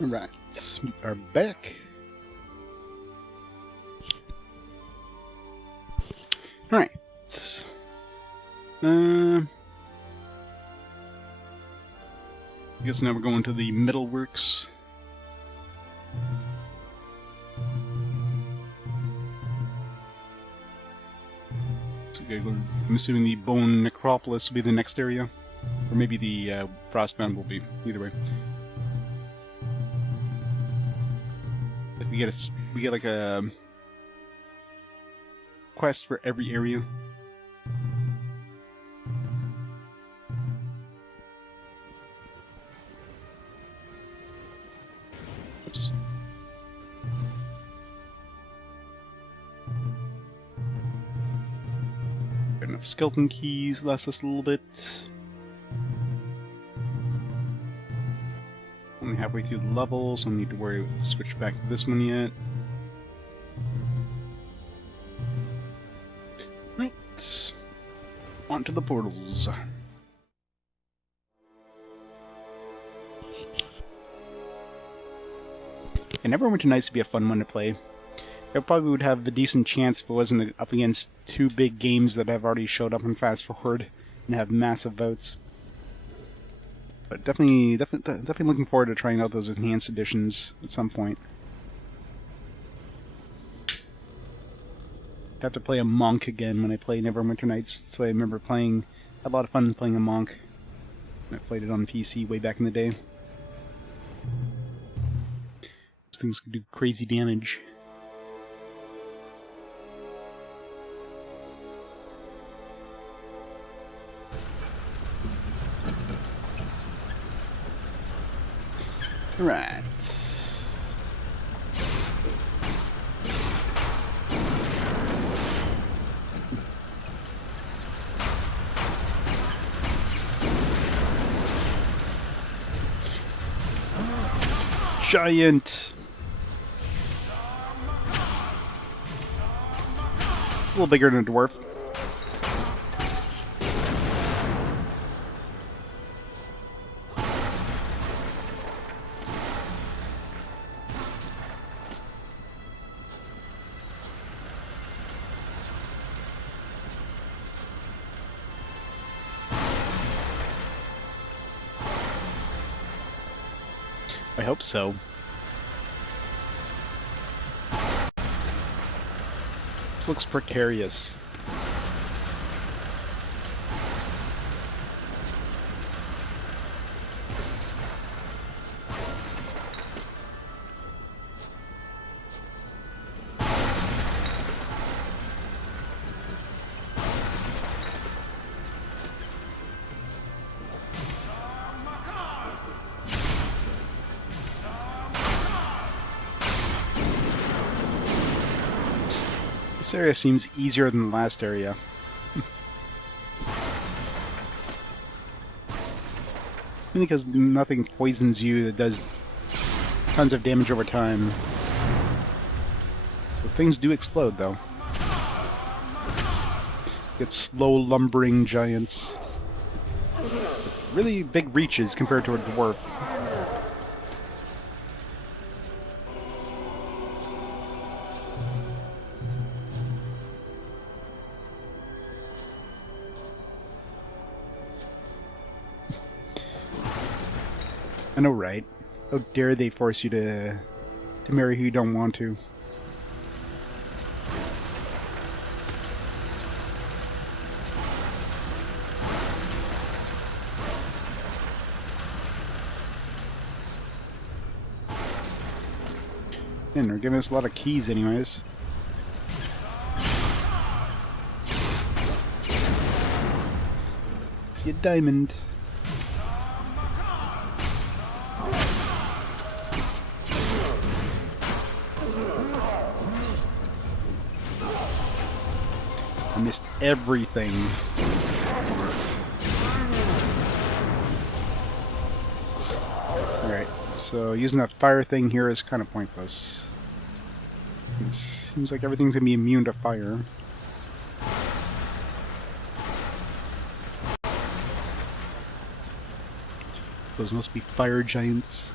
Right, we are back. Alright. I guess now we're going to the metal works. So I'm assuming the Bone Necropolis will be the next area. Or maybe the Frostbound will be. Either way. We get like a quest for every area. Oops. Got enough skeleton keys, lasts us a little bit. Only halfway through the level, so I don't need to worry about the switch back to this one yet. Right. On to the portals. And Neverwinter Nights would be a fun one to play. It probably would have a decent chance if it wasn't up against two big games that have already showed up in Fast Forward and have massive votes. But definitely looking forward to trying out those enhanced editions at some point. I'd have to play a monk again when I play Neverwinter Nights. That's why I remember playing. I had a lot of fun playing a monk. I played it on PC way back in the day. Those things can do crazy damage. Right. Giant. A little bigger than a dwarf. I hope so. This looks precarious. This area seems easier than the last area. Because nothing poisons you that does tons of damage over time. But things do explode, though. Get slow lumbering giants. Really big reaches compared to a dwarf. I know, right? How dare they force you to marry who you don't want to? And they're giving us a lot of keys anyways. See a diamond. I missed everything. Alright, so using that fire thing here is kind of pointless. It seems like everything's gonna be immune to fire. Those must be fire giants.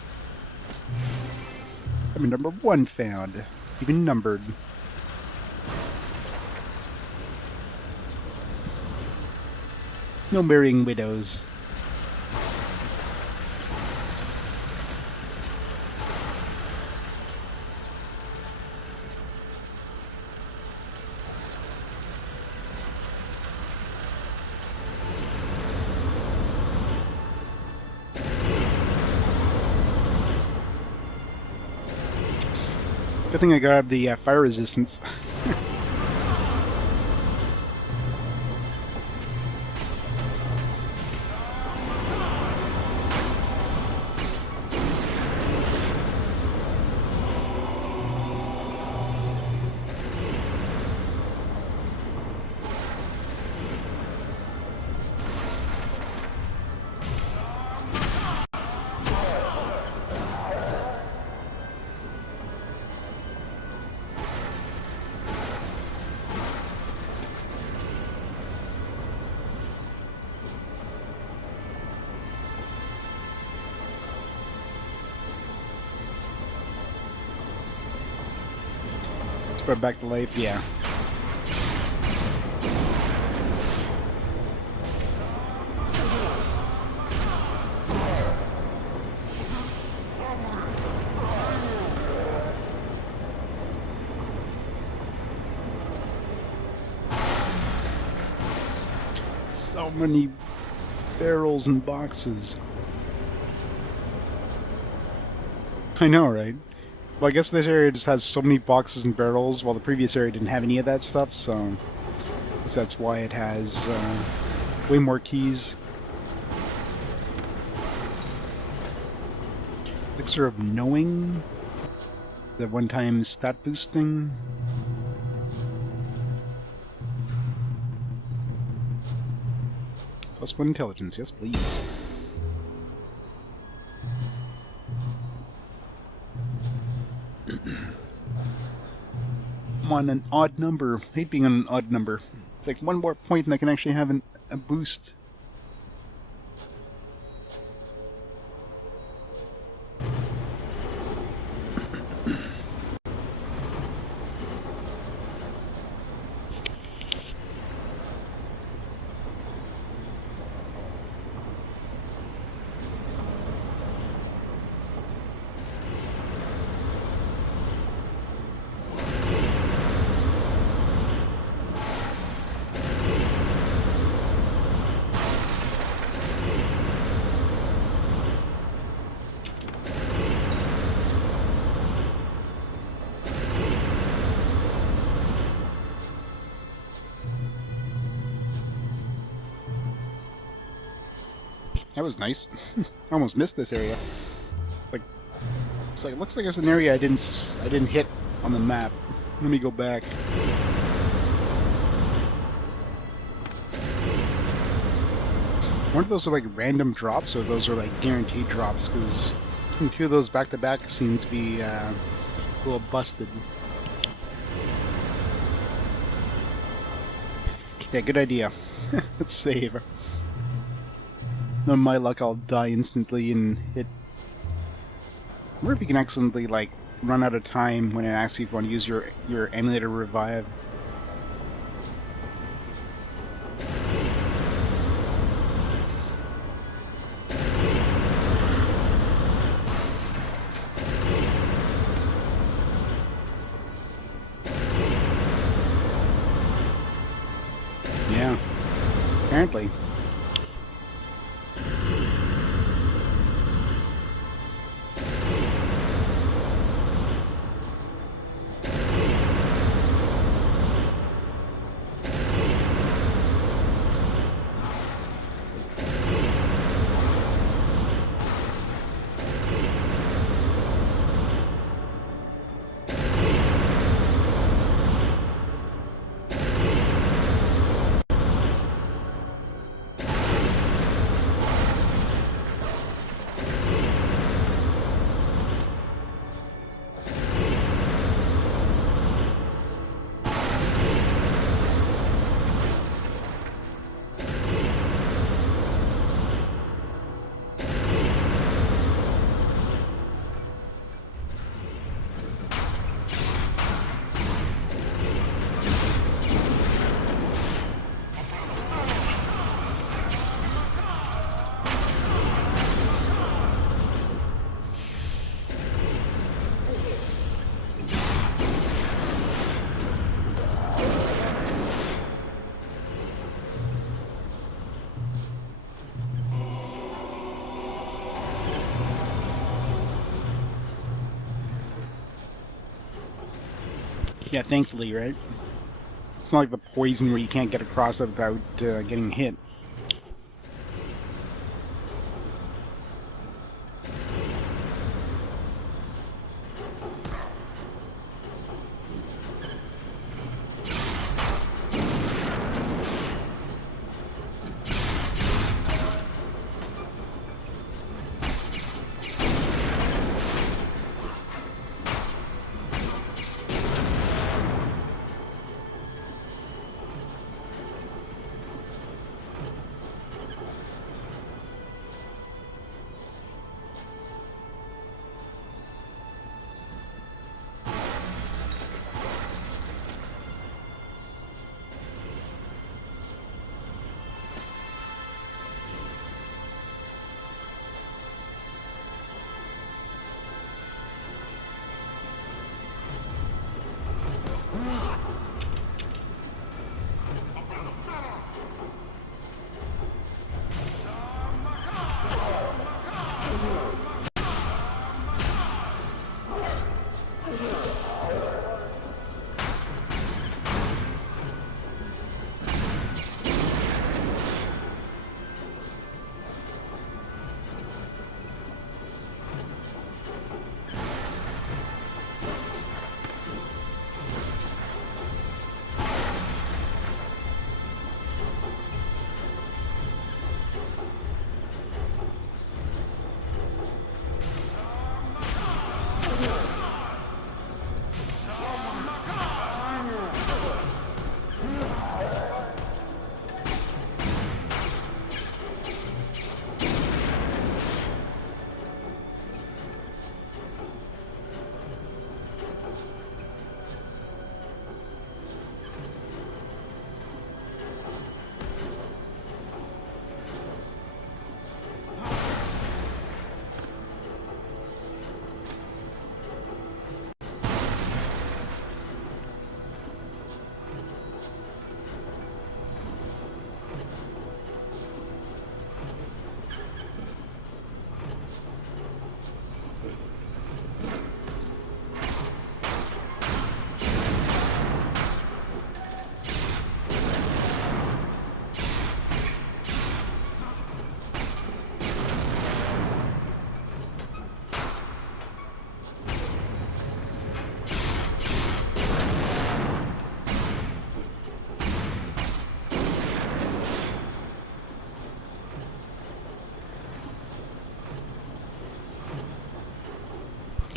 Diamond number 1 found. Even numbered. No marrying widows. Good thing I got the fire resistance. Brought back to life, yeah. So many barrels and boxes. I know, right? Well, I guess this area just has so many boxes and barrels, while the previous area didn't have any of that stuff, so that's why it has way more keys. Elixir of Knowing? The one-time stat boosting? +1 intelligence, yes please. I'm on an odd number. I hate being on an odd number. It's like one more point and I can actually have a boost. That was nice. I almost missed this area. Like, it's like, it looks like it's an area I didn't hit on the map. Let me go back. I wonder if those are like random drops or those are like guaranteed drops, because two of those back to back seem to be a little busted. Yeah, good idea. Let's save. No, my luck, I'll die instantly and hit. I wonder if you can accidentally, like, run out of time when it asks you if you want to use your emulator revive. Yeah, apparently. Yeah, thankfully, right? It's not like the poison where you can't get across it without getting hit.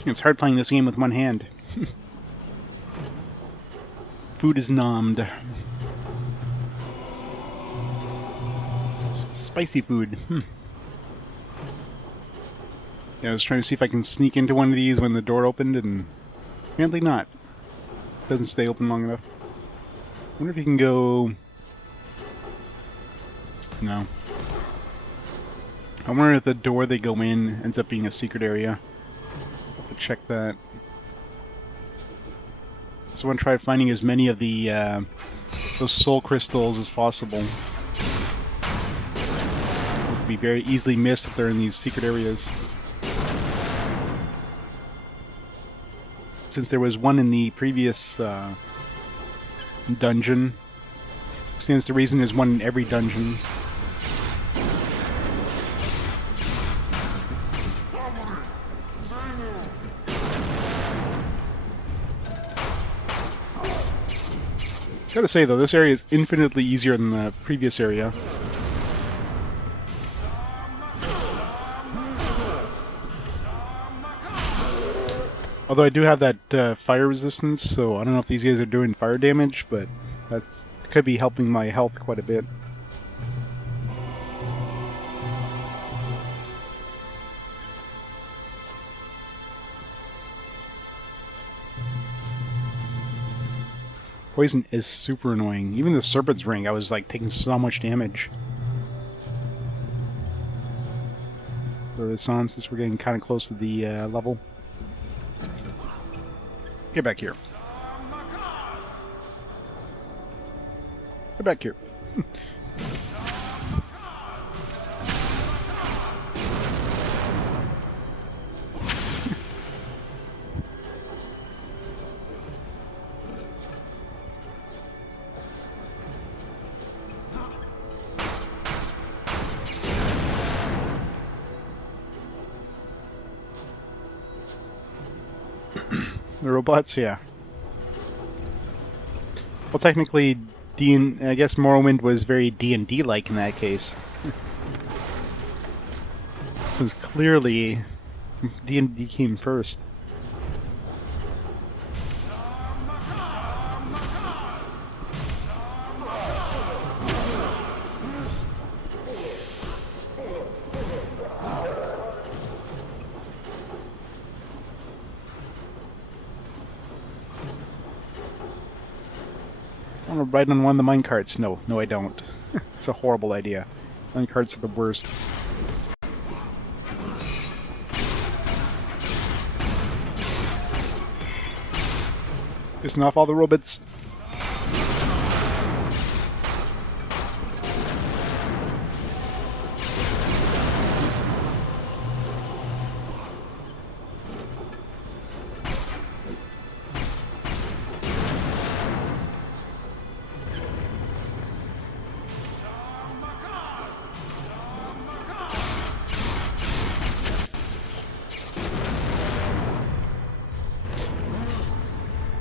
It's hard playing this game with one hand. Food is nommed. Spicy food. Yeah, I was trying to see if I can sneak into one of these when the door opened, and apparently not. It doesn't stay open long enough. I wonder if you can go... No. I wonder if the door they go in ends up being a secret area. I'll have to check that. So I want to try finding as many of the those soul crystals as possible. It could be very easily missed if they're in these secret areas. Since there was one in the previous dungeon, stands to reason there's one in every dungeon. Gotta say though, this area is infinitely easier than the previous area. Although I do have that fire resistance, so I don't know if these guys are doing fire damage, but that's could be helping my health quite a bit. Poison is super annoying. Even the Serpent's Ring, I was like taking so much damage. There is on, since we're getting kind of close to the level. Get back here. Get back here. The robots, yeah. Well, technically, I guess Morrowind was very D&D-like in that case. Since clearly D&D came first. I want to ride on one of the minecarts. No, I don't. It's a horrible idea. Minecarts are the worst. Pissing off all the robots.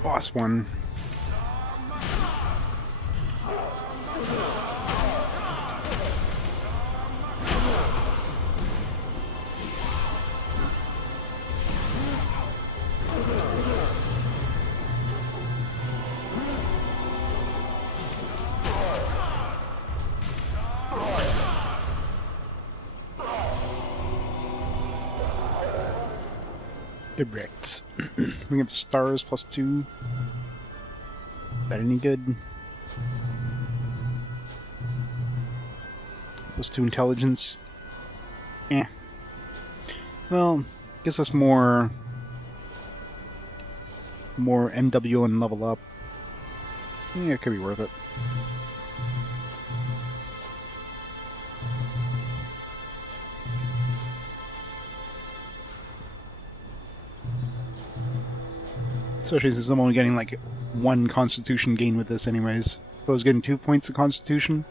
Boss one. Direct. We have stars +2. Is that any good? +2 intelligence. Eh. Well, gives us more MW and level up. Yeah, it could be worth it. Especially since I'm only getting like 1 constitution gain with this anyways. If I was getting 2 points of constitution.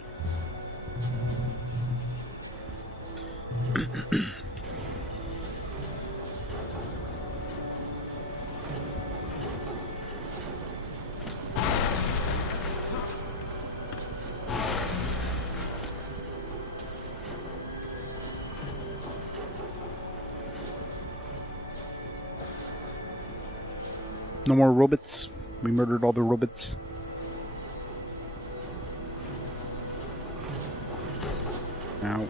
No more robots. We murdered all the robots. Now.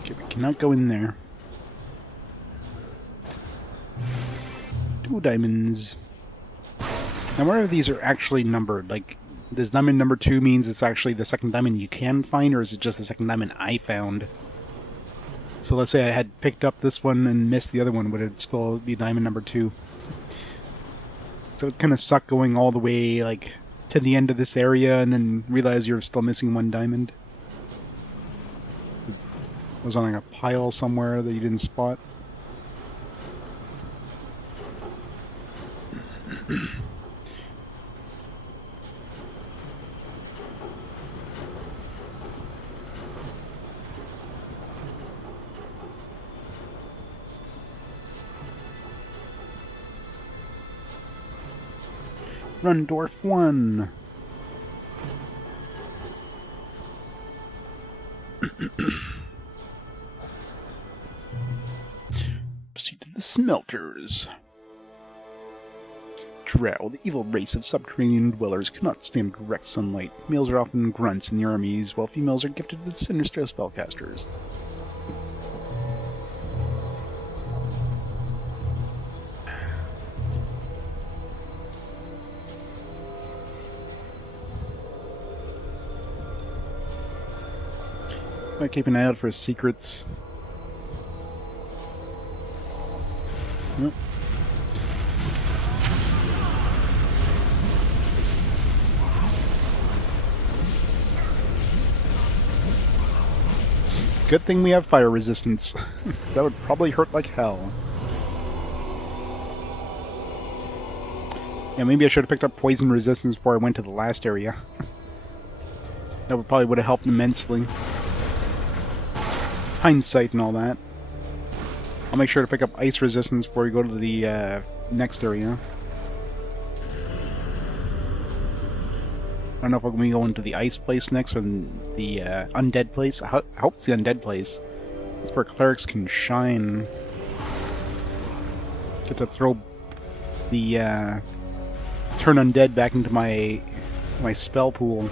Okay, we cannot go in there. 2 diamonds. Now, where are these are actually numbered? Like, does diamond number 2 means it's actually the second diamond you can find, or is it just the second diamond I found? So let's say I had picked up this one and missed the other one, would it still be diamond number 2? So it's kind of suck going all the way, like, to the end of this area and then realize you're still missing 1 diamond. It was on like a pile somewhere that you didn't spot. Rundorf 1. Proceed to the smelters. Drow, the evil race of subterranean dwellers, cannot stand direct sunlight. Males are often grunts in the armies, while females are gifted with sinister spellcasters. Might keep an eye out for secrets. Nope. Good thing we have fire resistance. That would probably hurt like hell. Yeah, maybe I should have picked up poison resistance before I went to the last area. That would probably would have helped immensely. Hindsight and all that. I'll make sure to pick up ice resistance before we go to the next area. I don't know if we're going to go into the ice place next or the undead place. I hope it's the undead place. That's where clerics can shine. Get to throw the turn undead back into my spell pool.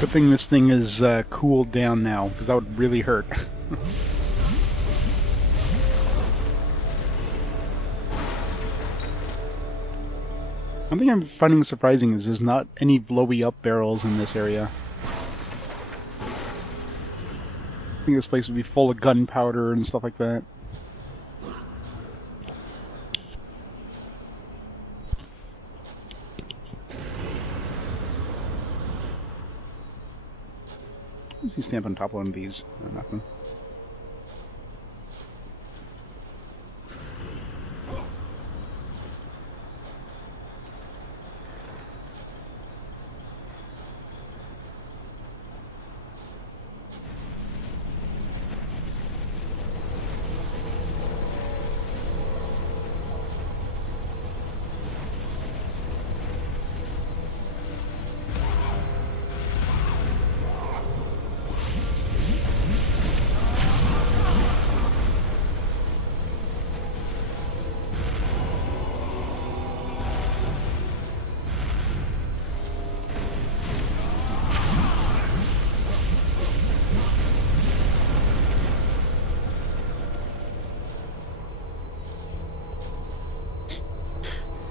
Good thing this thing is cooled down now, because that would really hurt. One thing I'm finding surprising is there's not any blowy up barrels in this area. I think this place would be full of gunpowder and stuff like that. What's he stamp on top of one of these? No, nothing.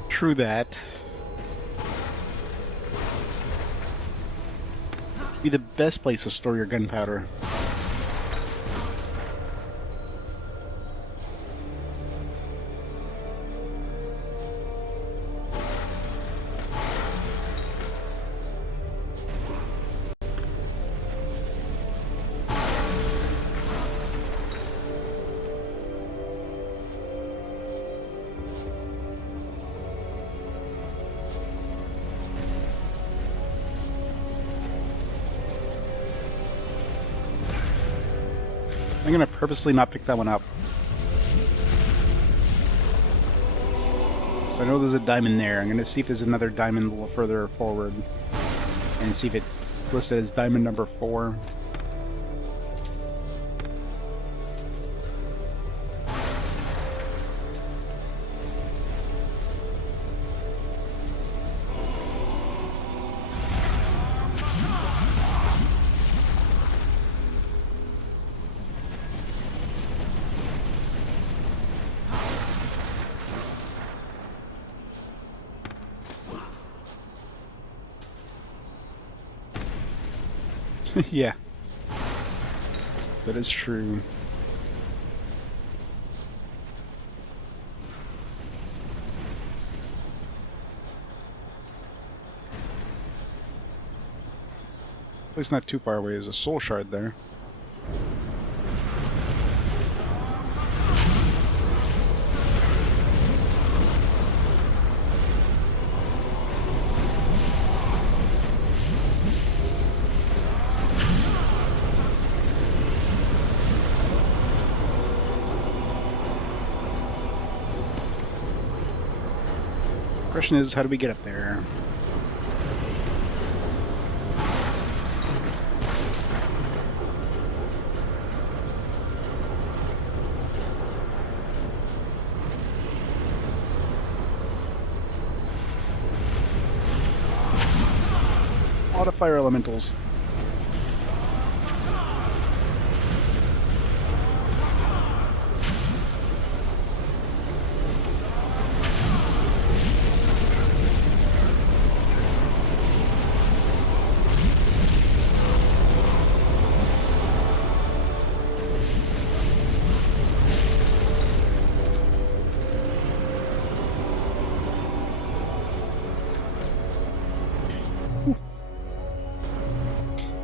True that. Be the best place to store your gunpowder. I'm gonna purposely not pick that one up. So I know there's a diamond there. I'm gonna see if there's another diamond a little further forward. And see if it's listed as diamond number 4. Yeah. That is true. It's not too far away. There's a soul shard there. Question is, how do we get up there? A lot of fire elementals.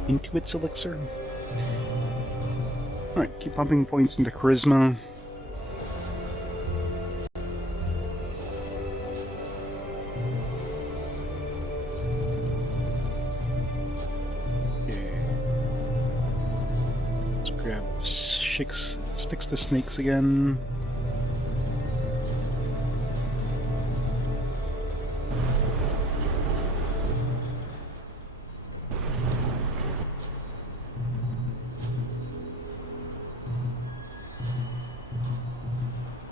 into its elixir. Alright, keep pumping points into charisma. Grab sticks to snakes again.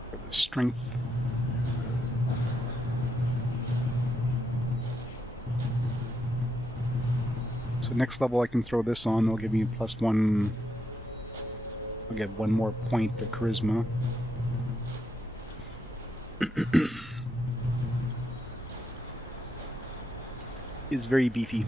Grab the strength. So next level I can throw this on, it'll give me +1. I'll get 1 more point to charisma. Is very beefy.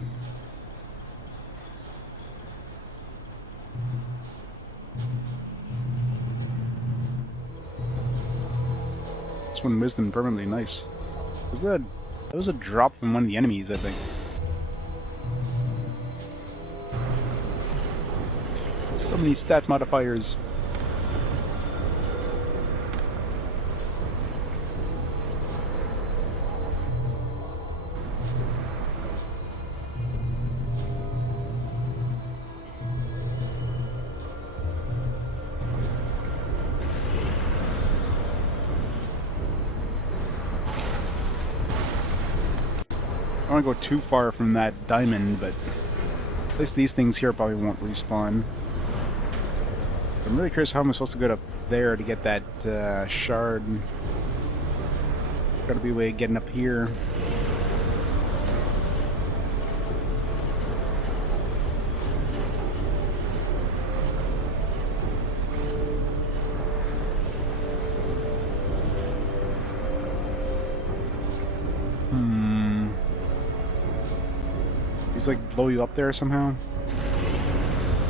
This one wisdom permanently nice. That was a drop from one of the enemies, I think. So many stat modifiers. I don't want to go too far from that diamond, but at least these things here probably won't respawn. I'm really curious how I'm supposed to get up there to get that shard. Gotta be a way of getting up here. He's like blow you up there somehow?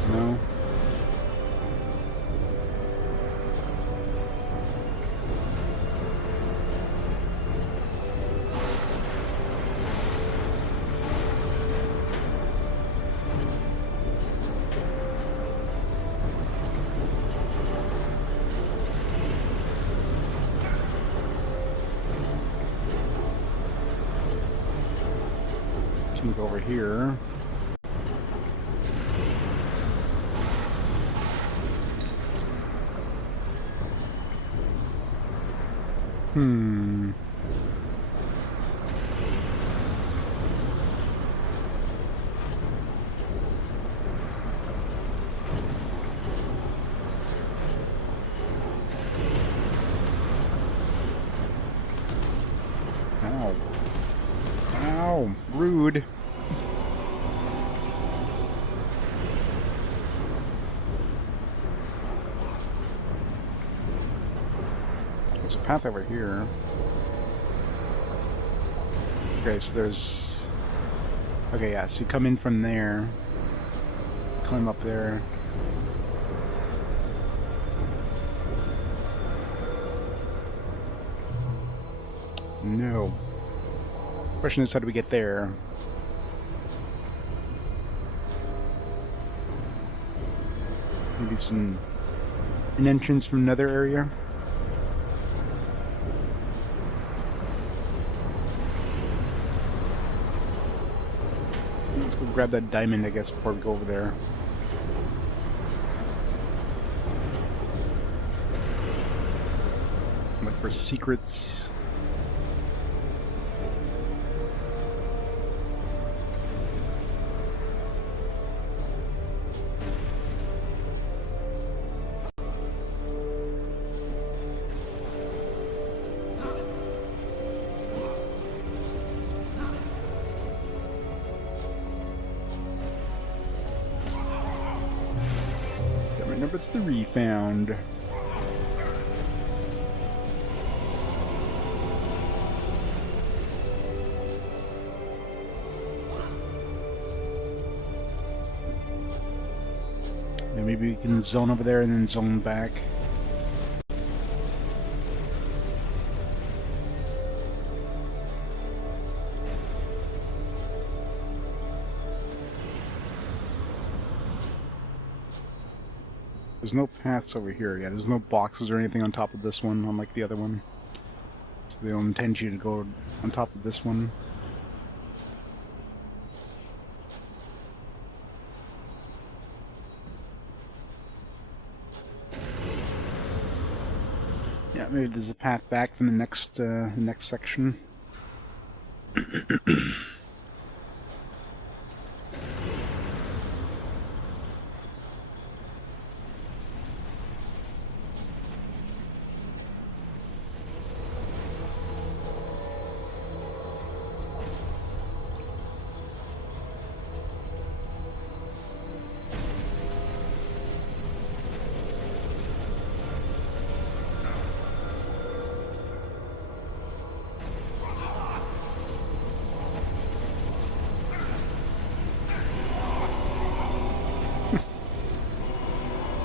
No? Go over here. Ow. Ow, rude. There's a path over here. Okay, so there's... Okay, yeah, so you come in from there. Climb up there. No. Question is, how do we get there? Maybe it's an entrance from another area? Let's go grab that diamond, I guess, before we go over there. Look for secrets. Number 3 found. And maybe we can zone over there and then zone back. There's no paths over here. Yeah, there's no boxes or anything on top of this one, unlike the other one. So they don't intend you to go on top of this one. Yeah, maybe there's a path back from the next section.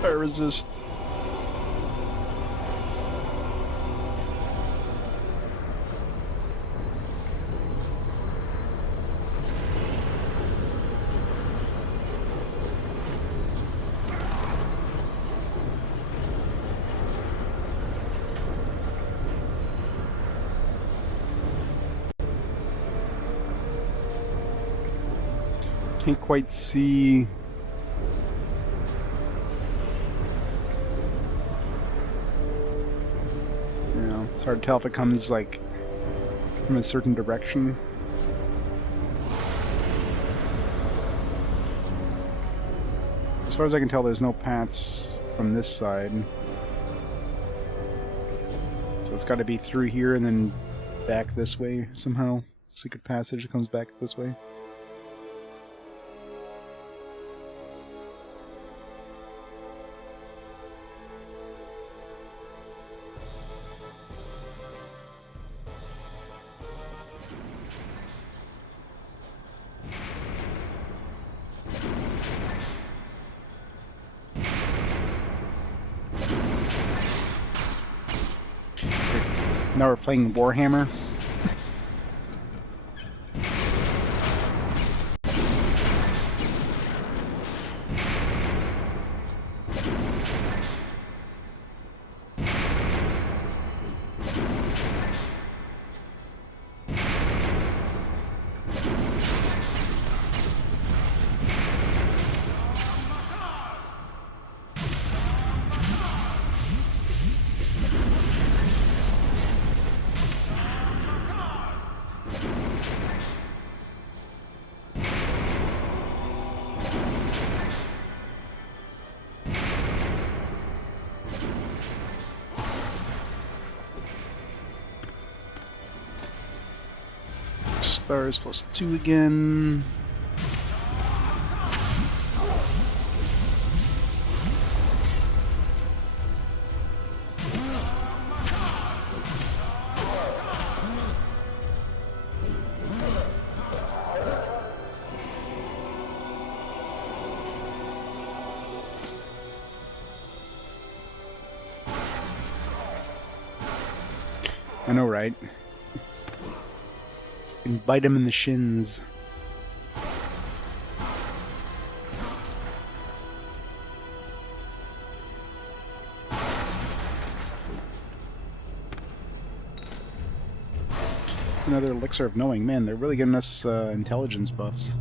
Fire resist. Can't quite see. It's hard to tell if it comes, like, from a certain direction. As far as I can tell, there's no paths from this side. So it's got to be through here and then back this way somehow. Secret passage that comes back this way. Now we're playing Warhammer. Stars +2 again. I know, right? And bite him in the shins. Another elixir of knowing. Man, they're really giving us intelligence buffs.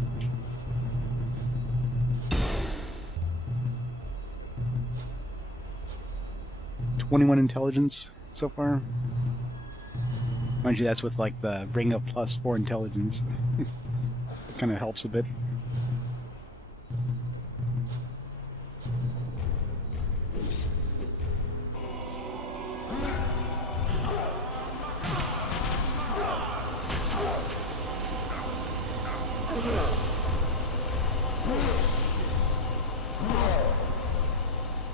+21 intelligence so far. Mind you, that's with like the ring of +4 intelligence. It kind of helps a bit.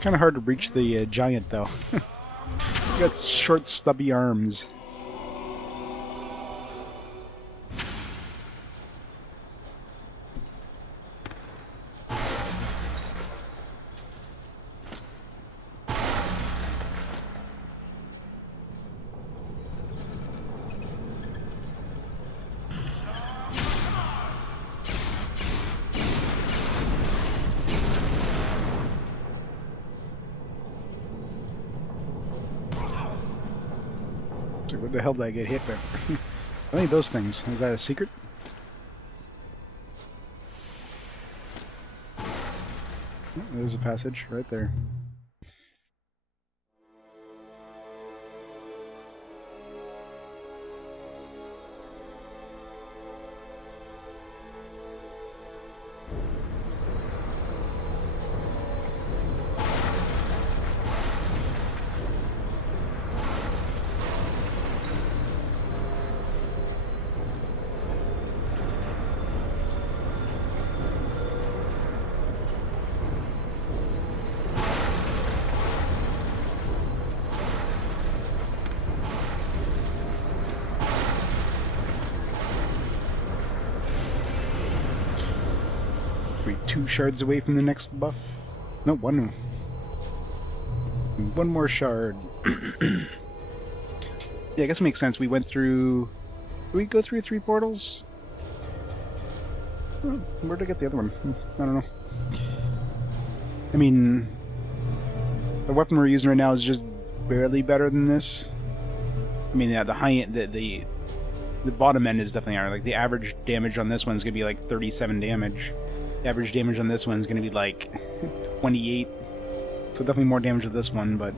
Kind of hard to reach the giant, though. He's got short, stubby arms. the hell did I get hit by? I think those things. Is that a secret? Oh, there's a passage right there. We're 2 shards away from the next buff. No, one. One more shard. Yeah, I guess it makes sense. We went through... Did we go through 3 portals? Oh, where did I get the other one? I don't know. I mean... The weapon we're using right now is just barely better than this. I mean, yeah, the high end... The bottom end is definitely higher. Like, the average damage on this one's gonna be like 37 damage. The average damage on this one's going to be like 28, so definitely more damage with this one, but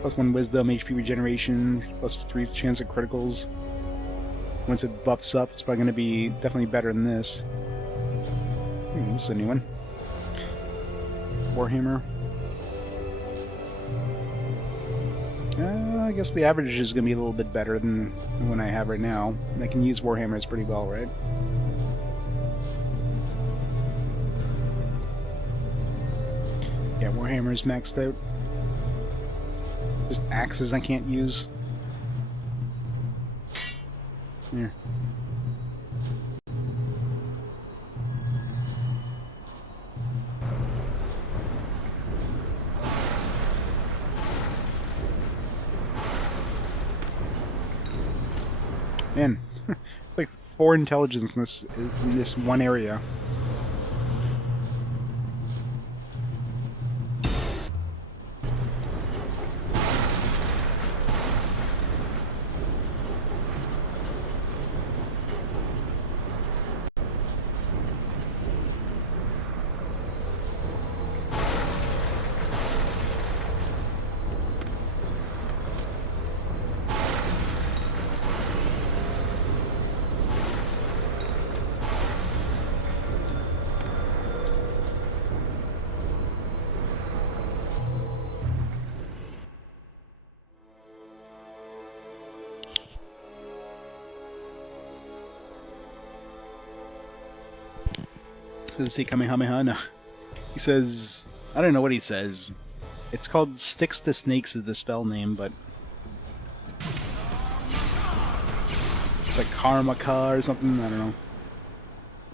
plus 1 wisdom, HP regeneration, plus 3 chance of criticals. Once it buffs up, it's probably going to be definitely better than this. This is a new one. Warhammer. I guess the average is going to be a little bit better than the one I have right now. I can use Warhammers pretty well, right? Yeah, Warhammer's maxed out. Just axes I can't use. Here. Man, it's like 4 intelligence in this one area. Does it say Kamehameha? No. He says... I don't know what he says. It's called Sticks to Snakes is the spell name, but... It's like Karmaka or something, I don't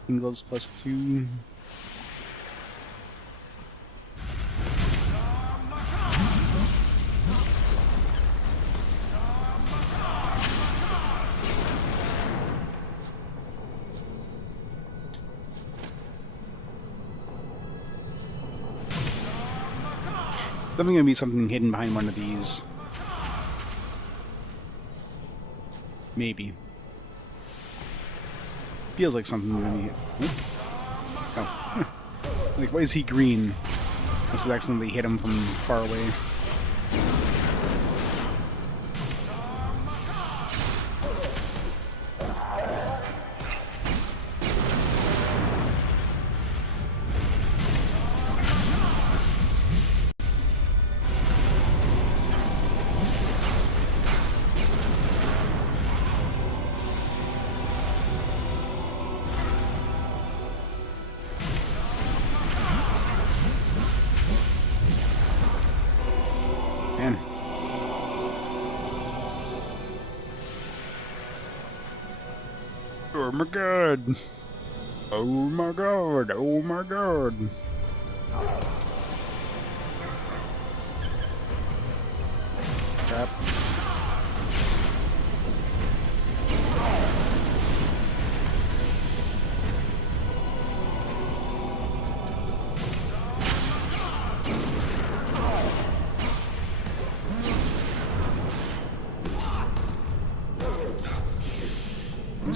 know. Gloves +2... Definitely gonna be something hidden behind one of these. Maybe. Feels like something really... Oh. Like, why is he green? Must have accidentally hit him from far away. Man. Oh my god. Oh my god. Oh my god. Crap.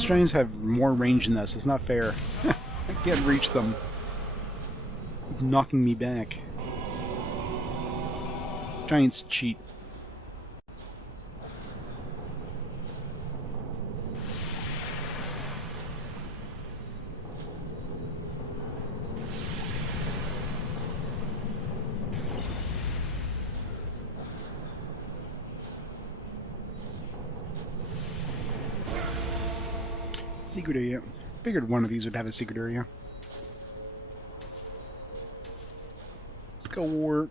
giants have more range than us. It's not fair. I can't reach them. Knocking me back. Giants cheat. Secret area. Figured one of these would have a secret area. Let's go warp.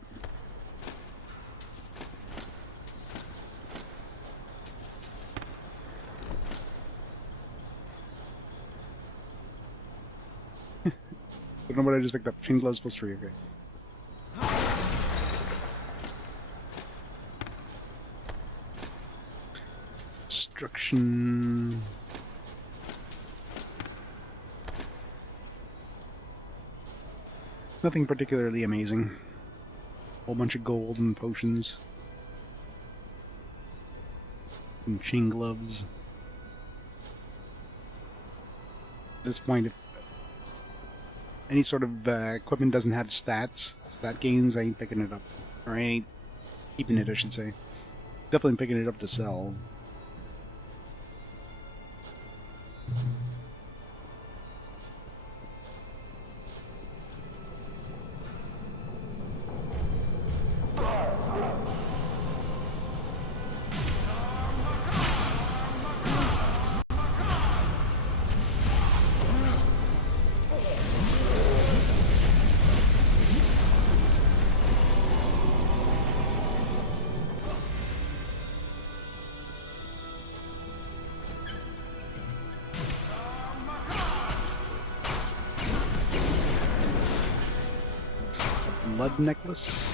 Don't know what I just picked up. Chain gloves +3, okay. Destruction. Nothing particularly amazing. Whole bunch of gold and potions. And chain gloves. At this point, if any sort of equipment doesn't have stat gains, I ain't picking it up. Or I ain't keeping it, I should say. Definitely picking it up to sell. Blood necklace.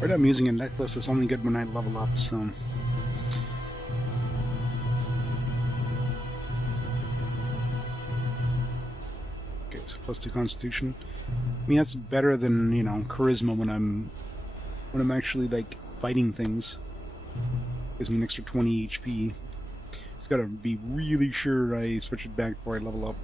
Right, I'm using a necklace that's only good when I level up, so. Okay, so +2 Constitution. I mean, that's better than, you know, Charisma when I'm actually, like, fighting things. Gives me an extra 20 HP. Just gotta be really sure I switch it back before I level up.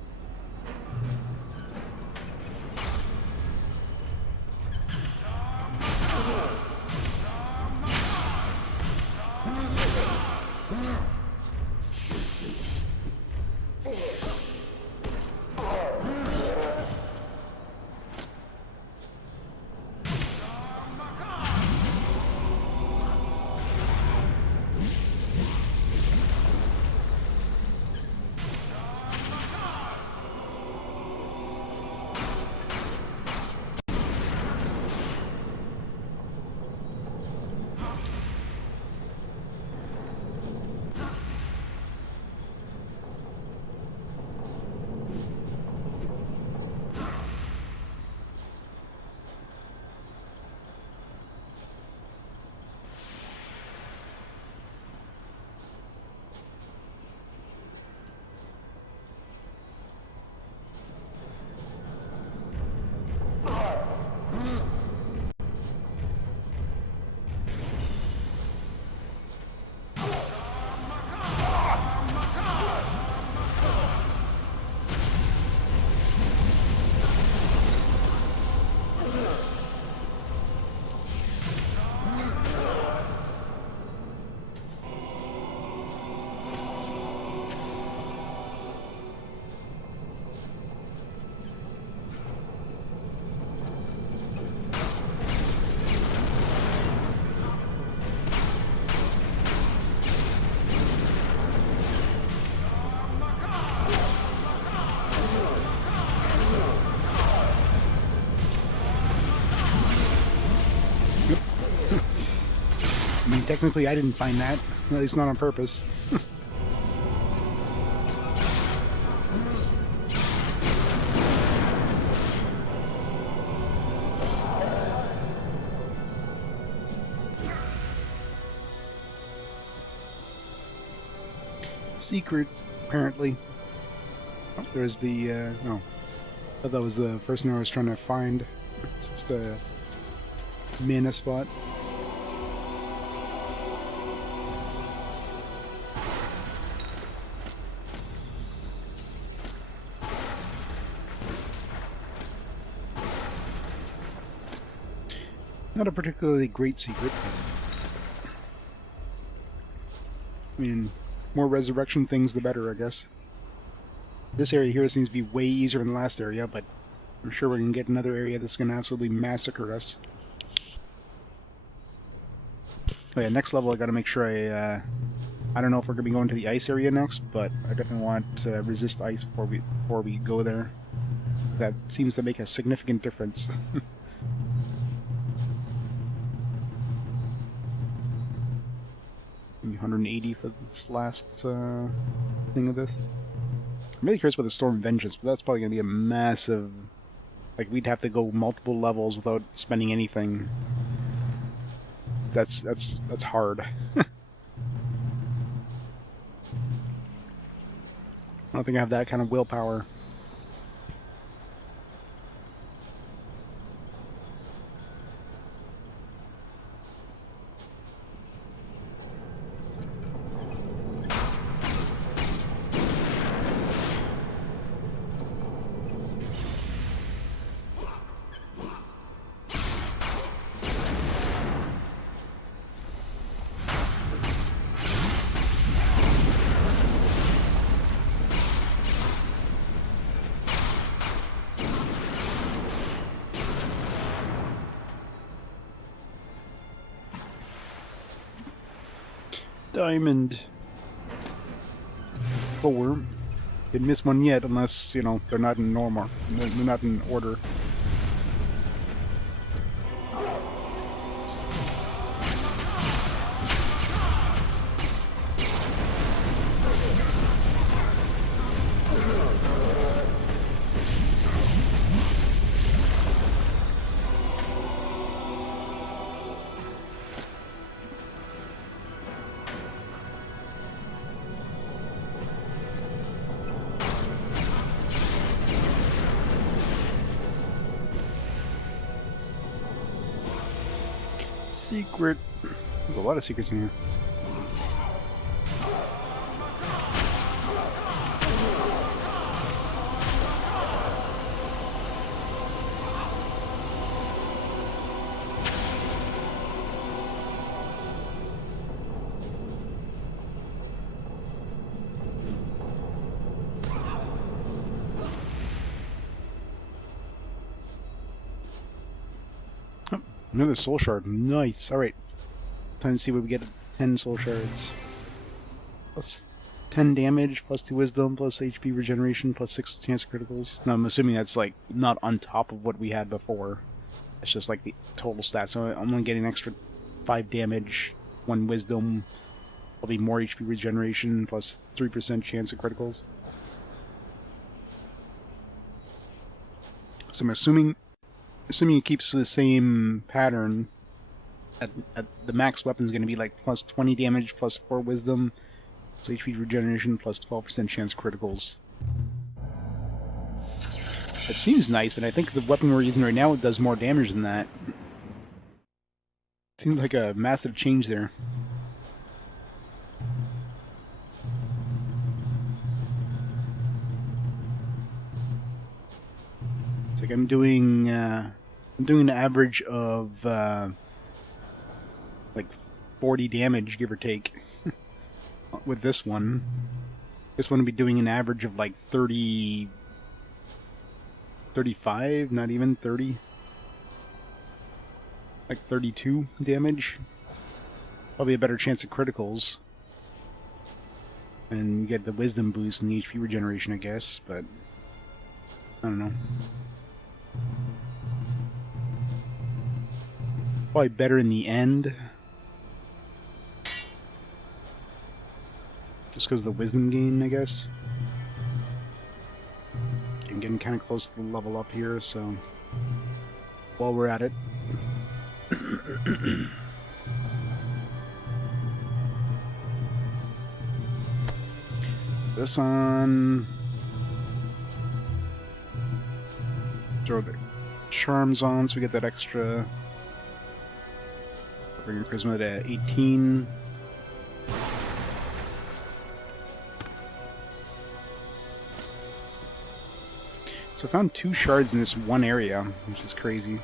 I mean, technically I didn't find that. At least not on purpose. Secret, apparently. Oh, there's the, oh. I thought that was the first one I was trying to find. Just a mana spot. Not a particularly great secret. I mean, more resurrection things the better, I guess. This area here seems to be way easier than the last area, but I'm sure we're going to get another area that's going to absolutely massacre us. Oh yeah, next level I got to make sure I don't know if we're going to be going to the ice area next, but I definitely want to resist ice before we go there. That seems to make a significant difference. 180 for this last thing of this. I'm really curious about the Storm Vengeance, but that's probably going to be a massive... Like, we'd have to go multiple levels without spending anything. That's hard. I don't think I have that kind of willpower. Diamond. Four. Didn't miss one yet, unless, you know, they're not in normal. They're not in order. Secret. There's a lot of secrets in here. Another soul shard. Nice. Alright. Time to see what we get. 10 soul shards. Plus 10 damage, plus 2 wisdom, plus HP regeneration, plus 6 chance criticals. Now I'm assuming that's like not on top of what we had before. It's just like the total stats. So I'm only getting an extra 5 damage, 1 wisdom, probably more HP regeneration, plus 3% chance of criticals. So I'm assuming it keeps the same pattern, at the max weapon is going to be like plus 20 damage, plus 4 wisdom, plus HP regeneration, plus 12% chance criticals. It seems nice, but I think the weapon we're using right now does more damage than that. Seems like a massive change there. It's like I'm doing an average of like 40 damage, give or take, with this one. This one would be doing an average of like 30, 35, not even 30. Like 32 damage. Probably a better chance of criticals. And you get the wisdom boost and the HP regeneration, I guess, but I don't know. Probably better in the end. Just because of the wisdom gain, I guess. I'm getting kind of close to the level up here, so while we're at it. This on throw the charms on so we get that extra. Bring your charisma to 18. So I found 2 shards in this one area, which is crazy.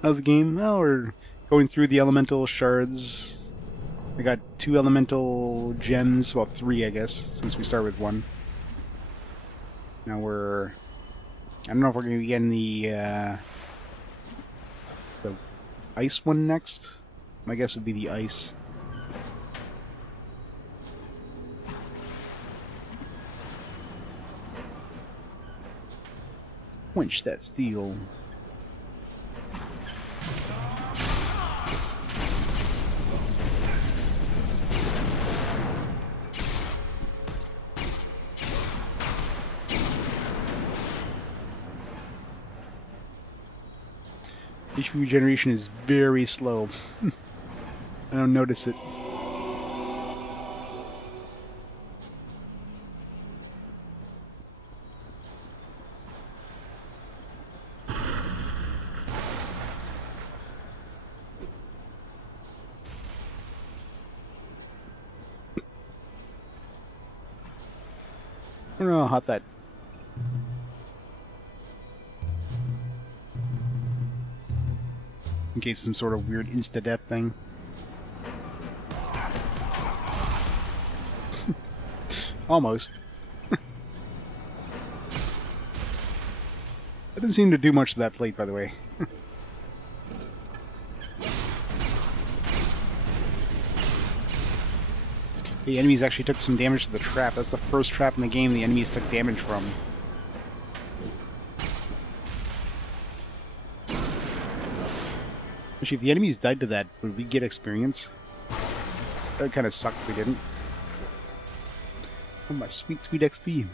How's the game? Well, we're going through the elemental shards. I got 2 elemental gems, well 3 I guess, since we start with 1. Now we're... I don't know if we're going to be getting the ice one next. My guess would be the ice. Quench that steel. HP regeneration is very slow. I don't notice it. I don't know how hot that... in case some sort of weird insta-death thing. Almost. That didn't seem to do much to that plate, by the way. The enemies actually took some damage to the trap. That's the first trap in the game the enemies took damage from. Actually, if the enemies died to that, would we get experience? That would kind of suck if we didn't. Oh, my sweet, sweet XP.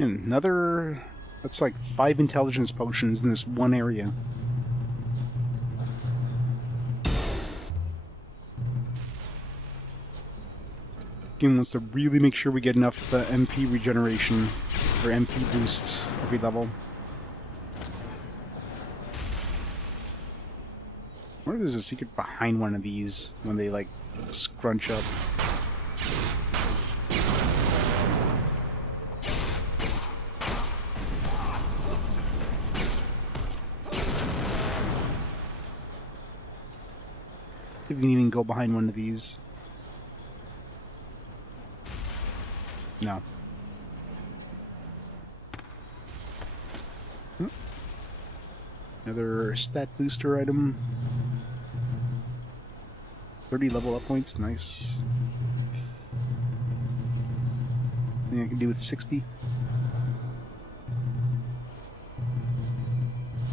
And another... that's like 5 intelligence potions in this one area. Game wants to really make sure we get enough MP regeneration, or MP boosts every level. I wonder if there's a secret behind one of these when they like scrunch up. If we can even go behind one of these. No. Another stat booster item. 30 level up points, nice. Anything I can do with 60?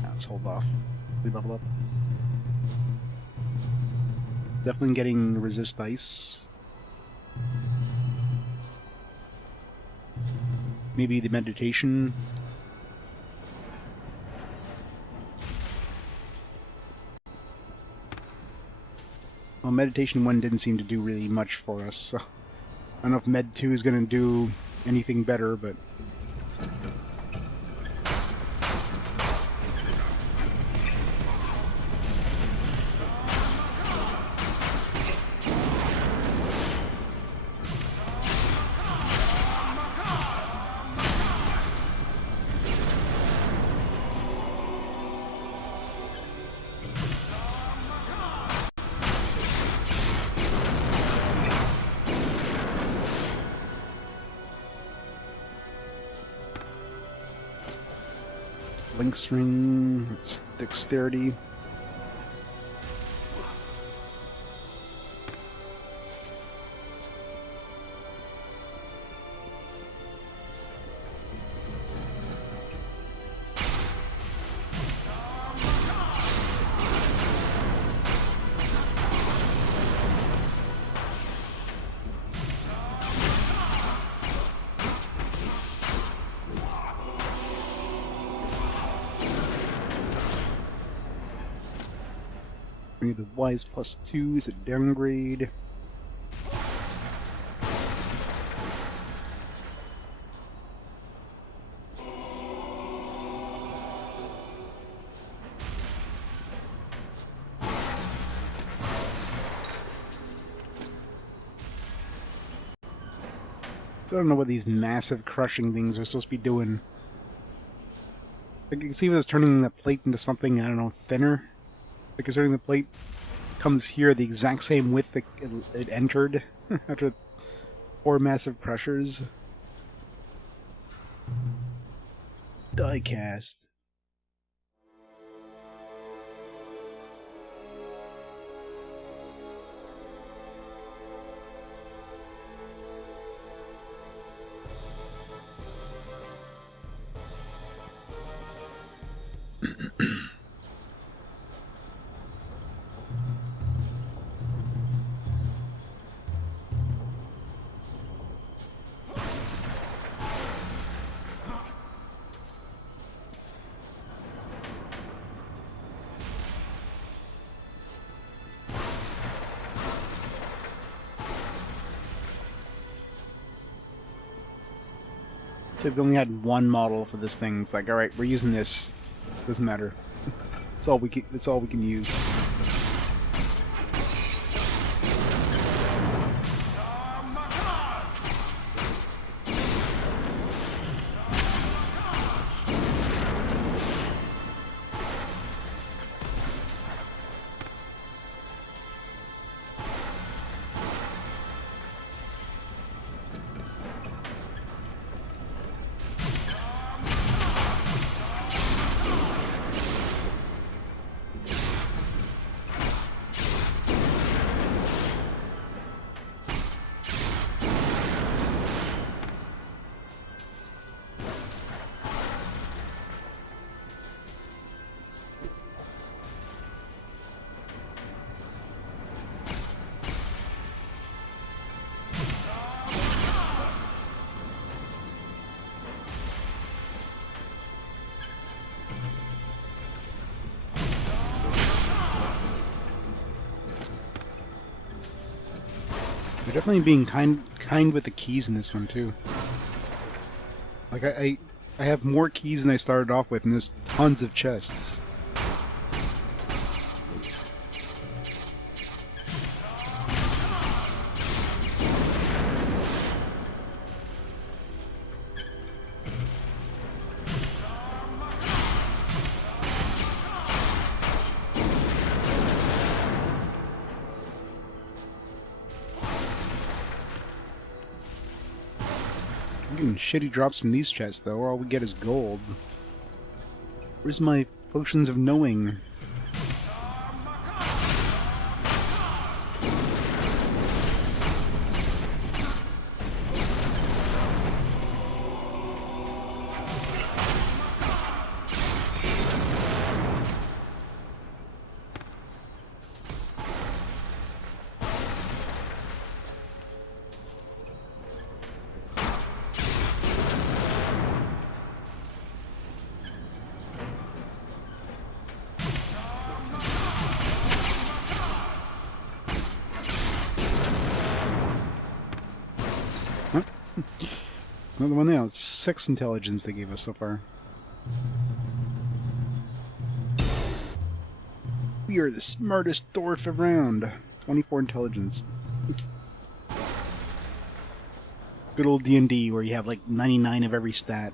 Let's hold off. We level up. Definitely getting resist ice. Maybe the meditation. Well, meditation 1 didn't seem to do really much for us, so I don't know if Med 2 is going to do anything better, but... Link string, it's dexterity. The Wise +2 is a downgrade. So I don't know what these massive crushing things are supposed to be doing. I can see if it's turning the plate into something, I don't know, thinner. Like, considering the plate comes here the exact same width that it entered after 4 massive crushers. Diecast. So if we only had one model for this thing, it's like, all right, we're using this. Doesn't matter. It's all we can. It's all we can use. They're definitely being kind with the keys in this one too. Like I have more keys than I started off with, and there's tons of chests. I'm getting shitty drops from these chests, though. All we get is gold. Where's my potions of knowing? Another one now. It's 6 intelligence they gave us so far. We are the smartest dwarf around. 24 intelligence. Good old D&D where you have like 99 of every stat.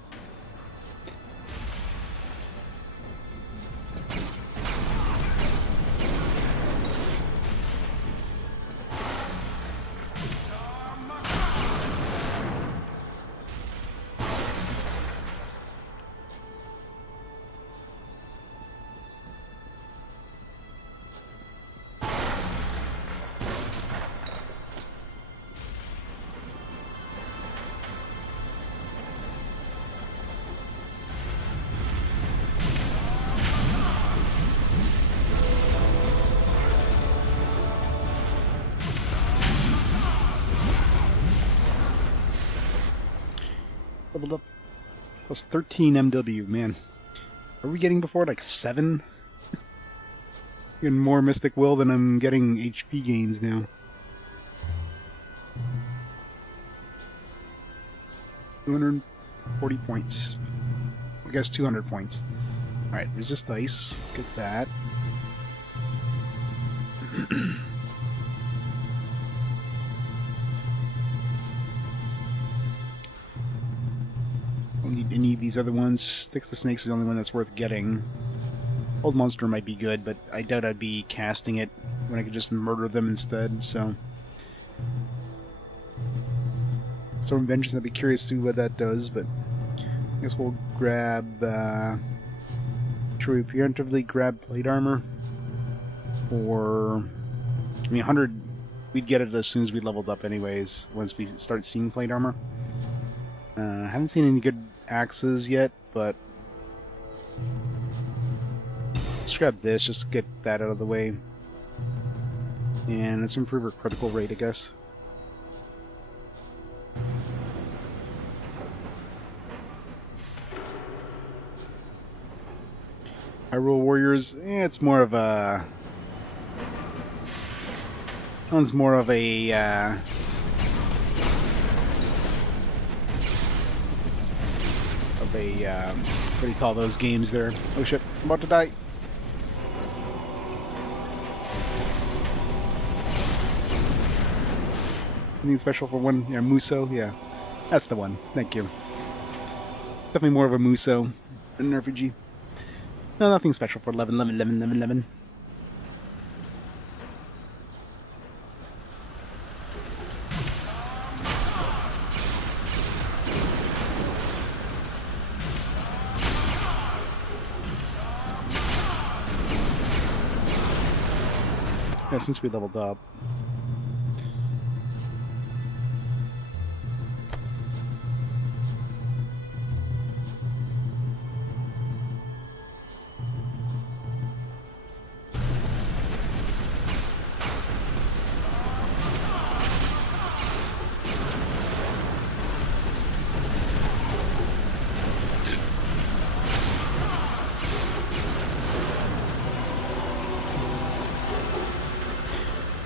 leveled up. Plus 13 MW, man. Are we getting before like 7? Getting more Mystic Will than I'm getting HP gains now. 240 points. I guess 200 points. Alright, resist ice. Let's get that. Don't need any of these other ones. Sticks to Snakes is the only one that's worth getting. Old Monster might be good, but I doubt I'd be casting it when I could just murder them instead, so... Storm Vengeance, I'd be curious to see what that does, but... I guess we'll grab... should we preemptively grab Plate Armor? Or... I mean, 100... We'd get it as soon as we leveled up anyways, once we start seeing Plate Armor. Haven't seen any good axes yet, but... Let's grab this, just to get that out of the way. And let's improve our critical rate, I guess. Hyrule Warriors, it's more of a... One's more of a... what do you call those games there? Oh shit, I'm about to die. Anything special for one? Yeah, Muso? Yeah. That's the one. Thank you. Definitely more of a Muso than an RPG. No, nothing special for 11, 11, 11, 11, 11. Yeah, since we leveled up.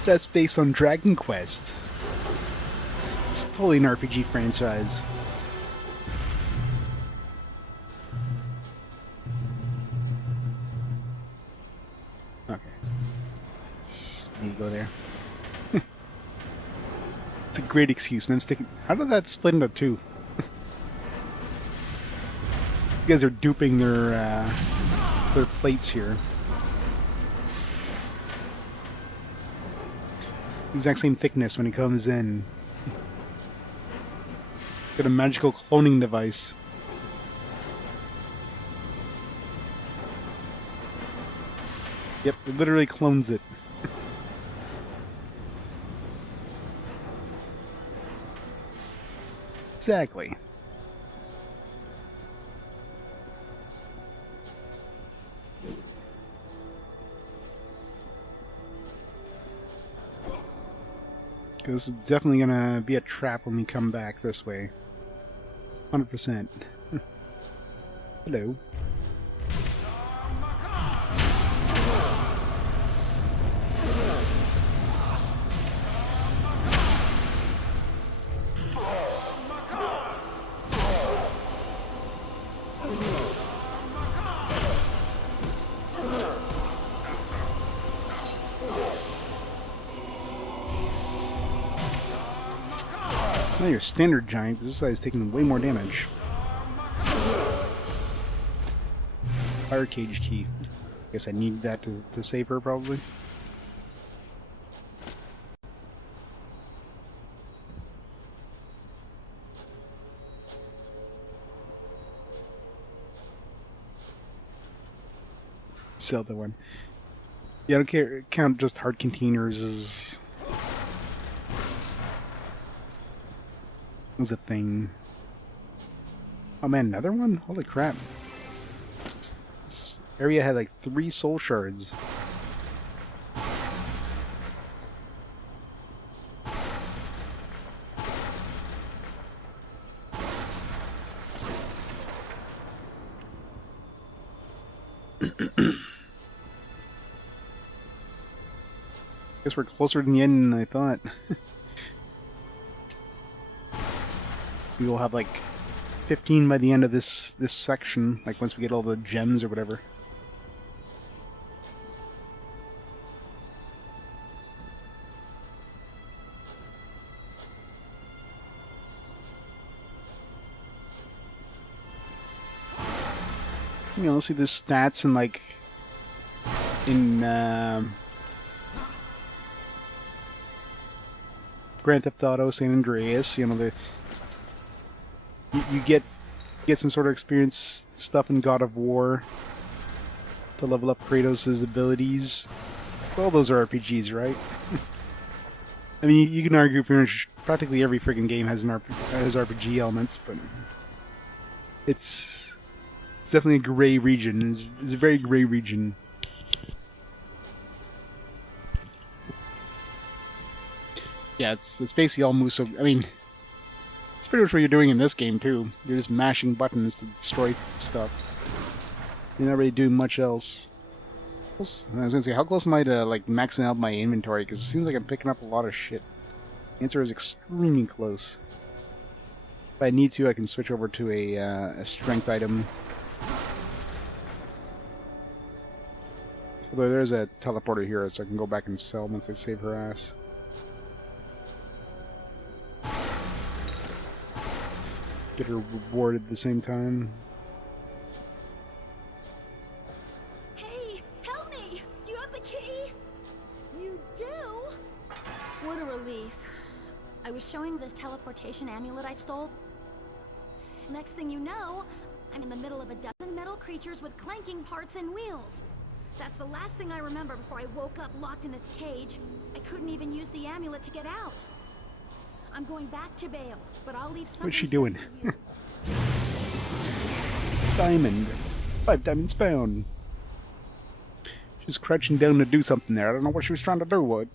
That's based on Dragon Quest. It's totally an RPG franchise. Okay. Need to go there. It's a great excuse, and I'm sticking... How did that split into two? You guys are duping their plates here. Exact same thickness when he comes in. Got a magical cloning device. Yep, it literally clones it. Exactly. This is definitely gonna be a trap when we come back this way. 100%. Hello. Now your standard giant, this guy's taking way more damage. Fire cage key. Guess I need that to save her, probably. Sell the one. Yeah, I don't care. Count just hard containers as a thing. Oh man, another one? Holy crap. This area had like 3 soul shards. Guess we're closer to the end than I thought. We will have like 15 by the end of this section, like once we get all the gems or whatever. You know, let's see the stats in like in Grand Theft Auto, San Andreas. You know, you get some sort of experience stuff in God of War to level up Kratos' abilities. Well, those are RPGs, right? I mean, you can argue pretty much practically every freaking game has has RPG elements, but it's definitely a gray region. It's a very gray region. Yeah, it's basically all Muso. I mean, it's pretty much what you're doing in this game too. You're just mashing buttons to destroy stuff. You're not really doing much else. I was gonna say, how close am I to like maxing out my inventory? Because it seems like I'm picking up a lot of shit. The answer is extremely close. If I need to, I can switch over to a strength item. Although there's a teleporter here, so I can go back and sell once I save her ass. Get her rewarded at the same time. Hey, help me! Do you have the key? You do? What a relief. I was showing this teleportation amulet I stole. Next thing you know, I'm in the middle of a dozen metal creatures with clanking parts and wheels. That's the last thing I remember before I woke up locked in its cage. I couldn't even use the amulet to get out. I'm going back to Bale, but I'll leave something. What's she doing? Diamond. 5 diamonds found. She's crouching down to do something there. I don't know what she was trying to do. What?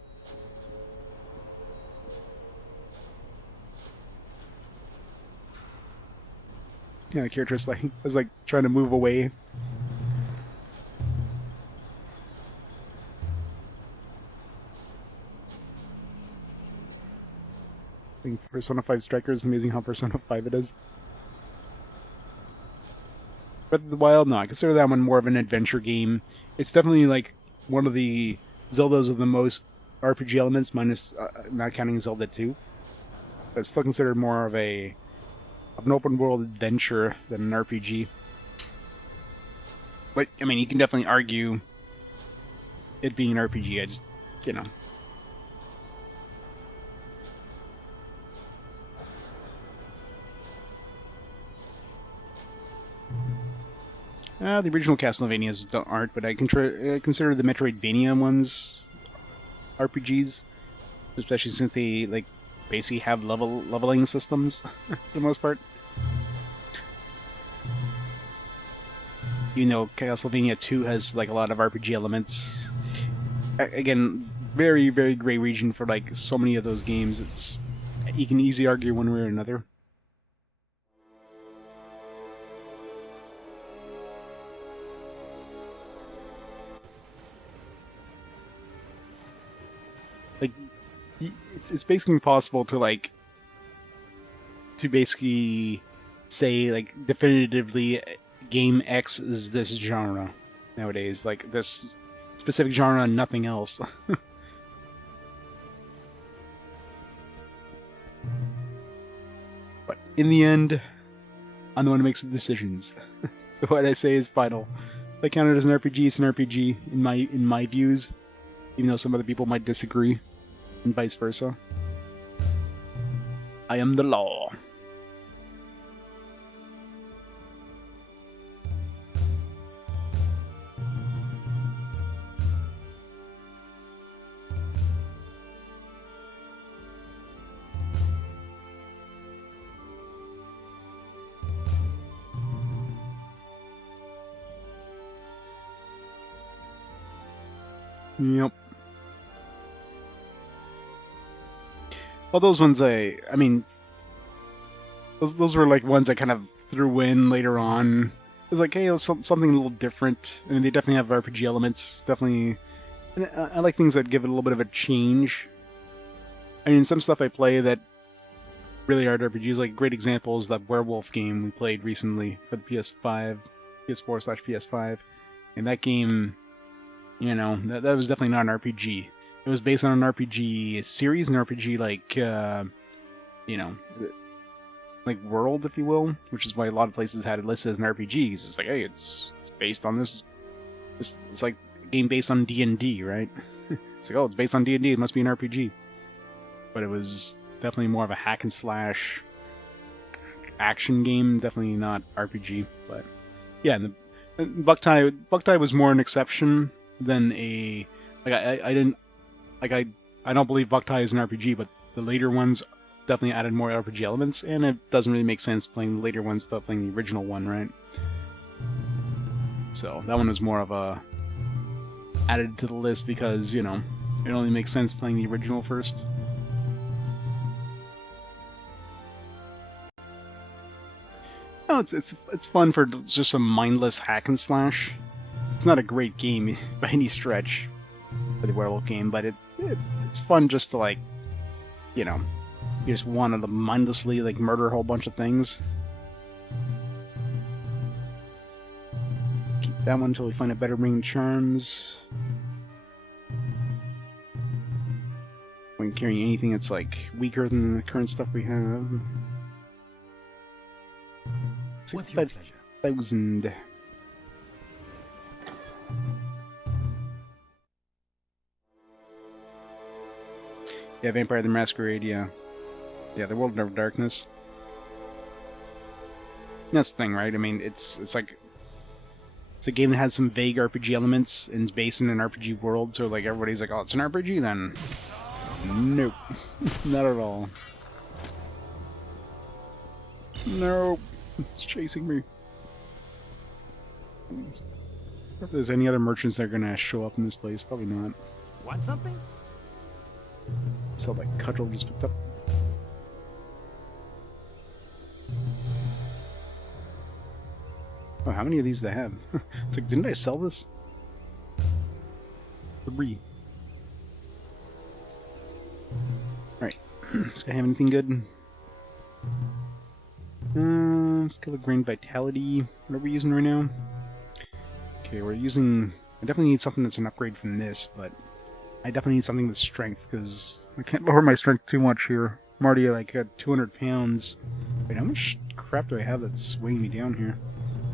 Yeah, the character was like trying to move away. I think Persona 5 Striker is amazing how Persona 5 it is. Breath of the Wild, no, I consider that one more of an adventure game. It's definitely like one of the Zeldas with the most RPG elements, minus not counting Zelda 2. But it's still considered more of an open world adventure than an RPG. But I mean, you can definitely argue it being an RPG. I just, you know. The original Castlevanias aren't, but I consider the Metroidvania ones RPGs, especially since they like basically have leveling systems for the most part. Even though Castlevania 2 has like a lot of RPG elements, again, very very gray region for like so many of those games. It's you can easily argue one way or another. Like, it's basically impossible to basically say like definitively game X is this genre nowadays. Like this specific genre and nothing else. But in the end, I'm the one who makes the decisions. So what I say is final. If I count it as an RPG, it's an RPG in my views, even though some other people might disagree. And vice versa. I am the law. Yep. Well, those ones I mean, those were like ones I kind of threw in later on. It was like, hey, it was something a little different. I mean, they definitely have RPG elements. Definitely And I like things that give it a little bit of a change. I mean, some stuff I play that really aren't RPGs. Like, a great example is that werewolf game we played recently for the PS5, PS4/PS5. And that game, you know, that was definitely not an RPG. It was based on an RPG series, an RPG like, you know, like world, if you will, which is why a lot of places had it listed as an RPG. It's like, hey, it's based on this. It's like a game based on D&D, right? It's like, oh, it's based on D&D. It must be an RPG. But it was definitely more of a hack and slash action game. Definitely not RPG. But yeah, Buktai was more an exception than a like I didn't like I don't believe Buktai is an RPG, but the later ones definitely added more RPG elements, and it doesn't really make sense playing the later ones without playing the original one, right? So that one was more of a added to the list because, you know, it only makes sense playing the original first. No, it's fun for just some mindless hack and slash. It's not a great game by any stretch for the werewolf game, but it's fun just to, like, you know, you just want to mindlessly like murder a whole bunch of things. Keep that one until we find a better ring charms. When carrying anything that's like weaker than the current stuff we have. What's your pleasure? 65,000. Yeah, Vampire the Masquerade, yeah. Yeah, the World of Darkness. That's the thing, right? I mean, it's like it's a game that has some vague RPG elements and is based in an RPG world, so like everybody's like, oh, it's an RPG then. Nope. Not at all. Nope. It's chasing me. If there's any other merchants that are gonna show up in this place, probably not. Want something? Sell that cudgel just picked up. Oh, how many of these do they have? It's like, didn't I sell this? 3. Right. Does I have anything good? Skill of Grain Vitality. What are we using right now? Okay, we're using... I definitely need something that's an upgrade from this, but I definitely need something with strength, because I can't lower my strength too much here. I'm already like at 200 pounds. Wait, how much crap do I have that's weighing me down here?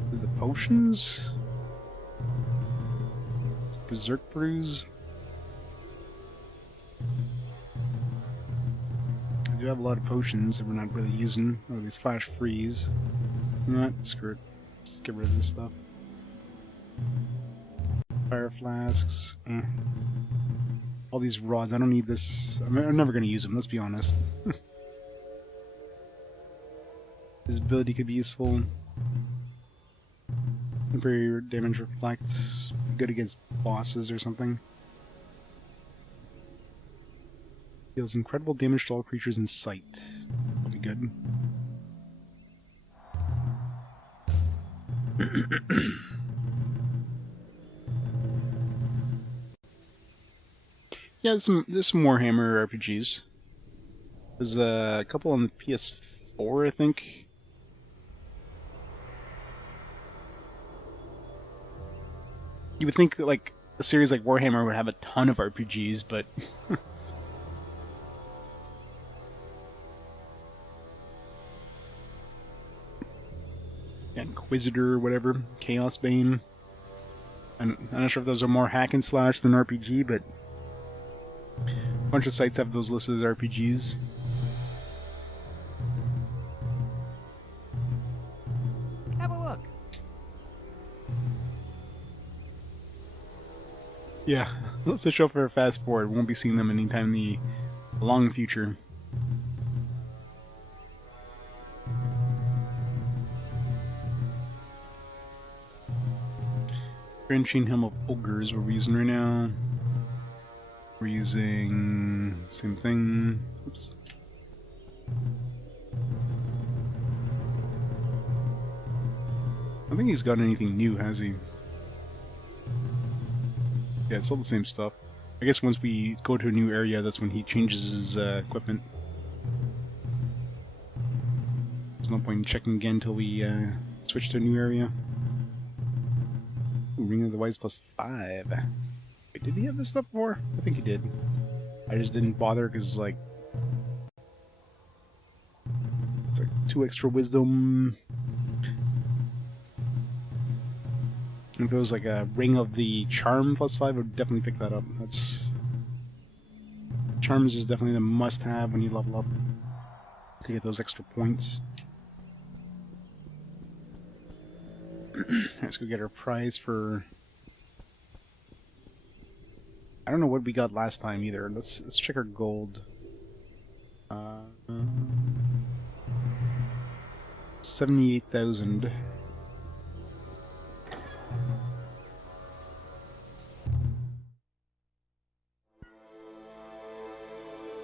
Is it the potions? It's Berserk Brews. I do have a lot of potions that we're not really using. Oh, these Flash Freeze. You know what? Screw it. Let's get rid of this stuff. Fire Flasks. Eh. All these rods, I don't need this. I'm never going to use them, let's be honest. This ability could be useful. Temporary damage reflects. Good against bosses or something. Deals incredible damage to all creatures in sight. That'll be good. Yeah, there's some Warhammer RPGs. There's a couple on the PS4, I think. You would think that, like, a series like Warhammer would have a ton of RPGs, but... Inquisitor, whatever. Chaos Bane. I'm not sure if those are more hack and slash than RPG, but... a bunch of sites have those listed as RPGs. Have a look. Yeah, unless they show up for a fast forward, we won't be seeing them anytime in the long future. Grand Chain Helm of Ogres we're using right now. We're using... same thing. Oops. I don't think he's got anything new, has he? Yeah, it's all the same stuff. I guess once we go to a new area, that's when he changes his equipment. There's no point in checking again until we switch to a new area. Ooh, Ring of the Wise plus 5. Wait, did he have this stuff before? I think he did. I just didn't bother because, like, it's like 2 extra wisdom. If it was like a Ring of the Charm plus 5, I would definitely pick that up. That's... Charms is definitely the must-have when you level up to get those extra points. Let's go get our prize for... I don't know what we got last time either. Let's check our gold. 78,000.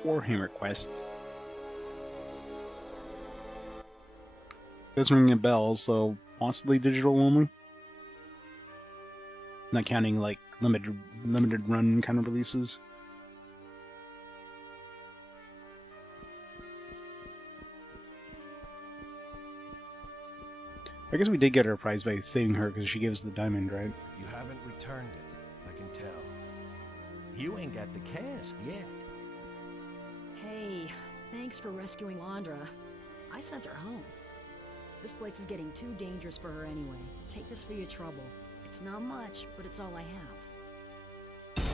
Warhammer quest. Doesn't ring a bell, so possibly digital only. Not counting like limited run kind of releases. I guess we did get our prize by saving her because she gave us the diamond, right? You haven't returned it, I can tell. You ain't got the cask yet. Hey, thanks for rescuing Landra. I sent her home. This place is getting too dangerous for her anyway. Take this for your trouble. It's not much, but it's all I have.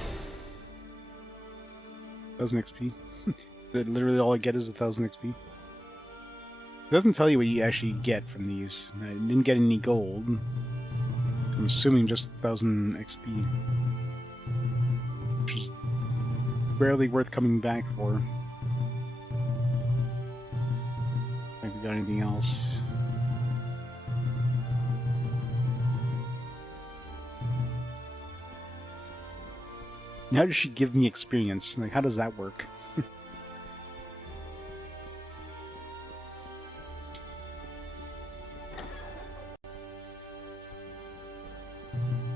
1,000 XP. Is that literally all I get is 1,000 XP? It doesn't tell you what you actually get from these. I didn't get any gold. So I'm assuming just 1,000 XP. Which is barely worth coming back for. If we got anything else. How does she give me experience? Like, how does that work?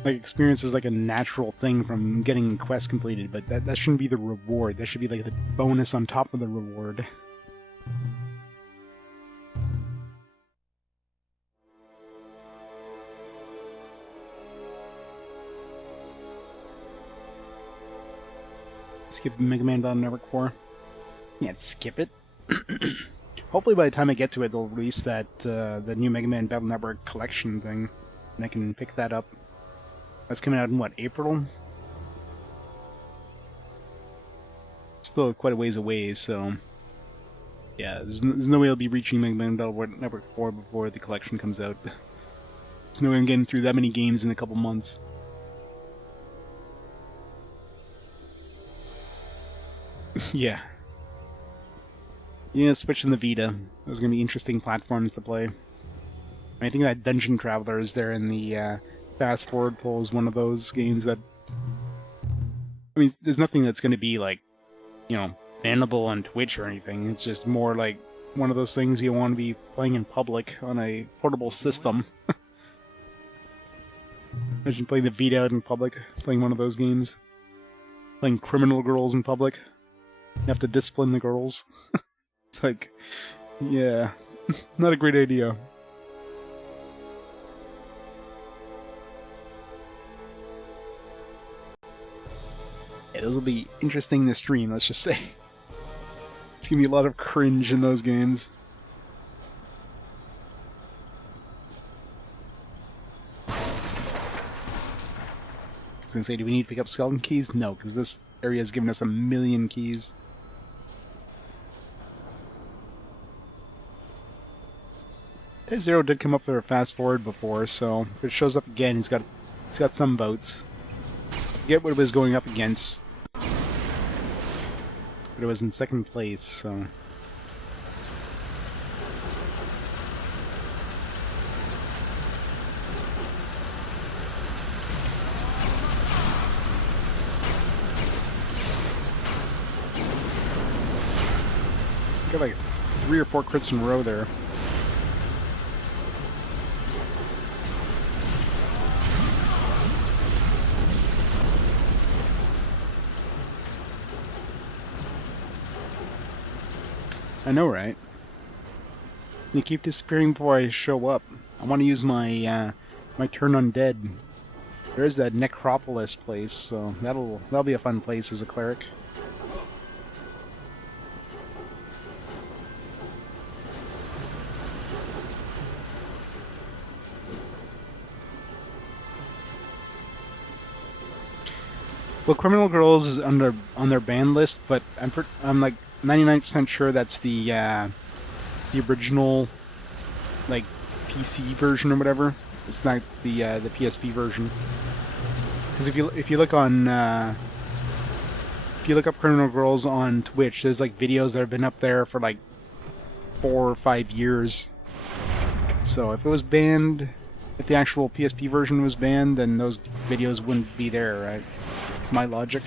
Like, experience is like a natural thing from getting quests completed, but that shouldn't be the reward. That should be like the bonus on top of the reward. Skip Mega Man Battle Network 4. Can't skip it. Hopefully by the time I get to it, they'll release that the new Mega Man Battle Network collection thing, and I can pick that up. That's coming out in, what, April? Still quite a ways away, so... Yeah, there's no way I'll be reaching Mega Man Battle Network 4 before the collection comes out. There's no way I'm getting through that many games in a couple months. Yeah. Yeah, switching the Vita. Those are going to be interesting platforms to play. I think that Dungeon Traveler is there in the Fast Forward poll is one of those games that... I mean, there's nothing that's going to be, like, you know, bannable on Twitch or anything. It's just more like one of those things you want to be playing in public on a portable system. Imagine playing the Vita out in public, playing one of those games. Playing Criminal Girls in public. You have to discipline the girls. It's like, yeah, not a great idea. Yeah, those will be interesting to stream, let's just say. It's gonna be a lot of cringe in those games. I was gonna say, do we need to pick up skeleton keys? No, because this area has given us 1,000,000 keys. Zero did come up for a fast forward before, so if it shows up again, he's got some votes. I forget what it was going up against, but it was in second place, so. Got like 3 or 4 crits in a row there. I know, right? They keep disappearing before I show up. I want to use my my turn undead. There's that necropolis place, so that'll be a fun place as a cleric. Well, Criminal Girls is on their ban list, but I'm like 99% sure that's the original, like, PC version or whatever. It's not the PSP version. Because if you look on if you look up Criminal Girls on Twitch, there's like videos that have been up there for like 4 or 5 years. So if it was banned, if the actual PSP version was banned, then those videos wouldn't be there, right? It's my logic.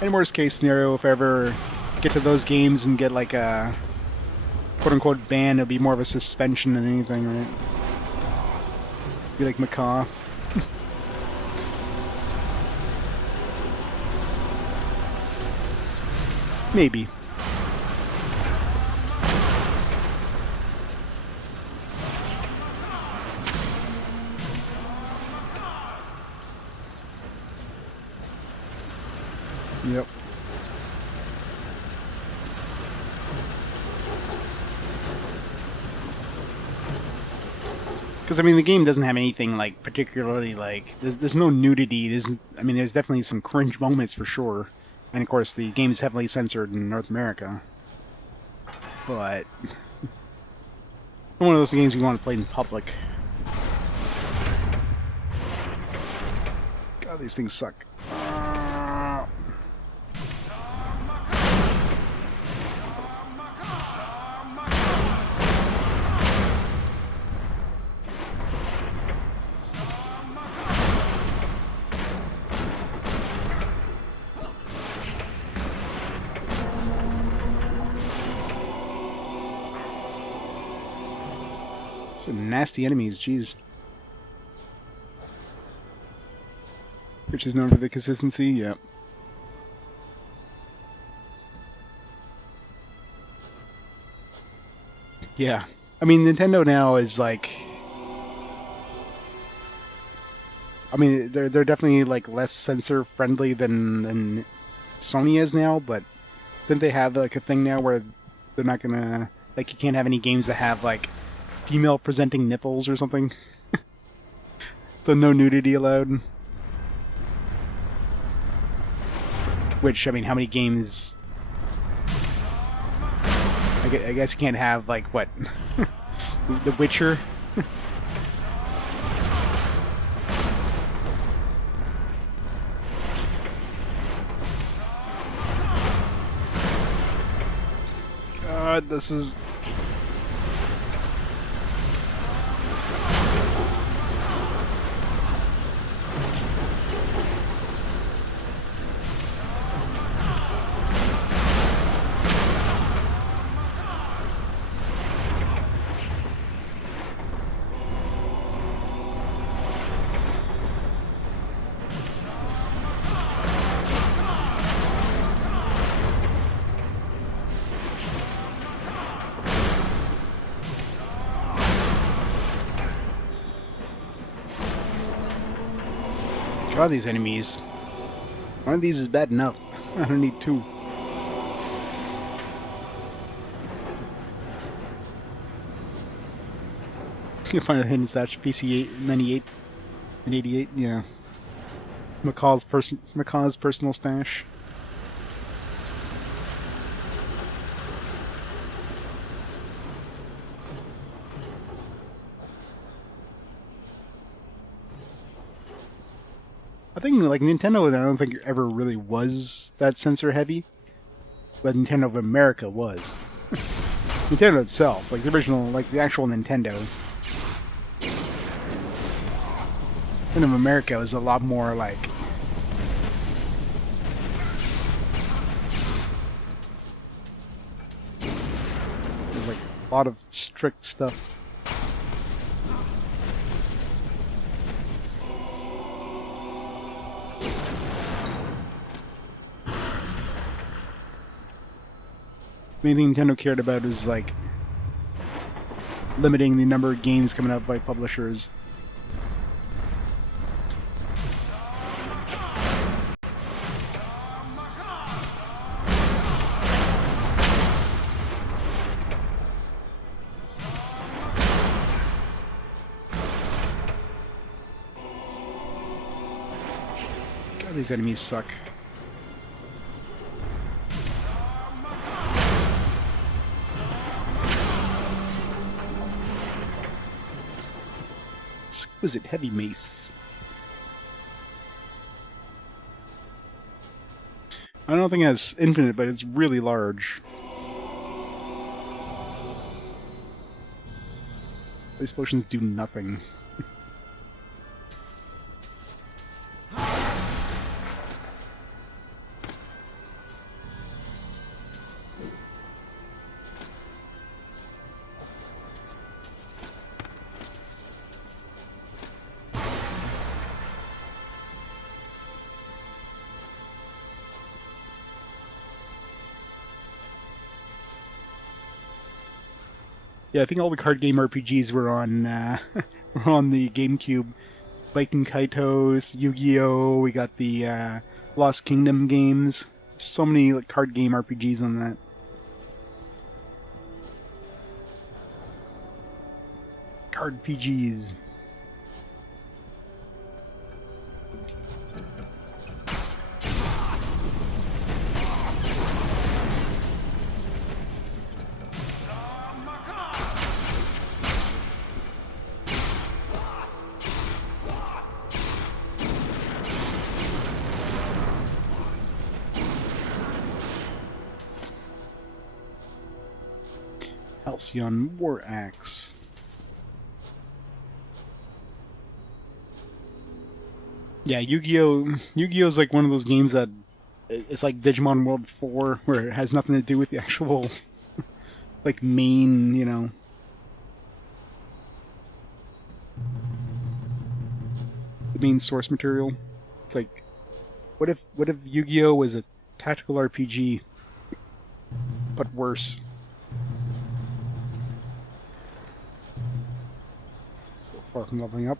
In worst case scenario, if I ever get to those games and get like a quote-unquote ban, it'll be more of a suspension than anything, right? Be like Macaw. Maybe. Yep. Because I mean, the game doesn't have anything like particularly like there's no nudity. There's definitely some cringe moments for sure, and of course the game is heavily censored in North America. But one of those games you want to play in public. God, these things suck. Some nasty enemies, jeez. Which is known for the consistency, yep. Yeah. I mean, Nintendo now is like... I mean, they're definitely like less censor-friendly than Sony is now, but didn't they have like a thing now where they're not gonna... Like, you can't have any games that have like female presenting nipples or something. So no nudity allowed. Which, I mean, how many games... I guess you can't have, like, what? The Witcher? God, this is... God, these enemies. One of these is bad enough. I don't need two. You find a hidden stash PC 98 and 88, yeah. Macaw's personal stash. I think, like, Nintendo, I don't think ever really was that censor heavy, but Nintendo of America was. Nintendo itself, like the original, like the actual Nintendo. Nintendo of America was a lot more like... There's like a lot of strict stuff. main thing Nintendo cared about is like limiting the number of games coming out by publishers. God, these enemies suck. Exquisite heavy mace. I don't think it has infinite, but it's really large. These potions do nothing. Yeah, I think all the card game RPGs were on were on the GameCube. Viking Kaitos, Yu-Gi-Oh! We got the Lost Kingdom games. So many like card game RPGs on that. Card PGs. Halcyon War Axe. Yeah, Yu-Gi-Oh! Yu-Gi-Oh! Is like one of those games that it's like Digimon World 4, where it has nothing to do with the actual like main, you know. The main source material. It's like, what if Yu-Gi-Oh! Was a tactical RPG, but worse? Still far from leveling up.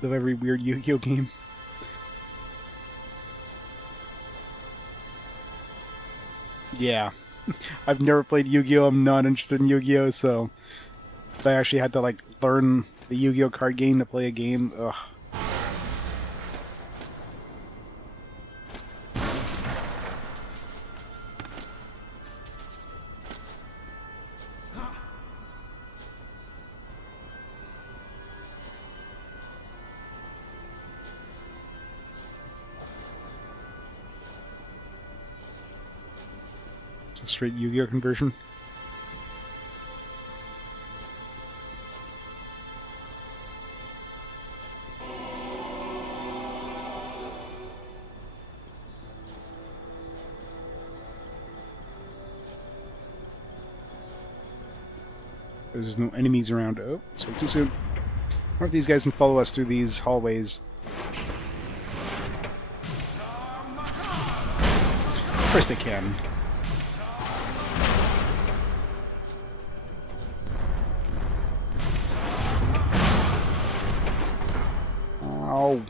Of every weird Yu-Gi-Oh! Game. Yeah. I've never played Yu-Gi-Oh! I'm not interested in Yu-Gi-Oh! So if I actually had to like learn the Yu-Gi-Oh! Card game to play a game, ugh. It's a straight Yu-Gi-Oh! Conversion. There's no enemies around. Oh, spoke too soon. I wonder if these guys can follow us through these hallways. Of course they can. Ow.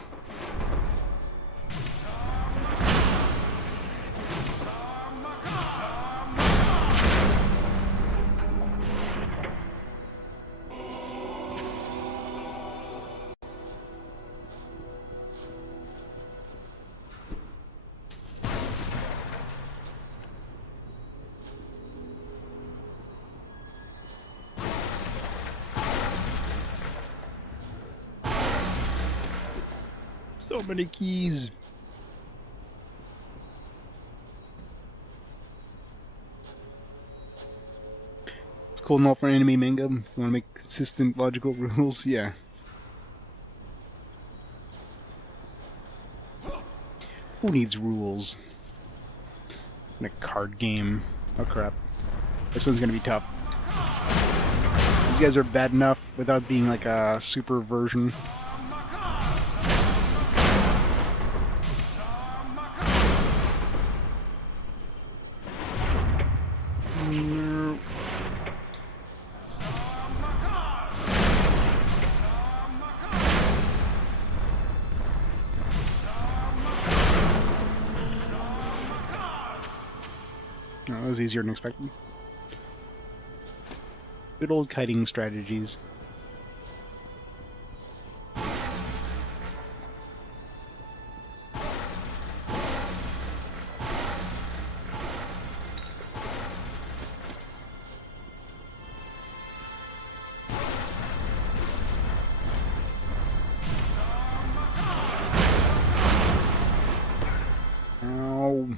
So many keys. It's cool enough for anime manga. You want to make consistent, logical rules? Yeah. Who needs rules? In a card game. Oh crap. This one's gonna be tough. These guys are bad enough without being like a super version. Oh, that was easier than expected. Good old kiting strategies. Ow.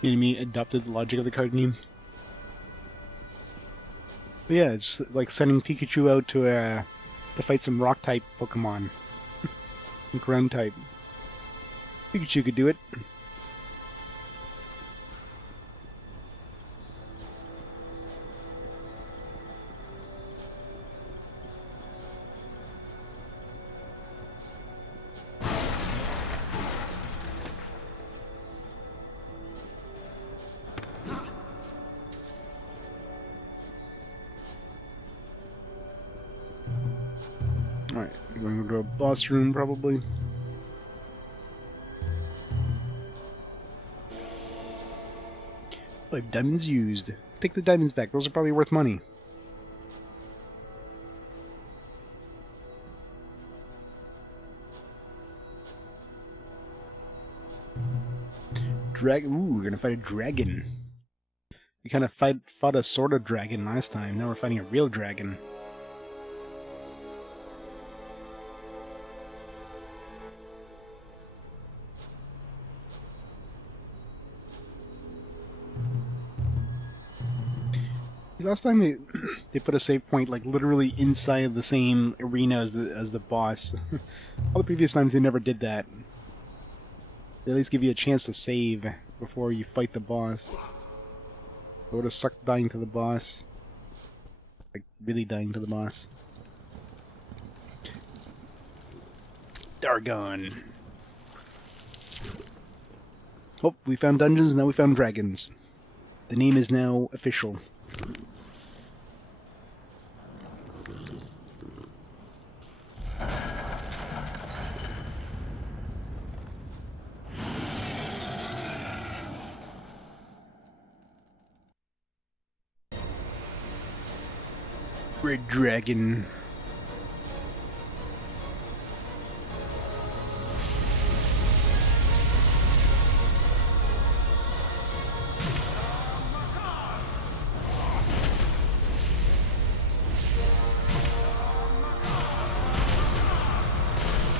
Enemy adopted the logic of the card game. But yeah, it's like sending Pikachu out to fight some rock type Pokemon. Ground type. Pikachu could do it. Alright, we're going to go to a boss room probably. Like diamonds used. Take the diamonds back, those are probably worth money. Ooh, we're gonna fight a dragon. We kind of fought a sort of dragon last time, now we're fighting a real dragon. Last time they put a save point like literally inside the same arena as the boss. All the previous times they never did that. They at least give you a chance to save before you fight the boss. I would have sucked dying to the boss. Like really dying to the boss. Dargon. Oh, we found dungeons, now we found dragons. The name is now official. Red Dragon.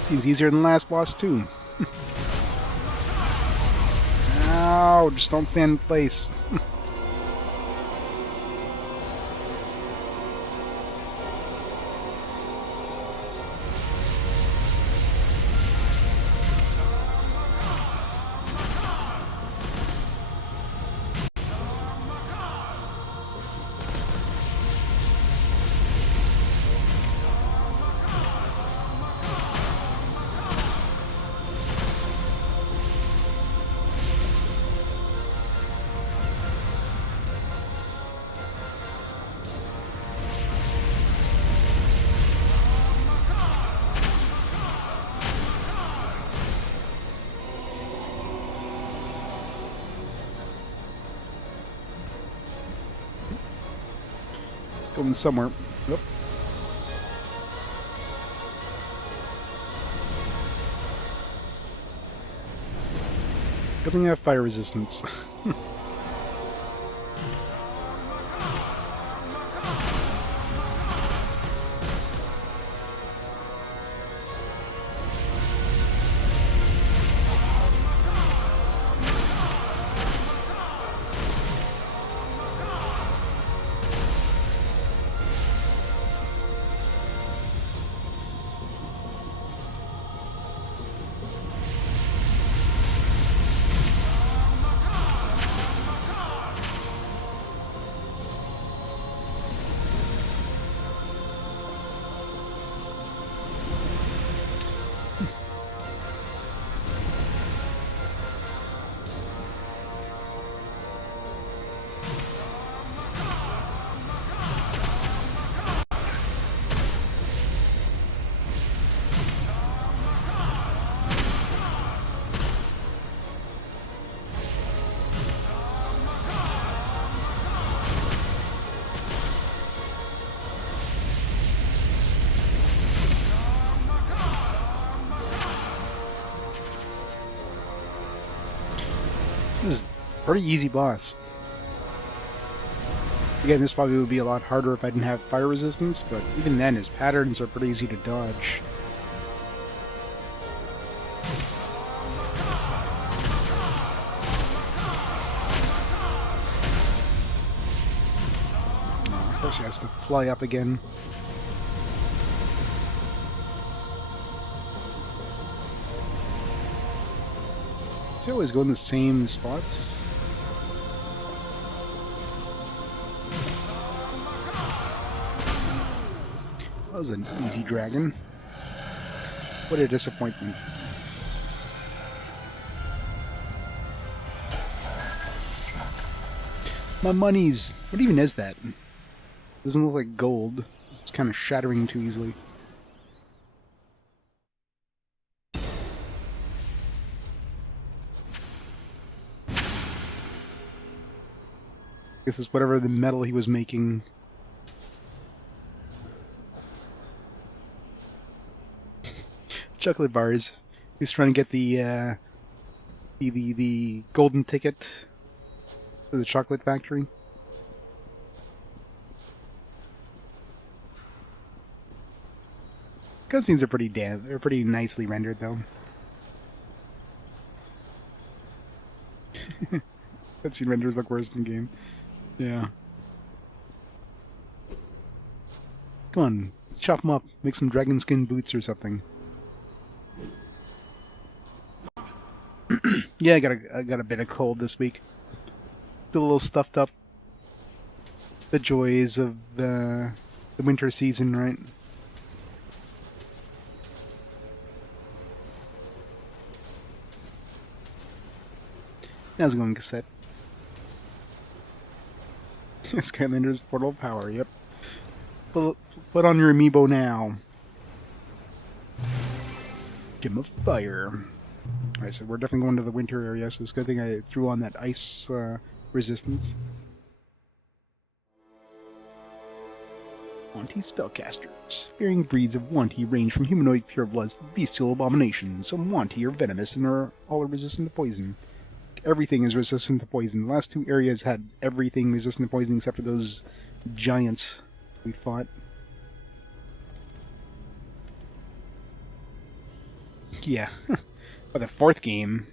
Seems easier than the last boss too. Ow, just don't stand in place. It's going somewhere. definitely have fire resistance. This is a pretty easy boss. Again, this probably would be a lot harder if I didn't have fire resistance, but even then, his patterns are pretty easy to dodge. Oh, of course he has to fly up again. Does he always go in the same spots? That was an easy dragon. What a disappointment. My monies! What even is that? Doesn't look like gold. It's kind of shattering too easily. This is whatever the metal he was making. Chocolate bars. He's trying to get the golden ticket to the chocolate factory. Cutscenes are they're pretty nicely rendered though. Cutscene renders look worse than game. Yeah. Come on, chop them up, make some dragon skin boots or something. Yeah, I got a bit of cold this week. Still a little stuffed up. The joys of the winter season, right? How's it going, cassette? Skylander's portal of power, yep. Put on your amiibo now. Gem of fire. Alright, so we're definitely going to the winter area, so it's a good thing I threw on that ice resistance. Wanty spellcasters. Varying breeds of Wanty range from humanoid purebloods to bestial abominations. Some Wanty are venomous and all are resistant to poison. Everything is resistant to poison. The last two areas had everything resistant to poison except for those giants we fought. Yeah. But the fourth game,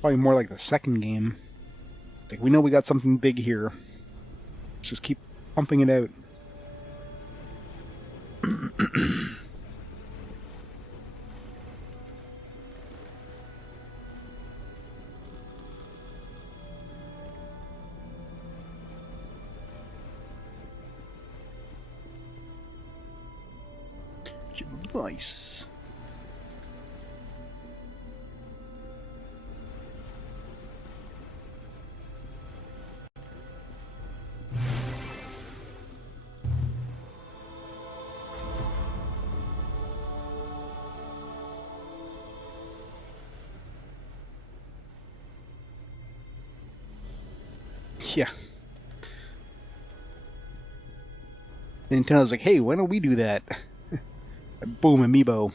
probably more like the second game. It's like, we know we got something big here. Let's just keep pumping it out. Advice. Yeah. Nintendo's like, hey, why don't we do that? Boom, amiibo.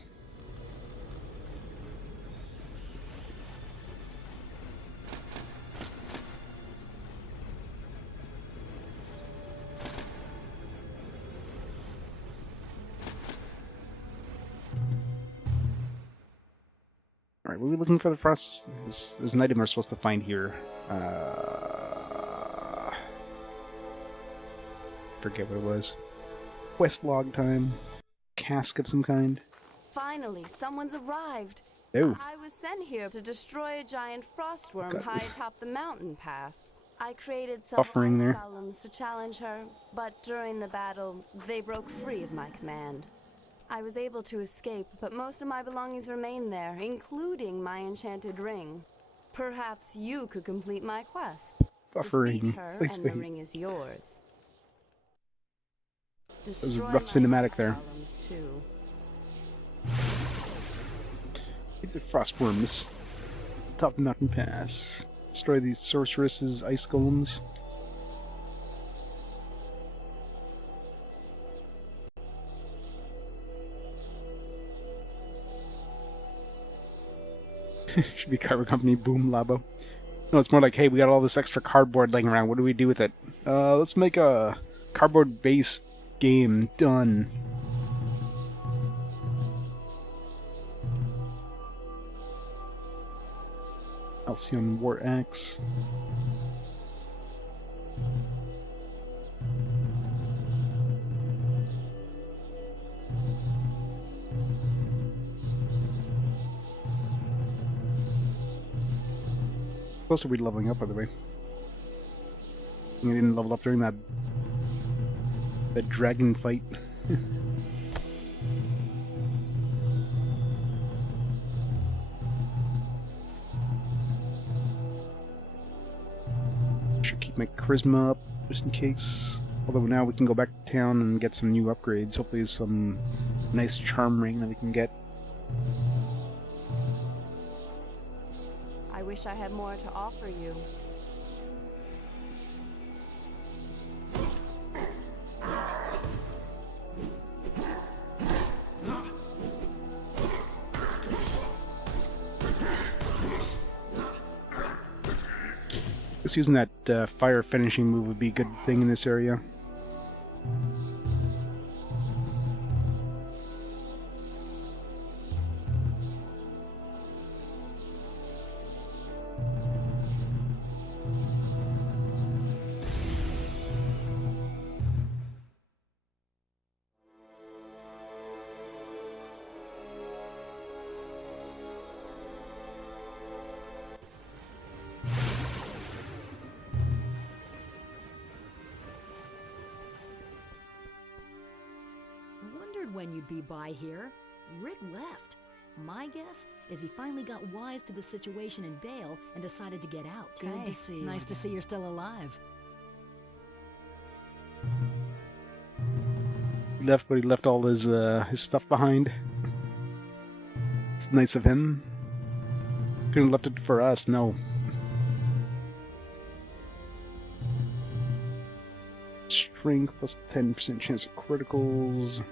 Alright, were we looking for the frost? There's an item we're supposed to find here. Forget what it was. Quest log time. Cask of some kind. Finally, someone's arrived. Oh. I was sent here to destroy a giant frostworm high atop the mountain pass. I created some Buffering there. ice golems to challenge her, but during the battle, they broke free of my command. I was able to escape, but most of my belongings remain there, including my enchanted ring. Perhaps you could complete my quest. Buffering. Defeat her, Please and the wait. ring is yours. That was a Destroy rough my cinematic ice there. golems, too. If the frostworm is top of mountain pass. Destroy these sorceress's ice golems. Should be cardboard company boom labo. No, it's more like, hey, we got all this extra cardboard laying around. What do we do with it? Let's make a cardboard-based game. Done. Halcyon War Axe. Close are we leveling up, by the way? We didn't level up during that dragon fight. Should keep my charisma up just in case. Although now we can go back to town and get some new upgrades. Hopefully, some nice charm ring that we can get. I wish I had more to offer you. Just using that fire finishing move would be a good thing in this area. Wondered when you'd be by here. Rick left. My guess is he finally got wise to the situation in Bale and decided to get out. Good to see you Nice to again. see you're still alive. He left, but he left all his stuff behind. It's nice of him. Couldn't have left it for us, no. Strength plus 10% chance of criticals.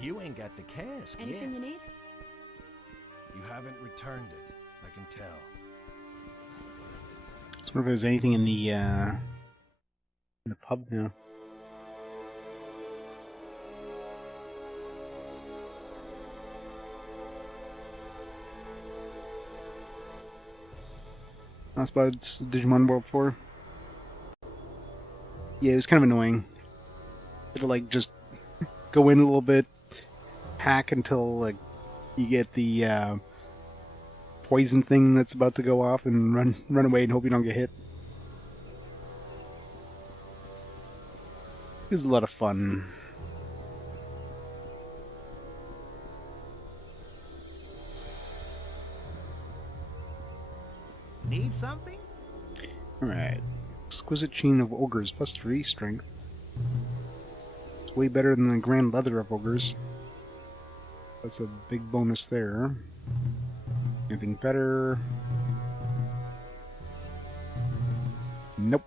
You ain't got the cask Anything yet. you need? You haven't returned it, I can tell. I wonder if there's anything in the pub now. That's about Digimon World 4. Yeah, it was kind of annoying. It'll like just go in a little bit, hack until like you get the poison thing that's about to go off, and run away and hope you don't get hit. It was a lot of fun. something? Alright. Exquisite Chain of Ogres, plus 3 strength. It's way better than the Grand Leather of Ogres. That's a big bonus there. Anything better? Nope.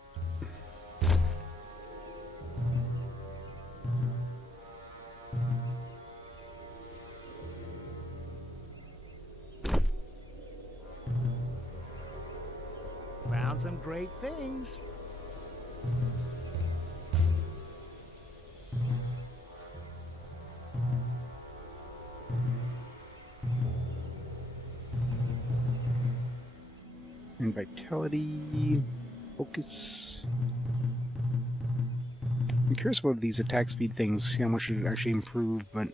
Found some great things. And vitality, focus. I'm curious about these attack speed things, see how much it actually improved, but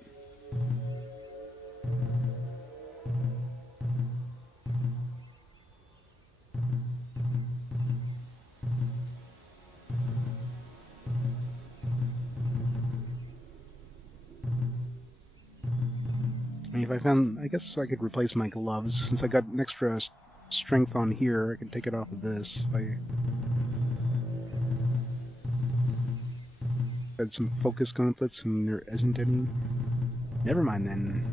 I mean, if I found, I guess I could replace my gloves since I got an extra strength on here. I can take it off of this if I had some focus gauntlets and there isn't any. Never mind then.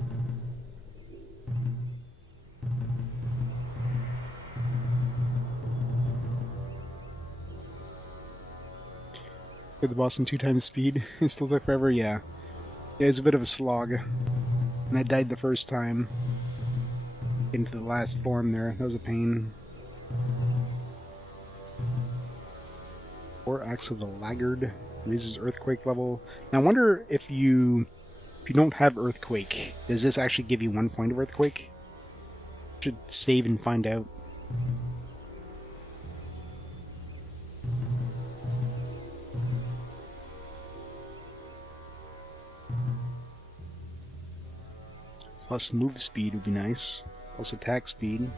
Did the boss in 2 times speed. It still took forever, yeah. Yeah, it's a bit of a slog. And I died the first time. Into the last form there. That was a pain. 4 Acts of the Laggard. Raises Earthquake level. Now I wonder if you don't have Earthquake, does this actually give you 1 point of Earthquake? Should save and find out. Plus move speed would be nice. Plus attack speed.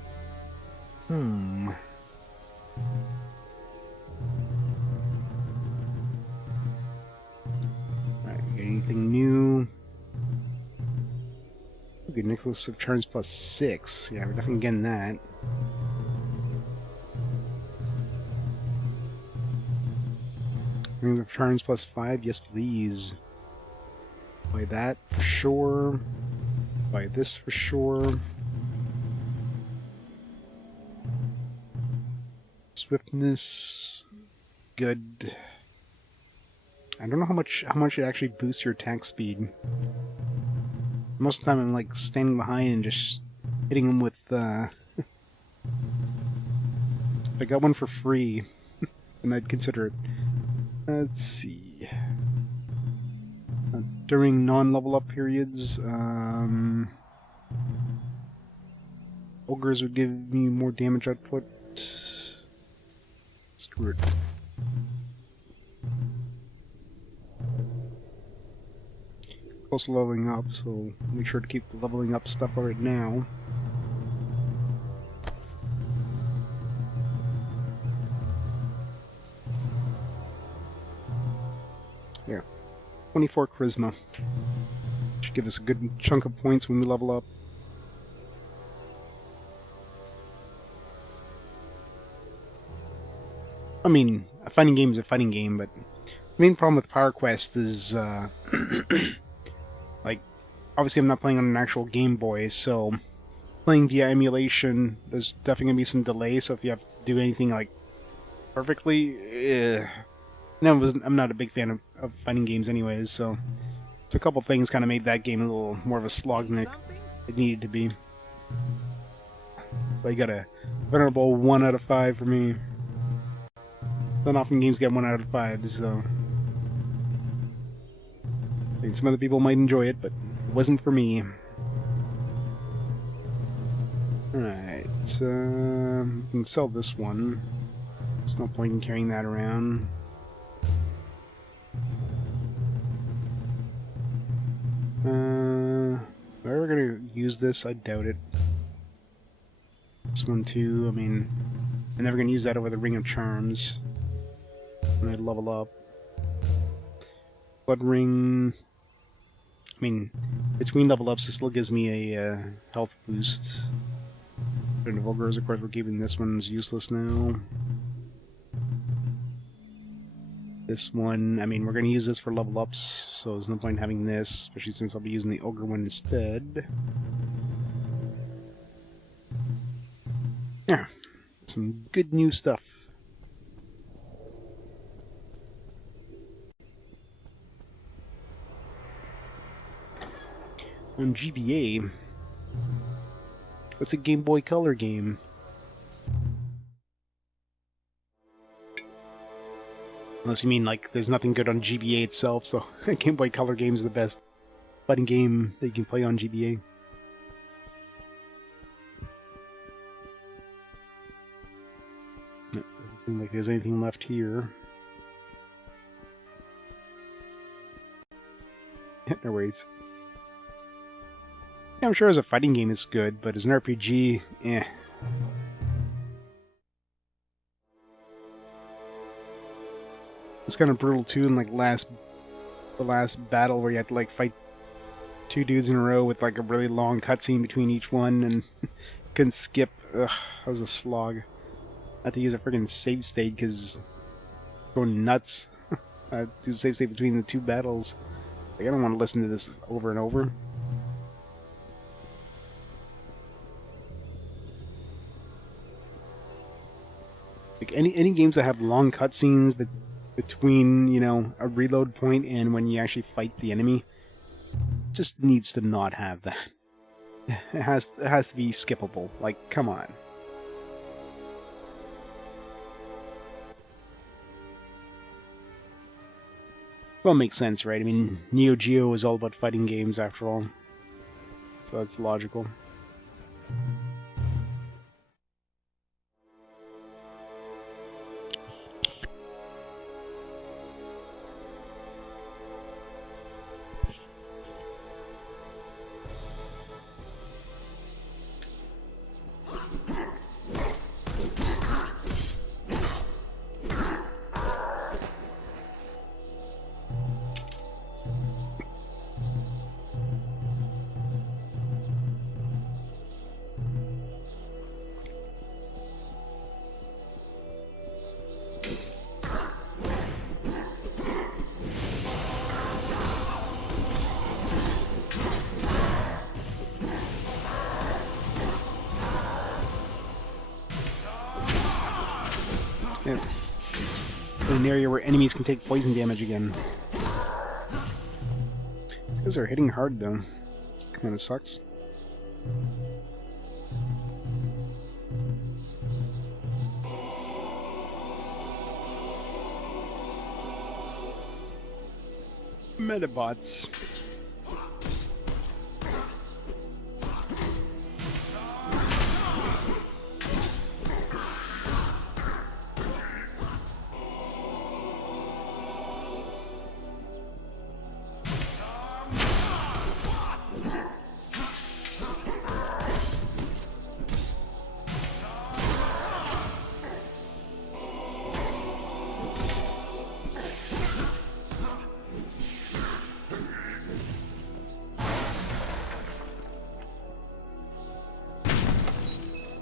Right, get anything new? Okay, Nicholas of Charms plus 6. Yeah, we're definitely getting that. Rings of Charms plus 5. Yes, please. Buy that for sure. Buy this for sure. Swiftness, good. I don't know how much it actually boosts your attack speed. Most of the time I'm like standing behind and just hitting them with I got one for free, and I'd consider it. Let's see. During non-level up periods, ogres would give me more damage output. Screw it. Close to leveling up, so make sure to keep the leveling up stuff right now. Here. 24 charisma. Should give us a good chunk of points when we level up. I mean, a fighting game is a fighting game, but the main problem with Power Quest is, like, obviously I'm not playing on an actual Game Boy, so playing via emulation, there's definitely going to be some delay, so if you have to do anything, like, perfectly, no, I'm not a big fan of fighting games anyways, so a couple things kind of made that game a little more of a slog than it needed to be. So I got a venerable 1 out of 5 for me. Not often games get 1 out of 5, so I mean, some other people might enjoy it, but it wasn't for me. Alright, we can sell this one. There's no point in carrying that around. Are we ever gonna use this? I doubt it. This one too, I mean, I'm never gonna use that over the Ring of Charms when I level up. Blood Ring, I mean, between level ups, it still gives me a health boost. And the Ogres, of course, we're keeping this one's useless now. This one, I mean, we're going to use this for level ups, so there's no point in having this, especially since I'll be using the Ogre one instead. Yeah, some good new stuff. On GBA, what's a Game Boy Color game? Unless you mean, like, there's nothing good on GBA itself, so Game Boy Color game is the best fighting game that you can play on GBA. Doesn't seem like there's anything left here. No worries. Yeah, I'm sure as a fighting game it's good, but as an RPG, eh. It's kind of brutal too in like the last battle where you had to like fight two dudes in a row with like a really long cutscene between each one and couldn't skip. Ugh, that was a slog. I had to use a freaking save state because going nuts. I do save state between the two battles. Like I don't want to listen to this over and over. Like any games that have long cutscenes, but between, you know, a reload point and when you actually fight the enemy, just needs to not have that. It has to be skippable. Like, come on. Well, it makes sense, right? I mean, Neo Geo is all about fighting games after all. So that's logical. It's an area where enemies can take poison damage again. These guys are hitting hard though. Kinda sucks. Metabots.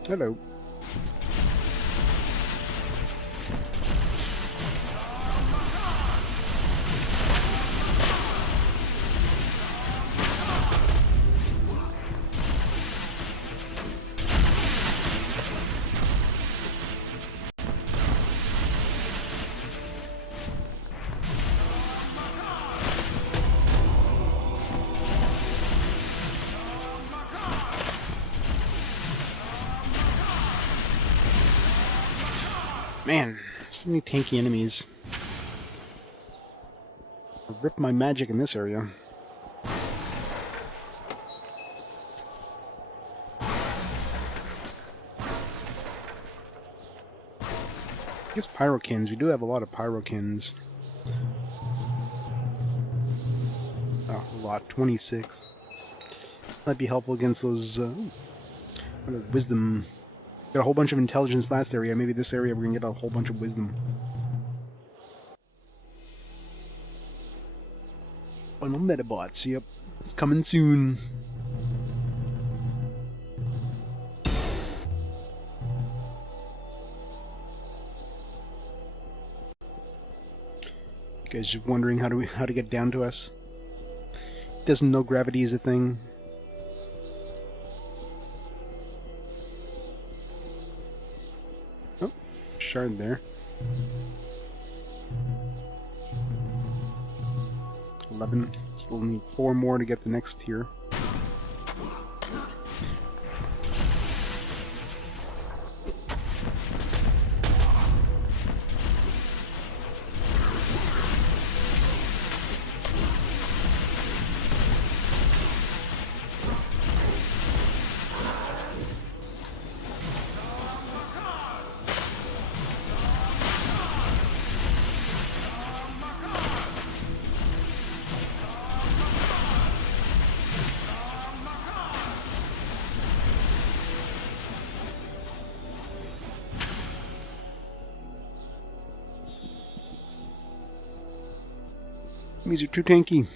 Hello. Man, so many tanky enemies. I'll rip my magic in this area. I guess pyrokins. We do have a lot of pyrokins. Oh, a lot. 26. Might be helpful against those wisdom. Got a whole bunch of intelligence last area. Maybe this area we're gonna get a whole bunch of wisdom. Final Metabots, yep. It's coming soon. You guys just wondering how to get down to us. Doesn't know gravity is a thing. Oh, shard there. 11. Still need 4 more to get the next tier. These are too tanky.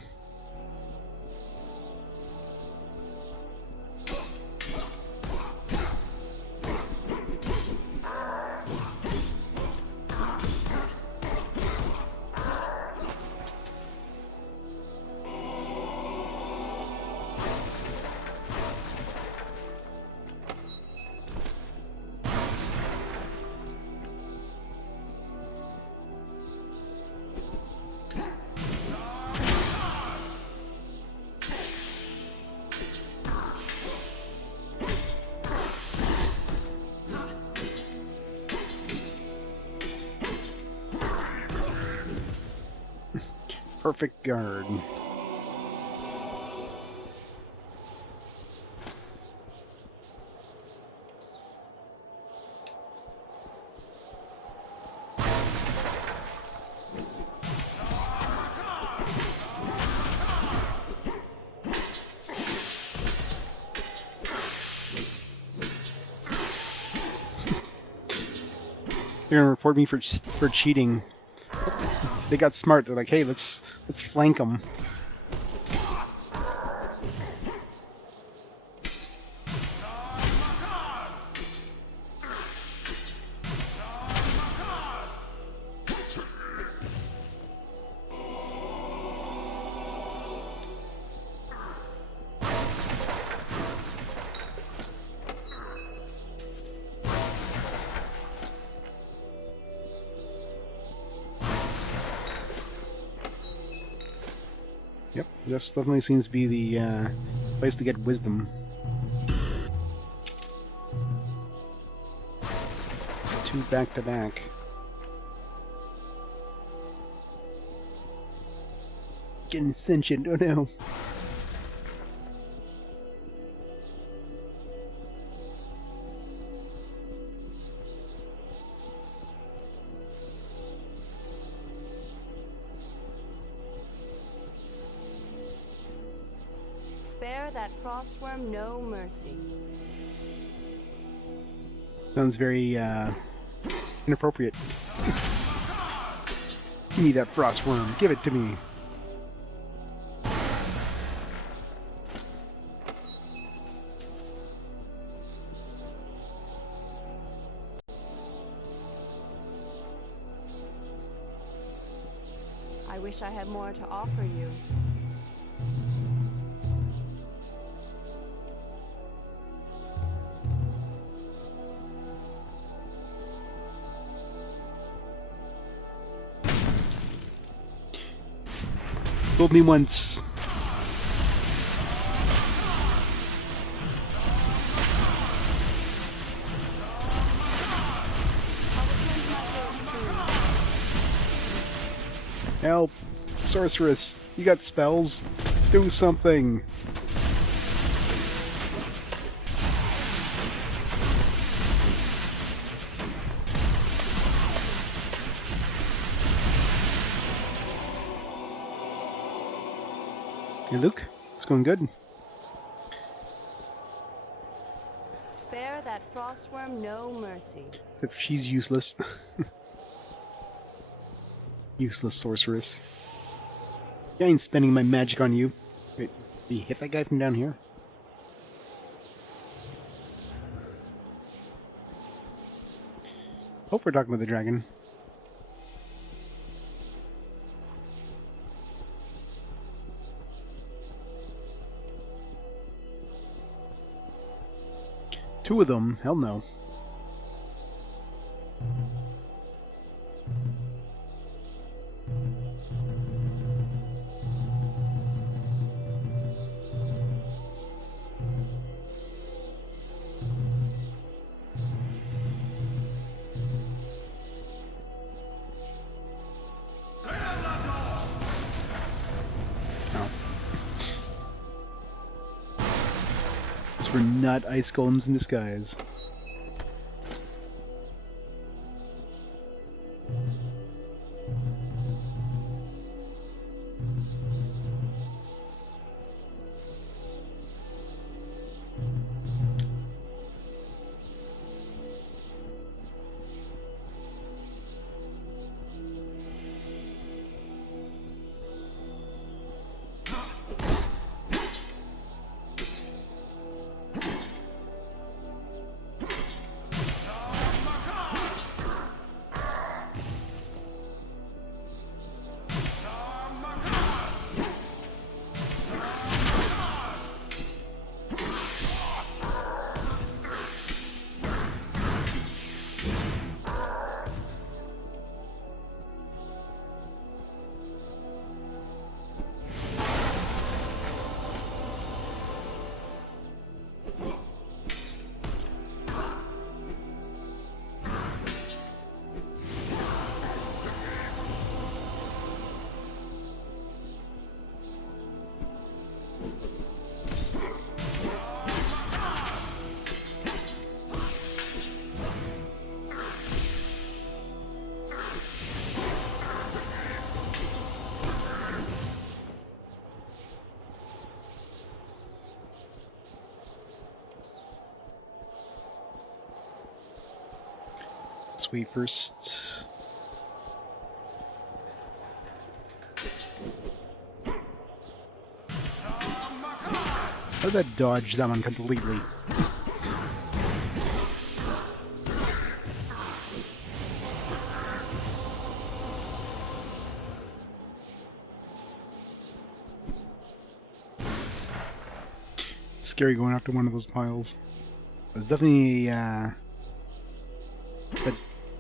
Perfect guard. They're gonna report me for cheating. They got smart. They're like, hey, let's flank them. Yep, this definitely seems to be the place to get wisdom. It's 2 back to back. Getting sentient, oh no. Spare that frostworm no mercy. Sounds very inappropriate. Give me that frostworm. Give it to me. I wish I had more to offer you. Fooled me once. Help! Sorceress! You got spells? Do something! Hey Luke, it's going good. Spare that frostworm no mercy. If she's useless. Useless sorceress. I ain't spending my magic on you. Wait, did you hit that guy from down here? Hope we're talking about the dragon. 2 of them? Hell no. We're not ice golems in disguise. Wait first. How did that dodge that one completely? It's scary going after one of those piles. It was definitely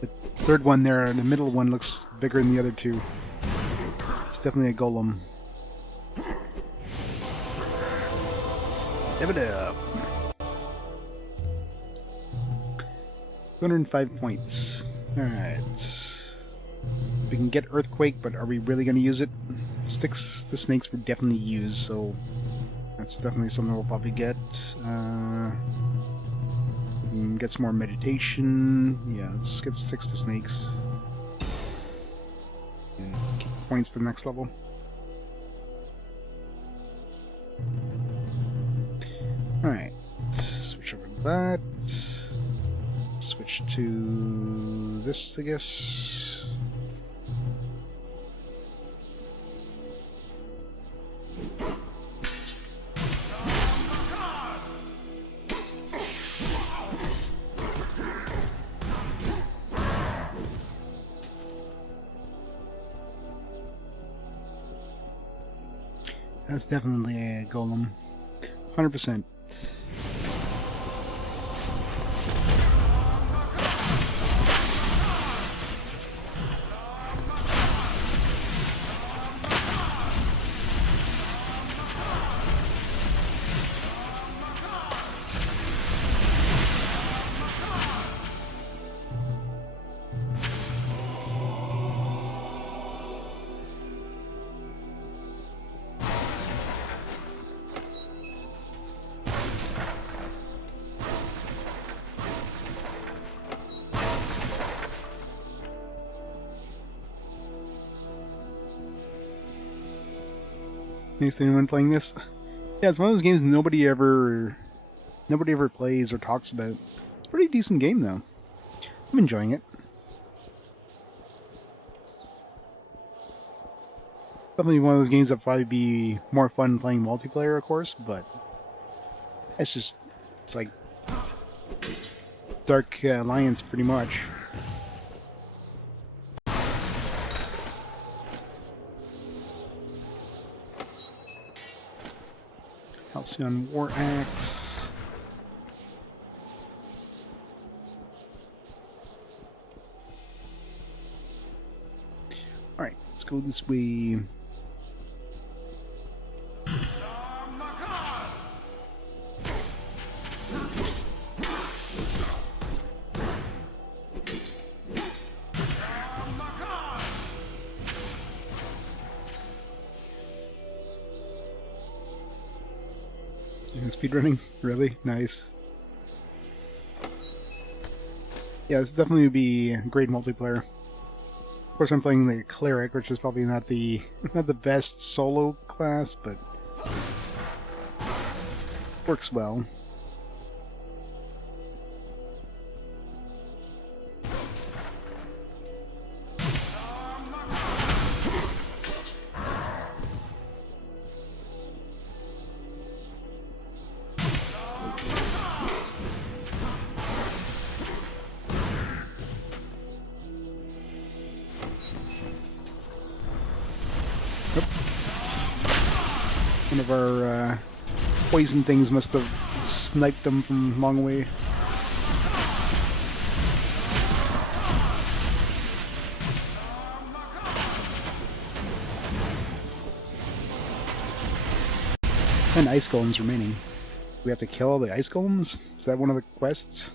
the third one there, the middle one looks bigger than the other two. It's definitely a golem. Give it up. 205 points. Alright. We can get Earthquake, but are we really going to use it? Sticks to snakes we definitely use, so that's definitely something we'll probably get. Get some more meditation. Yeah, let's get 6 to snakes. And keep points for the next level. Alright. Switch over to that. Switch to this, I guess. That's definitely a golem. 100%. Anyone playing this? Yeah, it's one of those games nobody ever plays or talks about. It's a pretty decent game though. I'm enjoying it. Definitely one of those games that probably be more fun playing multiplayer, of course, but it's like Dark Alliance pretty much. Halcyon War Axe. go this way. Speedrunning? Really? Nice. Yeah, this definitely would be great multiplayer. Of course, I'm playing the cleric, which is probably not the best solo class, but works well. One of our poison things must have sniped them from a long way. And ice golems remaining. Do we have to kill all the ice golems? Is that one of the quests?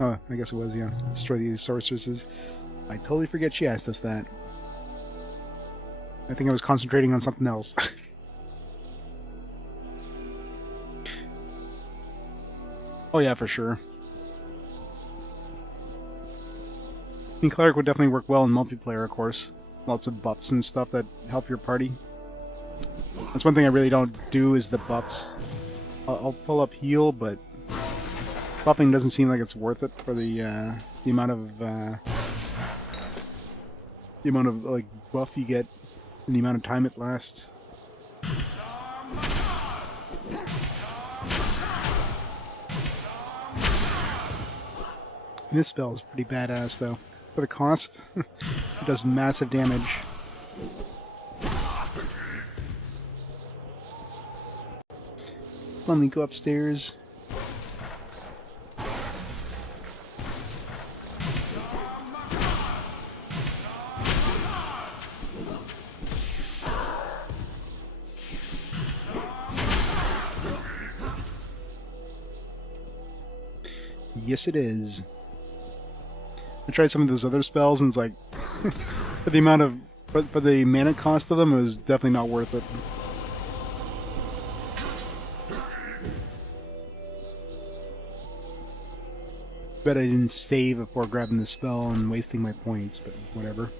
Oh, I guess it was, yeah. Destroy these sorceresses. I totally forget she asked us that. I think I was concentrating on something else. Oh yeah, for sure. I mean, Cleric would definitely work well in multiplayer, of course. Lots of buffs and stuff that help your party. That's one thing I really don't do, is the buffs. I'll pull up heal, but buffing doesn't seem like it's worth it for the amount of like buff you get and the amount of time it lasts. And this spell is pretty badass, though. For the cost, it does massive damage. Finally go upstairs. Yes, it is. I tried some of those other spells, and it's like, for the amount of, for the mana cost of them, it was definitely not worth it. Bet I didn't save before grabbing the spell and wasting my points, but whatever.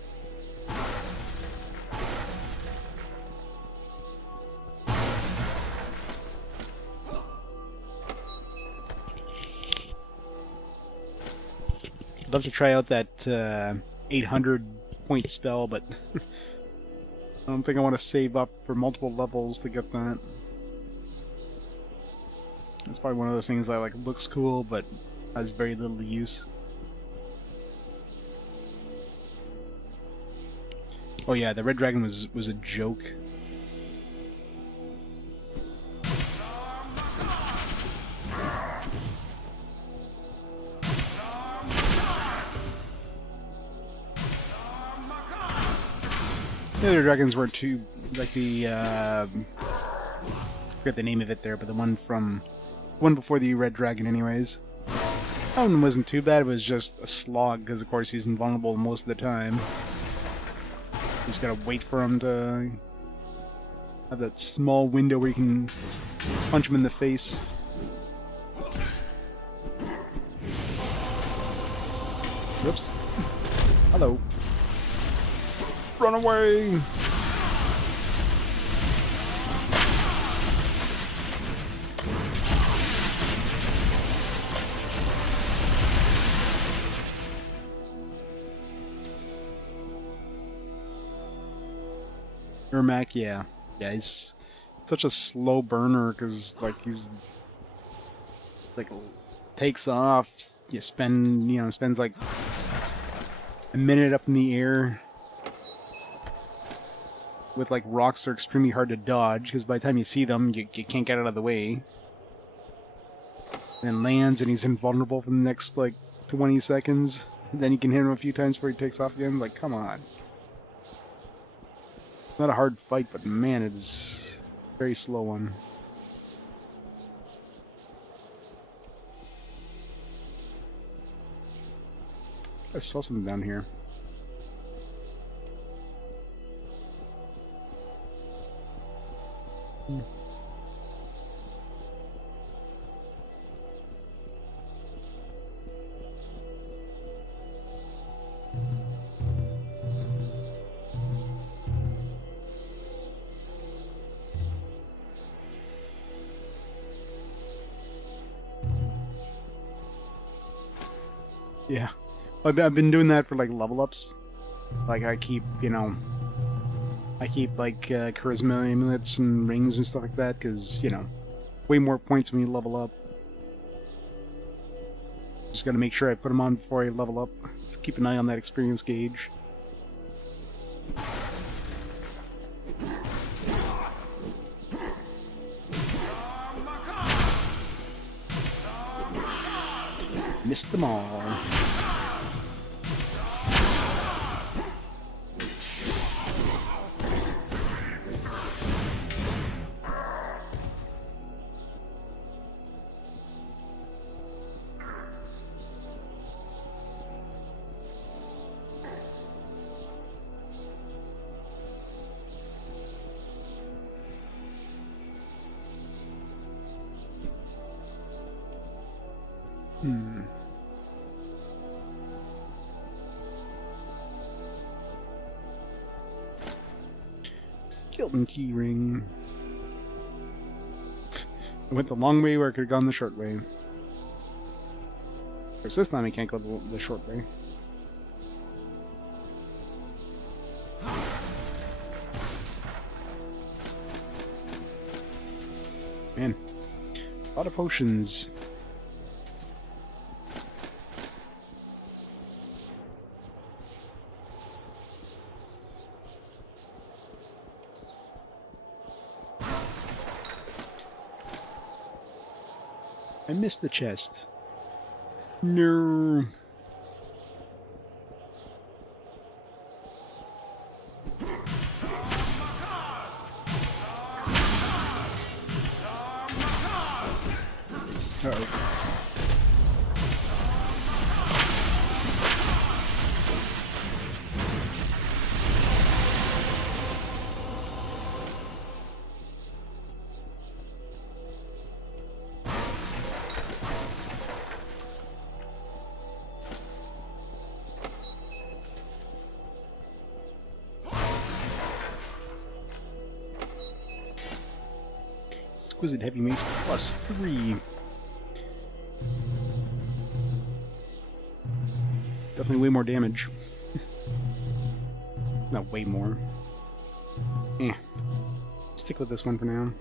I'd love to try out that 800 point spell, but I don't think I want to save up for multiple levels to get that. It's probably one of those things that like looks cool, but has very little use. Oh yeah, the red dragon was a joke. The other dragons weren't too, like the, I forget the name of it there, but the one before the red dragon anyways. That one wasn't too bad, it was just a slog, because of course he's invulnerable most of the time. You just gotta wait for him to have that small window where you can punch him in the face. Whoops. Hello. Run away! Ermac, yeah. Yeah, he's such a slow burner, because, like, he's, like, takes off, spends, like, a minute up in the air with, like, rocks that are extremely hard to dodge, because by the time you see them, you can't get out of the way. Then lands, and he's invulnerable for the next, like, 20 seconds. Then you can hit him a few times before he takes off again. Like, come on. Not a hard fight, but man, it is a very slow one. I saw something down here. Yeah. I've been doing that for like level ups. Like I keep, you know, like charisma amulets and rings and stuff like that because, you know, way more points when you level up. Just gotta make sure I put them on before I level up. Let's keep an eye on that experience gauge. Missed them all. Skeleton key ring. I went the long way where I could have gone the short way. Of course, this time I can't go the short way. Man, a lot of potions. I missed the chest. No. Uh-oh. Exquisite heavy mace +3. Definitely way more damage. Not way more. Eh. Stick with this one for now.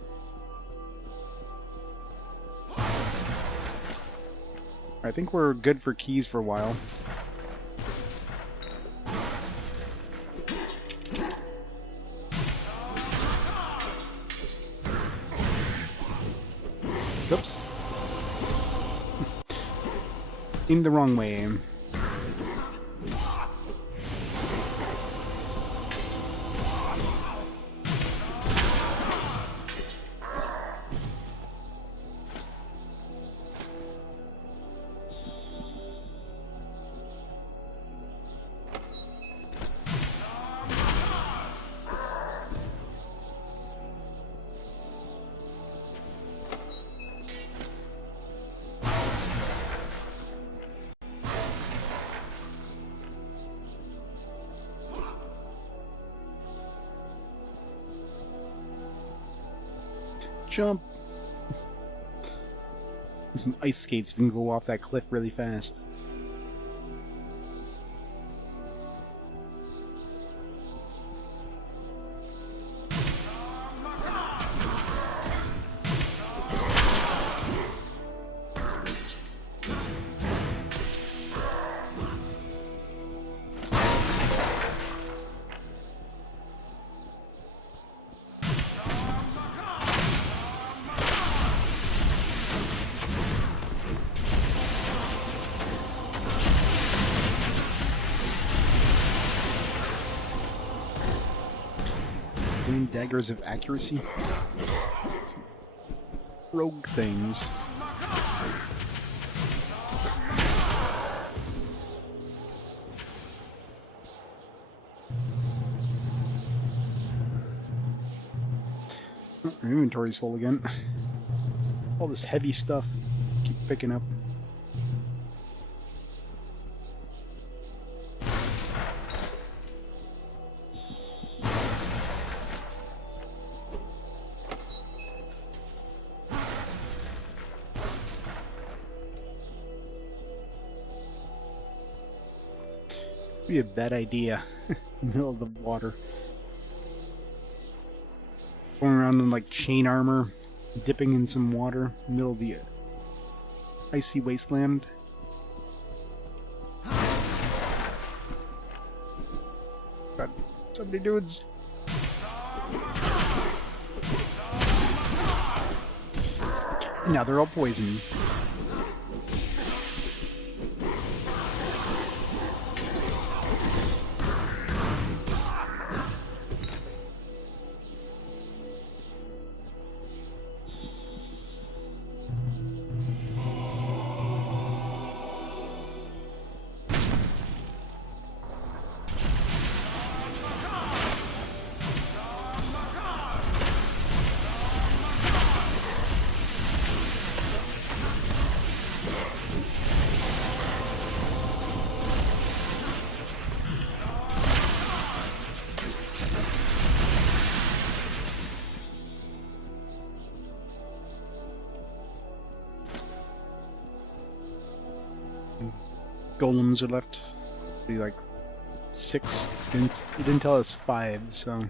I think we're good for keys for a while. Oops. In the wrong way. Jump! Some ice skates if you can go off that cliff really fast. Green daggers of accuracy. Rogue things. Oh, our inventory's full again. All this heavy stuff. Keep picking up. Be a bad idea. In the middle of the water. Going around in like chain armor, dipping in some water, in the middle of the icy wasteland. Got so many dudes. And now they're all poisoned. Golems are left. Be like 6. It didn't tell us 5, so.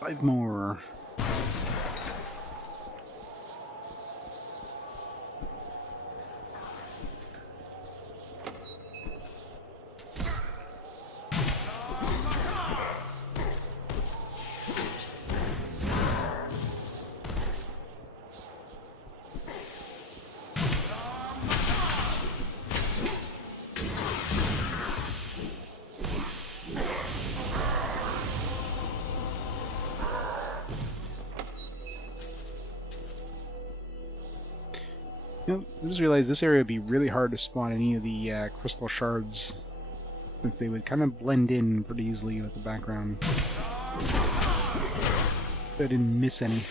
Five more. You know, I just realized this area would be really hard to spawn any of the crystal shards, since they would kind of blend in pretty easily with the background. I didn't miss any.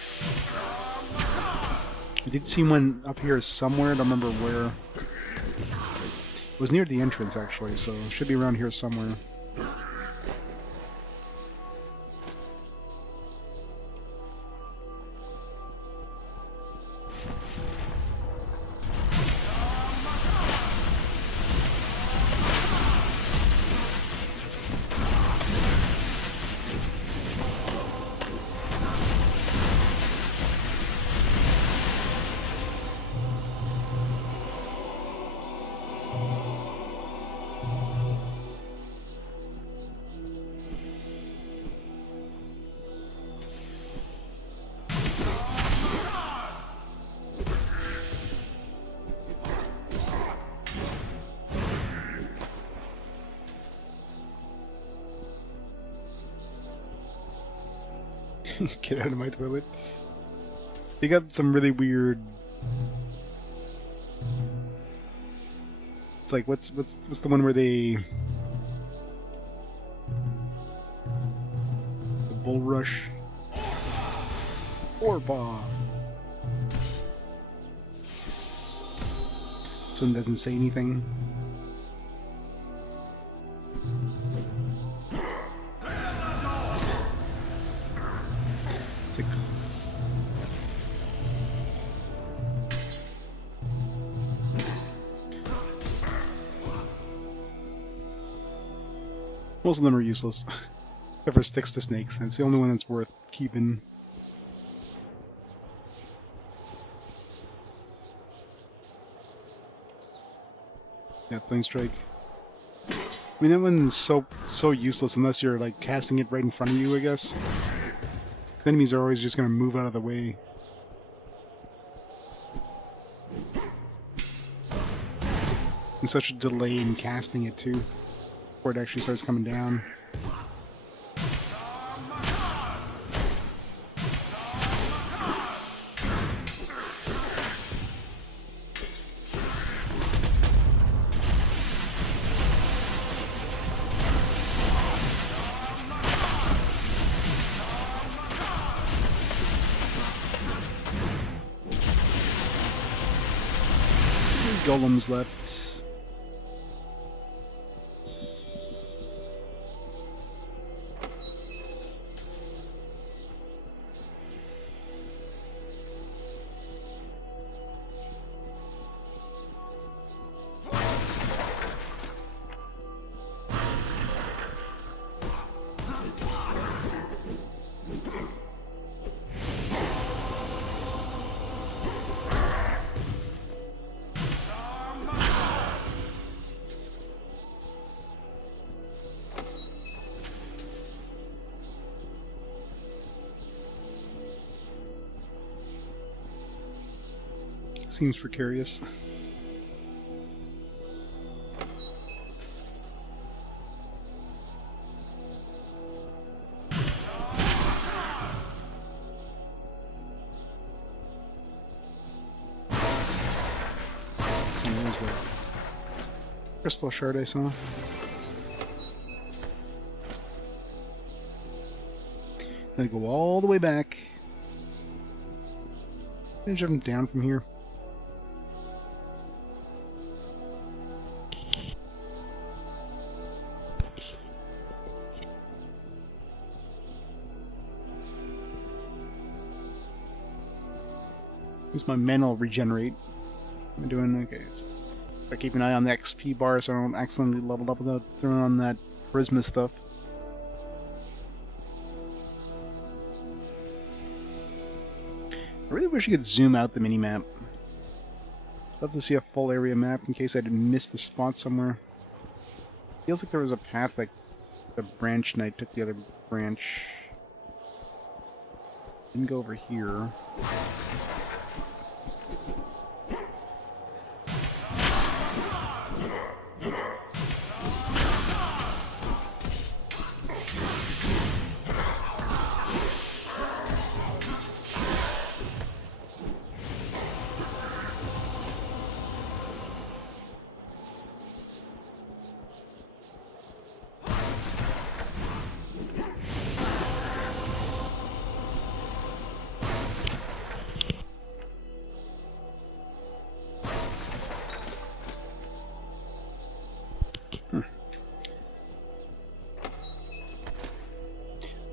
I did see one up here somewhere, I don't remember where. It was near the entrance actually, so it should be around here somewhere. Get out of my toilet. They got some really weird. It's like what's the one where they the bull rush or bomb. This one doesn't say anything. It's like most of them are useless. Except for sticks to snakes. It's the only one that's worth keeping. Yeah, Flame Strike. I mean, that one's so useless unless you're like casting it right in front of you, I guess. Enemies are always just gonna move out of the way. And such a delay in casting it too, before it actually starts coming down. Golems left. Seems precarious. What was that? Crystal shard I saw. Then go all the way back. And jump down from here. At least my mana will regenerate. Am I doing okay? I keep an eye on the XP bar so I don't accidentally level up without throwing on that charisma stuff. I really wish you could zoom out the minimap. I'd love to see a full area map in case I didn't miss the spot somewhere. Feels like there was a path like the branch and I took the other branch. Didn't go over here.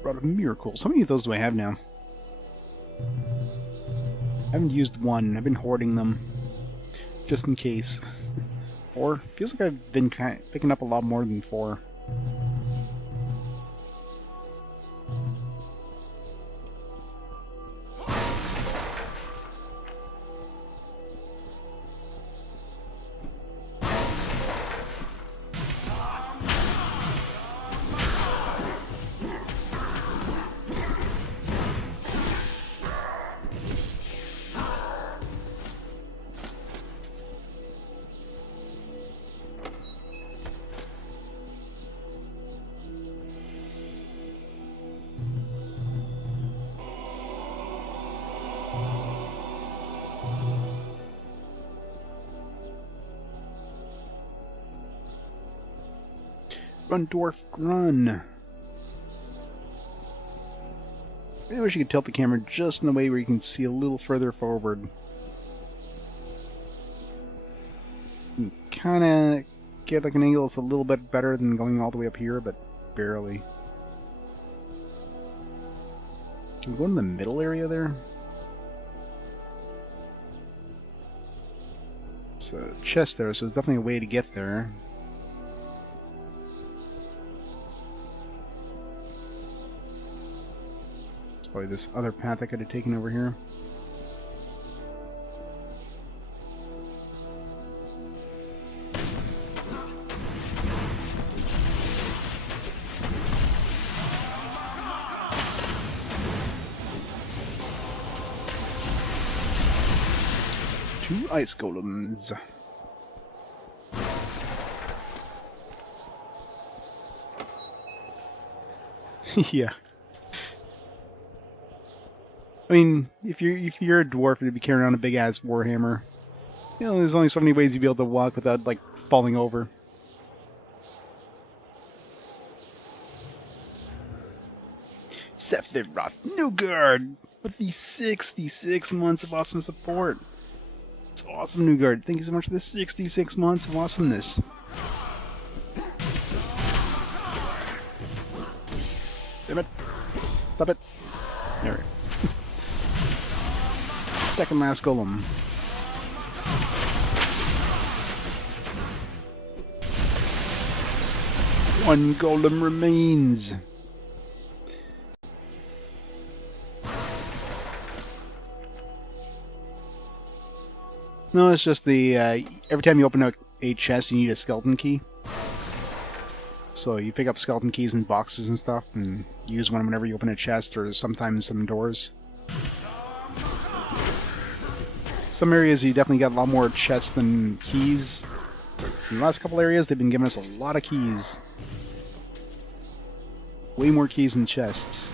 Rod of Miracles. How many of those do I have now? I haven't used one. I've been hoarding them. Just in case. 4? Feels like I've been picking up a lot more than 4. Run, dwarf, run! I wish you could tilt the camera just in the way where you can see a little further forward. Kinda get like an angle that's a little bit better than going all the way up here, but barely. Can we go in the middle area there? It's a chest there, so there's definitely a way to get there. probably this other path I could have taken over here. Two ice golems. Yeah. I mean, if you're a dwarf, you'd be carrying around a big ass warhammer. You know, there's only so many ways you'd be able to walk without like falling over. Sephiroth Newgard with the 66 months of awesome support. It's awesome, Newgard. Thank you so much for the 66 months of awesomeness. Damn it. Stop it. There we go. Second last golem. One golem remains. No, it's just the every time you open a chest, you need a skeleton key. So you pick up skeleton keys in boxes and stuff, and use one whenever you open a chest, or sometimes some doors. Some areas you definitely got a lot more chests than keys. In the last couple areas, they've been giving us a lot of keys. Way more keys than chests.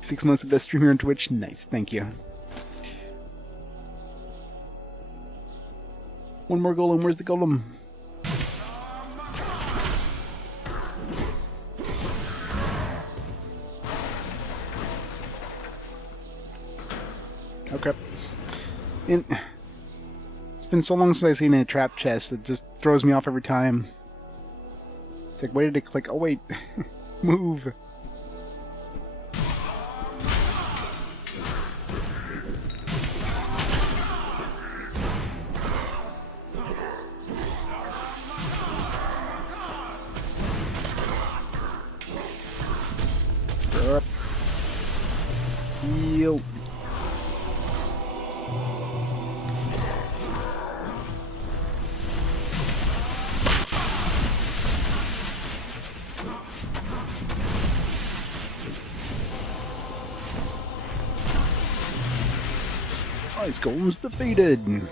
Six months of best streamer on Twitch. Nice, thank you. One more golem. Where's the golem? Okay. It's been so long since I've seen a trap chest that just throws me off every time. It's like, why did it click? Oh wait, move. Heal. Ice Golem's defeated.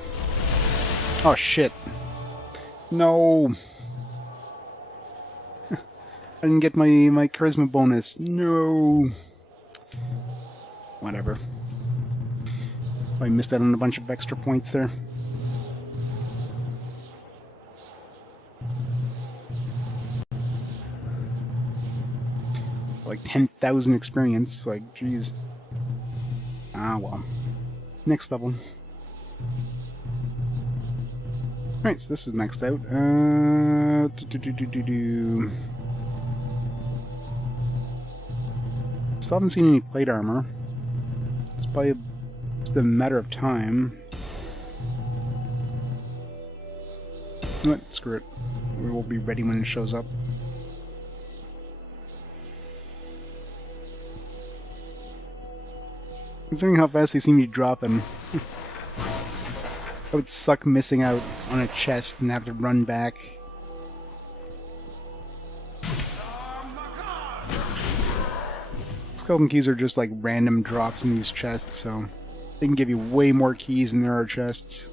Oh shit. No. I didn't get my charisma bonus. No. Whatever. I missed out on a bunch of extra points there. Like 10,000 experience. Like, jeez. Ah, well. Next level. Right, so this is maxed out. Still haven't seen any plate armor. It's probably just a matter of time. You know what? Screw it. We will be ready when it shows up. Considering how fast they seem to drop him, I would suck missing out on a chest and have to run back. Skeleton keys are just like random drops in these chests, so they can give you way more keys than there are chests.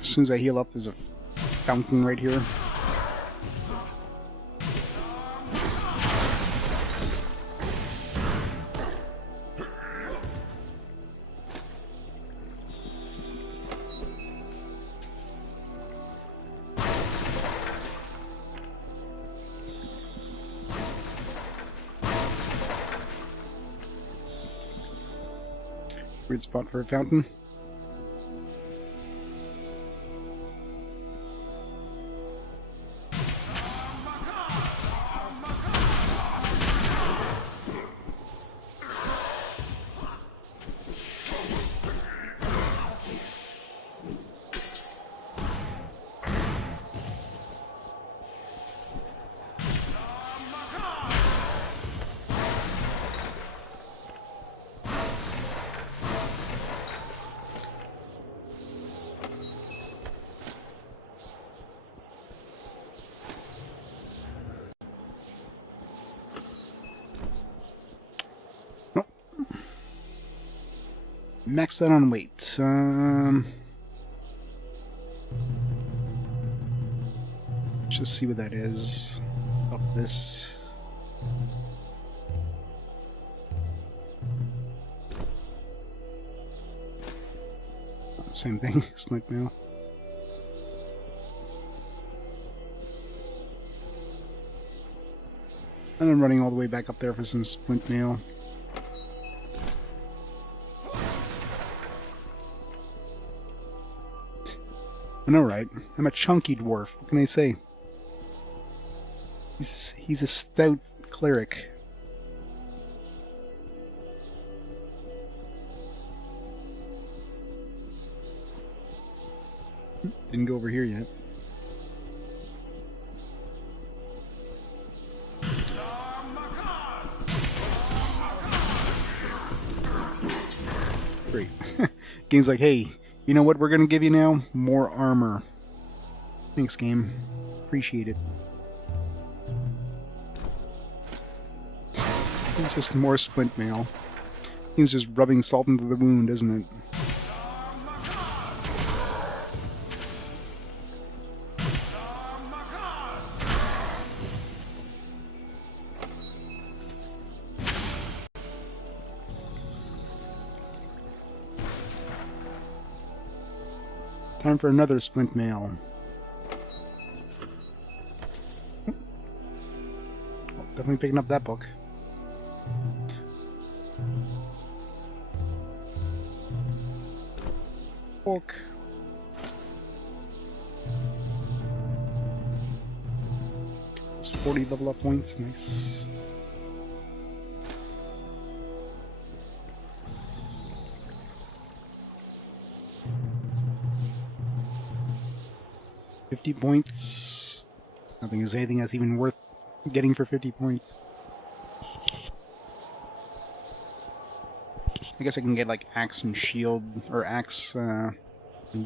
As soon as I heal up, there's a fountain right here. Weird spot for a fountain. Maxed out on weight. Let's just see what that is. Up this. Same thing. Splint mail. And I'm running all the way back up there for some splint mail. I know, right? I'm a chunky dwarf. What can I say? He's a stout cleric. Didn't go over here yet. Great. Game's like, hey, you know what we're gonna give you now? More armor. Thanks, game. Appreciate it. It's just more splint mail. He's just rubbing salt into the wound, isn't it? Time for another splint mail. Oh, definitely picking up that book. Book. It's 40 level up points. Nice. $50. I don't think there's anything that's even worth getting for 50 points. I guess I can get like axe and shield, or axe,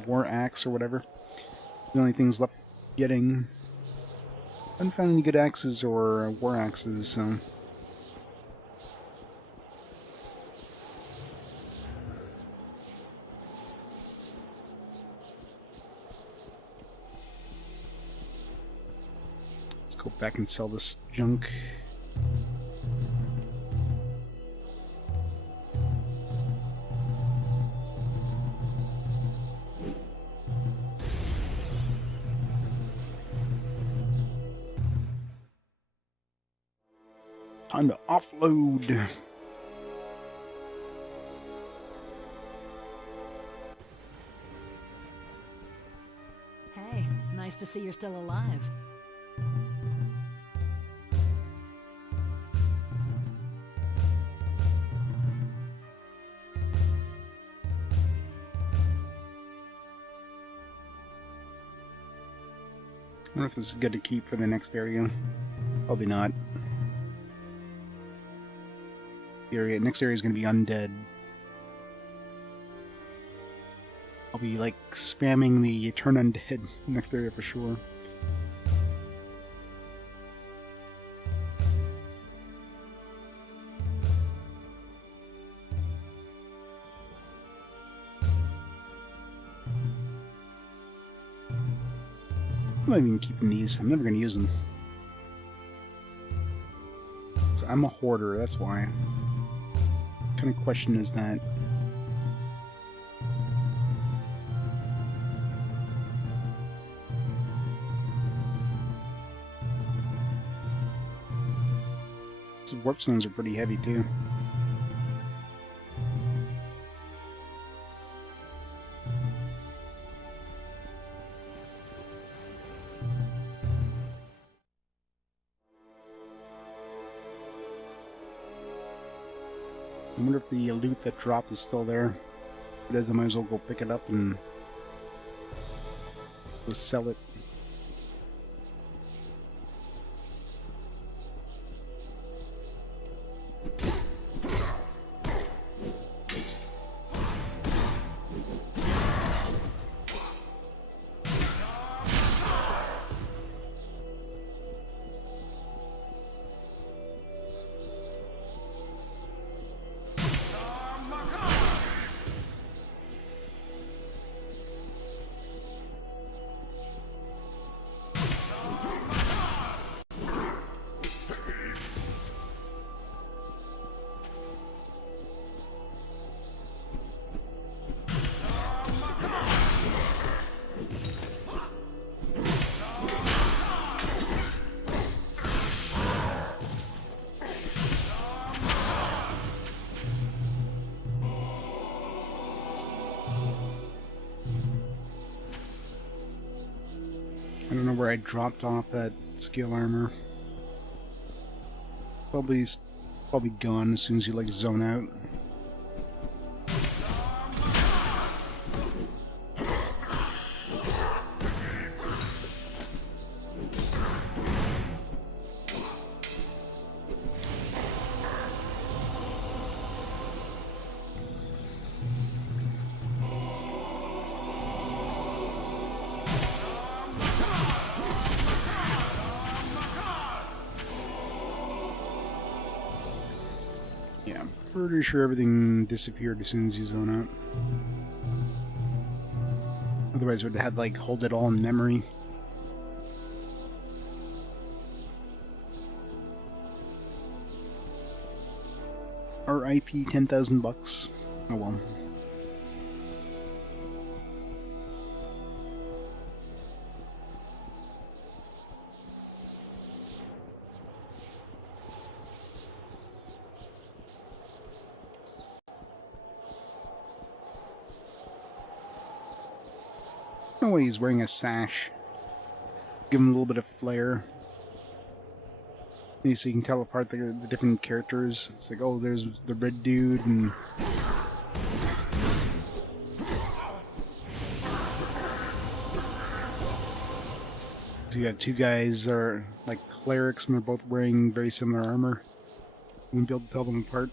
war axe or whatever. The only things left getting. I haven't found any good axes or war axes, so. Let's go back and sell this junk. Time to offload. Hey, nice to see you're still alive. I wonder if this is good to keep for the next area. Probably not. Next area is going to be undead. I'll be like spamming the turn undead next area for sure. I'm not even keeping these. I'm never going to use them. So I'm a hoarder, that's why. What kind of question is that? These warp stones are pretty heavy too. I wonder if the loot that dropped is still there. If it is, I might as well go pick it up and go sell it. I don't know where I dropped off that scale armor. Probably gone as soon as you like zone out. Yeah, I'm pretty sure everything disappeared as soon as you zone out. Otherwise, it would have had like hold it all in memory. RIP 10,000 bucks. Oh well. No way he's wearing a sash. Give him a little bit of flair. So you can tell apart the different characters. It's like, oh, there's the red dude, and so you got two guys that are like clerics, and they're both wearing very similar armor. You won't be able to tell them apart.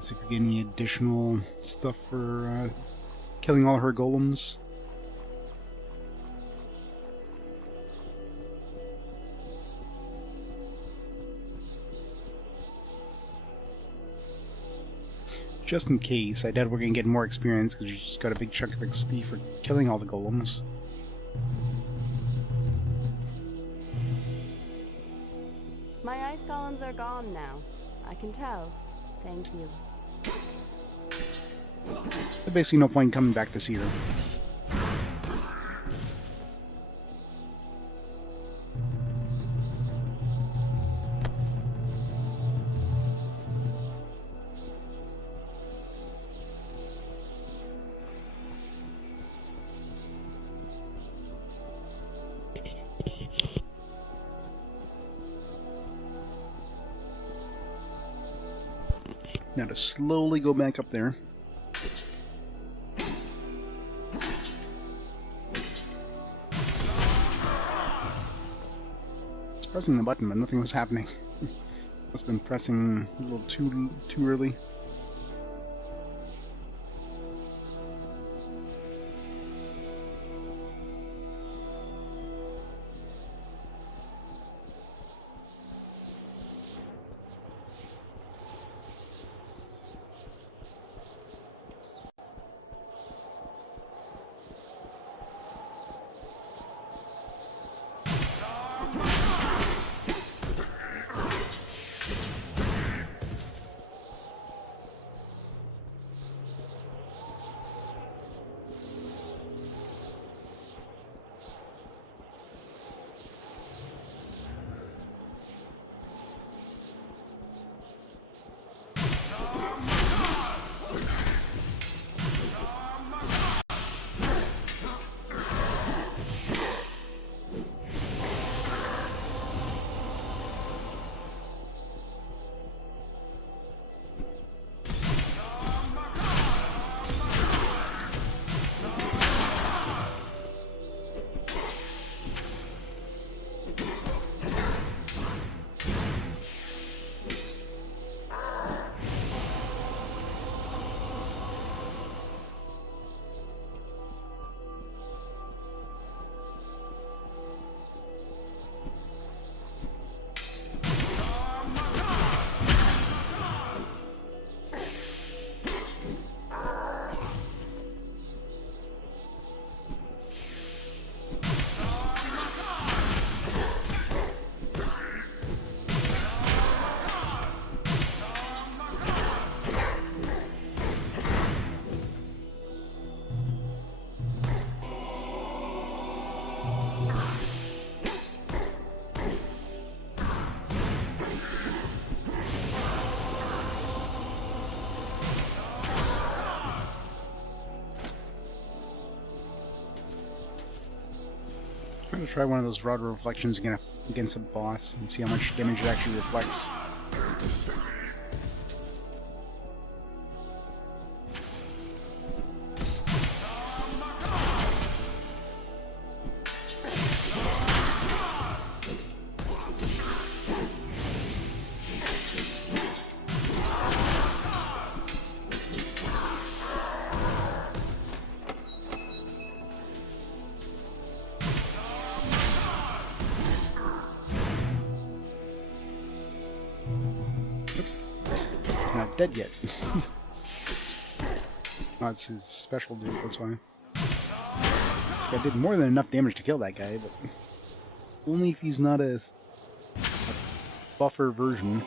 See if we get any additional stuff for killing all her golems. Just in case, I doubt we're going to get more experience because you just got a big chunk of XP for killing all the golems. My ice golems are gone now. I can tell. Thank you. There's basically no point in coming back to see her. Now to slowly go back up there. It's pressing the button, but nothing was happening. Must have been pressing a little too early. gonna try one of those rod reflections again against a boss and see how much damage it actually reflects. Not dead yet. Oh, it's his special dude, that's why. This guy did more than enough damage to kill that guy, but only if he's not a buffer version.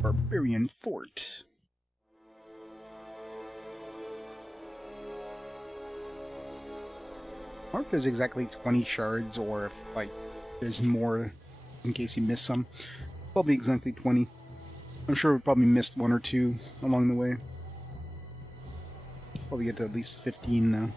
Barbarian Fort. I wonder if there's exactly 20 shards, or if, like, there's more in case you miss some. Probably exactly 20. I'm sure we probably missed one or two along the way. Probably get to at least 15 though.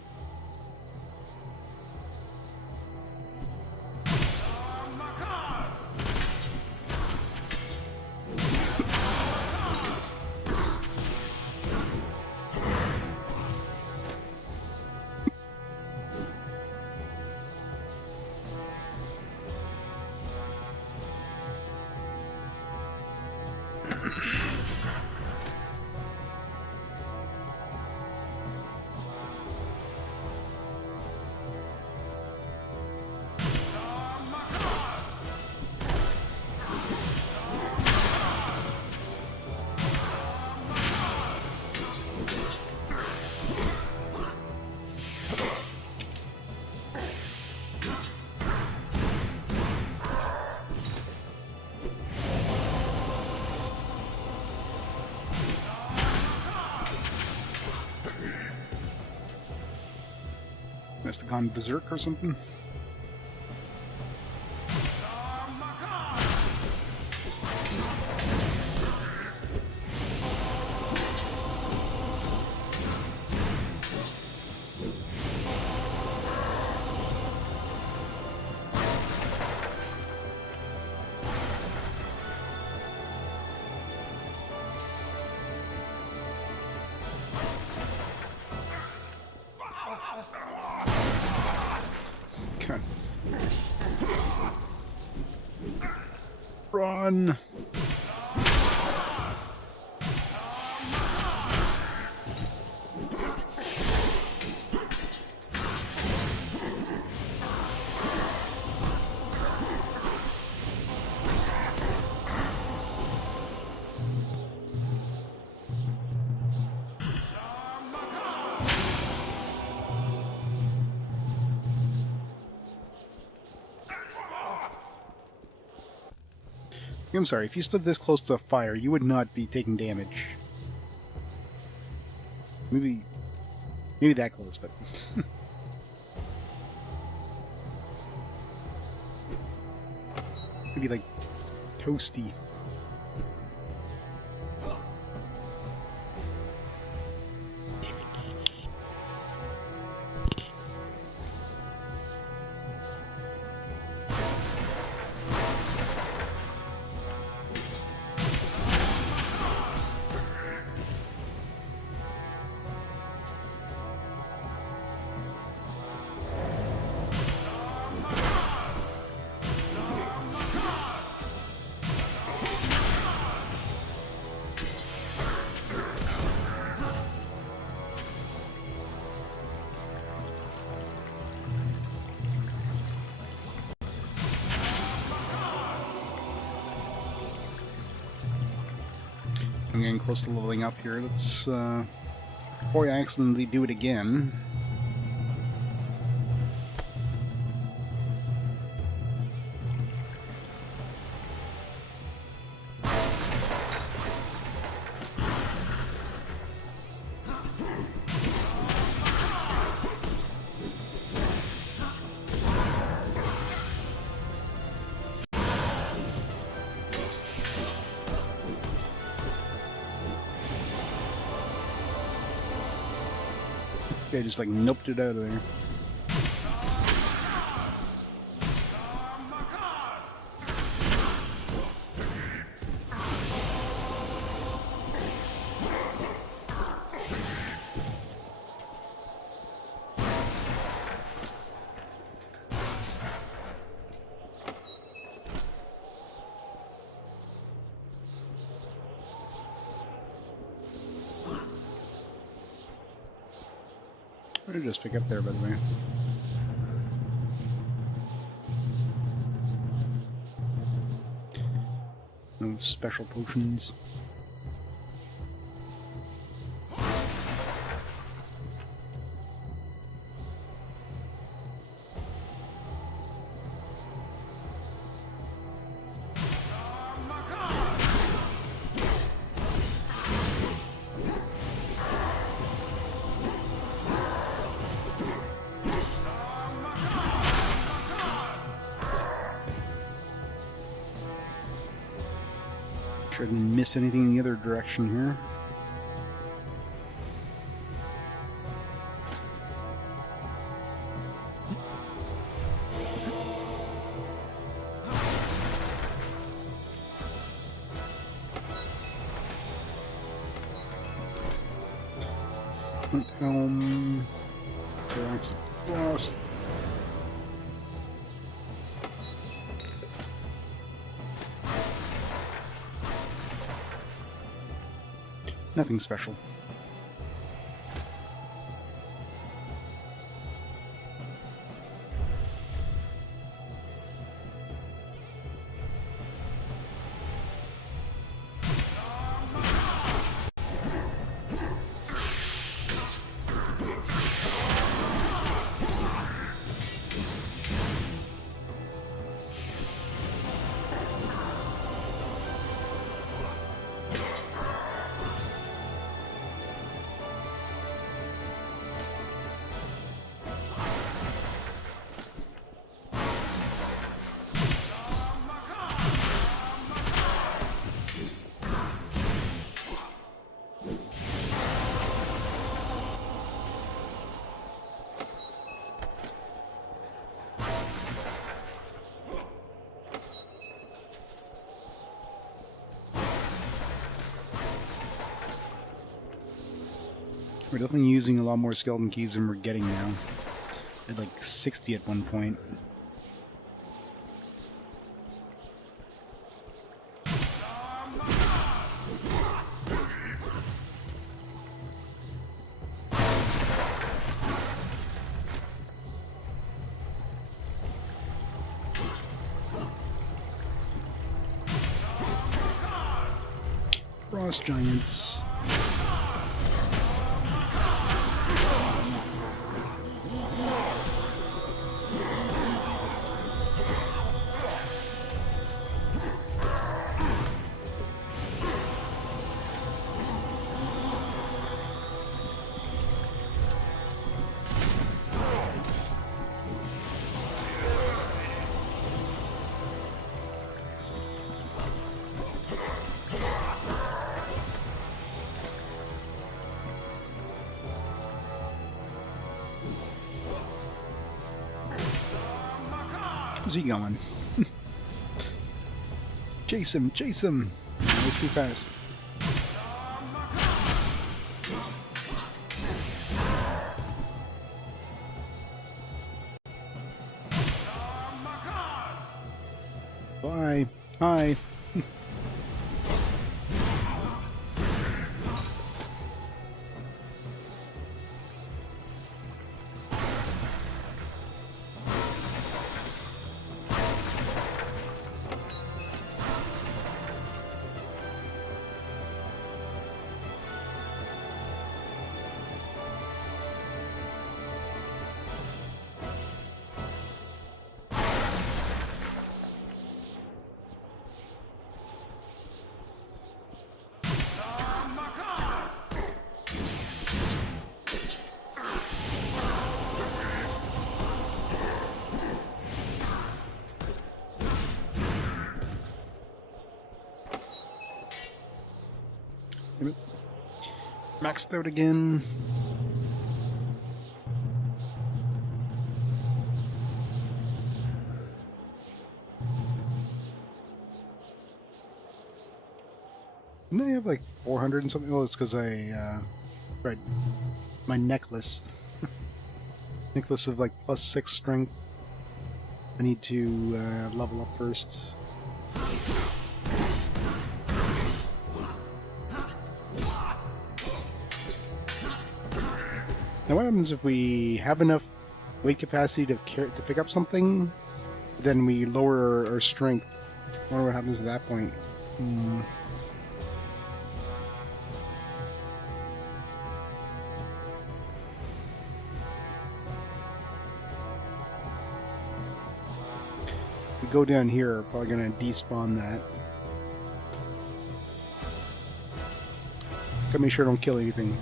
Must have gone berserk or something. Okay. Run! I'm sorry, if you stood this close to a fire, you would not be taking damage. Maybe that close, but... Maybe like toasty. I'm getting close to leveling up here. Let's, before I accidentally do it again. Okay, just like noped it out of there. What did I just pick up there, by the way? No special potions. Sure I didn't miss anything in the other direction here. Splint helm. Clerics lost. Nothing special. We're definitely using a lot more skeleton keys than we're getting now. I had like 60 at one point. Frost giants. Where's he going? Chase him, chase him! He's too fast. Bye. Hi. Maxed out again. Didn't I have like 400 and something? Oh, it's because right, my necklace. Necklace of like +6 strength. I need to level up first. Now what happens if we have enough weight capacity to pick up something, then we lower our strength? I wonder what happens at that point. If we go down here, we're probably going to despawn that. Gotta make sure I don't kill anything.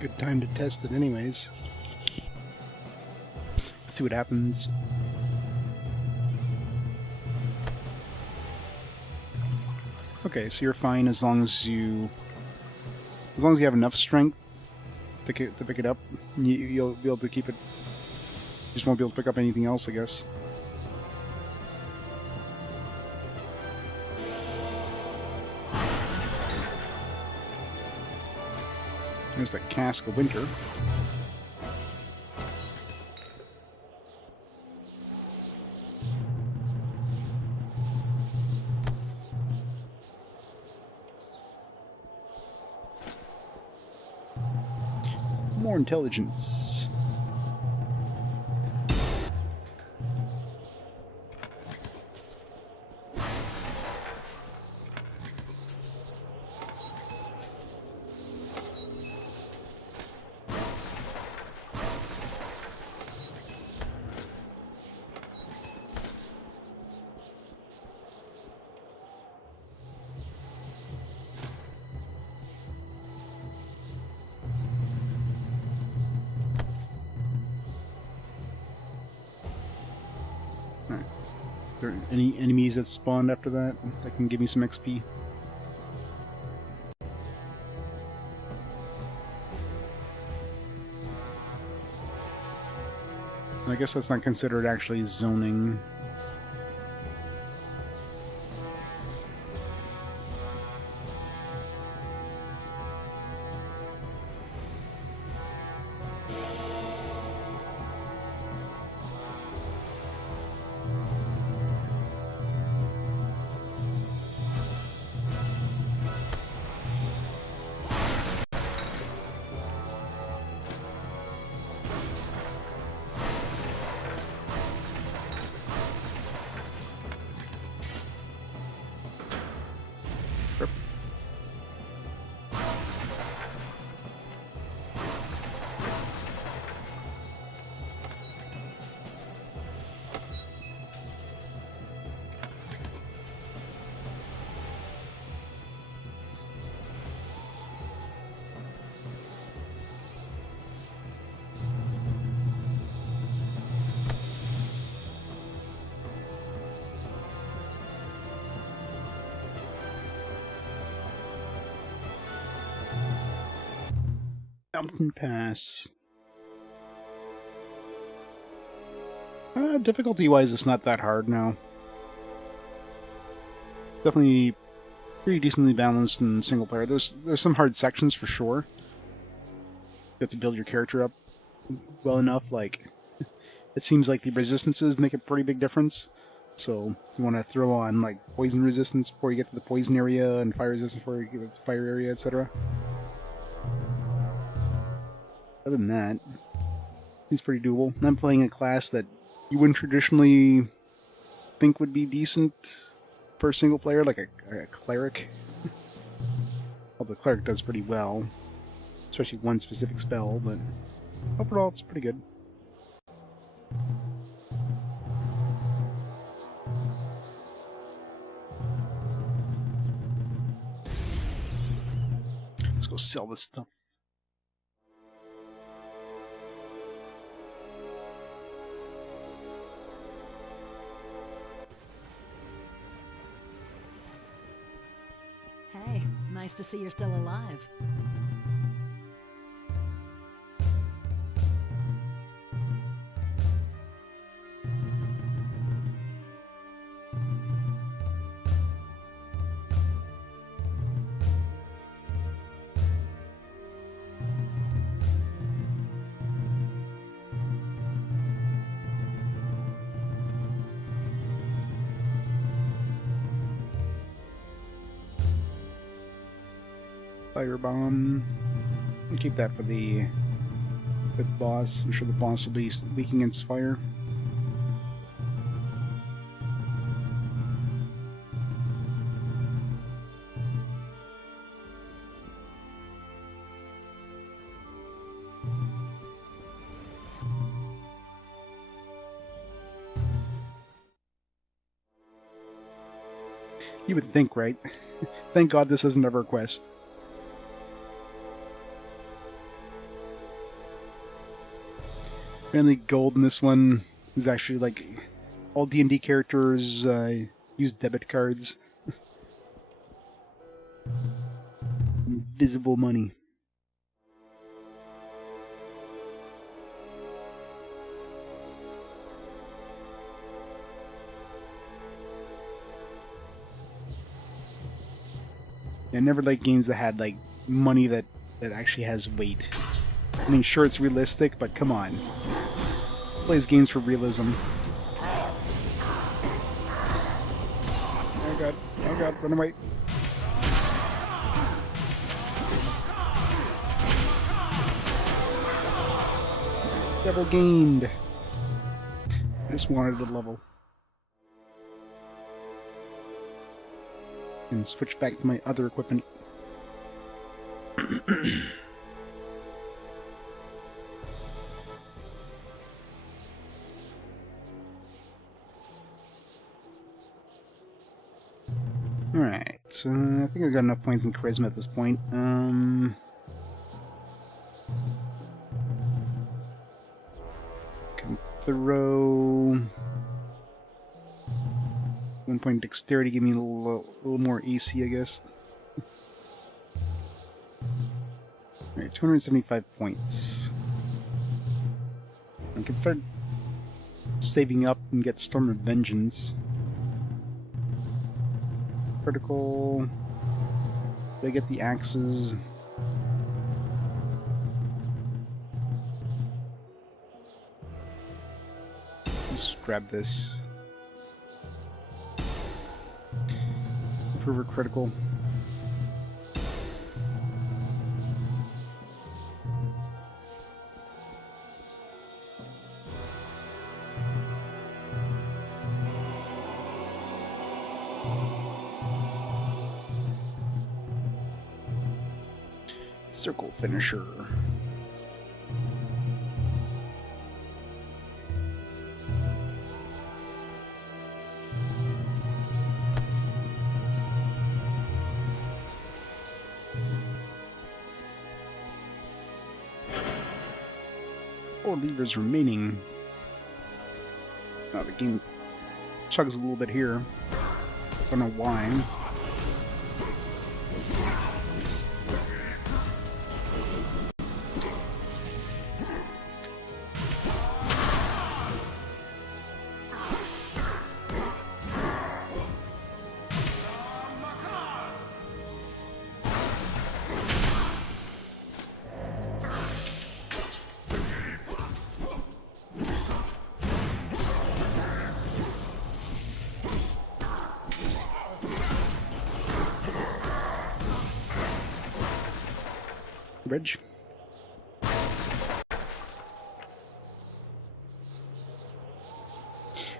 Good time to test it anyways. Let's see what happens. Okay, so you're fine as long as you have enough strength to pick it up. You'll be able to keep it. You just won't be able to pick up anything else, I guess. There's the Cask of Winter. More intelligence. Are there any enemies that spawned after that can give me some XP? I guess that's not considered actually zoning. Mountain Pass. Difficulty-wise, it's not that hard now. Definitely pretty decently balanced in single player. There's some hard sections for sure. You have to build your character up well enough. Like, it seems like the resistances make a pretty big difference. So you want to throw on like poison resistance before you get to the poison area, and fire resistance before you get to the fire area, etc. Other than that, it's pretty doable. I'm playing a class that you wouldn't traditionally think would be decent for a single player, like a cleric. Well, the cleric does pretty well, especially one specific spell, but overall it's pretty good. Let's go sell this stuff. nice to see you're still alive. Firebomb. I'll keep that for the boss. I'm sure the boss will be weak against fire. You would think, right? Thank God this isn't a request. Apparently gold in this one is actually like all D&D characters use debit cards. Invisible money. I never liked games that had like money that actually has weight. I mean, sure, it's realistic, but come on. Plays games for realism. Oh god, run away. Level gained. I just wanted the level. And switch back to my other equipment. Alright, so I think I've got enough points in charisma at this point. Can throw 1 point dexterity, give me a little more AC, I guess. Alright, 275 points. I can start saving up and get Storm of Vengeance. Critical. They get the axes. Let's grab this. Improve her critical. Circle finisher. Four levers remaining. Oh, the game chugs a little bit here. Don't know why. Bridge.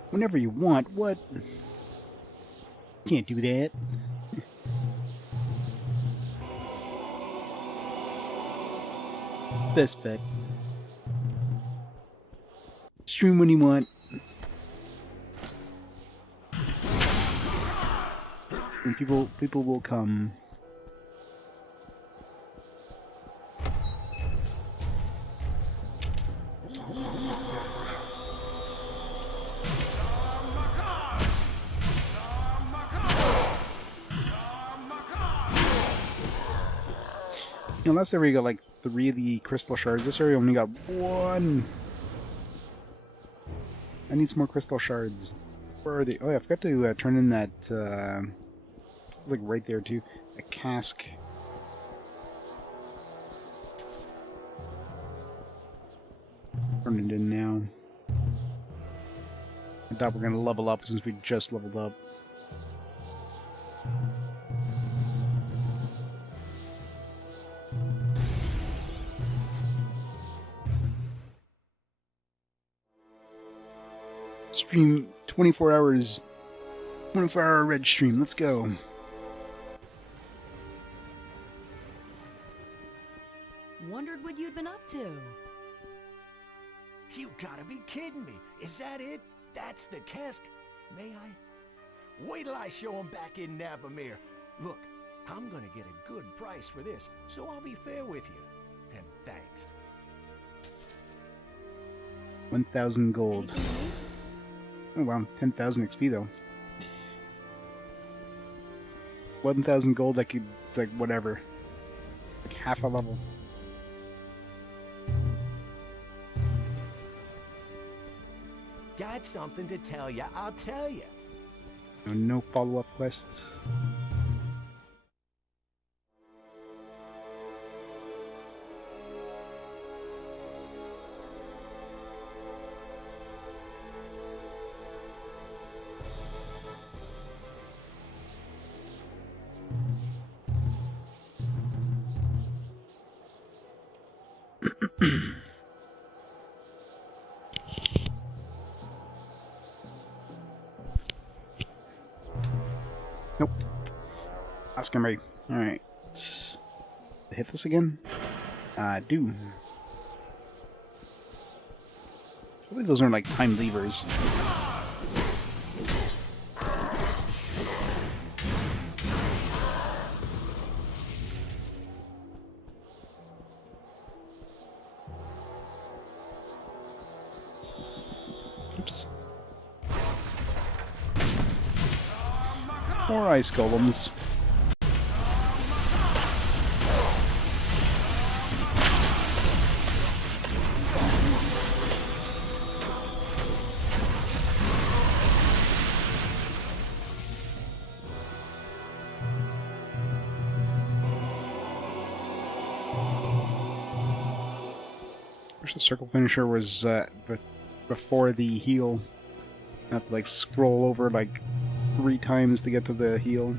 Whenever you want, what? Can't do that. Best bet. Stream when you want. And people will come. You know, last area we got like 3 of the crystal shards. This area only got 1. I need some more crystal shards. Where are they? Oh yeah, I forgot to turn in that, it's like right there too. A cask. Turn it in now. I thought we were gonna level up since we just leveled up. Stream 24 hours. 24-hour red stream. Let's go. Wondered what you'd been up to. You gotta be kidding me. Is that it? That's the cask? May I? Wait till I show him back in Navamir. Look, I'm gonna get a good price for this, so I'll be fair with you. And thanks. 1,000 gold. Oh wow, 10,000 XP though. 1,000 gold, I could, it's like whatever. Like half a level. Got something to tell you, I'll tell you. No follow-up quests. Nope. Ask him right. Alright. Hit this again? Do. I think those aren't like time levers. Oops. More ice golems. Wish the circle finisher was before the heal. I have to like scroll over like 3 times to get to the heal.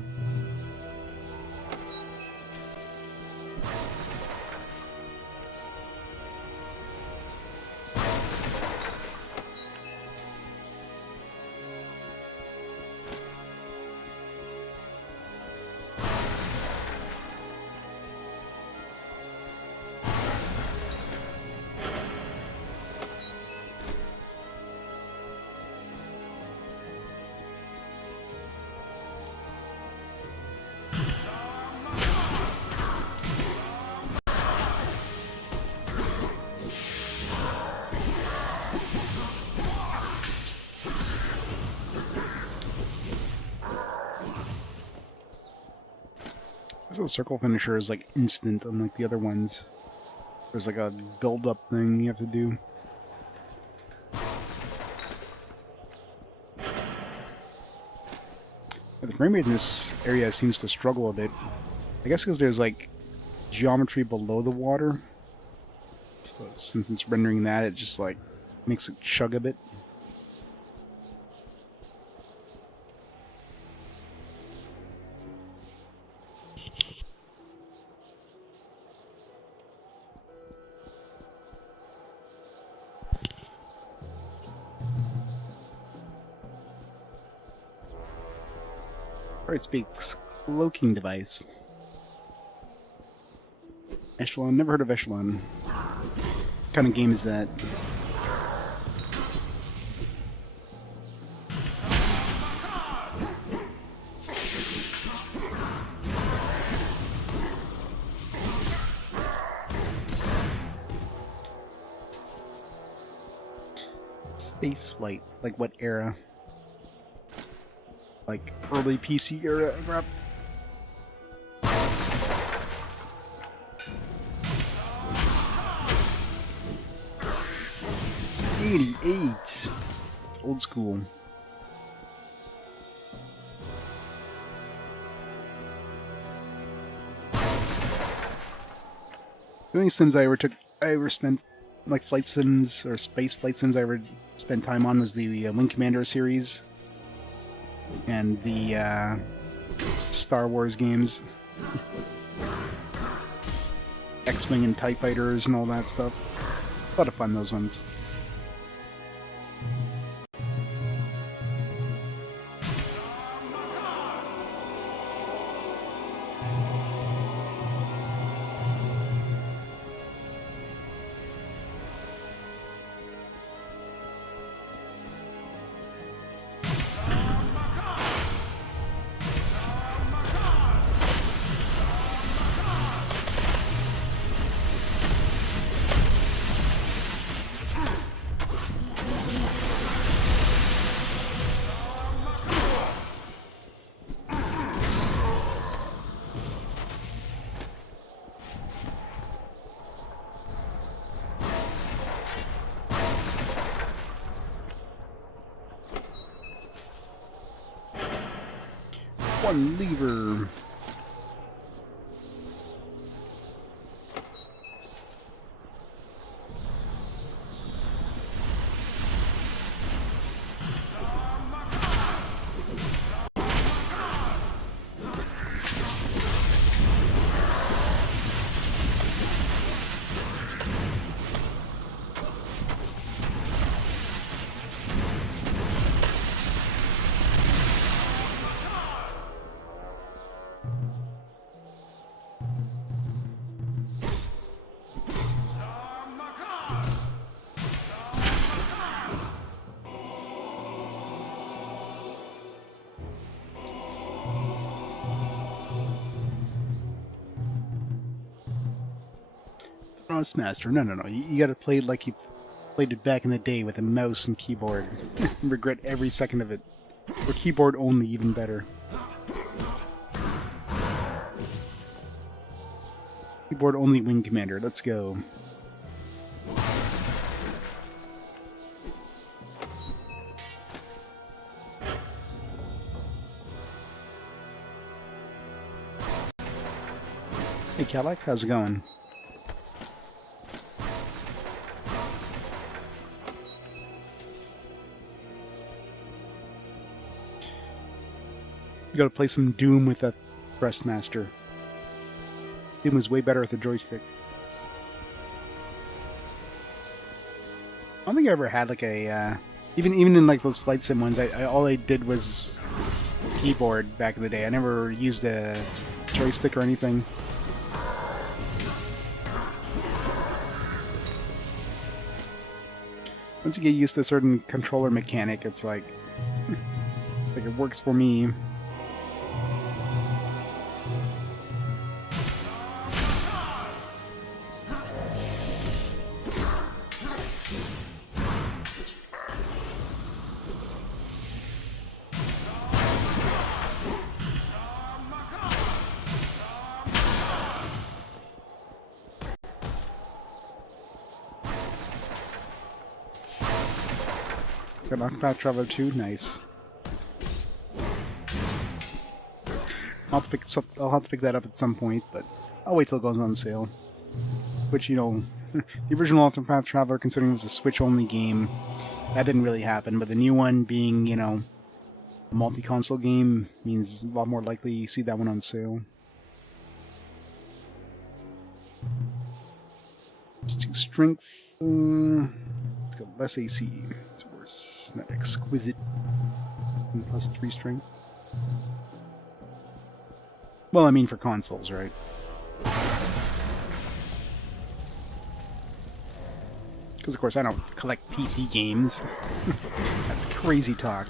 The circle finisher is like instant, unlike the other ones. There's like a build-up thing you have to do. But the frame rate in this area seems to struggle a bit. I guess because there's like geometry below the water. So since it's rendering that, it just like makes it chug a bit. It speaks cloaking device. Echelon, never heard of Echelon. What kind of game is that? Space flight, like what era? Like early PC era crap. It's old school. The only sims I ever spent, like flight sims or space flight sims I ever spent time on was the Wing Commander series and the Star Wars games. X-Wing and TIE Fighters and all that stuff. A lot of fun, those ones. One lever. Master. No. You gotta play it like you played it back in the day with a mouse and keyboard. Regret every second of it. Or keyboard only, even better. Keyboard only Wing Commander. Let's go. Hey Cadillac, how's it going? You gotta play some Doom with a Thrustmaster. Doom was way better with a joystick. I don't think I ever had like a even in like those flight sim ones. All I did was keyboard back in the day. I never used a joystick or anything. Once you get used to a certain controller mechanic, it's like it works for me. Got Octopath Traveler 2, nice. I'll have to pick that up at some point, but I'll wait till it goes on sale. Which, you know, the original Octopath Traveler, considering it was a Switch-only game, that didn't really happen, but the new one being, you know, a multi-console game means a lot more likely you see that one on sale. Let's do strength. Let's go less AC. It's worse. Not exquisite. And plus 3 strength. Well, I mean for consoles, right? Because, of course, I don't collect PC games. That's crazy talk.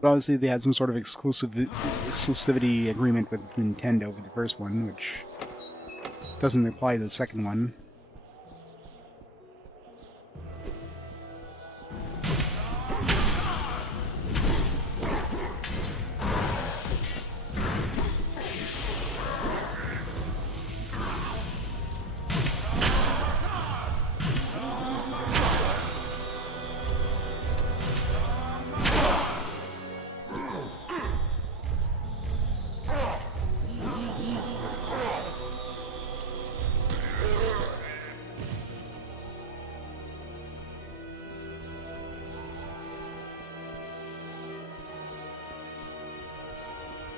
But obviously they had some sort of exclusivity agreement with Nintendo for the first one, which doesn't apply to the second one.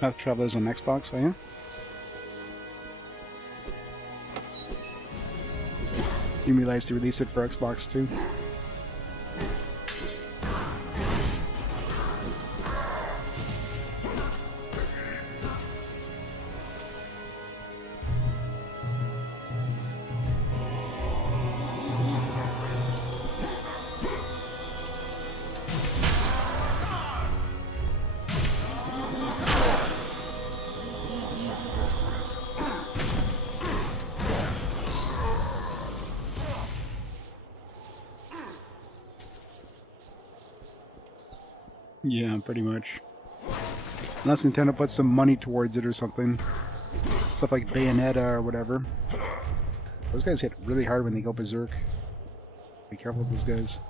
Path Travelers on Xbox, oh yeah? Didn't realize they released it for Xbox too. Yeah, pretty much. Unless Nintendo puts some money towards it or something. Stuff like Bayonetta or whatever. Those guys hit really hard when they go berserk. Be careful with those guys.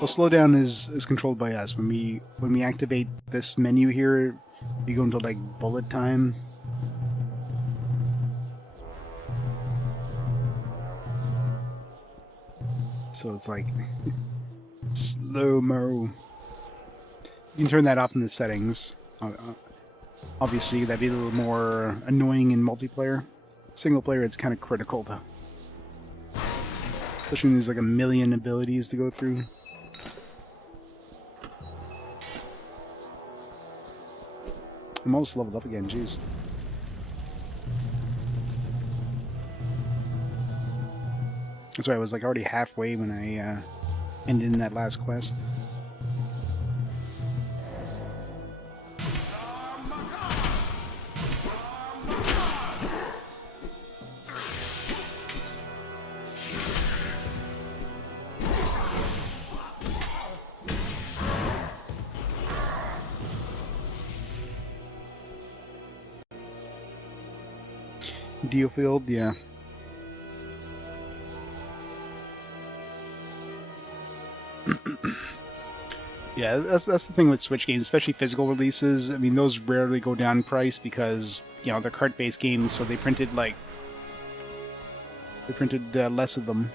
Well, slowdown is controlled by us. When we activate this menu here, we go into like bullet time. So it's like slow-mo. You can turn that off in the settings. Obviously, that'd be a little more annoying in multiplayer. Single player, it's kind of critical though. Especially when there's like a million abilities to go through. I'm almost leveled up again, jeez. That's why I was like already halfway when I ended in that last quest. Deal field, yeah. Yeah, that's the thing with Switch games, especially physical releases. I mean, those rarely go down in price because, you know, they're cart-based games, so they printed less of them.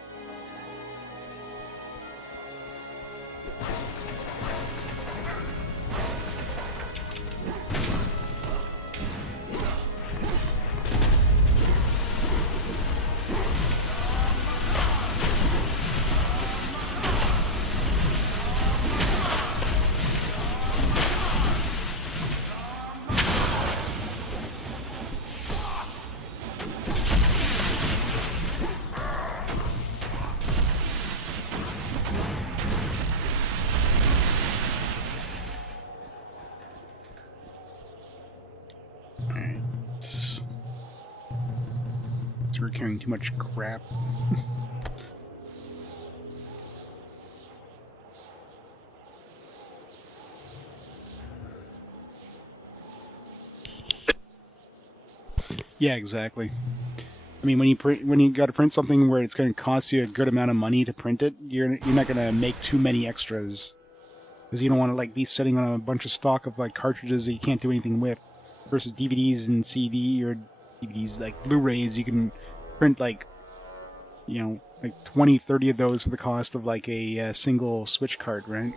We're carrying too much crap. Yeah, exactly. I mean, when you got to print something where it's going to cost you a good amount of money to print it, you're not going to make too many extras because you don't want to like be sitting on a bunch of stock of like cartridges that you can't do anything with. Versus DVDs and CD or DVDs like Blu-rays, you can print like, you know, like 20, 30 of those for the cost of like a single Switch card, right?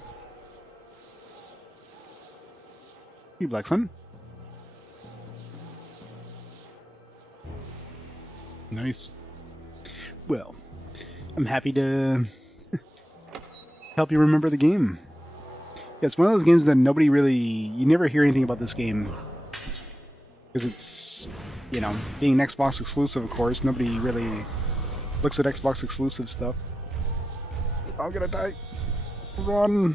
Hey, Black Sun. Nice. Well, I'm happy to help you remember the game. Yeah, it's one of those games that nobody really... You never hear anything about this game. Because it's, you know, being an Xbox exclusive, of course, nobody really looks at Xbox exclusive stuff. I'm gonna die. Run!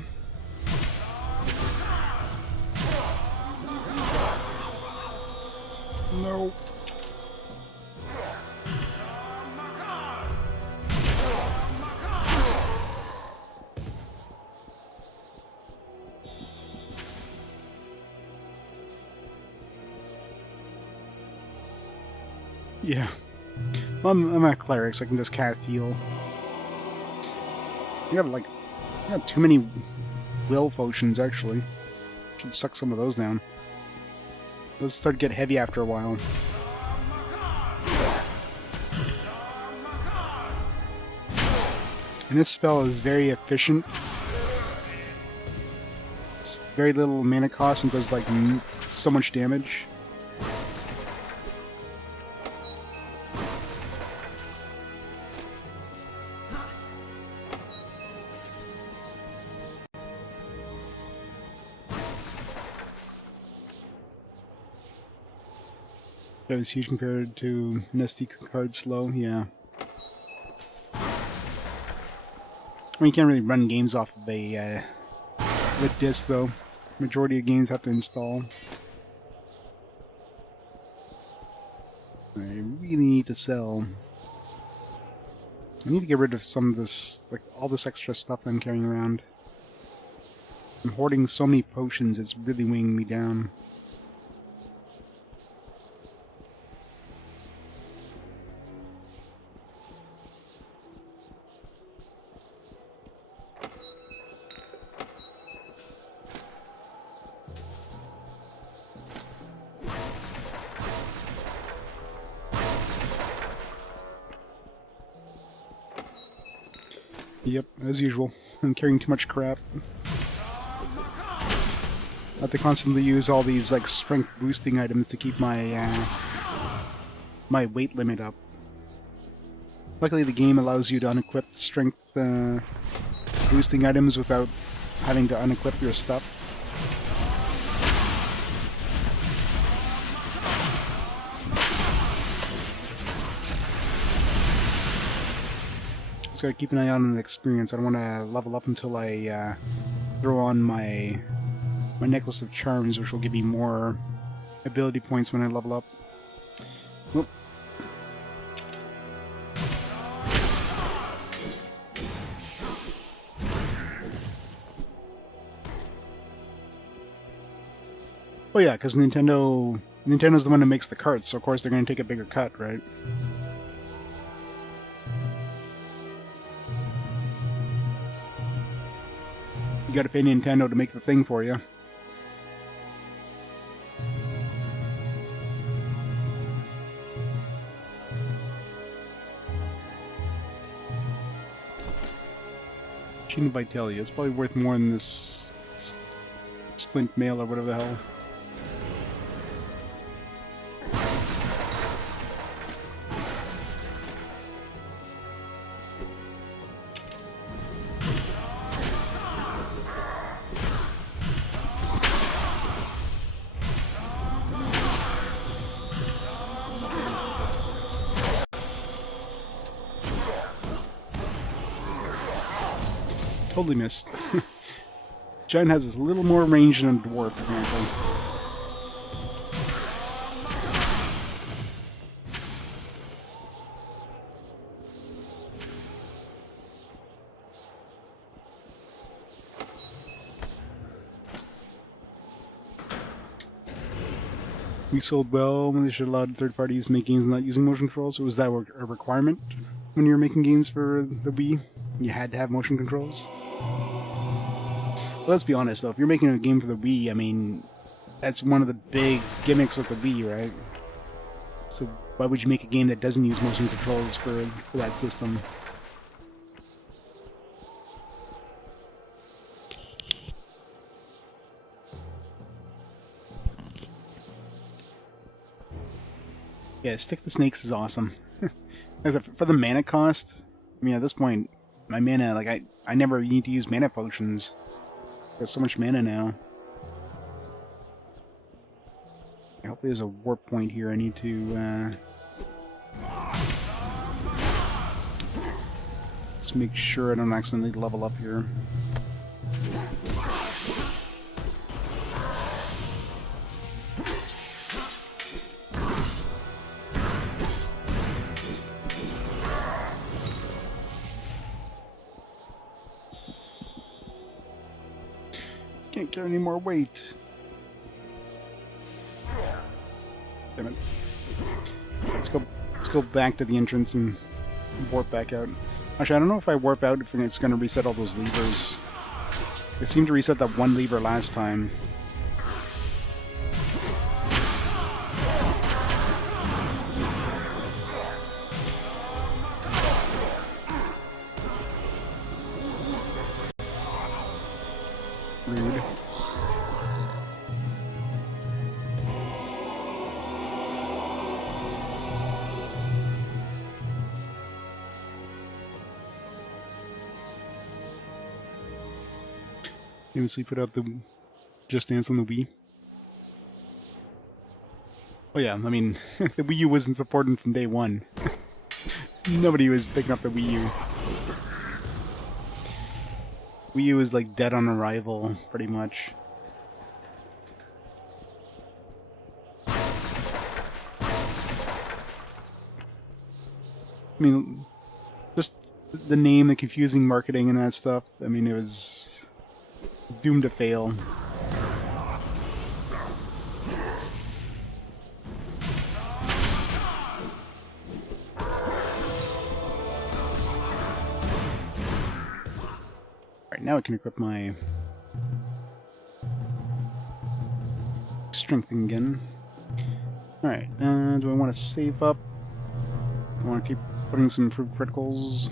No. Yeah. Well, I'm a cleric, so I can just cast heal. I got too many will potions, actually. Should suck some of those down. Those start to get heavy after a while. And this spell is very efficient. It's very little mana cost and does like so much damage. That was huge compared to Nesty card slow, yeah. I mean, you can't really run games off of a with disk though. Majority of games have to install. I really need to sell. I need to get rid of some of this, like all this extra stuff that I'm carrying around. I'm hoarding so many potions, it's really weighing me down. Yep, as usual. I'm carrying too much crap. I have to constantly use all these like strength boosting items to keep my my weight limit up. Luckily the game allows you to unequip strength boosting items without having to unequip your stuff. Gotta keep an eye on the experience. I don't want to level up until I throw on my necklace of charms, which will give me more ability points when I level up. Whoop. Oh yeah, because Nintendo's the one that makes the carts, so of course they're going to take a bigger cut, right? You gotta pay Nintendo to make the thing for you. Chain of Vitalia. It's probably worth more than this splint mail or whatever the hell. Totally missed. Giant has a little more range than a dwarf, apparently. We sold well when they should allow third parties to make games not using motion controls, or was that a requirement when you were making games for the Wii? You had to have motion controls? Well, let's be honest though, if you're making a game for the Wii, I mean, that's one of the big gimmicks with the Wii, right? So why would you make a game that doesn't use motion controls for that system? Yeah, Stick to Snakes is awesome. For the mana cost, I mean, at this point, my mana, like, I never need to use mana potions. Got so much mana now. Hopefully there's a warp point here I need to, let's make sure I don't accidentally level up here. Can't carry any more weight. Damn it. Let's go back to the entrance and warp back out. Actually, I don't know if I warp out if it's going to reset all those levers. It seemed to reset that one lever last time. Rude. Famously put out the Just Dance on the Wii. Oh yeah, I mean, the Wii U wasn't supported from day one. Nobody was picking up the Wii U. Wii U was like dead on arrival, pretty much. I mean, just the name, the confusing marketing and that stuff, I mean, it was doomed to fail. Alright, now I can equip my strength again. Alright, do I want to save up? I want to keep putting some improved criticals.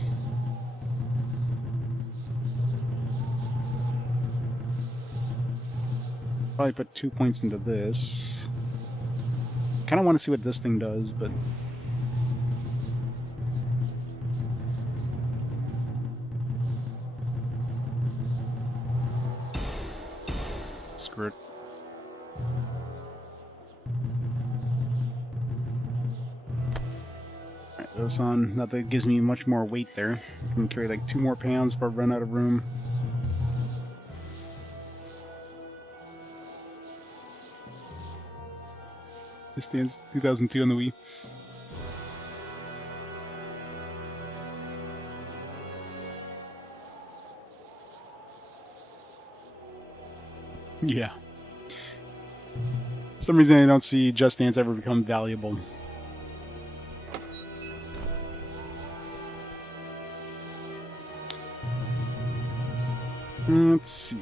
Probably put 2 points into this. Kind of want to see what this thing does, but screw it. Alright, this on. Now that gives me much more weight there. I can carry like 2 more pounds before I run out of room. This stands 2002 on the Wii. Yeah. For some reason I don't see Just Dance ever become valuable. Let's see.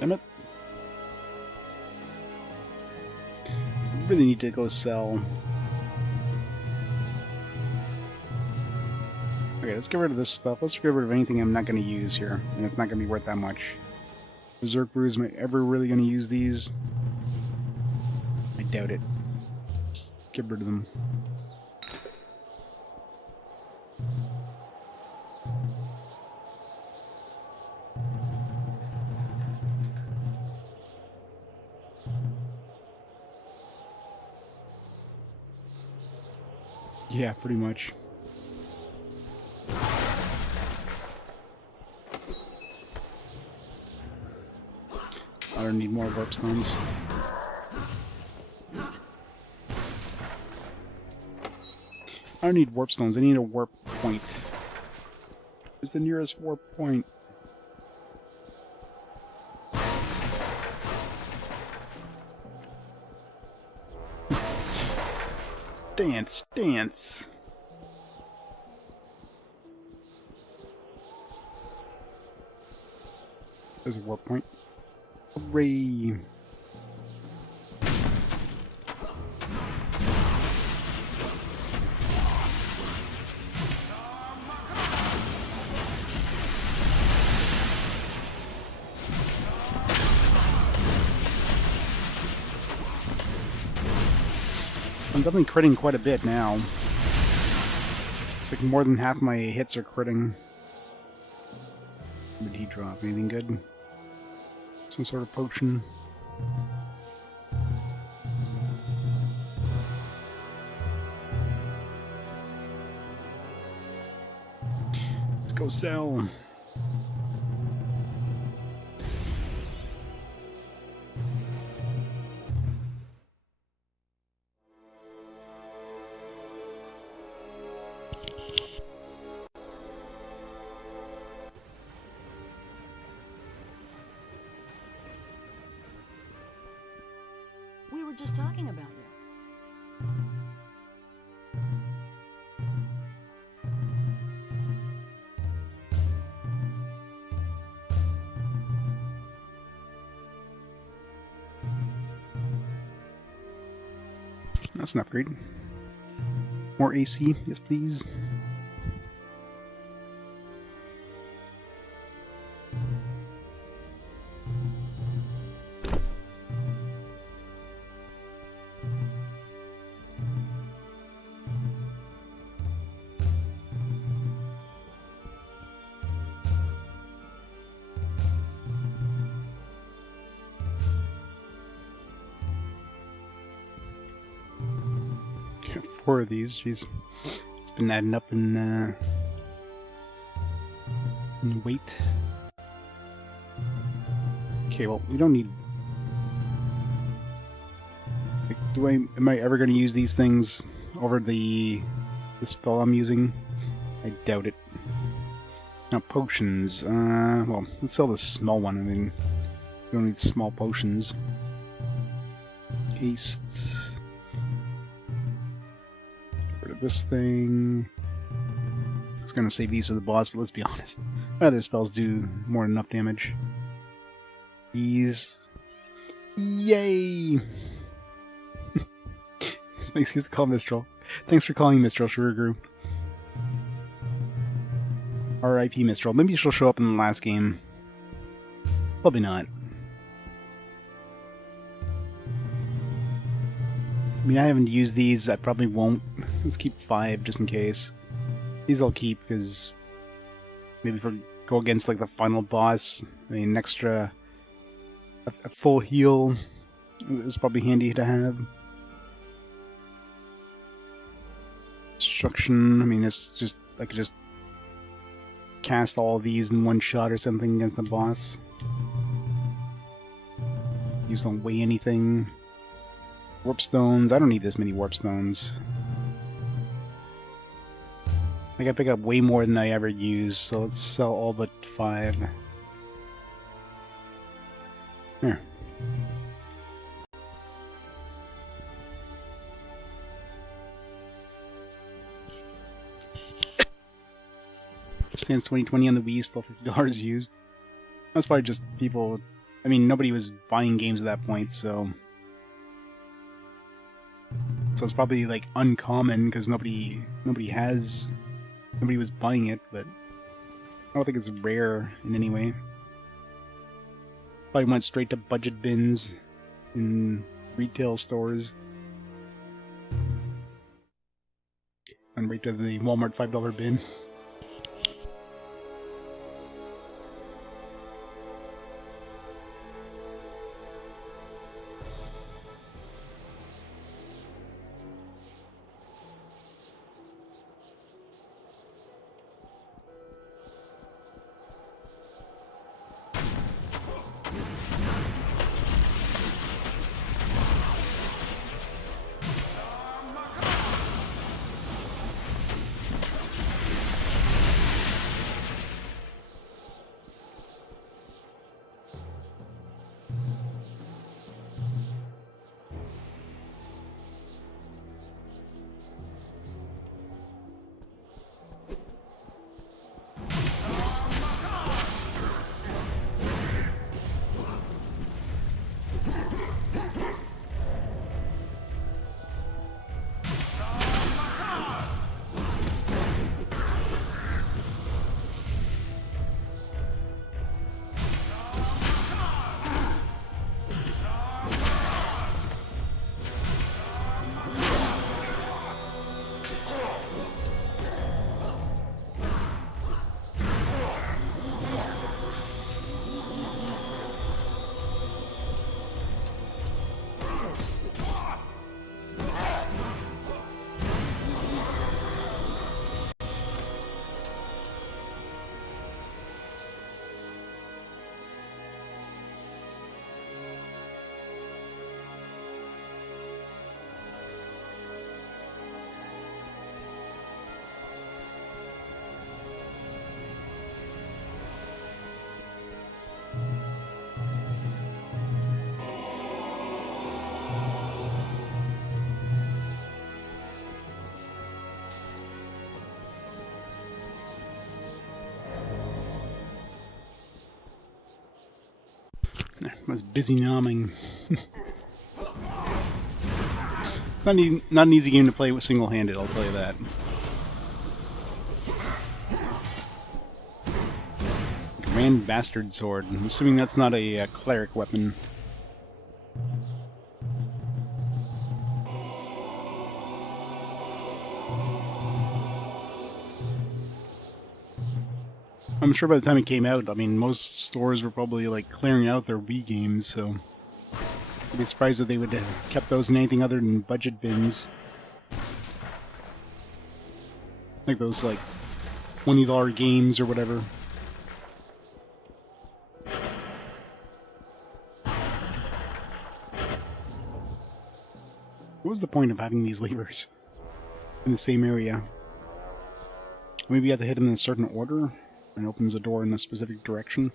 Damn it. I really need to go sell. Okay, let's get rid of this stuff. Let's get rid of anything I'm not going to use here. And it's not going to be worth that much. Berserk Brews, am I ever really going to use these? I doubt it. Just get rid of them. Yeah, pretty much. I don't need more warp stones. I don't need warp stones, I need a warp point. Where's the nearest warp point? Dance, dance. There's a warp point. Hooray! I'm definitely critting quite a bit now. It's like more than half my hits are critting. What did he drop? Anything good? Some sort of potion. Let's go sell. were just talking about you. That's an upgrade. More AC, yes please. Four of these, jeez. It's been adding up in weight. Okay, well, we don't need... Like, am I ever going to use these things over the spell I'm using? I doubt it. Now, potions. Well, let's sell the small one. I mean, we don't need small potions. Hastes. This thing. I was gonna save these for the boss, but let's be honest. My other spells do more than enough damage. These. Yay! This makes use to call Mistral. Thanks for calling Mistral, Shuriguru. R.I.P. Mistral. Maybe she'll show up in the last game. Probably not. I mean, I haven't used these. I probably won't. Let's keep 5 just in case. These I'll keep because maybe if we go against like the final boss, I mean, an extra, a full heal is probably handy to have. Destruction. I mean, it's just I could just cast all of these in one shot or something against the boss. These don't weigh anything. Warp stones. I don't need this many warp stones. I gotta pick up way more than I ever use, so let's sell all but 5. Here. Stands 2020 on the Wii, still $50 used. That's probably just people... I mean, nobody was buying games at that point, so... So it's probably like uncommon because nobody was buying it, but I don't think it's rare in any way. Probably went straight to budget bins in retail stores. And right to the Walmart $5 bin. was busy nomming. Not an easy game to play with single-handed, I'll tell you that. Grand Bastard Sword. I'm assuming that's not a cleric weapon. I'm sure by the time it came out, I mean, most stores were probably like clearing out their Wii games, so I'd be surprised if they would have kept those in anything other than budget bins. Like those like $20 games or whatever. What was the point of having these levers in the same area? Maybe you have to hit them in a certain order? And opens a door in a specific direction.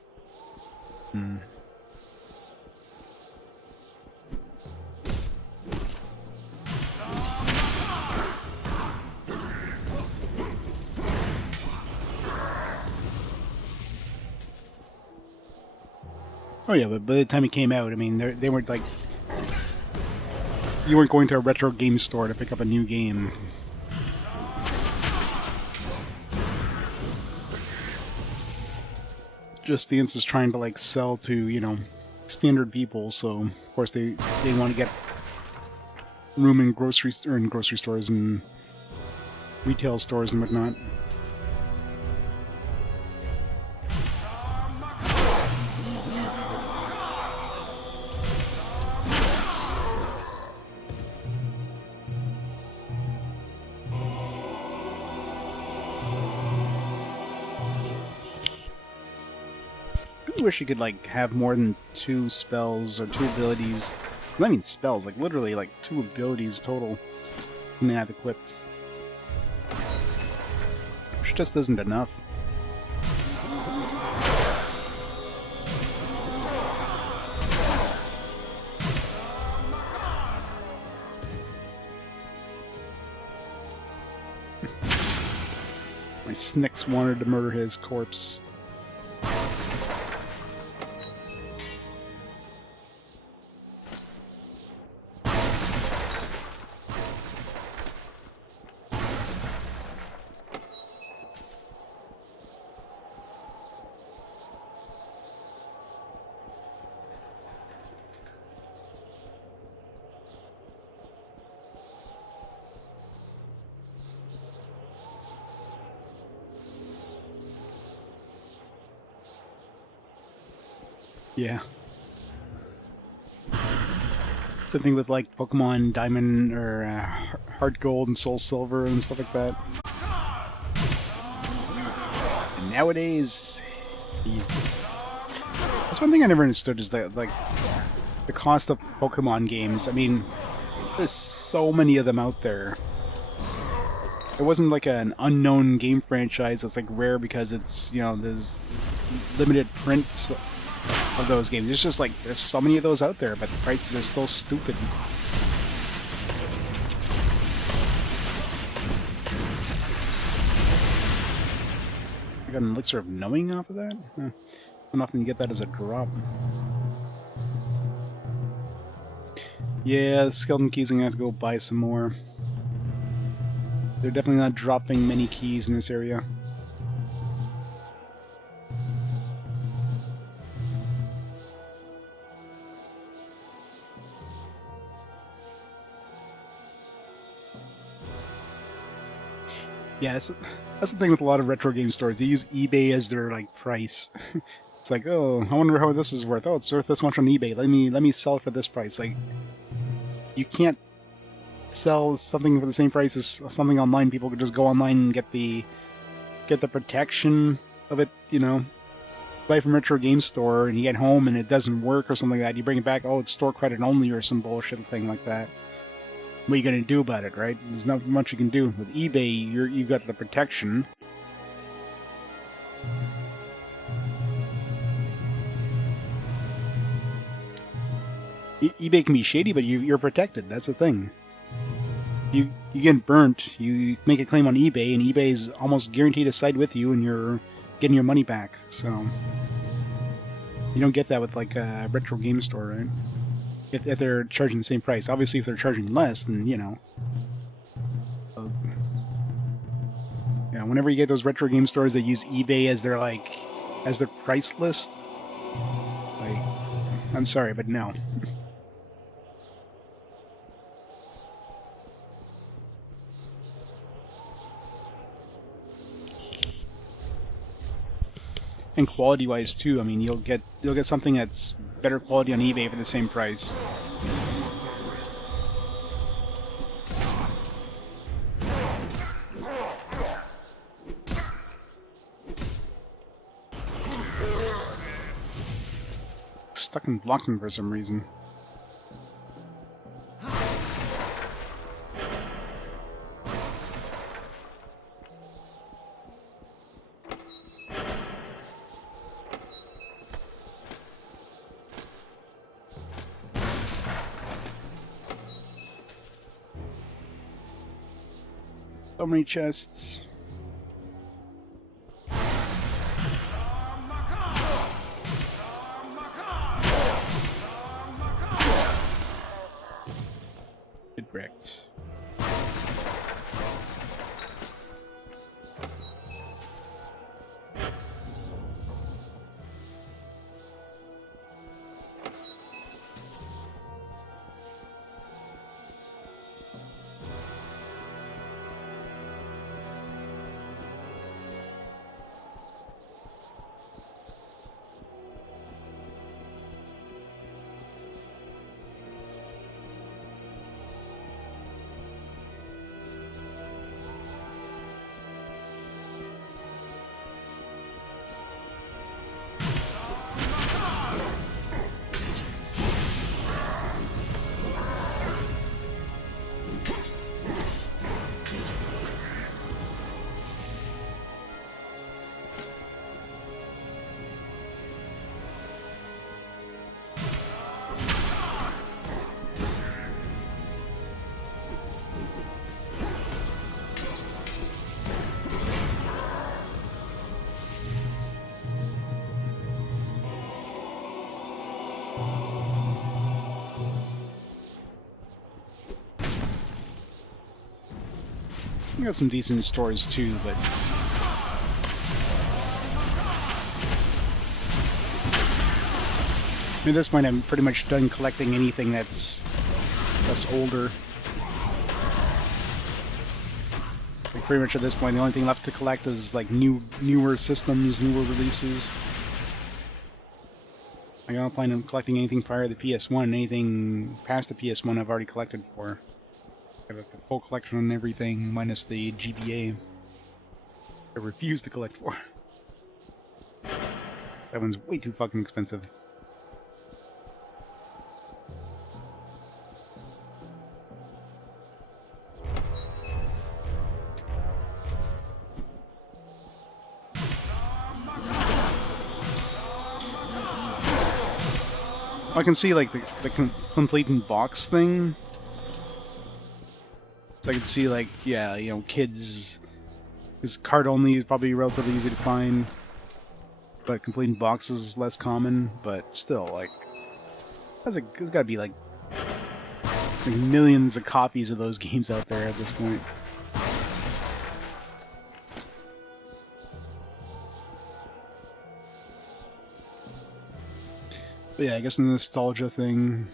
Oh yeah, but by the time it came out, I mean, they weren't like... You weren't going to a retro game store to pick up a new game. Just the is trying to like sell to, you know, standard people, so of course they want to get room in grocery stores and retail stores and whatnot. I wish you could like have more than 2 spells or 2 abilities. I mean spells, like literally like 2 abilities total you have equipped. Which just isn't enough. My Snicks wanted to murder his corpse. Yeah. Something with like Pokemon Diamond or Heart Gold and Soul Silver and stuff like that. And nowadays, that's one thing I never understood is that like the cost of Pokemon games. I mean, there's so many of them out there. It wasn't like an unknown game franchise that's like rare because it's, you know, there's limited prints of those games. It's just like there's so many of those out there, but the prices are still stupid. I got an elixir of knowing off of that? Huh. I'm not going to get that as a drop. Yeah, the skeleton keys, I'm going to have to go buy some more. They're definitely not dropping many keys in this area. Yeah, that's the thing with a lot of retro game stores. They use eBay as their like price. It's like, oh, I wonder how this is worth. Oh, it's worth this much on eBay. Let me sell it for this price. Like, you can't sell something for the same price as something online. People could just go online and get the protection of it. You know, buy from retro game store, and you get home and it doesn't work or something like that. You bring it back. Oh, it's store credit only or some bullshit thing like that. What are you going to do about it, right? There's not much you can do. With eBay, you've got the protection. eBay can be shady, but you're protected. That's the thing. You get burnt, you make a claim on eBay, and eBay is almost guaranteed to side with you, and you're getting your money back. So You don't get that with like a retro game store, right? If they're charging the same price. Obviously, if they're charging less, then you know. Yeah, whenever you get those retro game stores that use eBay as their price list, like, I'm sorry, but no. And quality-wise too, I mean, you'll get something that's better quality on eBay for the same price. Stuck in blocking for some reason. So many chests. Get wrecked. You got some decent stores too, but at this point I'm pretty much done collecting anything that's older. Like pretty much at this point the only thing left to collect is like newer systems, newer releases. I don't plan on collecting anything prior to the PS1. Anything past the PS1 I've already collected for. I have a full collection on everything, minus the GBA. I refuse to collect for. That one's way too fucking expensive. I can see like the complete in box thing. So I can see like, yeah, you know, kids. Because card only is probably relatively easy to find, but complete in boxes is less common. But still, like, there's got to be like millions of copies of those games out there at this point. But yeah, I guess the nostalgia thing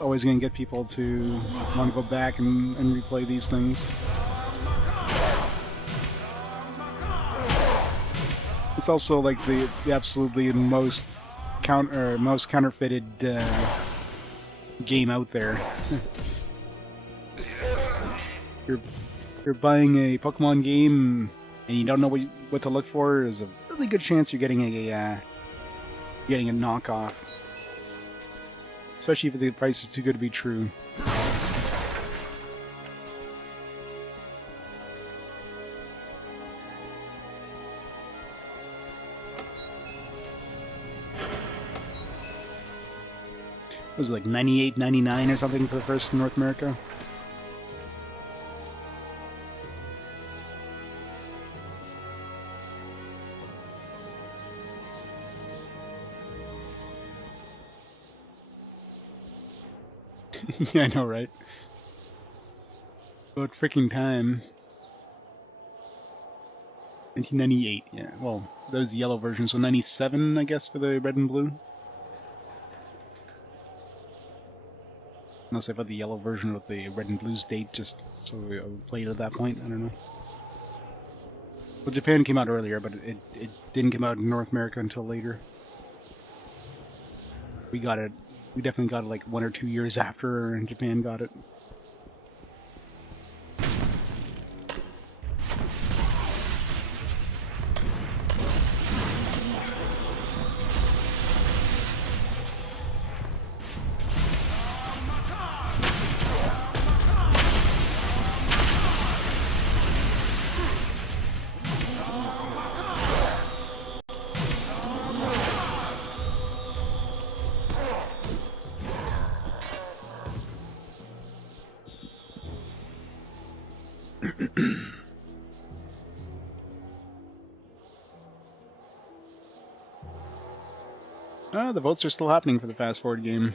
always going to get people to want to go back and replay these things. It's also like the absolutely most counterfeited game out there. you're buying a Pokemon game and you don't know what to look for. There's a really good chance you're getting a knockoff. Especially if the price is too good to be true. Was it like $98.99 or something for the first in North America? Yeah, I know, right? What freaking time? 1998, yeah. Well, that was the yellow version, so 97, I guess, for the red and blue. Unless I put the yellow version with the red and blue's date, just so we played at that point. I don't know. Well, Japan came out earlier, but it didn't come out in North America until later. We got it. We definitely got it like 1 or 2 years after Japan got it. The votes are still happening for the fast forward game.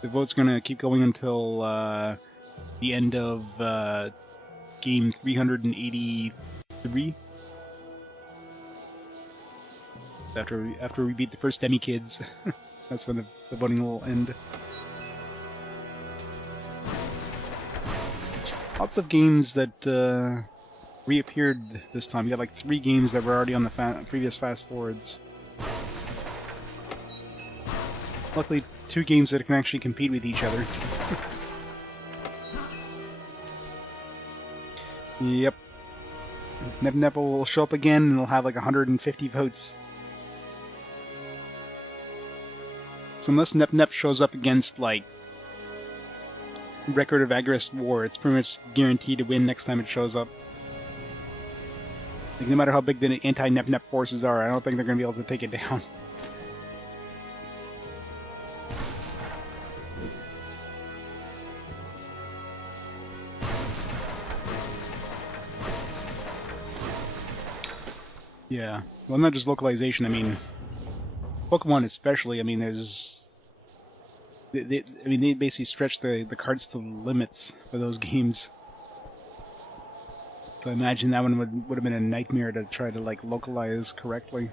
The vote's gonna keep going until the end of game 383. After we beat the first Demi Kids, that's when the voting will end. Lots of games that reappeared this time. We got like 3 games that were already on the previous fast forwards. Luckily, 2 games that can actually compete with each other. Yep. Nep Nep will show up again and they'll have like 150 votes. So unless Nep Nep shows up against like Record of Agorist War, it's pretty much guaranteed to win next time it shows up. Like, no matter how big the anti-Nep Nep forces are, I don't think they're going to be able to take it down. Yeah. Well, not just localization, I mean, Pokemon especially, I mean, there's... They basically stretch the cards to the limits for those games. So I imagine that one would have been a nightmare to try to like localize correctly,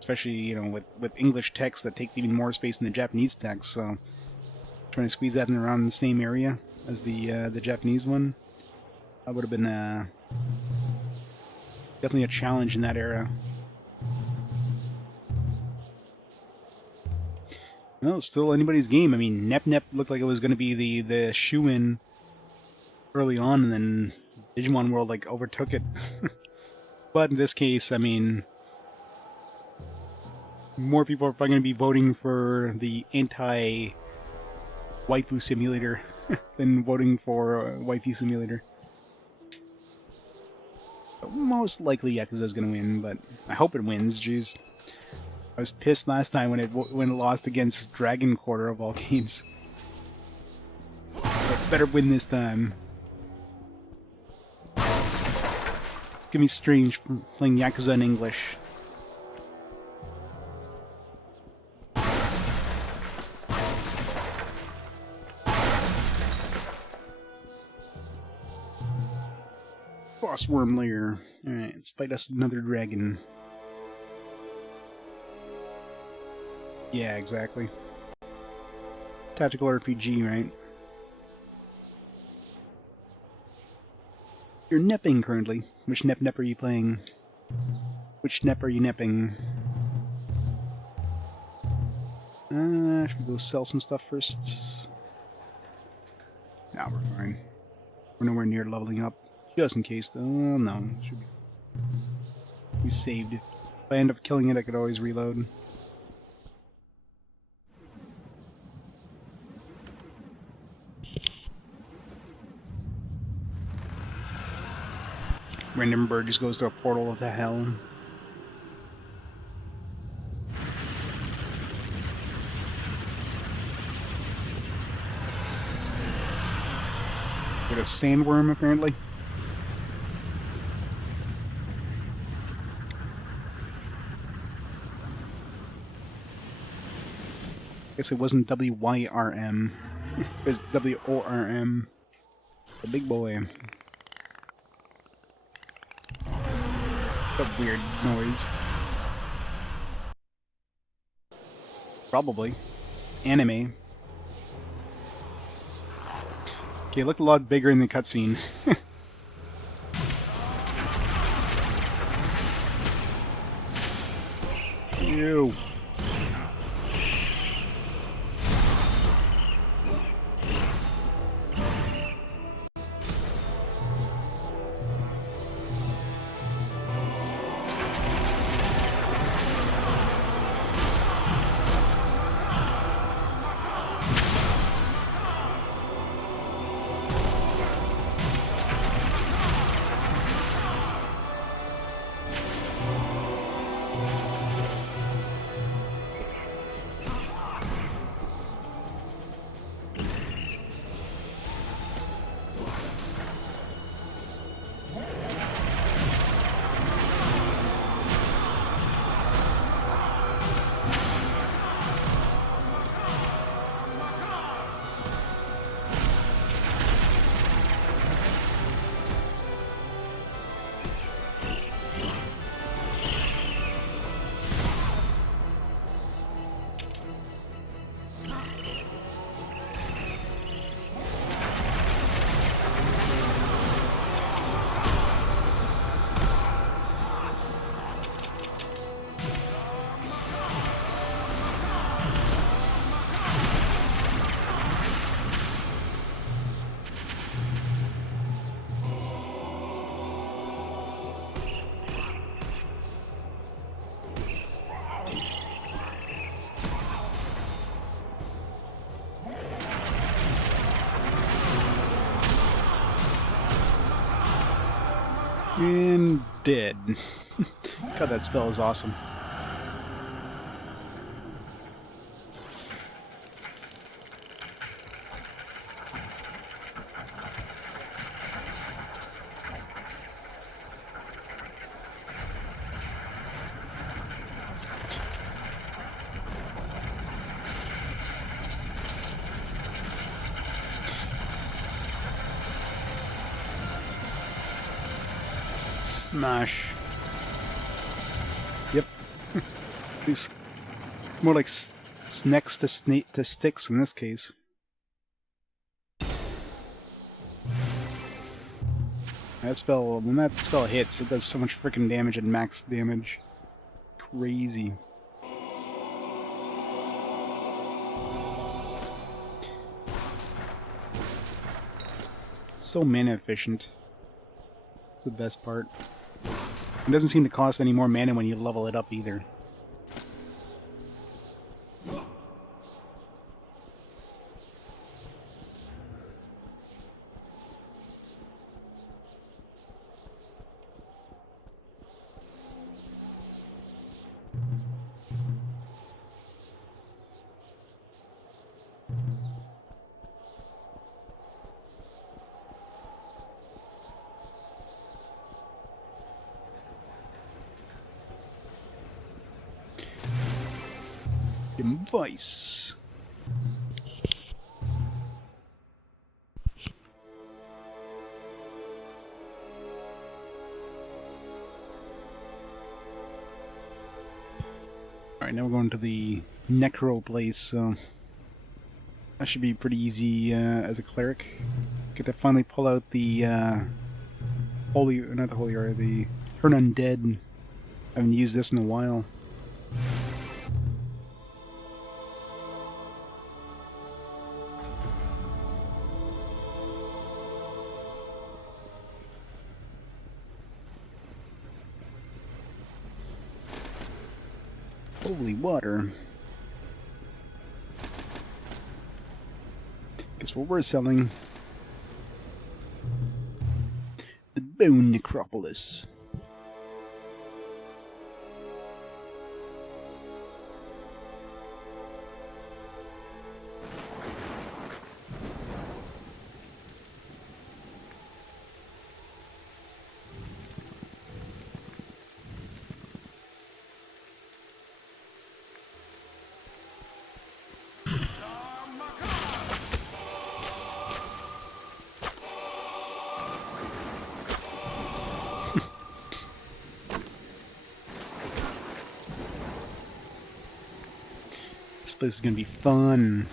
especially with English text that takes even more space than the Japanese text. So trying to squeeze that in around the same area as the Japanese one, that would have been definitely a challenge in that era. Well, it's still anybody's game. I mean, Nep Nep looked like it was going to be the shoe-in early on, and then Digimon World like overtook it. But in this case, I mean, more people are probably going to be voting for the anti-waifu simulator than voting for Waifu Simulator. But most likely Yakuza is going to win, but I hope it wins. Jeez, I was pissed last time when it lost against Dragon Quarter of all games. But better win this time. It's gonna be strange playing Yakuza in English. Boss Worm Lair. Alright, let's fight us another dragon. Yeah, exactly. Tactical RPG, right? You're nepping currently. Which Nep Nep are you playing? Which Nep are you nepping? Should we go sell some stuff first? Nah, we're fine. We're nowhere near leveling up. Just in case, though. No. Should be... We saved it. If I end up killing it, I could always reload. Random bird just goes to a portal of the hell. Get a sandworm, apparently. Guess it wasn't WYRM. It's WORM. The big boy. A weird noise. Probably. Anime. Okay, it looked a lot bigger in the cutscene. Ew. And dead. God, that spell is awesome. Smash. Yep. It's more like snakes to sticks in this case. That spell, when that spell hits, it does so much freaking damage at max damage. Crazy. So mana efficient. That's the best part. It doesn't seem to cost any more mana when you level it up either. Vice. Alright, now we're going to the Necro place, so that should be pretty easy as a cleric. Get to finally pull out the not the Holy Aura, the Turn Undead. I haven't used this in a while. Holy water. Guess what we're selling? The Bone Necropolis. This place is gonna be fun.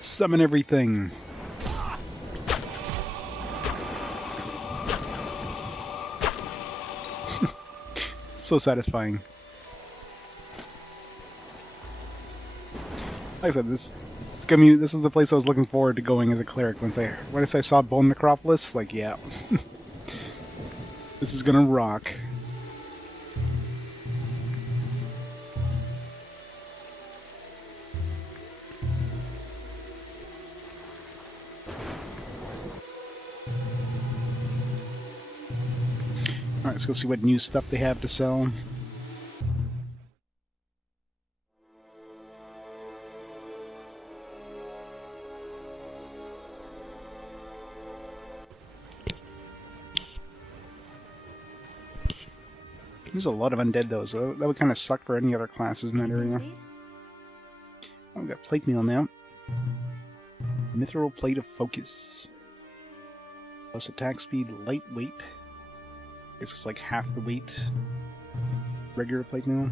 Summon everything. So satisfying. Like I said, this is the place I was looking forward to going as a cleric. Once I saw Bone Necropolis, like, yeah, this is gonna rock. Alright, let's go see what new stuff they have to sell. There's a lot of undead though, so that would kind of suck for any other classes in that area. Oh, we got plate mail now. Mithril plate of focus. Plus attack speed, lightweight. I guess it's like half the weight. Regular plate mail.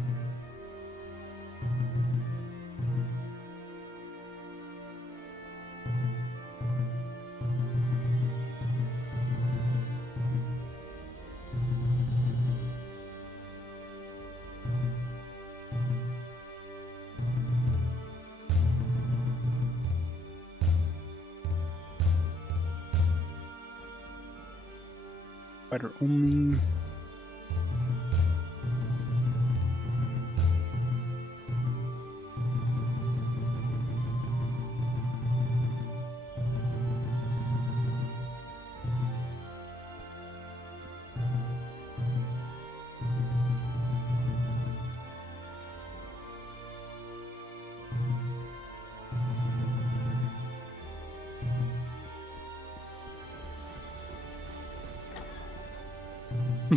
Fighter only.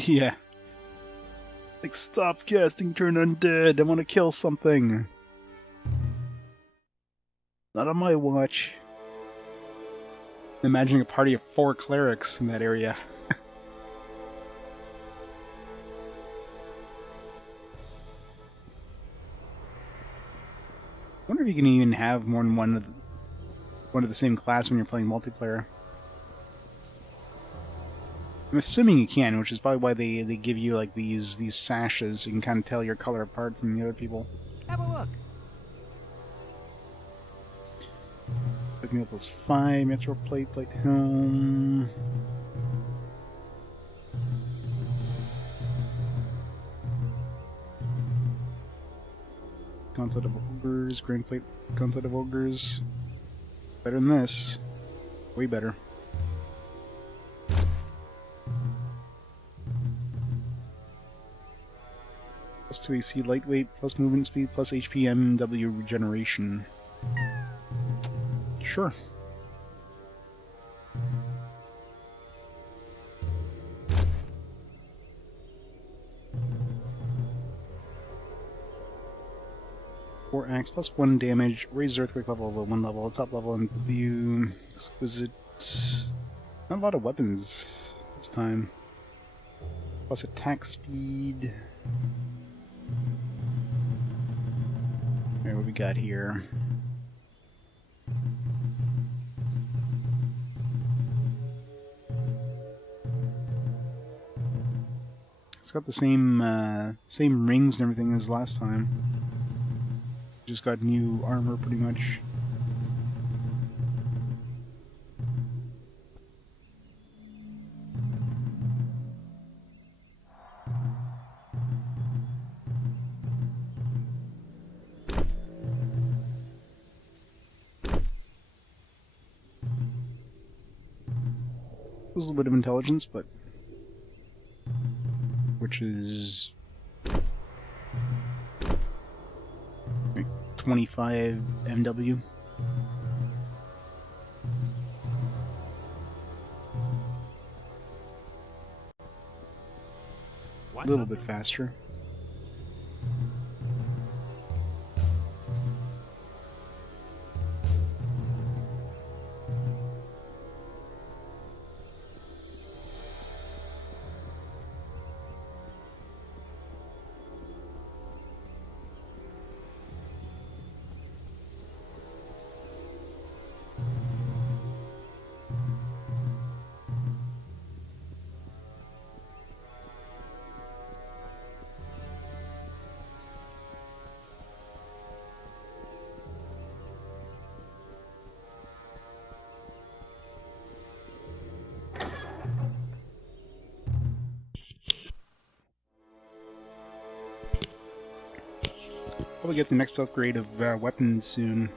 Yeah. Like, stop casting turn undead. I want to kill something. Not on my watch. Imagining a party of 4 clerics in that area. I wonder if you can even have more than one of the same class when you're playing multiplayer. I'm assuming you can, which is probably why they give you like these sashes so you can kind of tell your color apart from the other people. Have a look. Pick me up plus 5, mithril plate, plate helm. Gauntlet of Ogres, Grand Plate, Gauntlet of Ogres. Better than this. Way better. Plus 2 AC lightweight, plus movement speed, plus HP MW regeneration. Sure. Four axe plus 1 damage, raises earthquake level by 1 level, top level MW, exquisite. Not a lot of weapons this time. Plus attack speed. Alright, what we got here? It's got the same rings and everything as last time. Just got new armor, pretty much. There's a little bit of intelligence, but which is like 25 MW. A little bit faster. Probably get the next upgrade of weapons soon.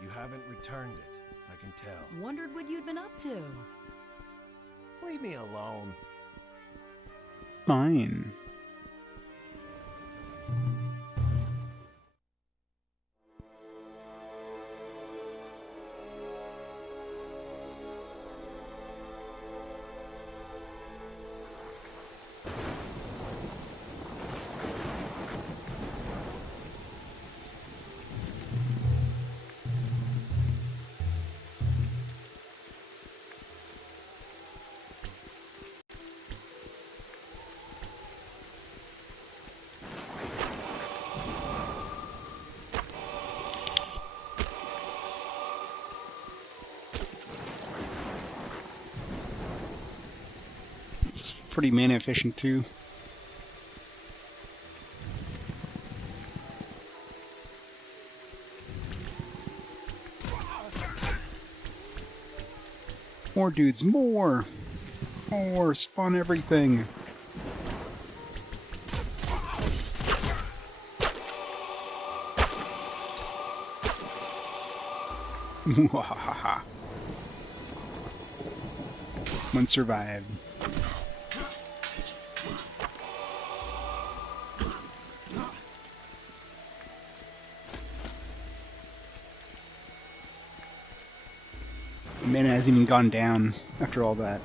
You haven't returned it, I can tell. Wondered what you'd been up to. Leave me alone. Fine. It's pretty mana efficient too. More dudes, more! More! Spawn everything! Mwahaha. One survived. Mana hasn't even gone down after all that.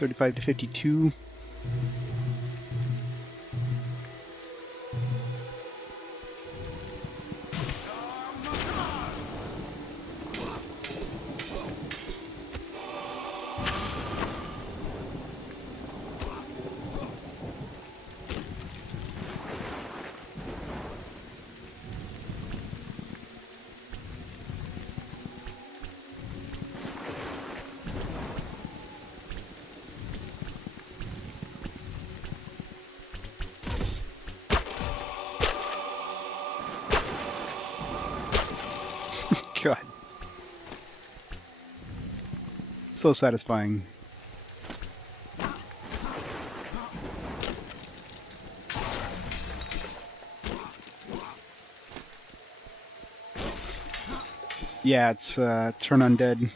$35 to $52. God. So satisfying. Yeah, it's turn undead.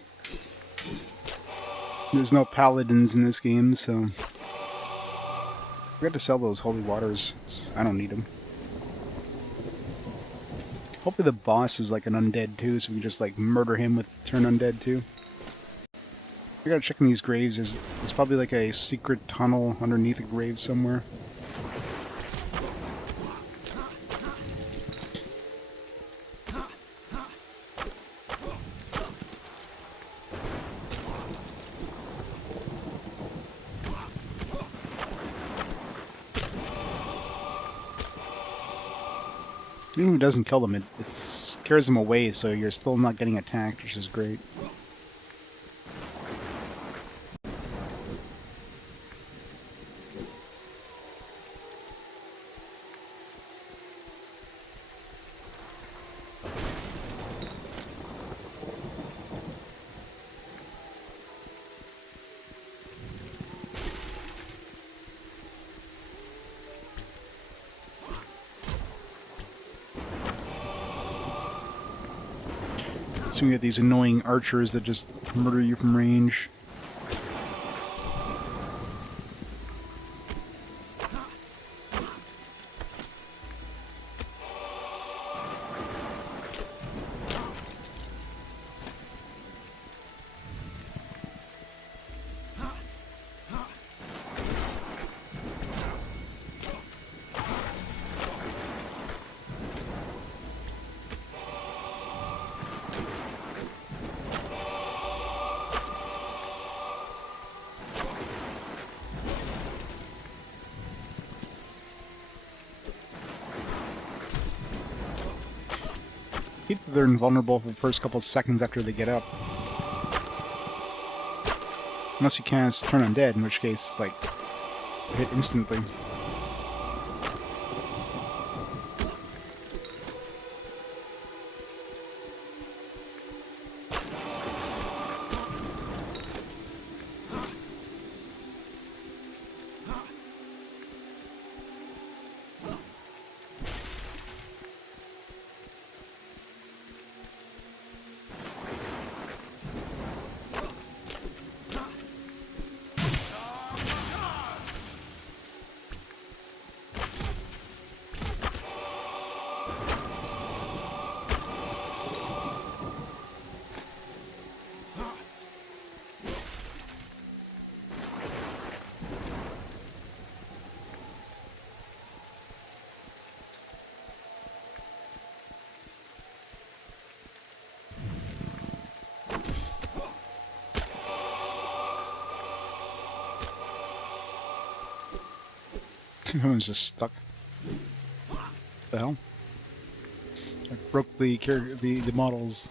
There's no paladins in this game, so I got to sell those holy waters. I don't need them. Hopefully the boss is like an undead too, so we can just like murder him with turn undead too. I gotta check in these graves. There's probably like a secret tunnel underneath a grave somewhere. Even if it doesn't kill them, it scares them away, so you're still not getting attacked, which is great. So we get these annoying archers that just murder you from range. I hate that they're invulnerable for the first couple of seconds after they get up. Unless you can't turn undead, in which case it's like hit instantly. That one's just stuck. What the hell? I broke the models.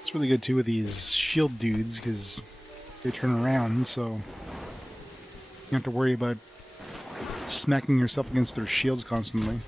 It's really good too with these shield dudes because they turn around, so you don't have to worry about smacking yourself against their shields constantly.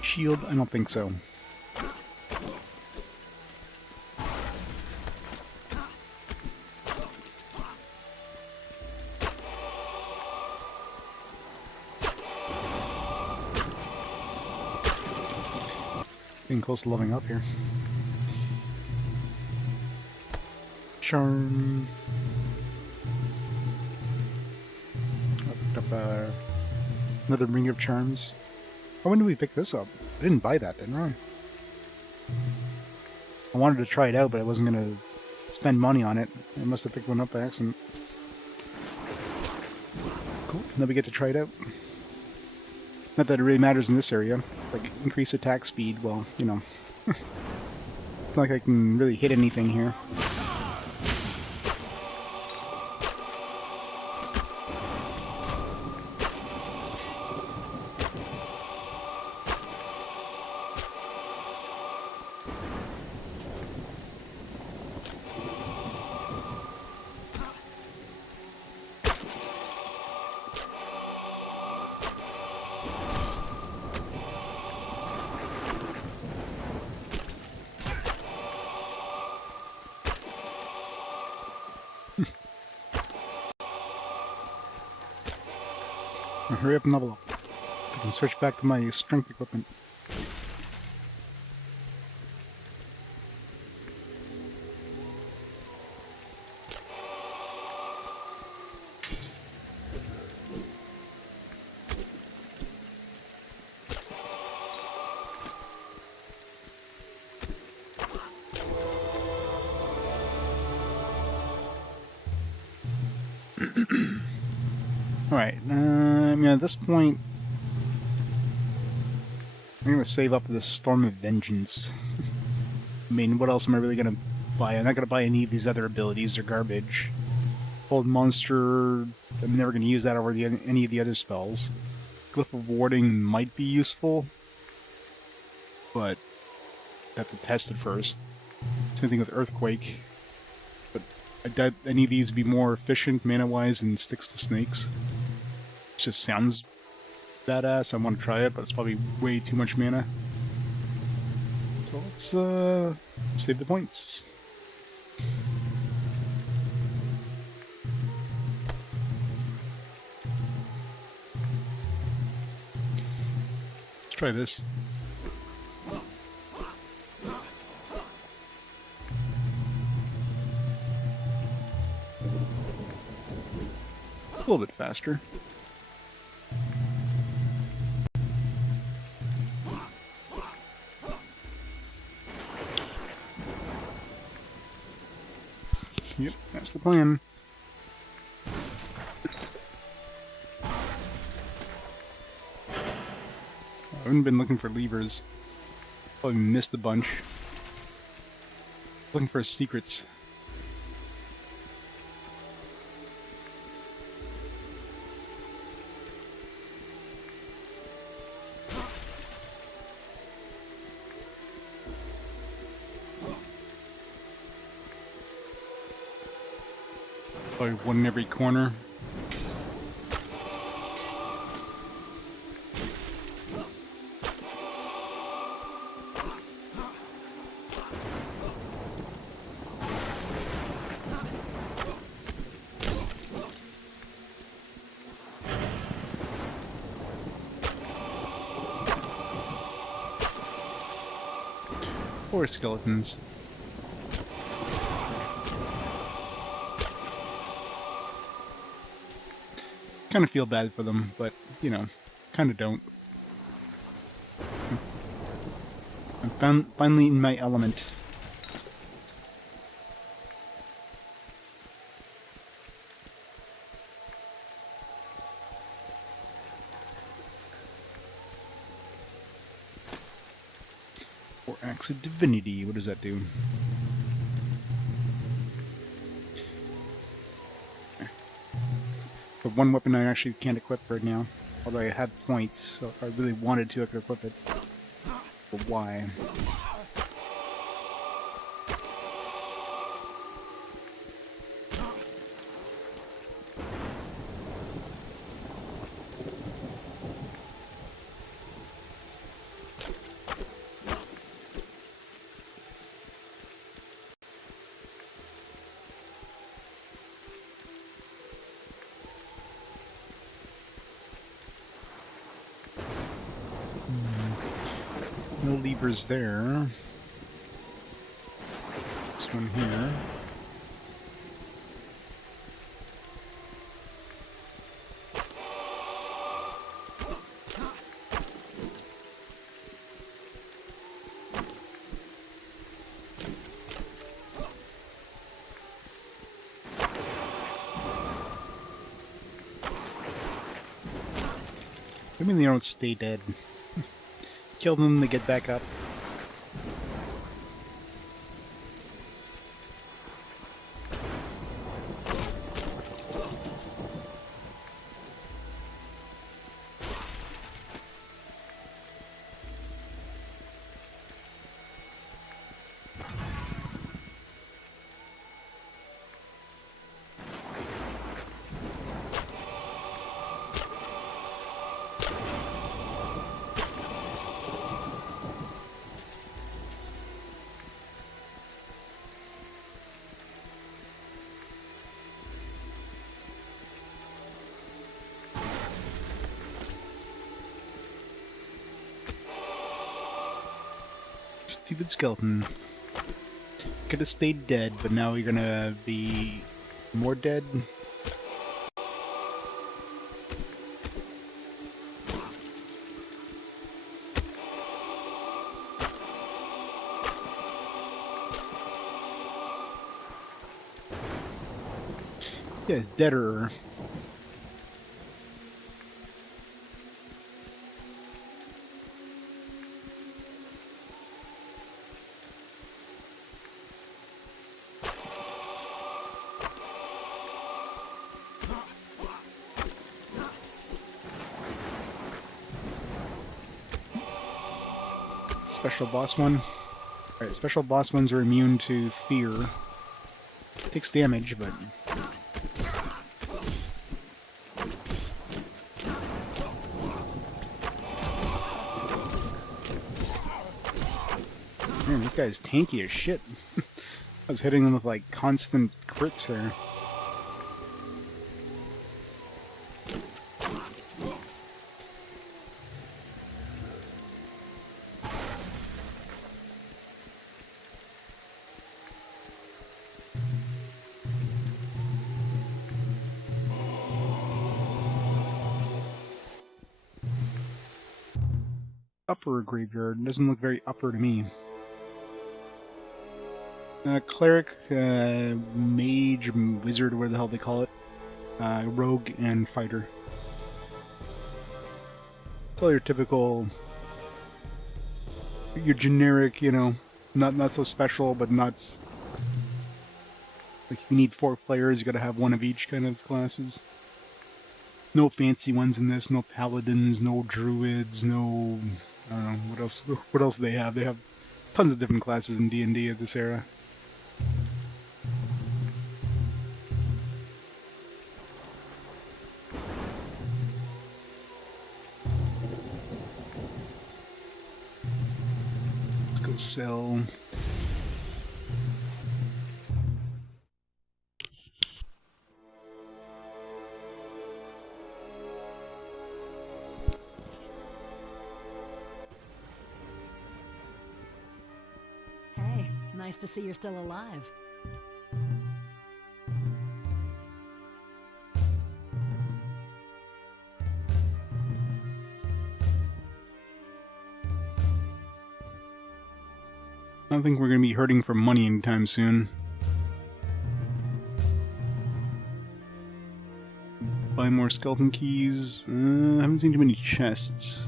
Shield? I don't think so. Getting close to leveling up here. Charm. I picked up another ring of charms. Oh, when did we pick this up? I didn't buy that, didn't I? I wanted to try it out, but I wasn't going to spend money on it. I must have picked one up by accident. Cool. Now we get to try it out. Not that it really matters in this area. Like, increase attack speed, well, you know. Not like I can really hit anything here. Hurry up and level up, so I can switch back to my strength equipment. Alright, I mean, at this point, I'm gonna save up this Storm of Vengeance. I mean, what else am I really gonna buy? I'm not gonna buy any of these other abilities, they're garbage. Old Monster, I'm never gonna use that over any of the other spells. Glyph of Warding might be useful, but I have to test it first. Same thing with Earthquake. But I doubt any of these would be more efficient mana-wise than Sticks to Snakes. It just sounds badass. I want to try it, but it's probably way too much mana. So let's save the points. Let's try this. A little bit faster. Yep, that's the plan. I haven't been looking for levers. Probably missed a bunch. Looking for secrets. Probably one in every corner. Poor skeletons. Kind of feel bad for them, but, you know, kind of don't. I'm finally in my element. Or Axe of Divinity, what does that do? But one weapon I actually can't equip right now. Although I have points, so if I really wanted to, I could equip it. But why? No levers there. This one here. I mean, they don't stay dead. Kill them, they get back up. Stupid skeleton. Could have stayed dead, but now you're gonna be more dead. Yeah, it's deader. Special boss one. Alright, special boss ones are immune to fear. Takes damage, but... Man, this guy's tanky as shit. I was hitting him with, like, constant crits there. Upper graveyard. Doesn't look very upper to me. Cleric, mage, wizard, whatever the hell they call it. Rogue, and fighter. It's all your typical... Your generic, you know, not so special, but not... Like, if you need 4 players, you gotta have one of each kind of classes. No fancy ones in this, no paladins, no druids, no... I don't know, what else do they have? They have tons of different classes in D&D at this era. Let's go sell. Hey, nice to see you're still alive. I don't think we're going to be hurting for money anytime soon. Buy more skeleton keys. I haven't seen too many chests.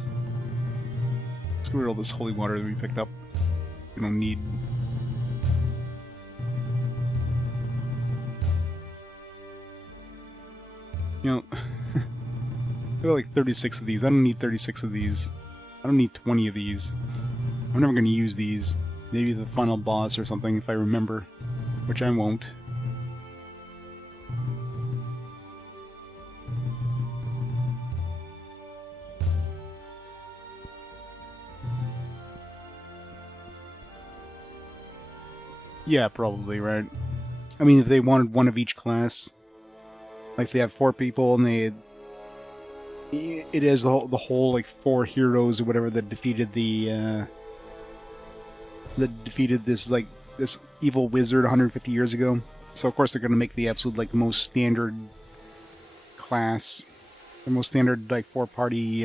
Let's get rid of all this holy water that we picked up. We don't need. You know, I got like 36 of these. I don't need 36 of these. I don't need 20 of these. I'm never going to use these. Maybe the final boss or something if I remember, which I won't. Yeah, probably, right? I mean, if they wanted one of each class, like if they have 4 people and they... It is the whole like 4 heroes or whatever that defeated the... that defeated this evil wizard 150 years ago. So of course they're going to make the absolute like most standard class, the most standard like 4-party,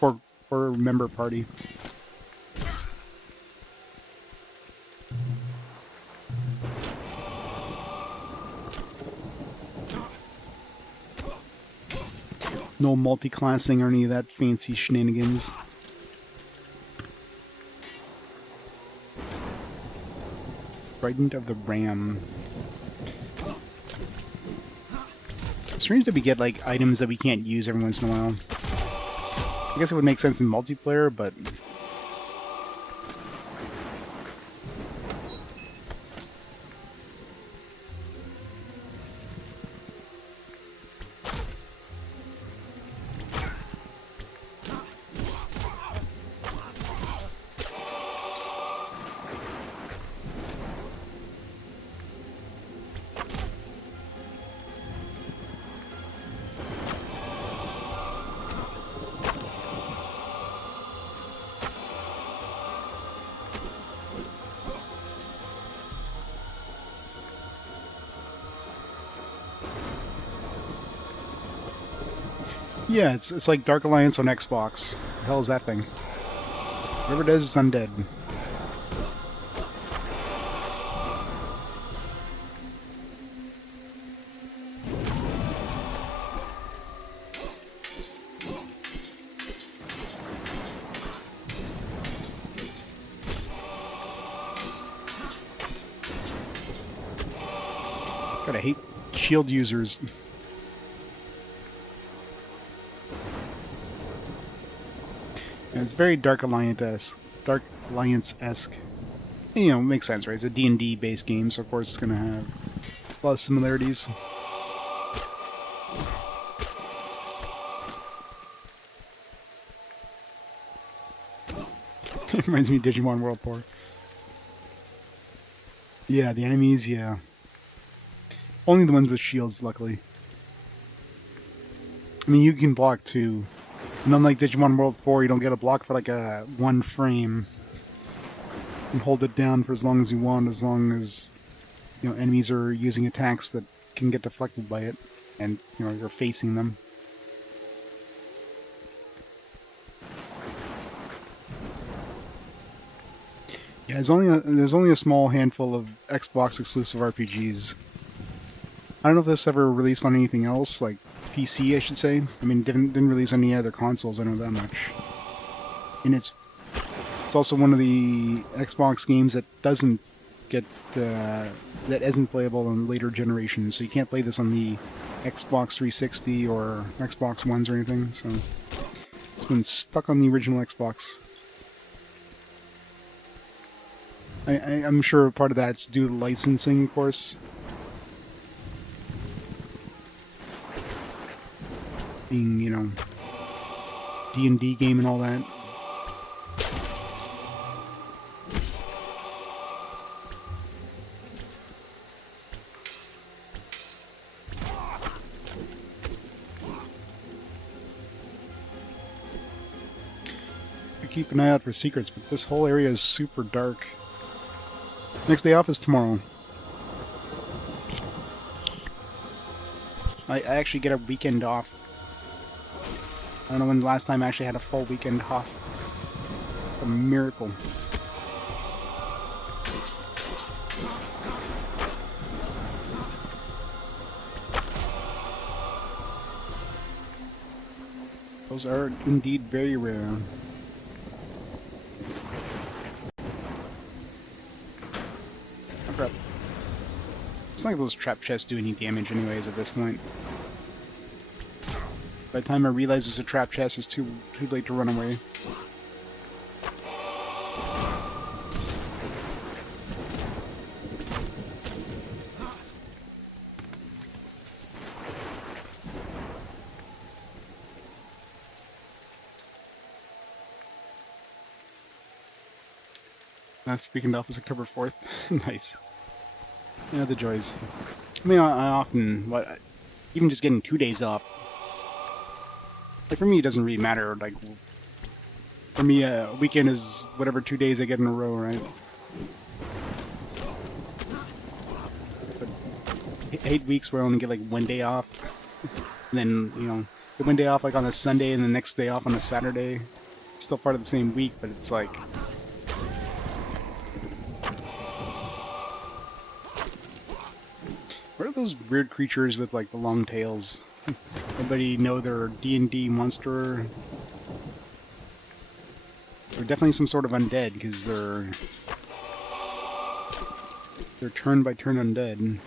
4-member party. No multi-classing or any of that fancy shenanigans. Trident of the Ram. Strange that we get like items that we can't use every once in a while. I guess it would make sense in multiplayer, but... Yeah, it's like Dark Alliance on Xbox. The hell is that thing? Whatever it is, it's undead. God, I hate shield users. And it's very Dark Alliance-esque. Dark Alliance-esque. You know, it makes sense, right? It's a D&D based game, so of course it's gonna have a lot of similarities. It reminds me of Digimon World Tour. Yeah, the enemies, yeah. Only the ones with shields, luckily. I mean, you can block too. And unlike Digimon World 4, you don't get a block for like a 1 frame. You can hold it down for as long as you want, as long as, you know, enemies are using attacks that can get deflected by it, and, you know, you're facing them. Yeah, there's only a small handful of Xbox exclusive RPGs. I don't know if this ever released on anything else, like PC, I should say. I mean, didn't release on any other consoles, I know that much. And it's also one of the Xbox games that doesn't get that isn't playable on later generations. So you can't play this on the Xbox 360 or Xbox Ones or anything. So it's been stuck on the original Xbox. I'm sure part of that's due to licensing, of course. Being, you know, D&D game and all that. I keep an eye out for secrets, but this whole area is super dark. Next day off is tomorrow. I actually get a weekend off. I don't know when the last time I actually had a full weekend off. A miracle. Those are indeed very rare. Crap. It's not like those trap chests do any damage anyways at this point. By the time I realize it's a trap chest, it's too late to run away. Speaking to Officer Cover 4th. Nice. Yeah, the joys. I mean, I often, even just getting 2 days off. Like, for me, it doesn't really matter. Like, for me, a weekend is whatever 2 days I get in a row, right? But 8 weeks where I only get, like, 1 day off. And then, you know, the 1 day off, like, on a Sunday, and the next day off on a Saturday. It's still part of the same week, but it's like... What are those weird creatures with, like, the long tails? Anybody know their D&D monster? They're definitely some sort of undead, because they're turn-by-turn undead.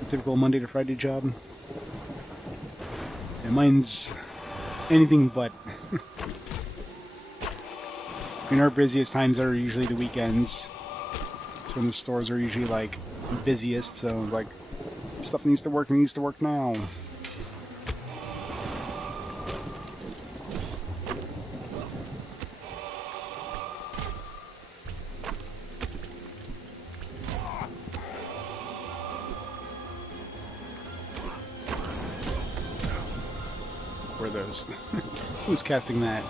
A typical Monday to Friday job. Yeah, mine's anything but. I mean, our busiest times are usually the weekends. It's when the stores are usually, like, busiest, so, like, stuff needs to work now. Where are those? Who's casting that?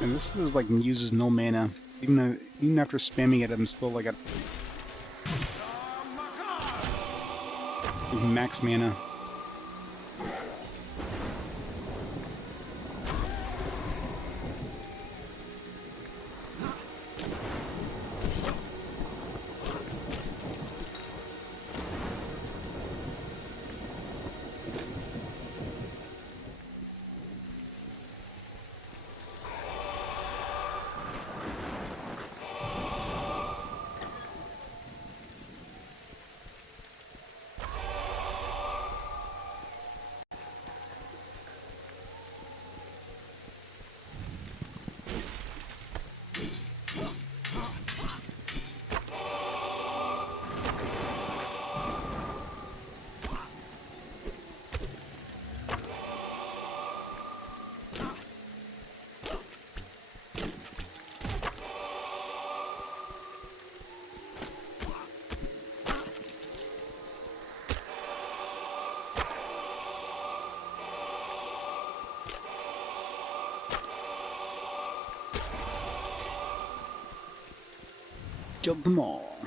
And this is like uses no mana. Even after spamming it, I'm still like at... Max mana. Killed them all.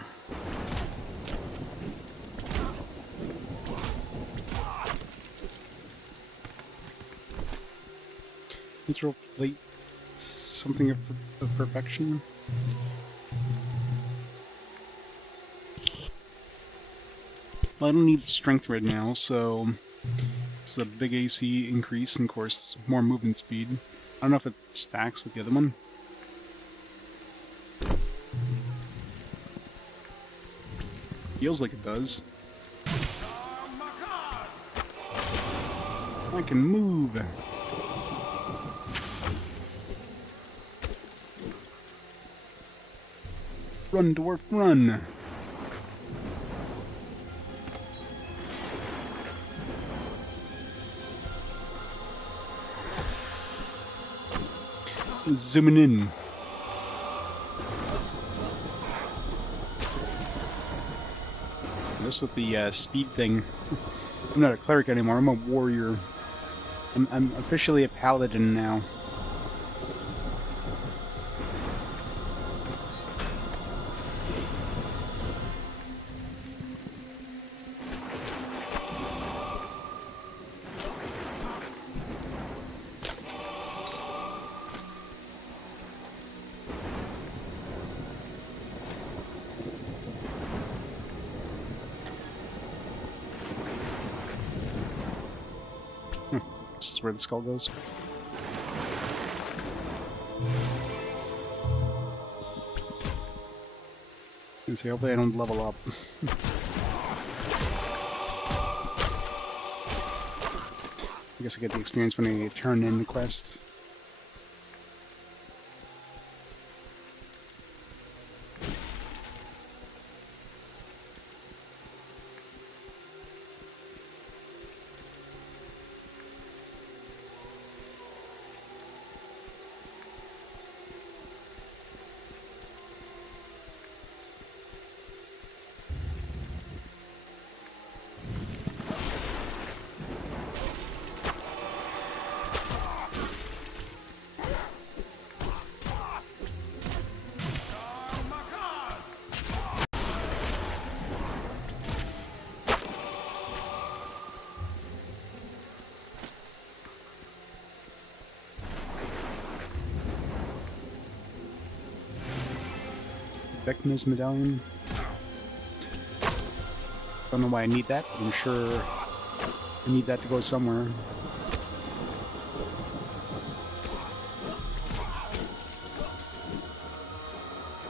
Mithril plate, something of perfection. Well, I don't need strength right now, so it's a big AC increase, and of course, more movement speed. I don't know if it stacks with the other one. Feels like it does. I can move. Run, dwarf, run! Zooming in. This with the speed thing. I'm not a cleric anymore, I'm a warrior. I'm officially a paladin now. This is where the skull goes. And see, hopefully I don't level up. I guess I get the experience when I turn in the quest. Vecna's medallion. Don't know why I need that, but I'm sure I need that to go somewhere.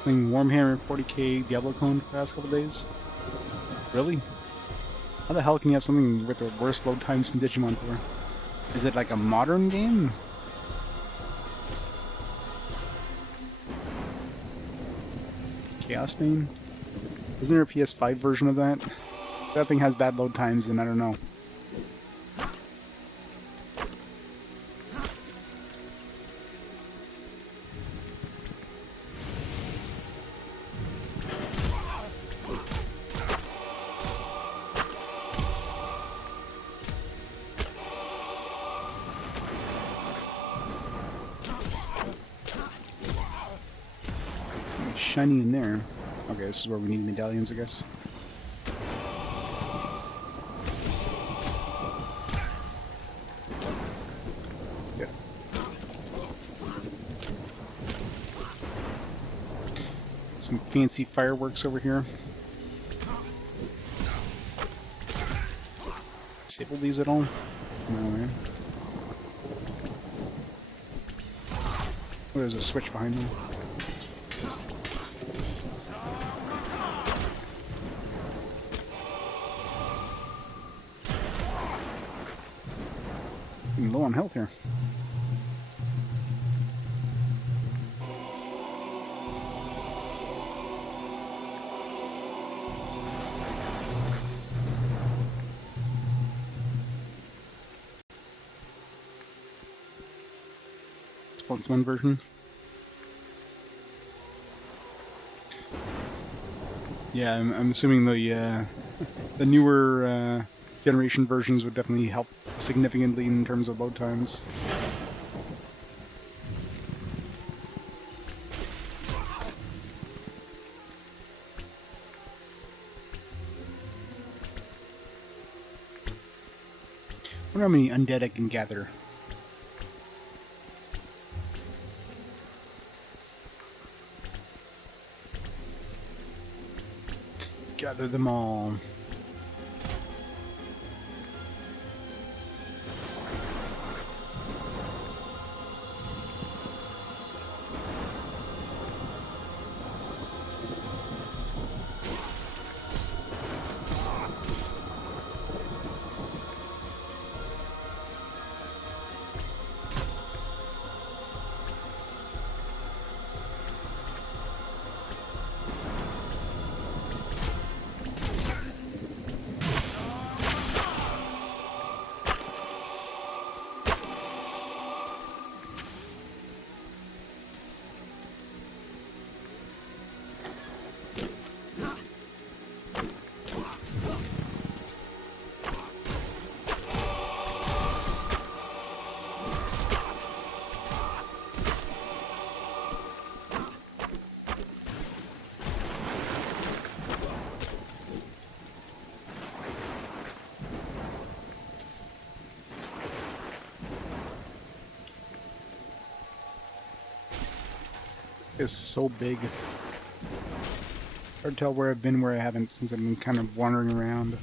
Playing Warhammer 40k Diablo clone for the past couple days. Really? How the hell can you have something with the worst load times than Digimon for? Is it like a modern game? Chaos Bane? Isn't there a PS5 version of that? If that thing has bad load times, then I don't know. Shiny in there. Okay, this is where we need medallions, I guess. Some fancy fireworks over here. Disable these at all? No, man. Oh, there's a switch behind me. I'm low on health here. It's one version. Yeah, I'm assuming the newer generation versions would definitely help significantly in terms of load times. I wonder how many undead I can gather. Gather them all. Is so big. Hard to tell where I've been, where I haven't, since I've been kind of wandering around.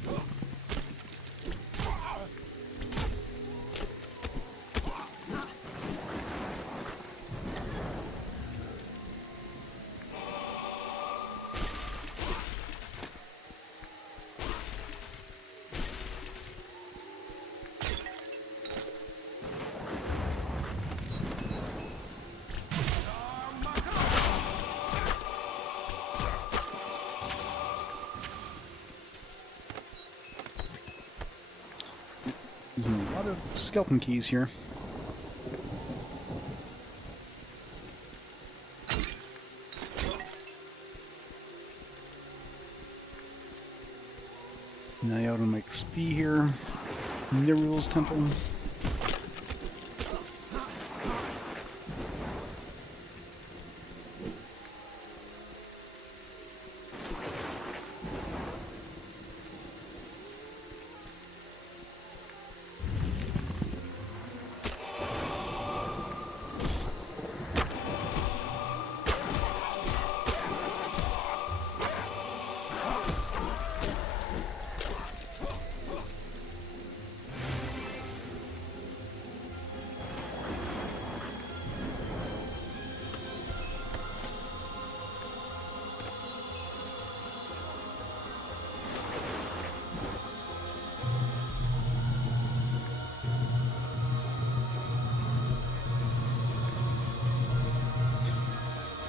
Using a lot of skeleton keys here. Now out on my XP here. Nerule's Temple.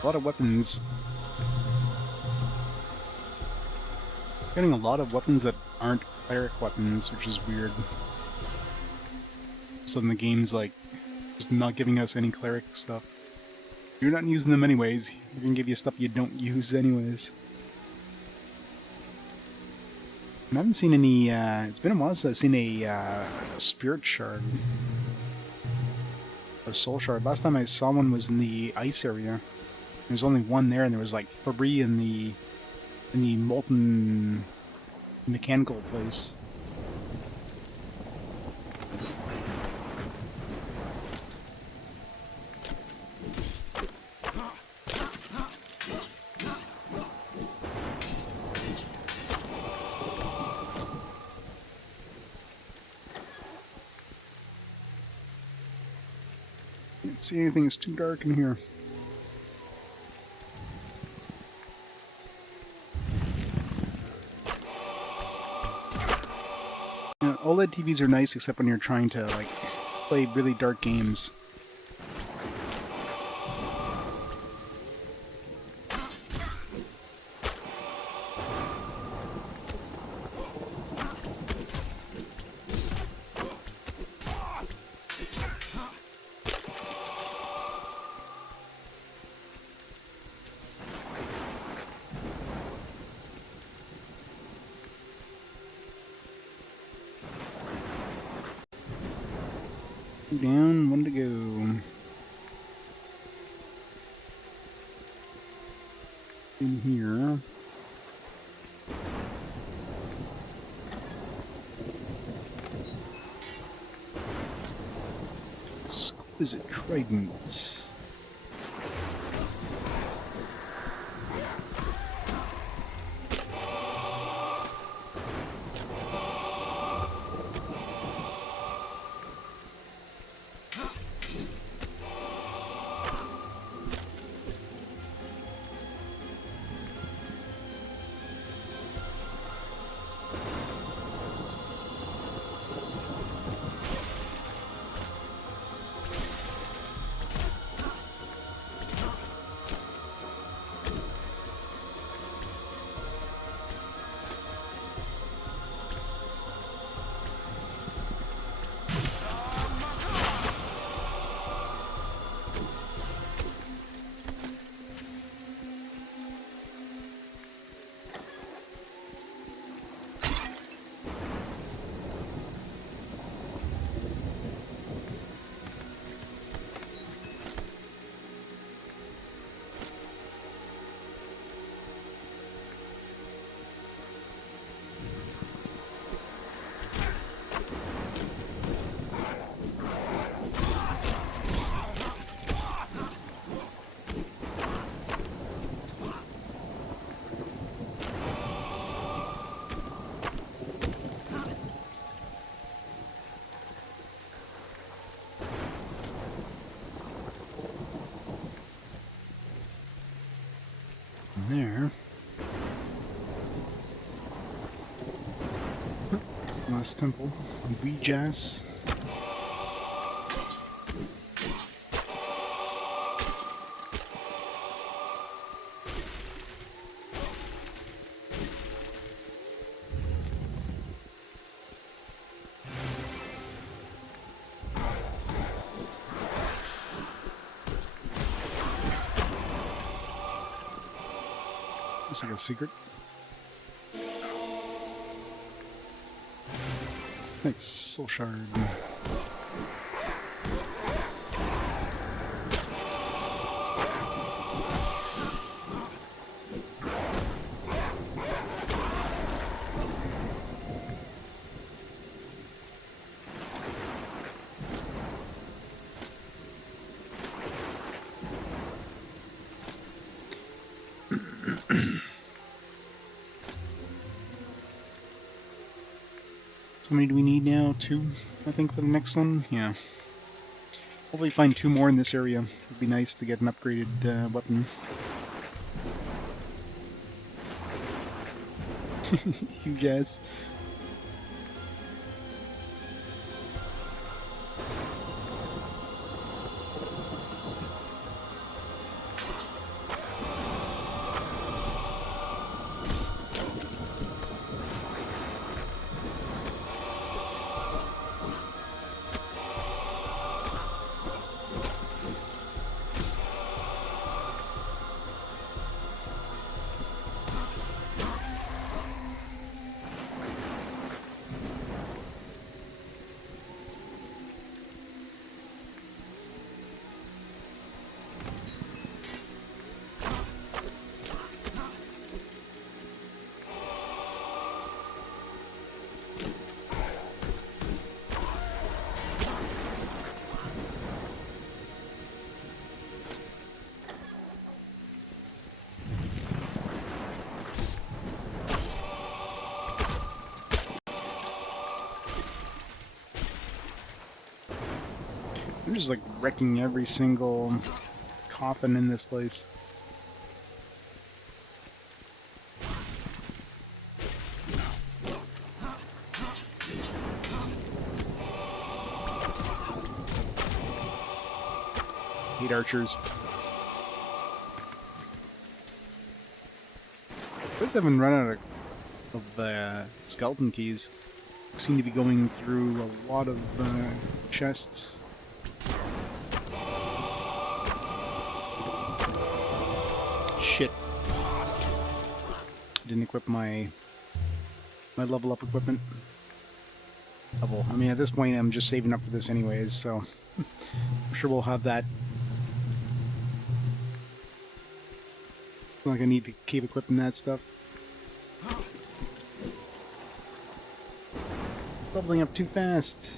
A lot of weapons. Getting a lot of weapons that aren't cleric weapons, which is weird. So in the game's like, just not giving us any cleric stuff. You're not using them anyways. They're gonna give you stuff you don't use anyways. I haven't seen any, it's been a while since I've seen a spirit shard. A soul shard. Last time I saw one was in the ice area. There's only one there, and there was like 3 in the molten mechanical place. Can't see anything, it's too dark in here. You know, OLED TVs are nice except when you're trying to, like, play really dark games. Two down, one to go. In here. Exquisite trident. There. Last temple. Ouijas. Looks like a secret. Nice soul shard. How many do we need now? 2, I think, for the next one? Yeah. Hopefully find 2 more in this area. It'd be nice to get an upgraded weapon. You guys. I'm just like wrecking every single coffin in this place. Hate archers. I just haven't run out of skeleton keys. Seem to be going through a lot of chests. Shit. Didn't equip my level up equipment. I mean, at this point, I'm just saving up for this anyways, so I'm sure we'll have that. I feel like I need to keep equipping that stuff. Leveling up too fast.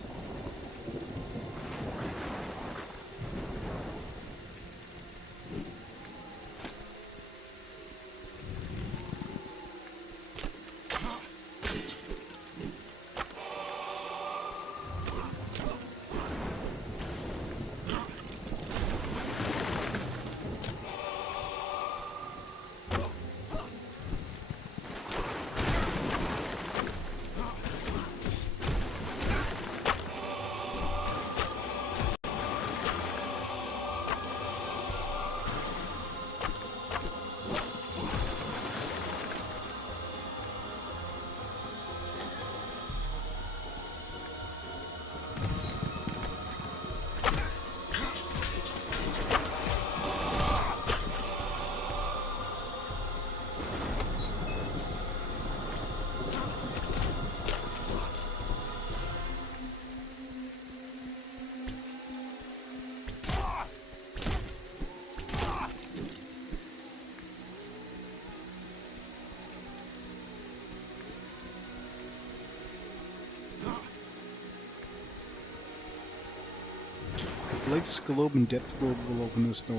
Life's Globe and Death's Globe will open this door.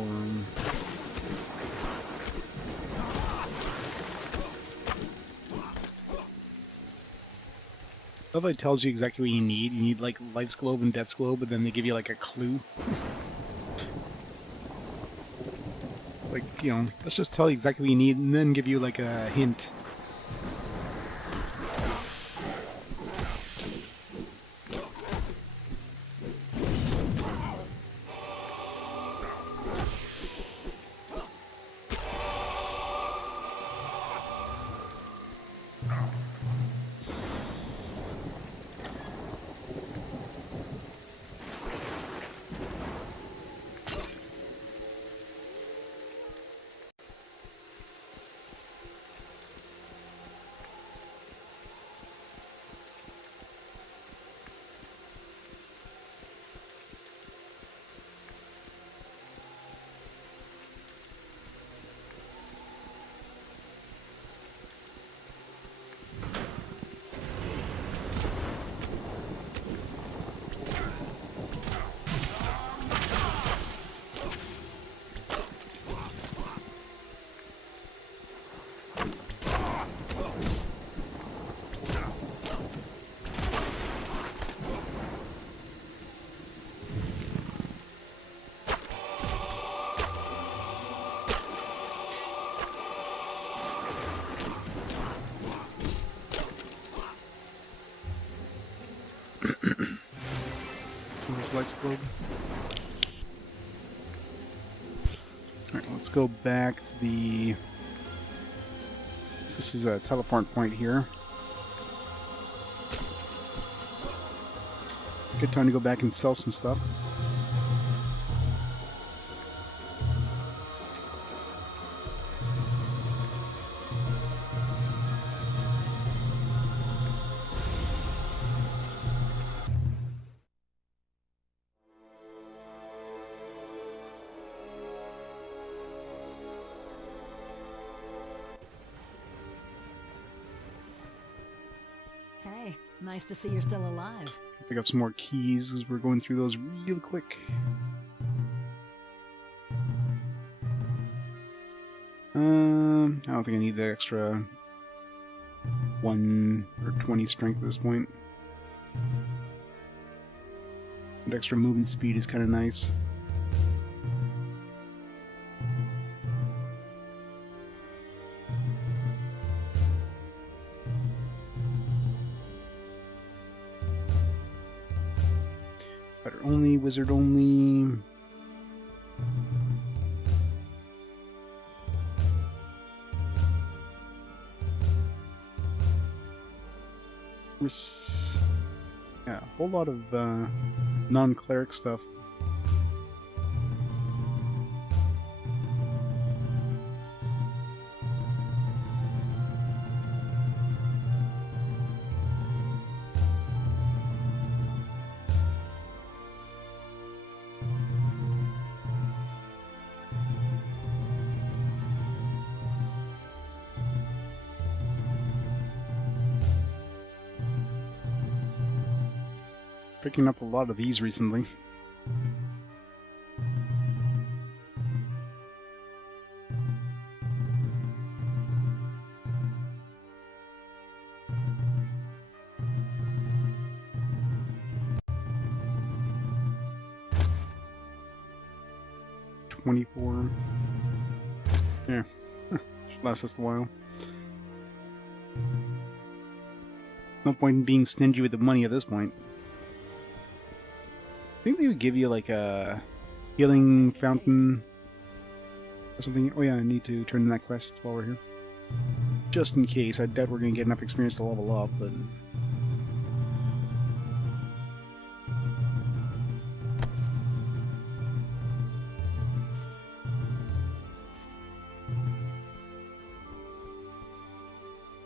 I love how it tells you exactly what you need. You need like Life's Globe and Death's Globe, but then they give you like a clue. Like, you know, let's just tell you exactly what you need and then give you like a hint. Life's Globe. Alright, let's go back to the... This is a teleport point here. Good time to go back and sell some stuff. Hey, nice to see you're still alive. Pick up some more keys as we're going through those real quick. I don't think I need the extra 1 or 20 strength at this point. That extra movement speed is kind of nice. Fighter only, wizard only. Yeah, a whole lot of non-cleric stuff. Picking up a lot of these recently. $24. Yeah, should last us a while. No point in being stingy with the money at this point. I think they would give you like a healing fountain or something. Oh yeah, I need to turn in that quest while we're here. Just in case. I doubt we're going to get enough experience to level up, but...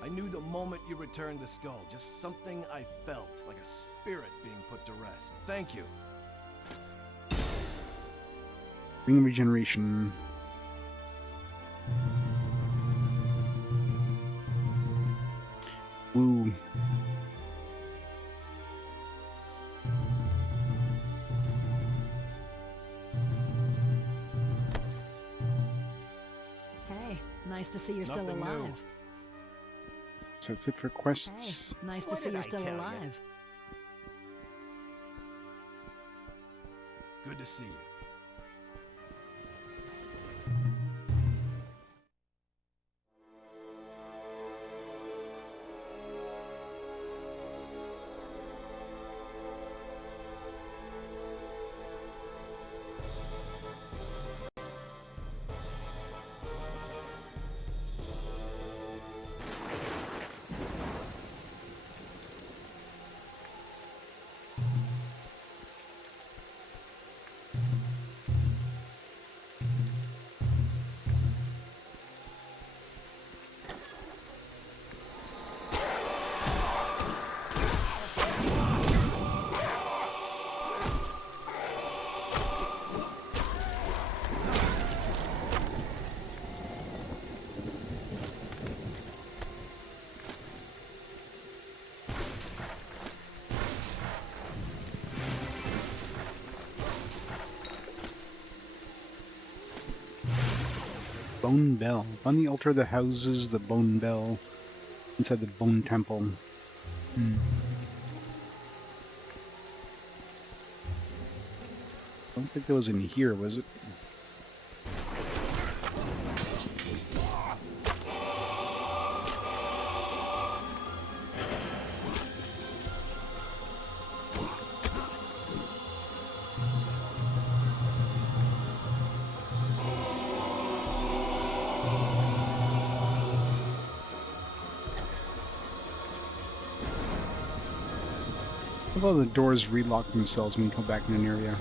I knew the moment you returned the skull. Just something I felt, like a spirit being put to rest. Thank you. Ring of Regeneration. Woo. Hey, nice to see you're still Nothing new. alive. So that's it for quests. Hey, nice to What see did you're I still tell ya? alive. Good to see you. Bone Bell. On the altar that houses the Bone Bell inside the Bone Temple. I don't think that was in here, was it? I love how the doors relock themselves when you come back in an area.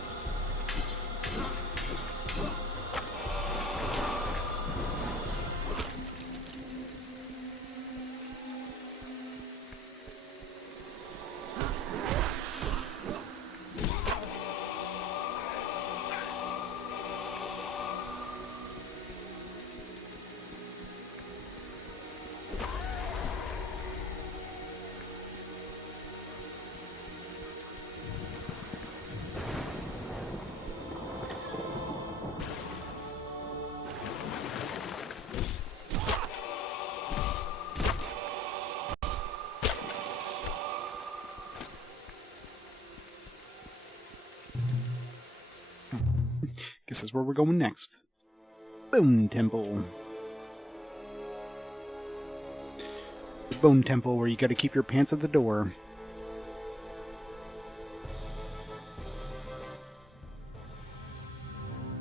Guess that's where we're going next. Bone Temple. The Bone Temple, where you gotta keep your pants at the door.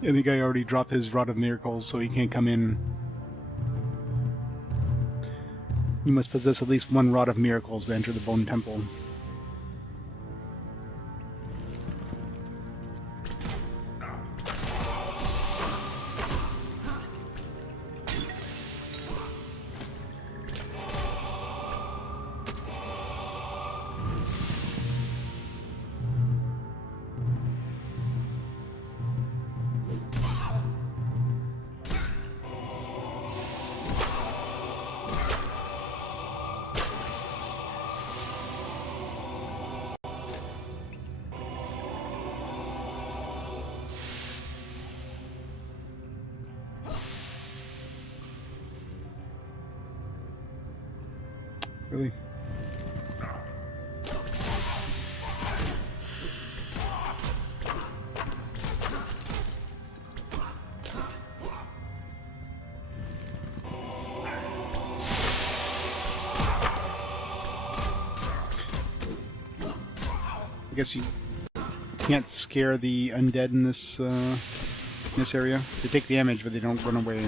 I think I already dropped his Rod of Miracles, so he can't come in. You must possess at least one Rod of Miracles to enter the Bone Temple. Really? I guess you can't scare the undead in this area. They take damage, but they don't run away.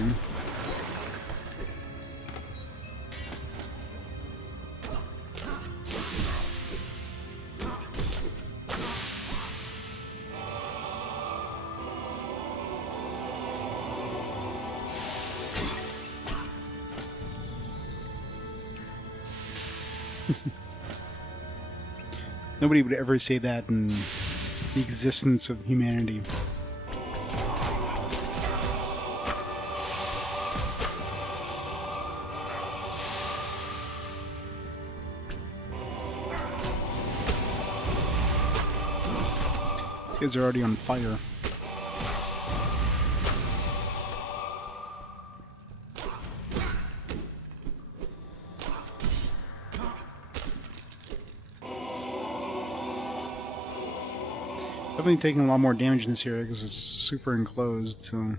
Nobody would ever say that in the existence of humanity. These guys are already on fire. Definitely taking a lot more damage in this area because it's super enclosed, so...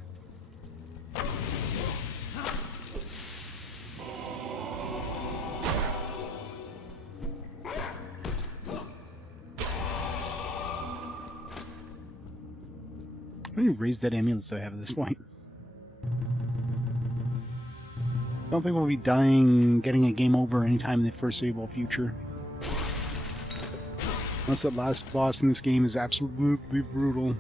How many raised dead amulets do I have at this point? I don't think we'll be dying, getting a game over anytime in the foreseeable future. Unless that last boss in this game is absolutely brutal.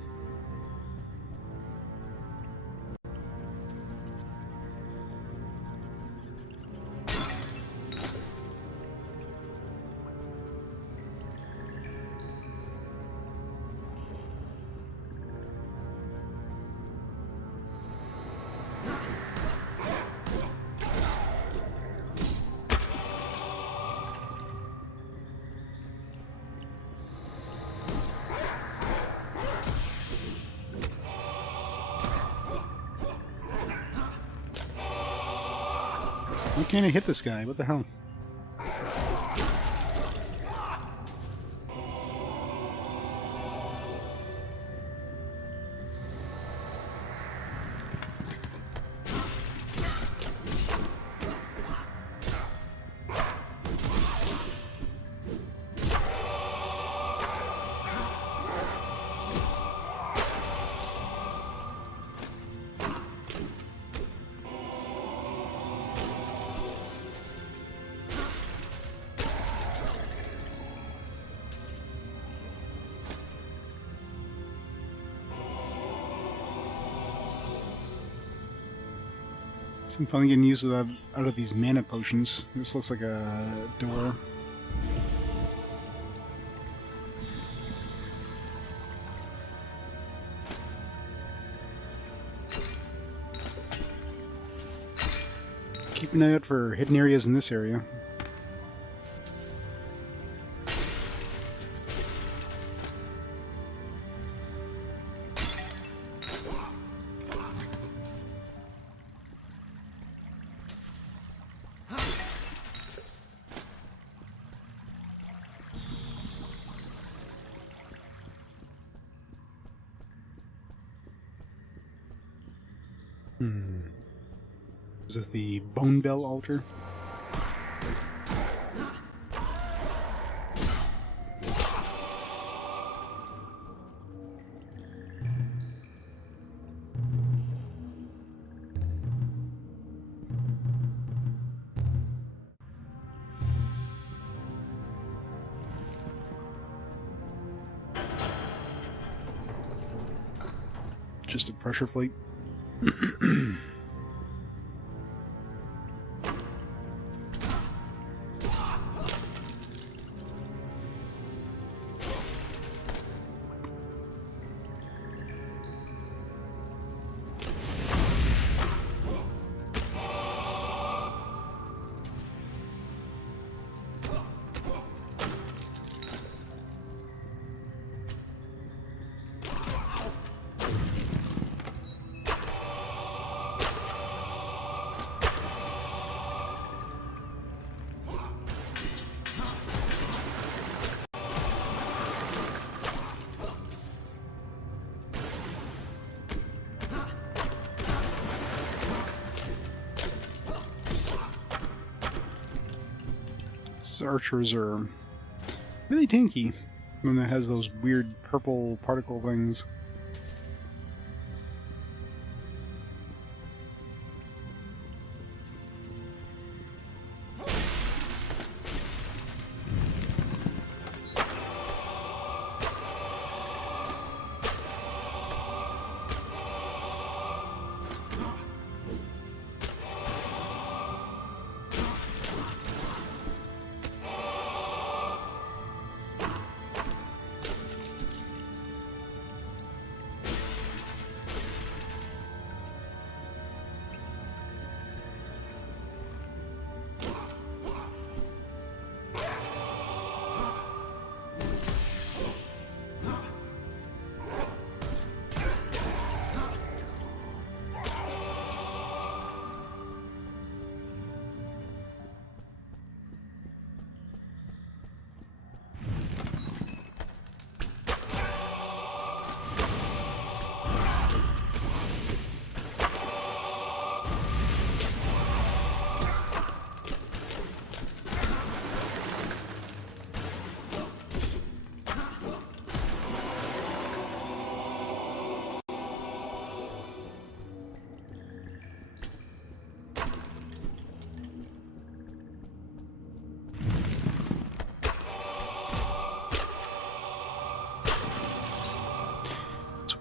Why can't I hit this guy? What the hell? I'm finally getting used out of these mana potions. This looks like a door. Keep an eye out for hidden areas in this area. Is this the Bone Bell altar? Just a pressure plate. Archers are really tanky when it has those weird purple particle things.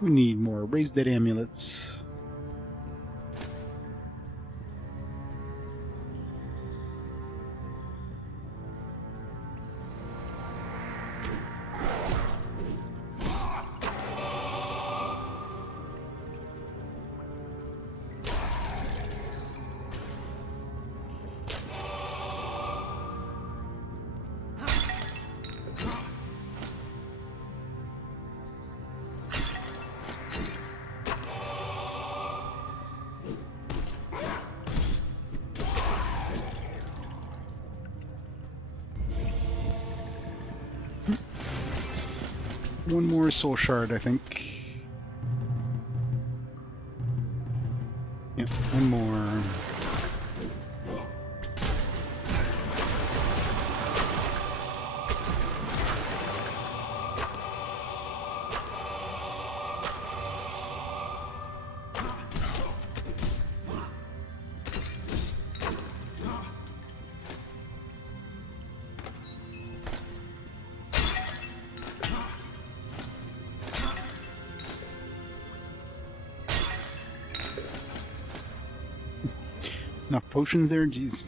We need more raised dead amulets. One more soul shard, I think. Yeah, one more. Enough potions there? Jeez.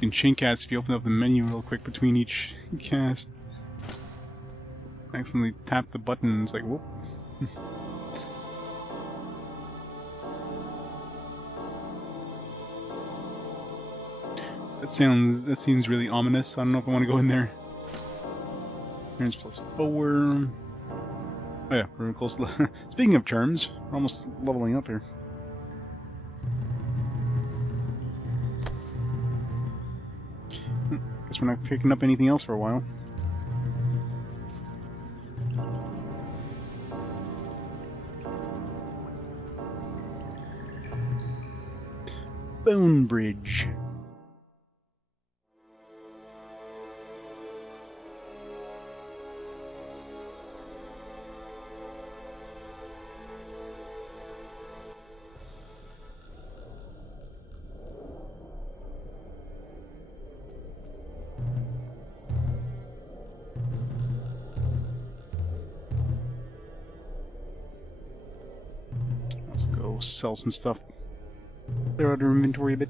You can chain cast if you open up the menu real quick between each cast. Accidentally tap the button, it's like, whoop. That seems really ominous. I don't know if I want to go in there. Turns +4. Oh yeah, we're close to speaking of terms, we're almost leveling up here. Guess we're not picking up anything else for a while. Bone Bridge. Let's go sell some stuff. Clear out our inventory a bit.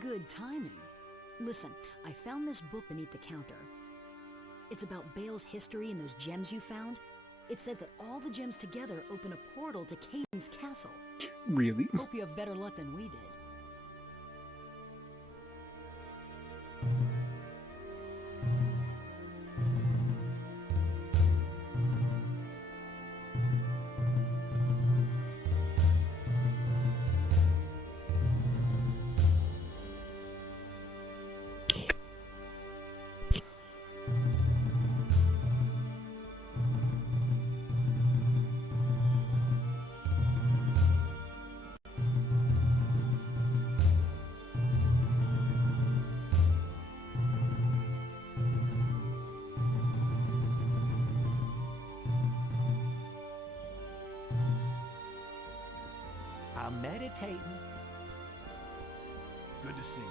Good timing. Listen, I found this book beneath the counter. It's about Bale's history and those gems you found. It says that all the gems together open a portal to Kaedin's castle. Really? Hope you have better luck than we did. I'm meditating. Good to see you.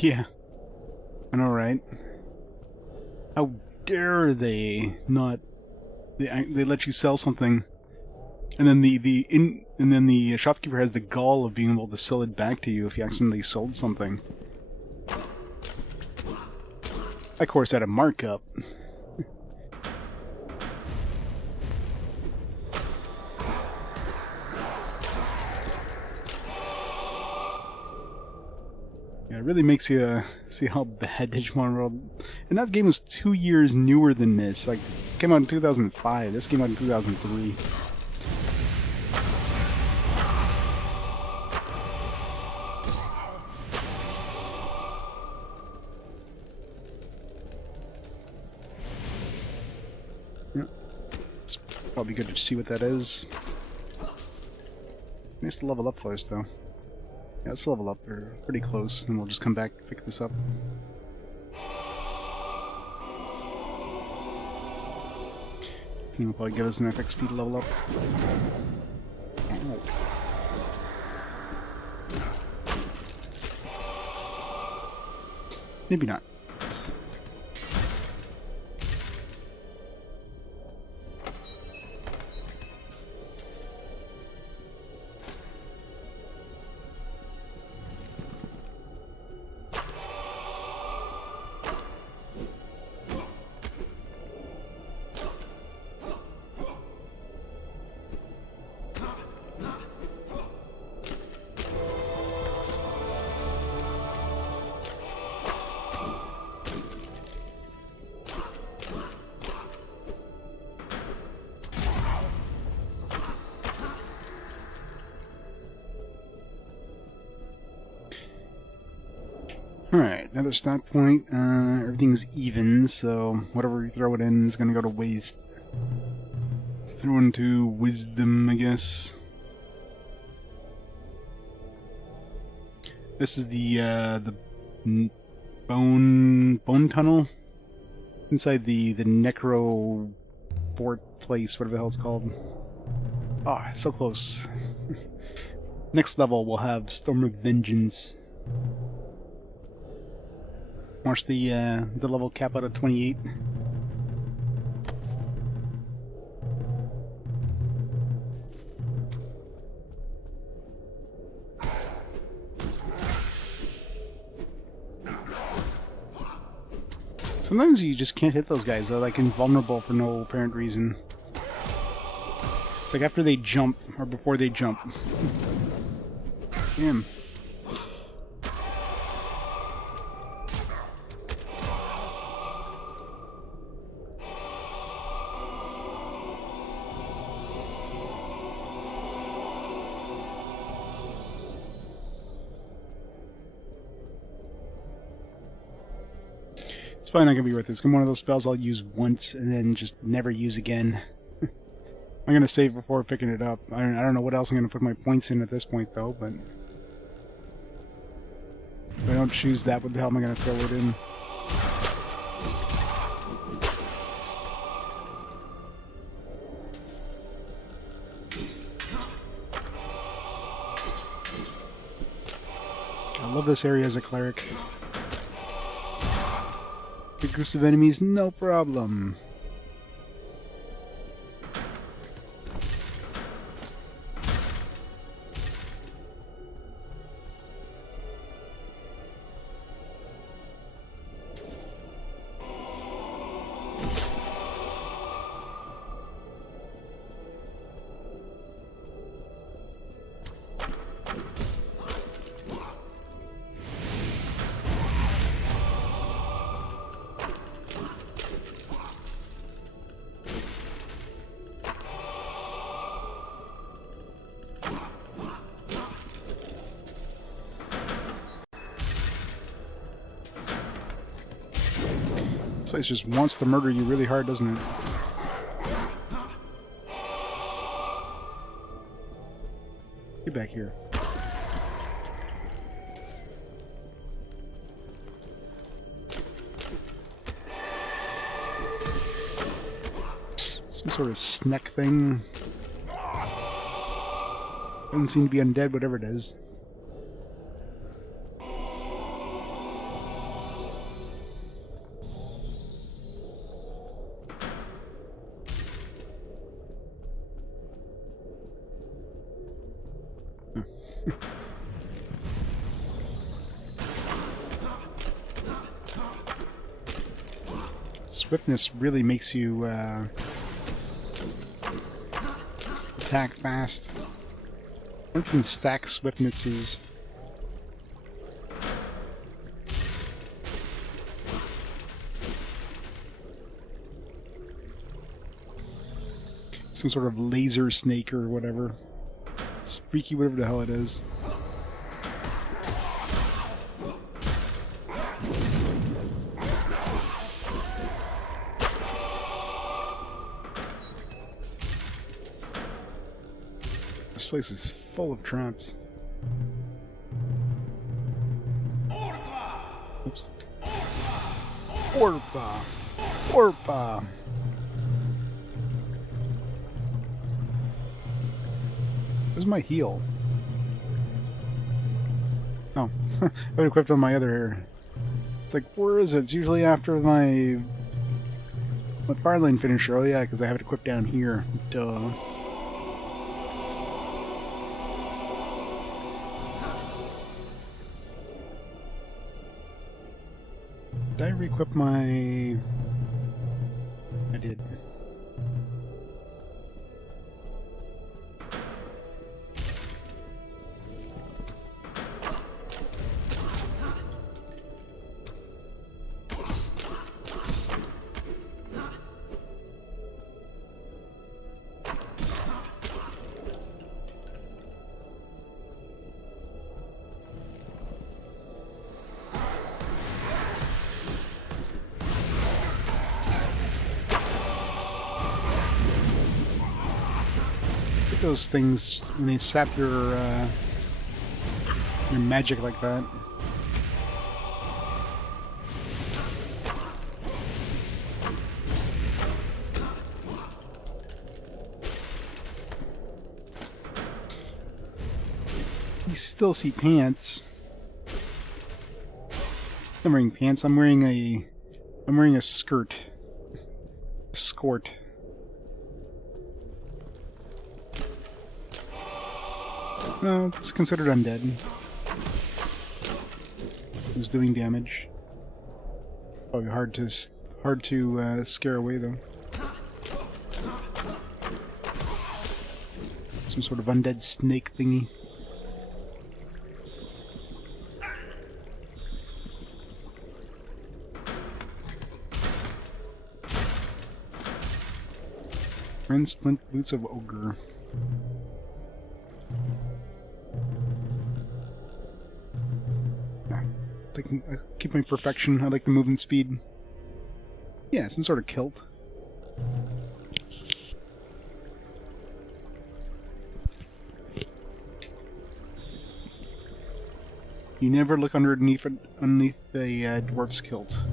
Yeah. I know, right? How dare they not? They let you sell something, and then the shopkeeper has the gall of being able to sell it back to you if you accidentally sold something. Of course, at a markup. Yeah, it really makes you see how bad Digimon World... And that game was 2 years newer than this. Like, it came out in 2005. This came out in 2003. Yeah. It's probably good to see what that is. Nice to level up first, though. Yeah, let's level up. We're pretty close, and we'll just come back and pick this up. It'll probably give us enough XP to level up. Ow. Maybe not. Alright, another stat point. Everything's even, so whatever you throw it in is going to go to waste. Let's throw into wisdom, I guess. This is the bone tunnel inside the necro fort place, whatever the hell it's called. Ah, so close. Next level we'll have Storm of Vengeance. Watch the level cap out at 28. Sometimes you just can't hit those guys. They're like invulnerable for no apparent reason. It's like after they jump, or before they jump. Damn. It's probably not gonna be worth it. It's one of those spells I'll use once and then just never use again. I'm gonna save before picking it up. I don't know what else I'm gonna put my points in at this point though, but if I don't choose that, what the hell am I gonna throw it in? I love this area as a cleric. Big groups of enemies, no problem. This place just wants to murder you really hard, doesn't it? Get back here. Some sort of snack thing. Doesn't seem to be undead, whatever it is. Swiftness really makes you attack fast. You can stack swiftnesses. some sort of laser snake or whatever. It's freaky, whatever the hell it is. This place is full of traps. Oops. Orpa! Orpa! Where's my heal? Oh, I have it equipped on my other... It's like, where is it? It's usually after my Firelane finisher. Oh yeah, because I have it equipped down here. Duh. Did I re-equip my... I did. Those things when they sap your magic like that. You still see pants. I'm wearing pants. I'm wearing a skirt. A skort. No, it's considered undead. It was doing damage. Probably hard to scare away though. Some sort of undead snake thingy. Friend splint boots of ogre. I keep my perfection. I like the movement speed. Yeah, some sort of kilt. You never look underneath a dwarf's kilt,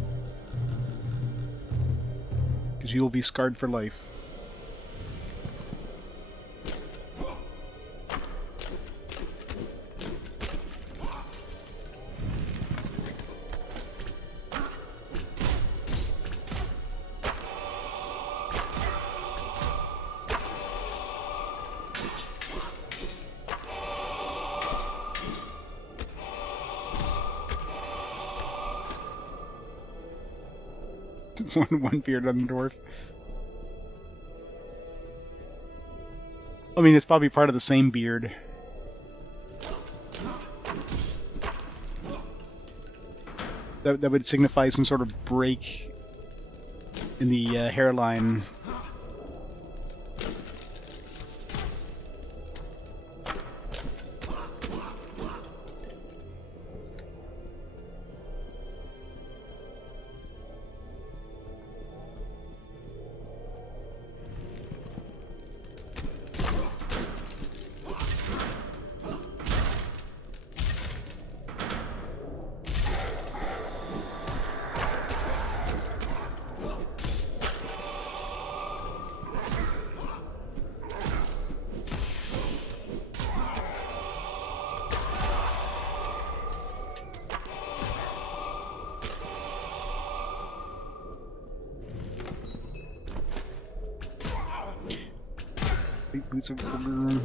because you will be scarred for life. one beard on the dwarf. I mean, it's probably part of the same beard. That would signify some sort of break in the hairline. Boots of ogre.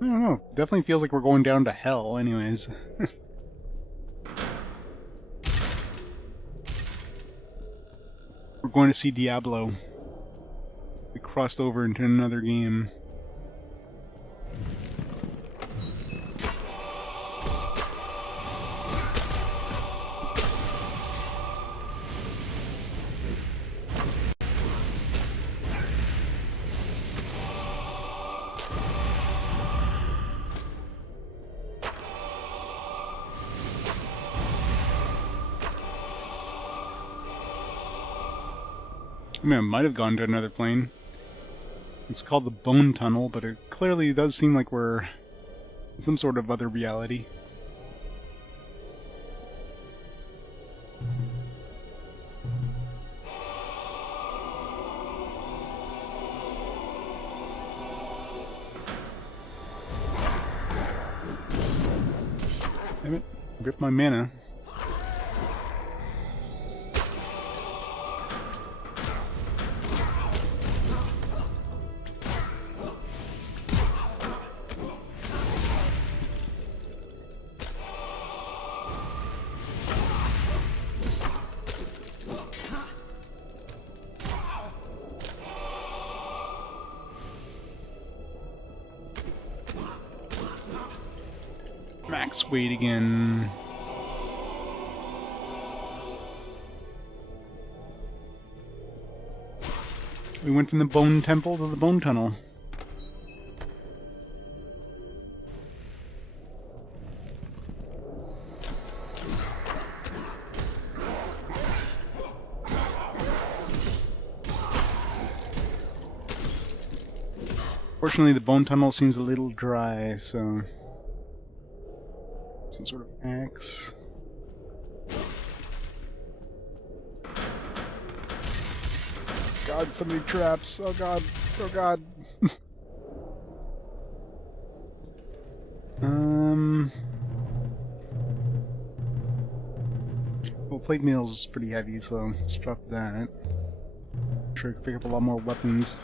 I don't know. Definitely feels like we're going down to hell, anyways. We're going to see Diablo. We crossed over into another game. I mean, I might have gone to another plane. It's called the Bone Tunnel, but it clearly does seem like we're in some sort of other reality. Damn it. Ripped my mana. Max weight again. We went from the Bone Temple to the Bone Tunnel. Fortunately, the Bone Tunnel seems a little dry, so... some sort of axe. God, so many traps. Oh god. Oh god. Well, plate mail is pretty heavy, so let's drop that. Sure, we can pick up a lot more weapons.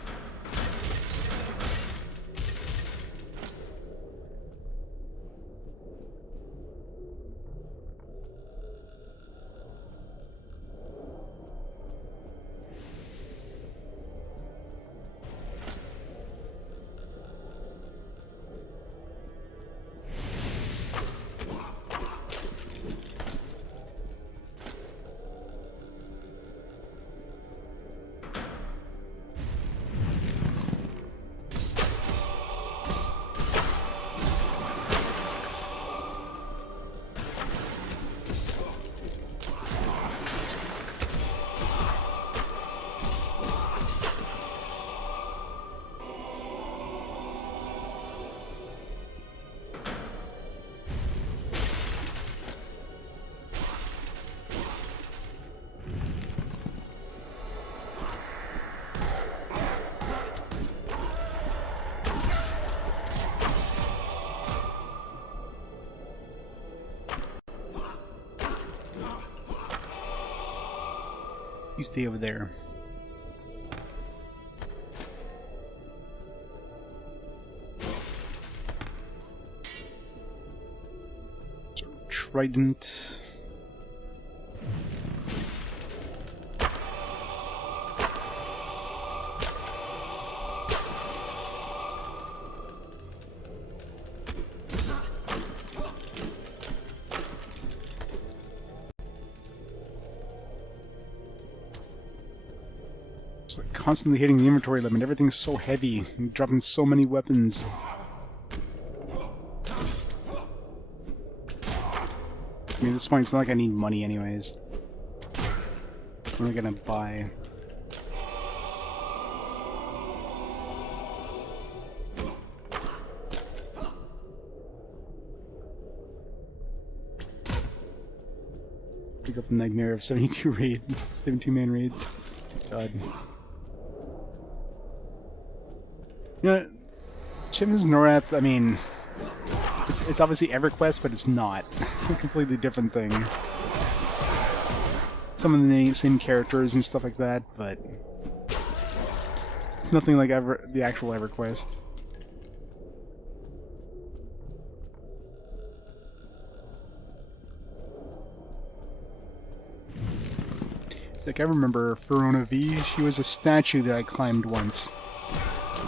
You stay over there. Trident. Constantly hitting the inventory limit. Everything's so heavy. I'm dropping so many weapons. I mean, at this point, it's not like I need money anyways. What am I gonna buy? Pick up the nightmare of 72 raids, 72 man raids. God. You know, Chim's Norath, I mean, it's obviously EverQuest, but it's not. A completely different thing. Some of the same characters and stuff like that, but it's nothing like the actual EverQuest. It's like I remember Verona V, she was a statue that I climbed once.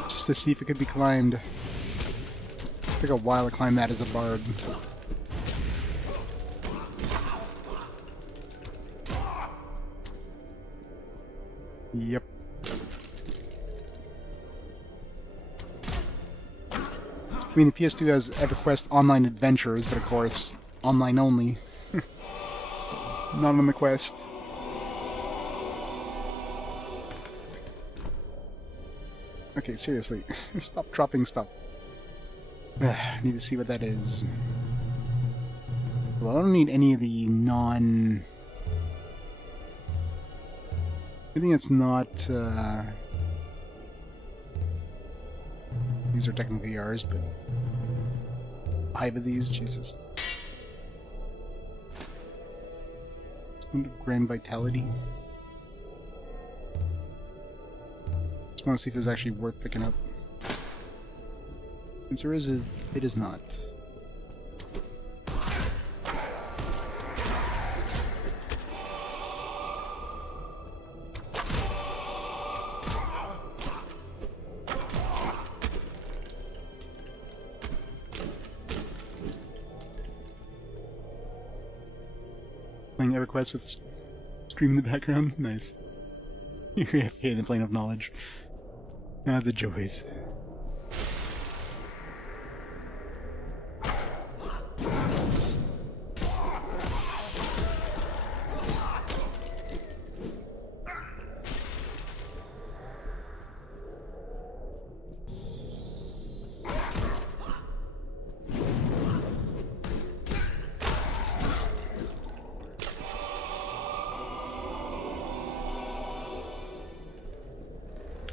Just to see if it could be climbed. It took a while to climb that as a bard. Yep. I mean, the PS2 has EverQuest Online Adventures, but of course, online only. Not on the Quest. Okay, seriously. Stop dropping stuff. I need to see what that is. Well, I don't need any of the non... I think it's not... These are technically ours, but... 5 of these? Jesus. Grand Vitality. Just want to see if it's actually worth picking up. The answer is it is not. Playing EverQuest with stream in the background? Nice. You have Kaedin Plane of Knowledge. Ah, the joys.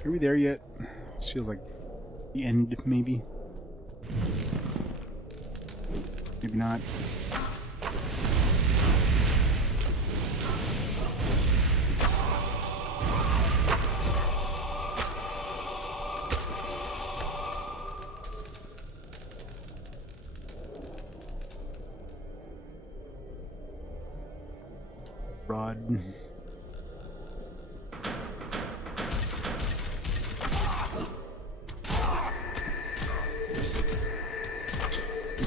Are we there yet? This feels like the end, maybe. Maybe not. Rod.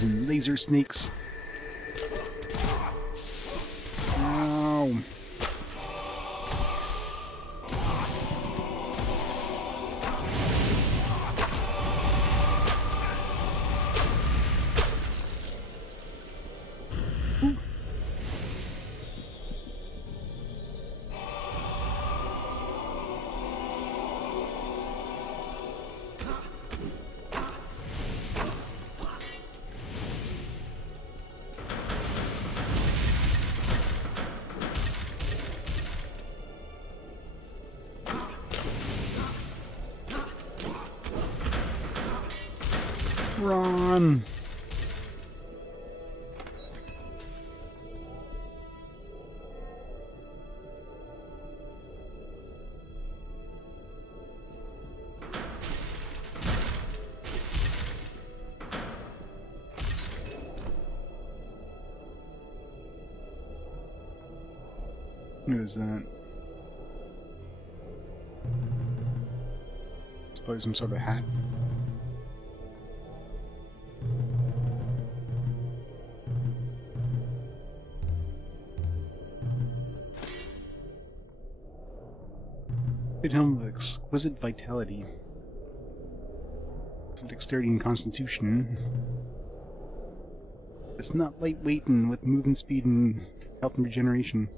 And laser snakes. Ow. Ooh. Run! What is that? It's probably some sort of hat. Helm of exquisite vitality. Dexterity and constitution. It's not lightweight and with movement speed and health and regeneration.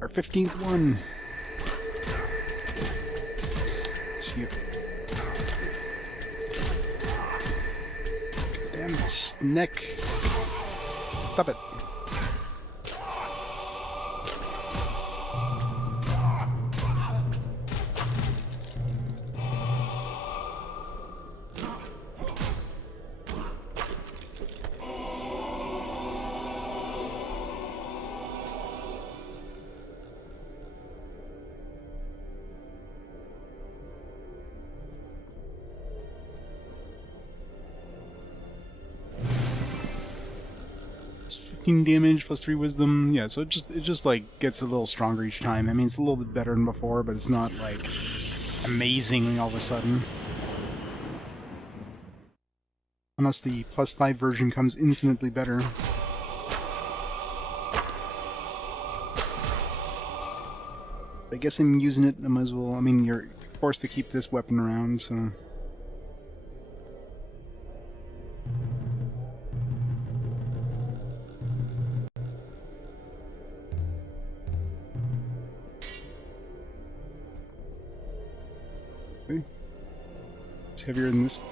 Our 15th one. Let's see if... Damn its neck. Stop it. Damage plus 3 wisdom. Yeah, so it just like gets a little stronger each time. I mean, it's a little bit better than before, but it's not like amazing all of a sudden. Unless the plus 5 version comes infinitely better. I guess I'm using it, I might as well. I mean, you're forced to keep this weapon around, so. Okay. It's heavier than this.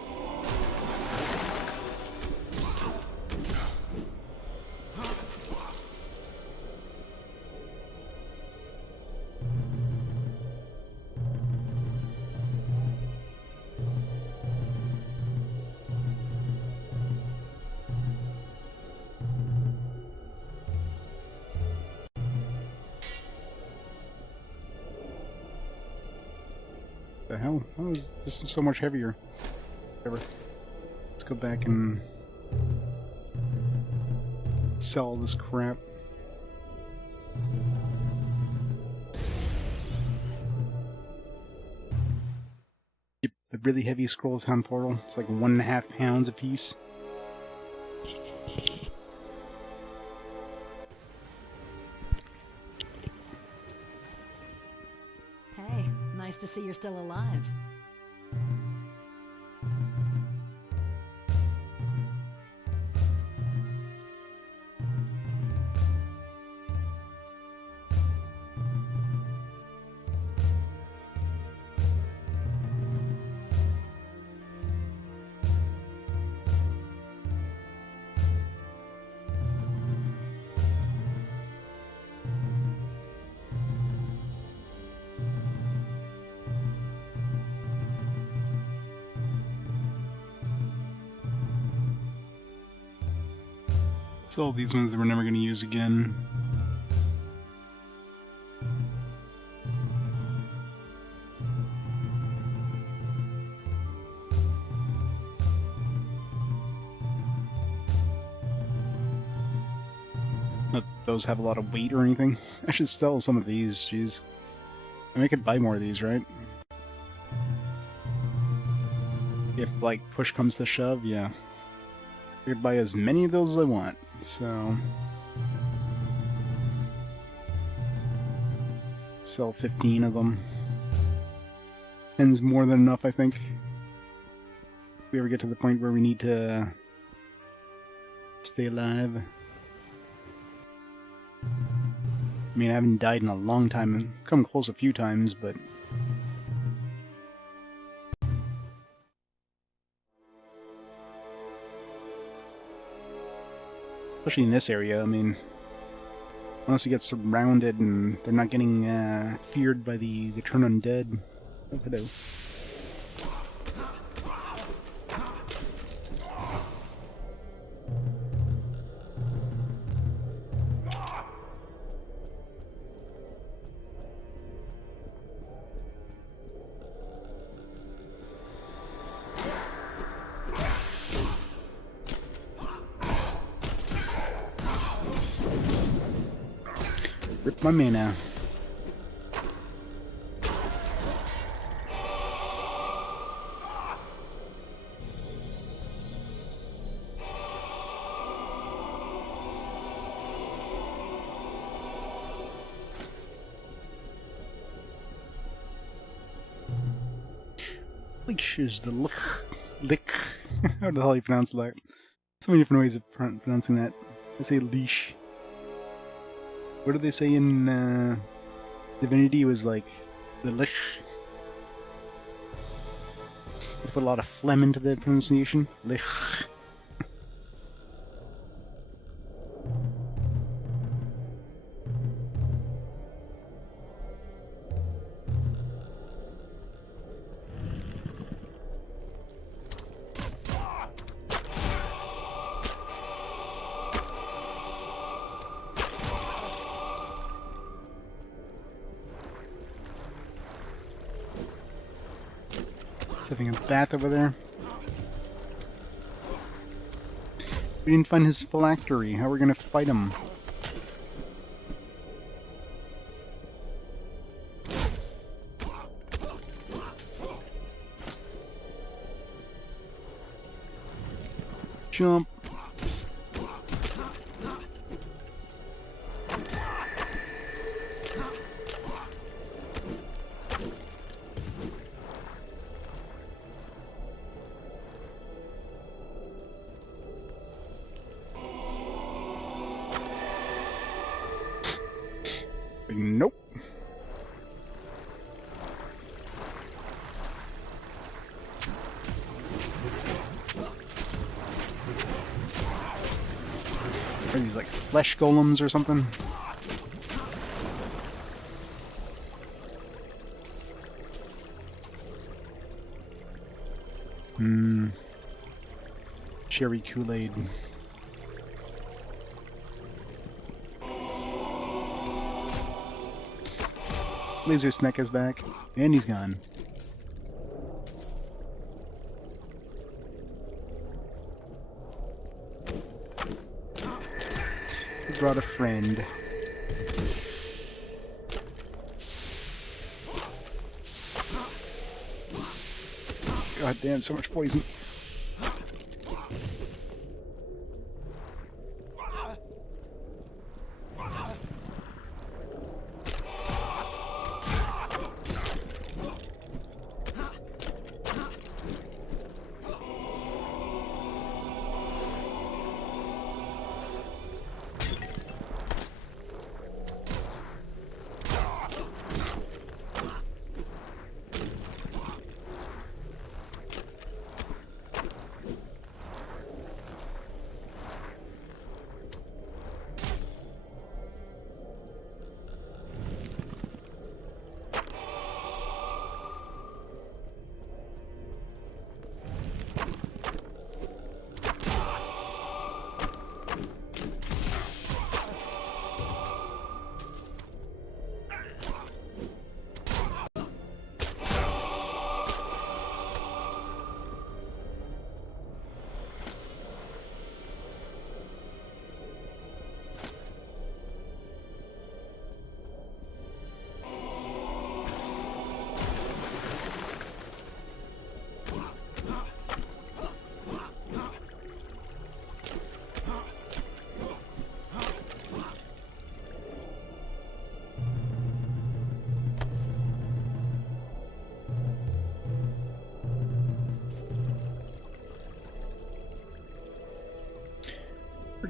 The hell? How is this so much heavier? Whatever. Let's go back and sell all this crap. Yep, the really heavy scroll town portal. It's like 1.5 pounds a piece. Hey, nice to see you're still alive. So all these ones that we're never going to use again. Not those have a lot of weight or anything. I should sell some of these, jeez. I mean, I could buy more of these, right? If, like, push comes to shove, yeah. I could buy as many of those as I want, so... Sell 15 of them. 10's more than enough, I think. If we ever get to the point where we need to... stay alive. I mean, I haven't died in a long time. I've come close a few times, but... Especially in this area, I mean... Unless you get surrounded and they're not getting feared by the turn undead. Oh, hello. Rip my mana. Leash is the lick. How the hell do you pronounce that? So many different ways of pronouncing that. I say leash. What did they say in Divinity? It was like the lich. They put a lot of phlegm into the pronunciation. Lich. Having a bath over there. We didn't find his phylactery. How are we gonna fight him? Jump. Nope. Are these like flesh golems or something? Cherry Kool-Aid. Laser Snack is back, and he's gone. He brought a friend. God damn, so much poison.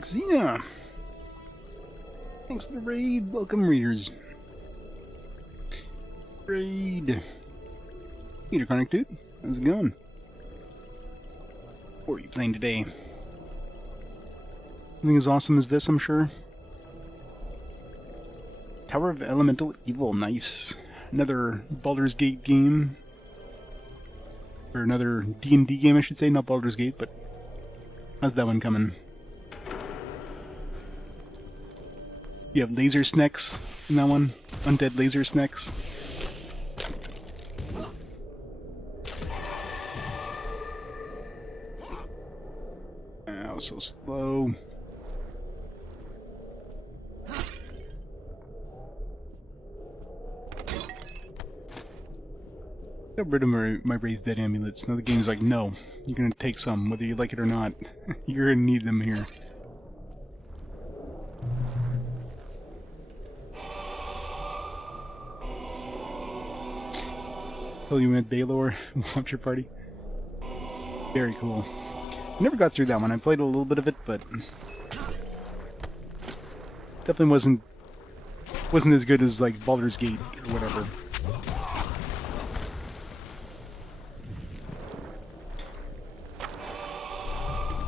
Xena! Thanks for the raid. Welcome, readers. Raid. Peter Chronic Dude, how's it going? What are you playing today? Something as awesome as this, I'm sure. Tower of Elemental Evil, nice. Another Baldur's Gate game. Or another D&D game, I should say, not Baldur's Gate, but how's that one coming? You have laser snakes in that one? Undead laser snakes? That was so slow. Got rid of my raised dead amulets. Now the game's like, no, you're gonna take some, whether you like it or not. You're gonna need them here. Oh, you went Baylor? Launcher party? Very cool. I never got through that one. I played a little bit of it, but definitely wasn't as good as like Baldur's Gate or whatever.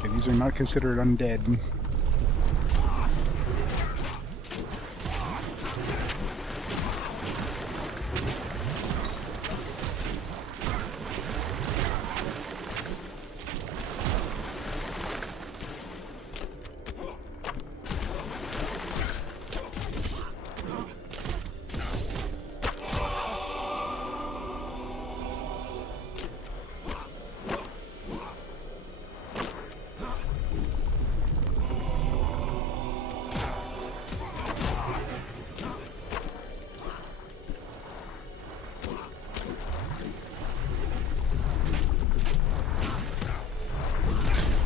Okay, these are not considered undead.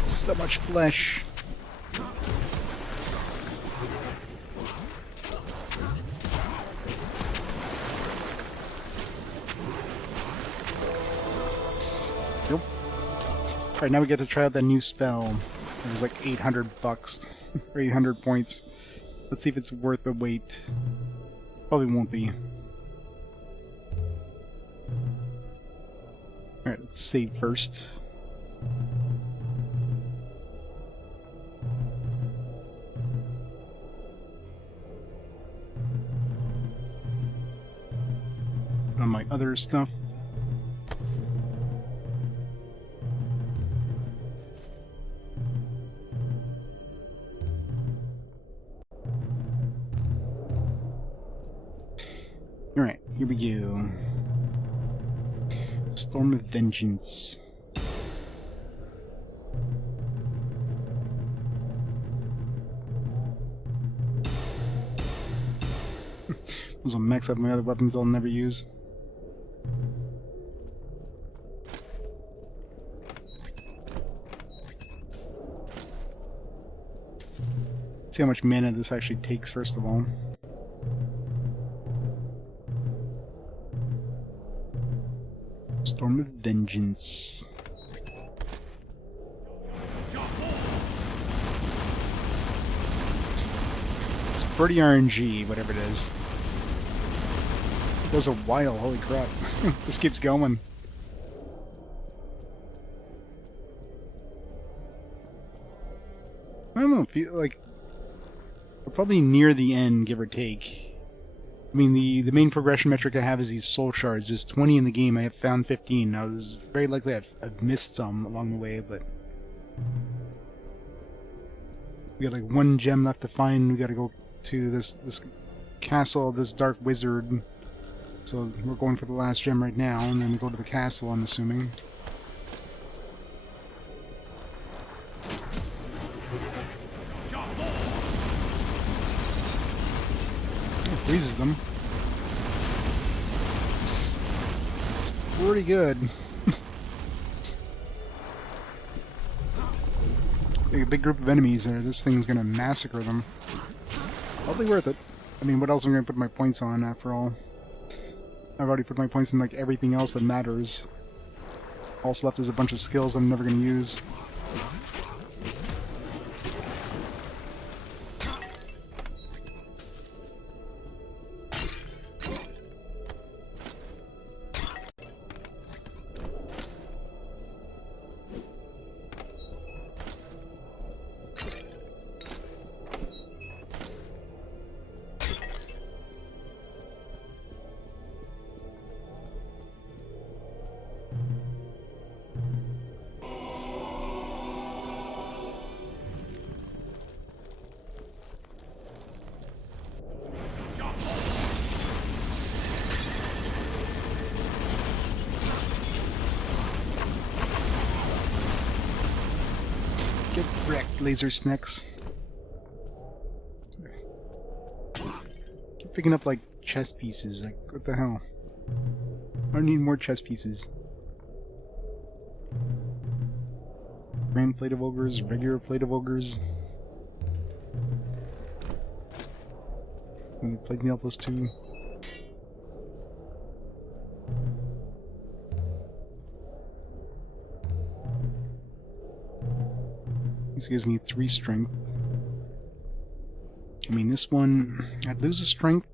So much flesh. Nope. Alright, now we get to try out that new spell. It was like 800 bucks. Or 800 points. Let's see if it's worth the wait. Probably won't be. Alright, let's save first. On my other stuff. Alright, here we go. Storm of Vengeance. Those will max up my other weapons I'll never use. See how much mana this actually takes first of all. Storm of Vengeance. It's pretty RNG, whatever it is. It goes a while, holy crap. This keeps going. I don't know, feel like we're probably near the end, give or take. I mean, the main progression metric I have is these soul shards. There's 20 in the game. I have found 15. Now, it's very likely I've missed some along the way, but we got like one gem left to find. We got to go to this castle, this dark wizard. So we're going for the last gem right now, and then go to the castle, I'm assuming. It freezes them. It's pretty good. Like a big group of enemies there. This thing's gonna massacre them. Probably worth it. I mean, what else am I gonna put my points on after all? I've already put my points in like everything else that matters. All that's left is a bunch of skills I'm never gonna use. Get wrecked, laser snakes. Keep picking up like chest pieces. Like, what the hell? I don't need more chest pieces. Grand plate of ogres, regular plate of ogres. And plate meal +2. This gives me 3 strength. I mean, this one, I'd lose a strength.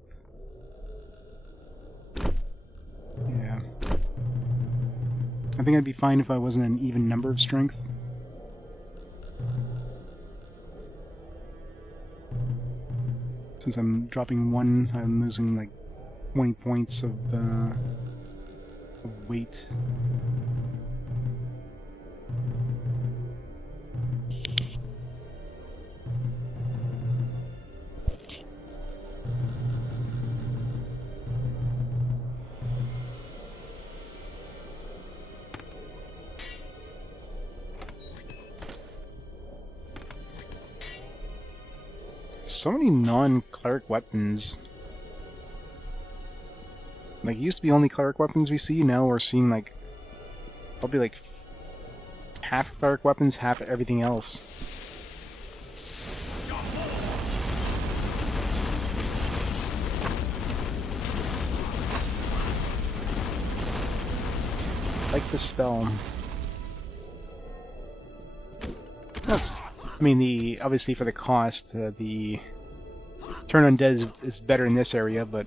Yeah. I think I'd be fine if I wasn't an even number of strength. Since I'm dropping 1, I'm losing like 20 points of weight. So many non-cleric weapons. Like, it used to be only cleric weapons we see, now we're seeing like probably like half cleric weapons, half everything else. Like the spell. That's, I mean, obviously for the cost, the turn undead is better in this area, but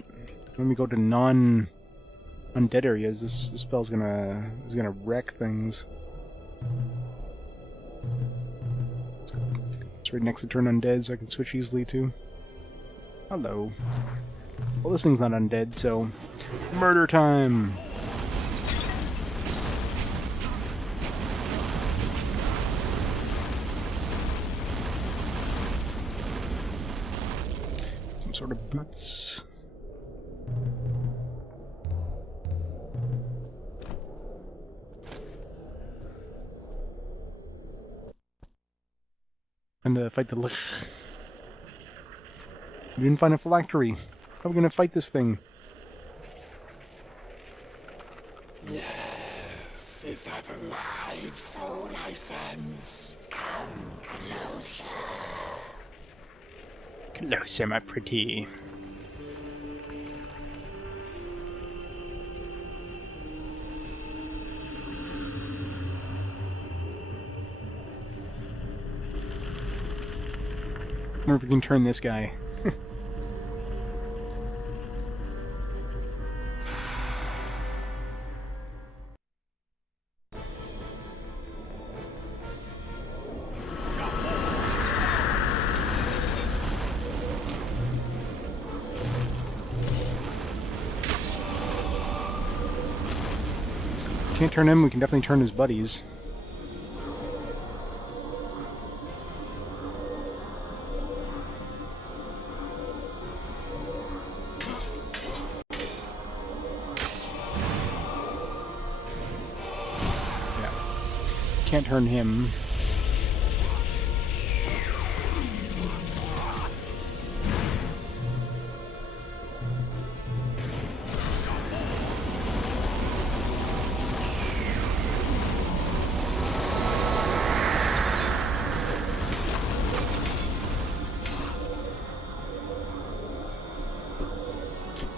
When we go to non-undead areas, this spell's gonna wreck things. It's right next to turn undead, so I can switch easily too. Hello. Well, this thing's not undead, so murder time. Some sort of boots. And fight the Lich. We didn't find a phylactery. How are we gonna fight this thing? Yes, is that a live soul I sense? Come closer. Closer, my pretty. I wonder if we can turn this guy. Can't turn him, we can definitely turn his buddies. Yeah. Can't turn him.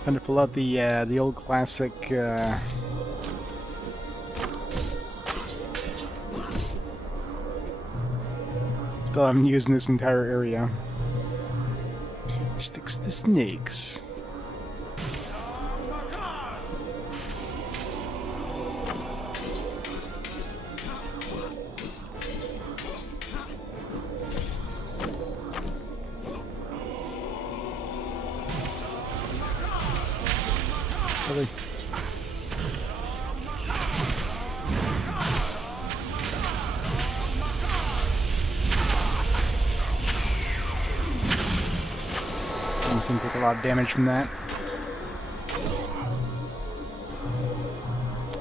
Time to pull out the old classic spell I'm using this entire area. Sticks to snakes. Really? Doesn't seem to take a lot of damage from that.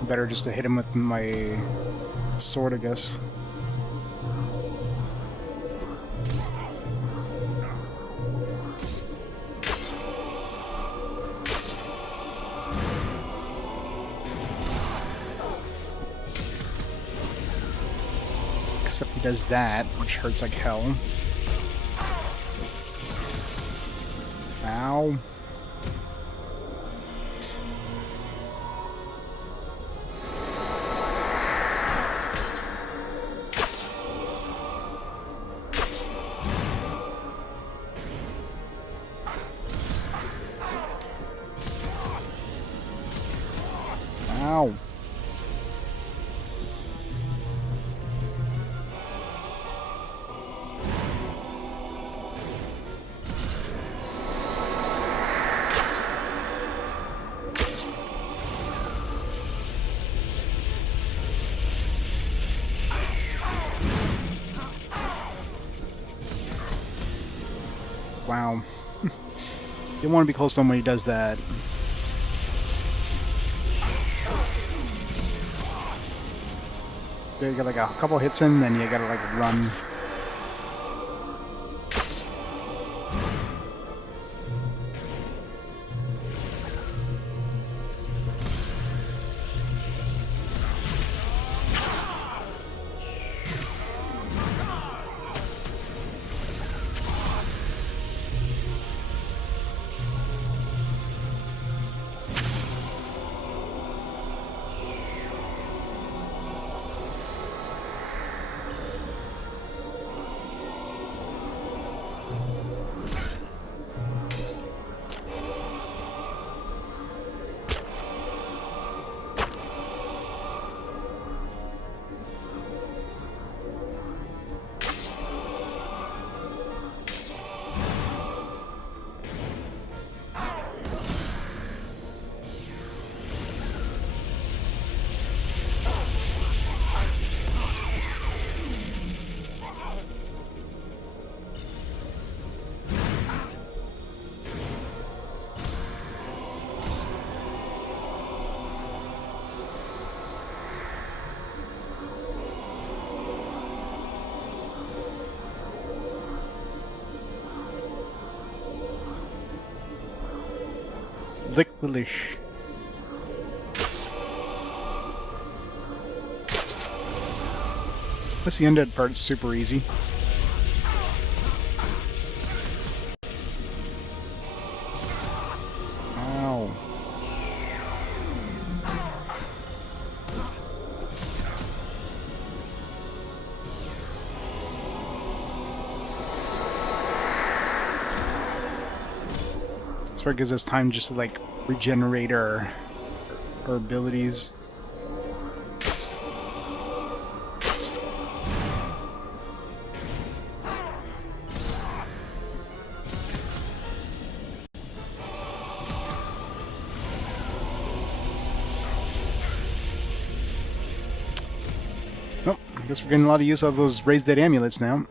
Better just to hit him with my sword, I guess. Except he does that, which hurts like hell. Ow. Ow. Wow. You don't want to be close to him when he does that. You got like a couple hits in, then you gotta like run. Lick the leash. That's the undead part. It's super easy. Ow. That's where it gives us time just to like regenerate our abilities. Nope, I guess we're getting a lot of use out of those raised dead amulets now.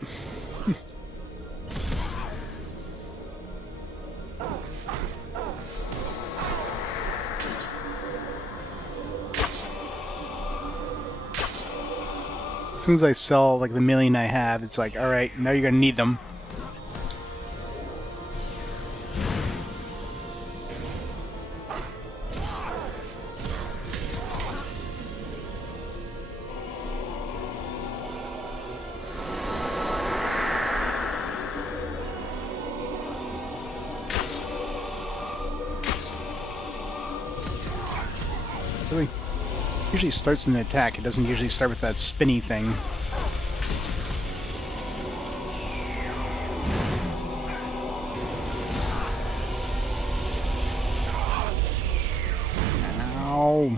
As soon as I sell like the million I have, it's like, alright, now you're gonna need them. Really? Usually starts an attack, it doesn't usually start with that spinny thing. Ow.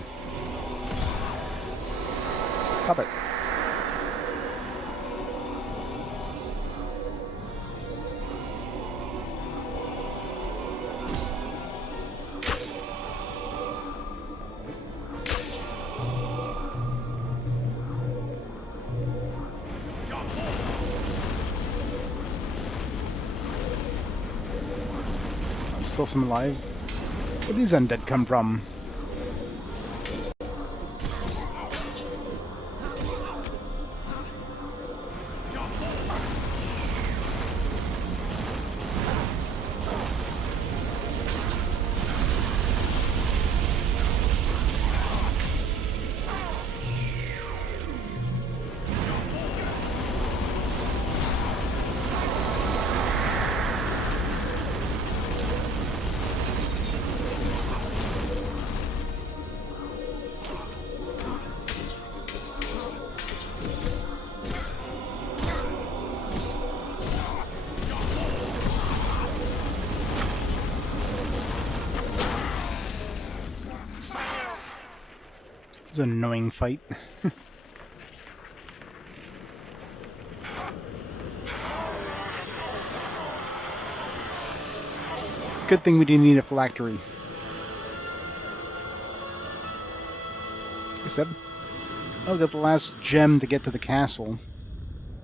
Stop it. Still some alive. Where these undead come from? It's an annoying fight. Good thing we didn't need a phylactery. I said, I'll get the last gem to get to the castle.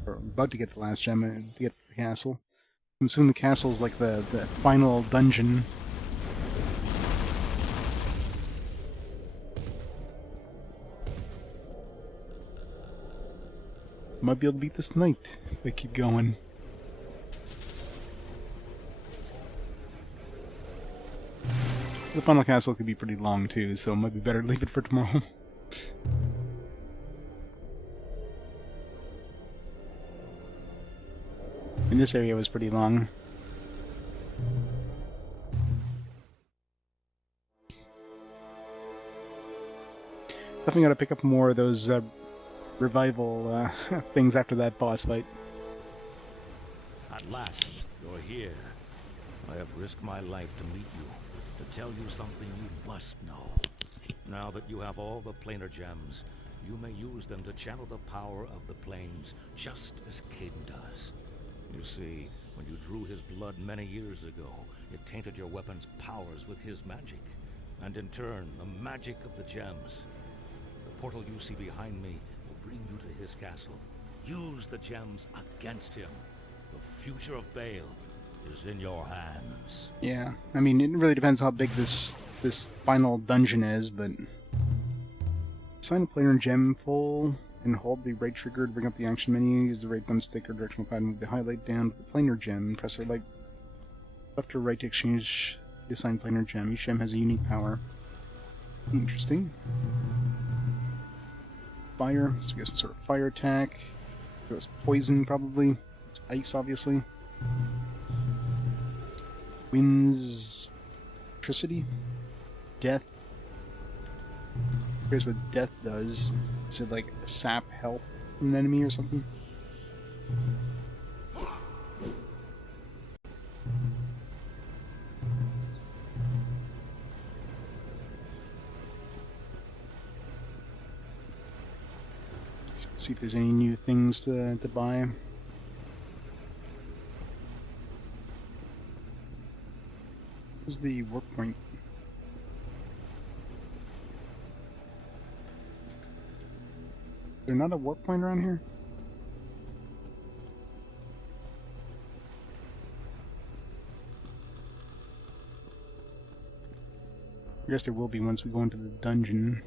Or about to get the last gem to get to the castle. I'm assuming the castle's like the final dungeon. Might be able to beat this tonight if I keep going. The final castle could be pretty long too, so it might be better to leave it for tomorrow. And this area was pretty long. Definitely gotta pick up more of those revival things after that boss fight. At last, you're here. I have risked my life to meet you, to tell you something you must know. Now that you have all the Planar Gems, you may use them to channel the power of the planes, just as Kaedin does. You see, when you drew his blood many years ago, it tainted your weapon's powers with his magic, and in turn, the magic of the gems. The portal you see behind me will bring you to his castle. Use the gems against him. The future of Bale is in your hands. Yeah, I mean, it really depends how big this final dungeon is, but... Assign a planar gem full and hold the right trigger to bring up the action menu. Use the right thumbstick or directional pad to move the highlight down to the planar gem. Press the left or right to exchange be assigned Planar Gem. Each gem has a unique power. Interesting. Fire, so we get some sort of fire attack. That's poison, probably. It's ice, obviously. Winds... electricity? Death. Here's what death does. Is it like sap health from an enemy or something? See if there's any new things to buy. Where's the work point? Is there not a warp point around here? I guess there will be once we go into the dungeon.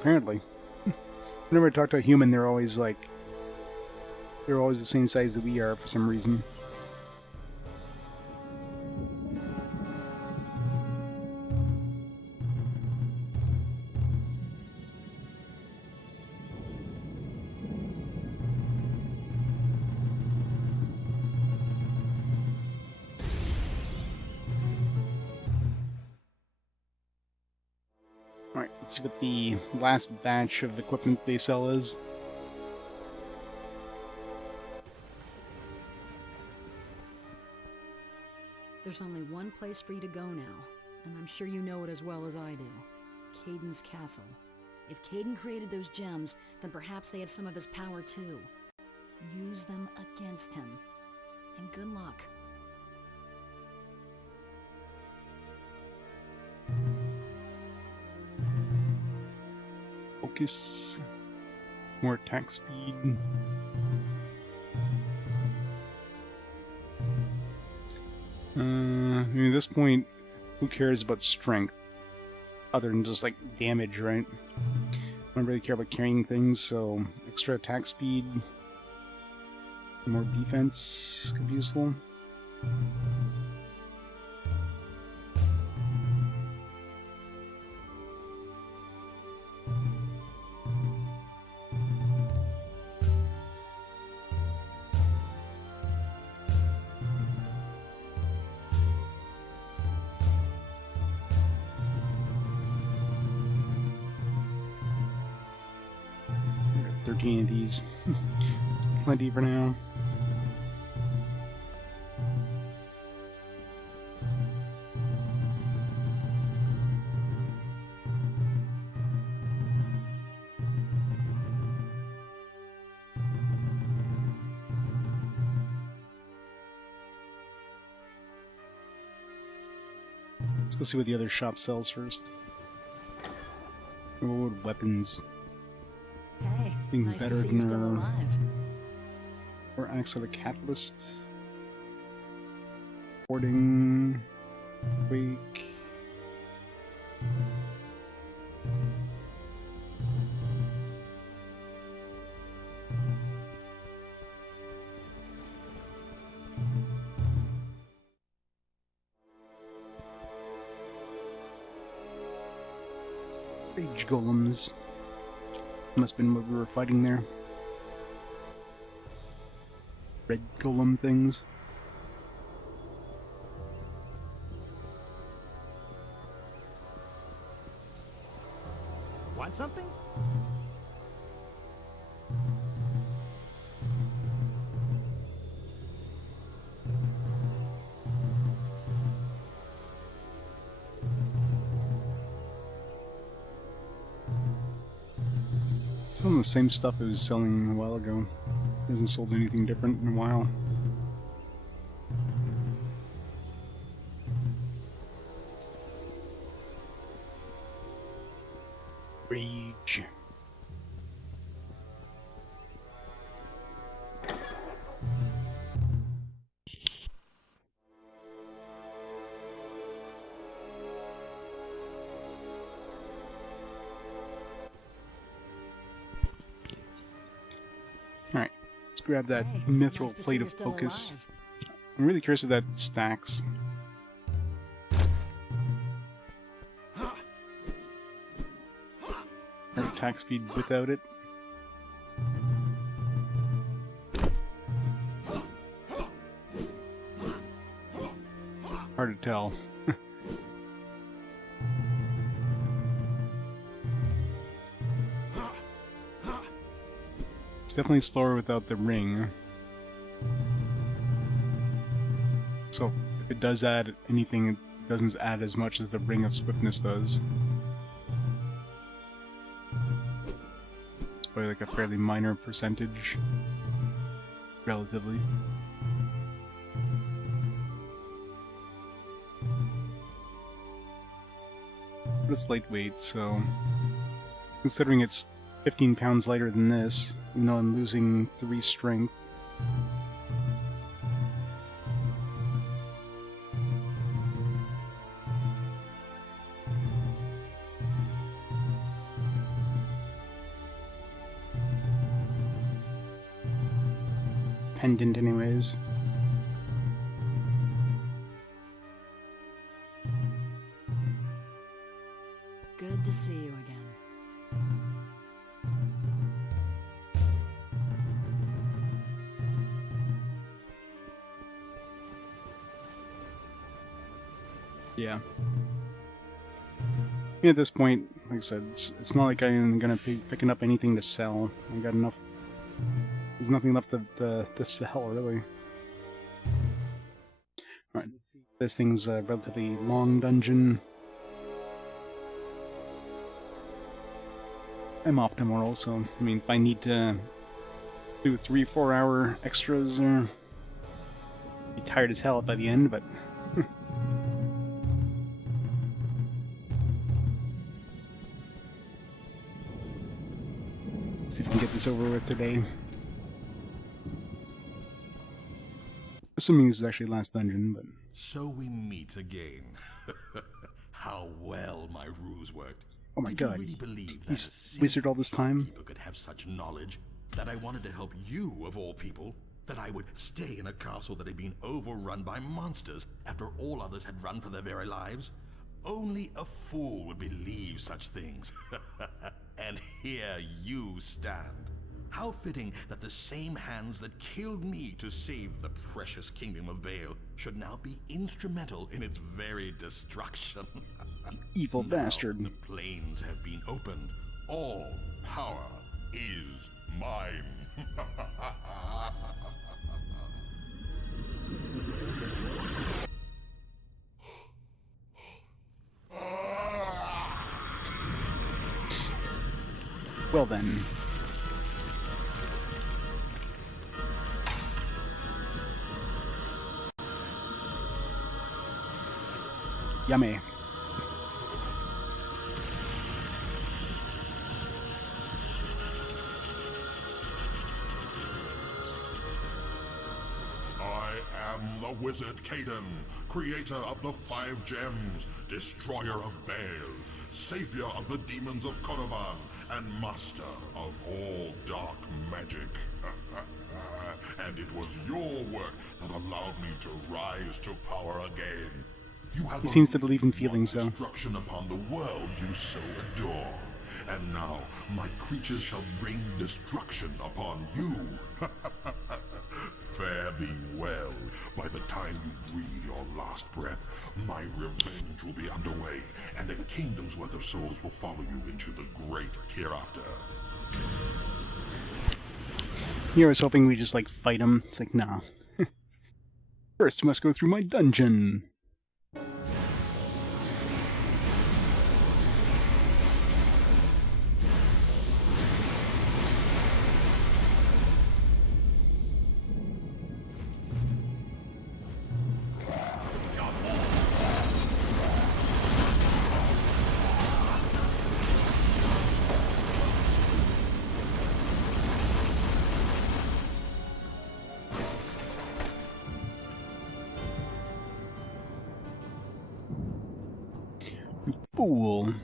Apparently. Whenever I talk to a human, they're always the same size that we are for some reason. Alright, let's see what the last batch of equipment they sell is. There's only one place for you to go now, and I'm sure you know it as well as I do. Kaedin's castle. If Kaedin created those gems, then perhaps they have some of his power too. Use them against him. And good luck. Focus. More attack speed. I mean, at this point, who cares about strength? Other than just, like, damage, right? I don't really care about carrying things, so extra attack speed, more defense could be useful. There are 13 of these. It's plenty for now. Let's go see what the other shop sells first. Oh, weapons. Hey, Being nice better to see than you still alive. Or acts of the catalyst. Hoarding. Wake. Rage golems. Must have been what we were fighting there. Red golem things. Want something? Some of the same stuff it was selling a while ago. Hasn't sold anything different in a while. Rage. grab that Hey, mithril nice to see plate you're of still focus. alive. I'm really curious if that stacks. Or attack speed without it. Hard to tell. It's definitely slower without the ring. So if it does add anything, it doesn't add as much as the Ring of Swiftness does. It's probably like a fairly minor percentage, relatively. But it's lightweight, so considering it's 15 pounds lighter than this, even though I'm losing 3 strength. Pendant anyways. Good to see you again. Yeah. At this point, like I said, it's not like I'm gonna be picking up anything to sell. I got enough. There's nothing left to sell, really. Alright, this thing's a relatively long dungeon. I'm off tomorrow, so I mean, if I need to do 3-4 hour extras, or be tired as hell by the end, but. See if we can get this over with today. Assuming this is actually the last dungeon, but... So we meet again. How well my ruse worked. Oh my Did god, you really believe that he's a simple wizard all this time? people could have such knowledge? That I wanted to help you, of all people? That I would stay in a castle that had been overrun by monsters after all others had run for their very lives? Only a fool would believe such things. And here you stand. How fitting that the same hands that killed me to save the precious kingdom of Vale should now be instrumental in its very destruction. Evil bastard. The plains have been opened. All power is mine. Well then. Yummy. I am the wizard Kaedin, creator of the 5 gems, destroyer of Vale, savior of the demons of Korriban, and master of all dark magic. And it was your work that allowed me to rise to power again. You have He seems to believe in feelings, though. destruction upon the world you so adore. And now my creatures shall bring destruction upon you. Fare thee well. By the time you breathe your last breath, my revenge will be underway, and a kingdom's worth of souls will follow you into the great hereafter. Here I was hoping we just, like, fight him. It's like, nah. First, must go through my dungeon. Fool.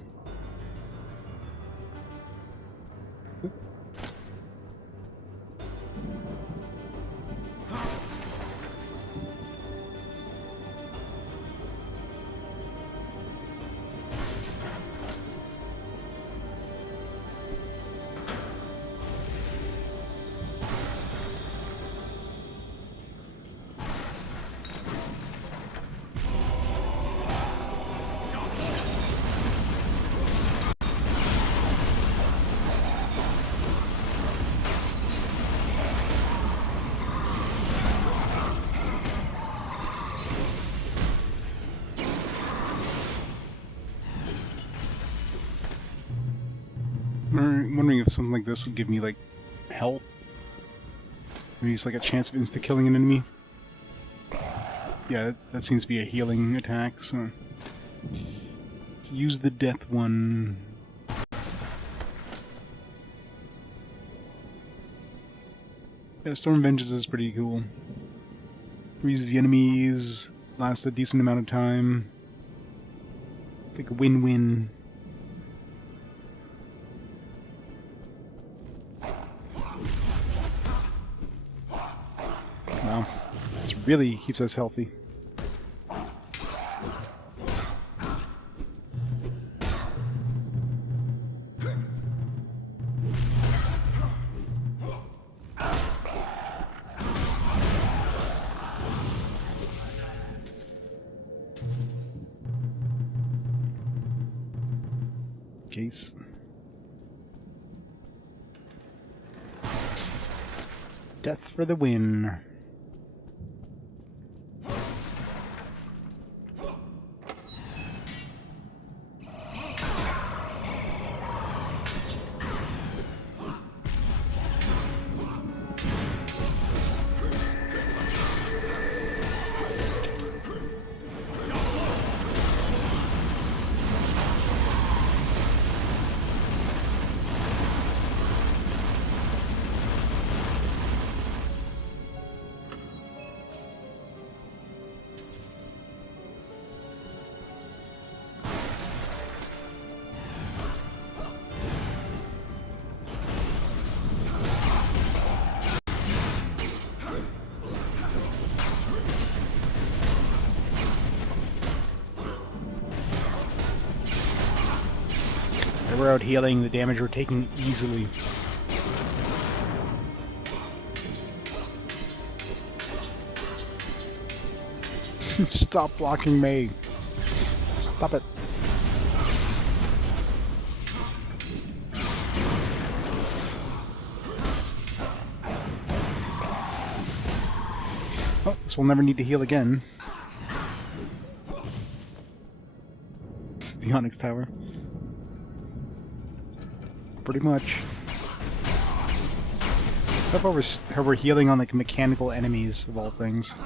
wondering if something like this would give me, like, health. Maybe it's like a chance of insta-killing an enemy. Yeah, that seems to be a healing attack, so... Let's use the death one. Yeah, Storm Vengeance is pretty cool. Freezes the enemies, lasts a decent amount of time. It's like a win-win. Wow. This really keeps us healthy. Case. Death for the win. We're out healing the damage we're taking easily. Stop blocking me. Stop it. Oh, this will never need to heal again. This is the Onyx Tower. Pretty much. I love how we're healing on like mechanical enemies of all things.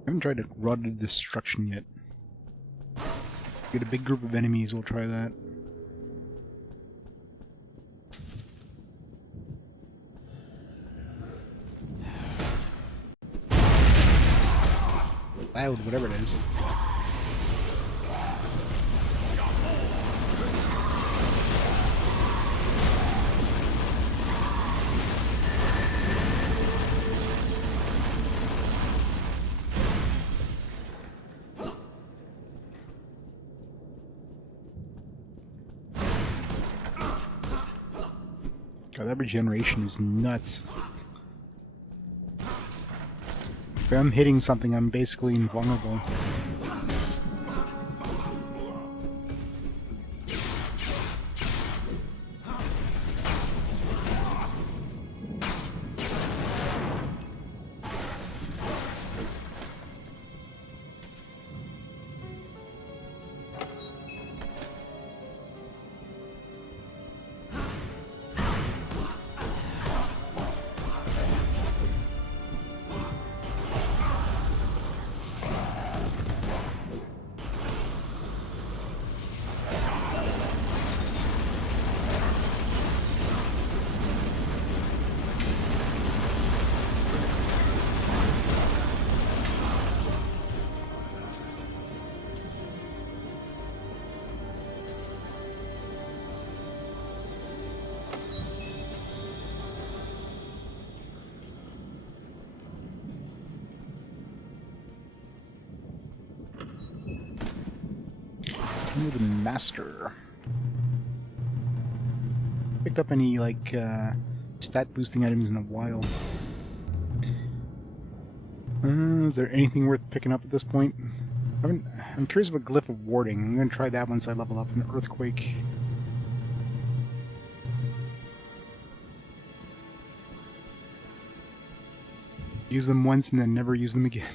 I haven't tried a Rod of Destruction yet. Get a big group of enemies, we'll try that. Loud, whatever it is. God, that regeneration is nuts. If I'm hitting something, I'm basically invulnerable. The Master. picked up any, like, stat boosting items in a while. Is there anything worth picking up at this point? I'm curious about Glyph of Warding. I'm going to try that once I level up an Earthquake. Use them once and then never use them again.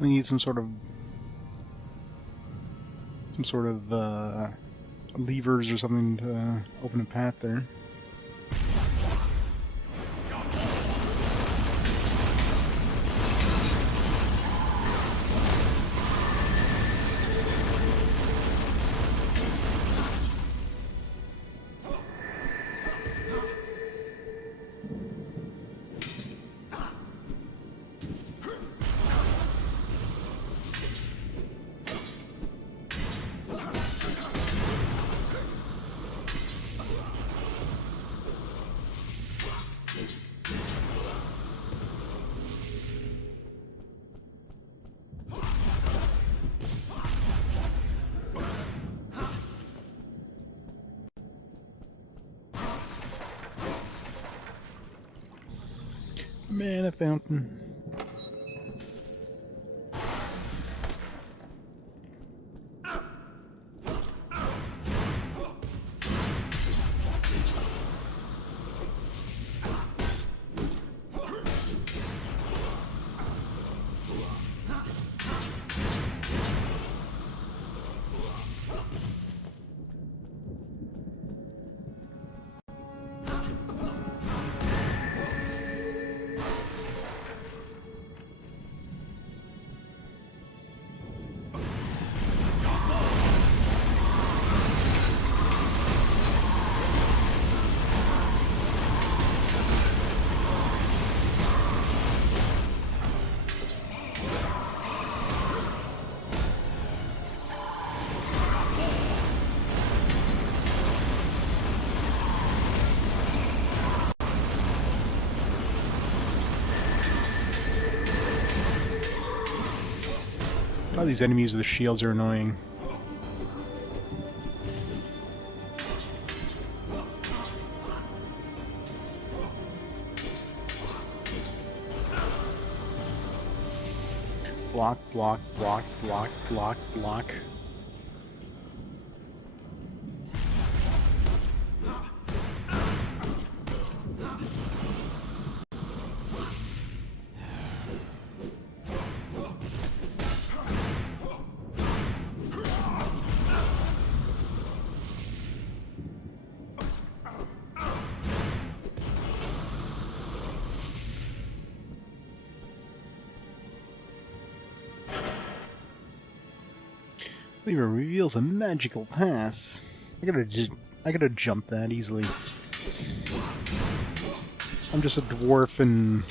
We need some sort of levers or something to open a path there. Mana fountain. A lot of these enemies with the shields are annoying. block, block, block, block, block, block. Lever reveals a magical pass. I gotta jump that easily. I'm just a dwarf in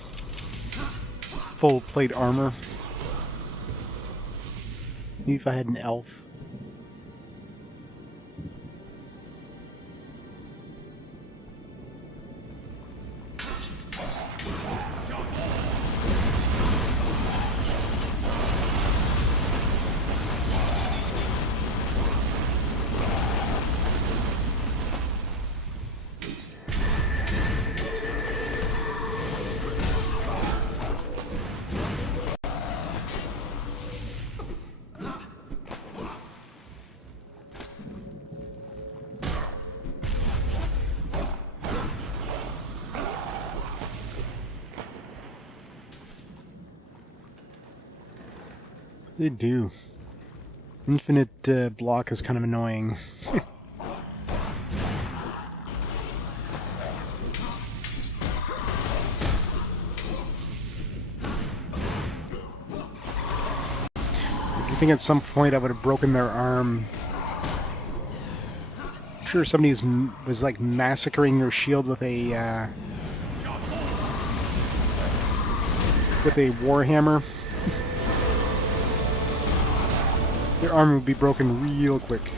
full plate armor. Maybe if I had an elf. They do. Infinite block is kind of annoying. I think at some point I would have broken their arm. I'm sure somebody was like massacring their shield with a warhammer. Their arm would be broken real quick.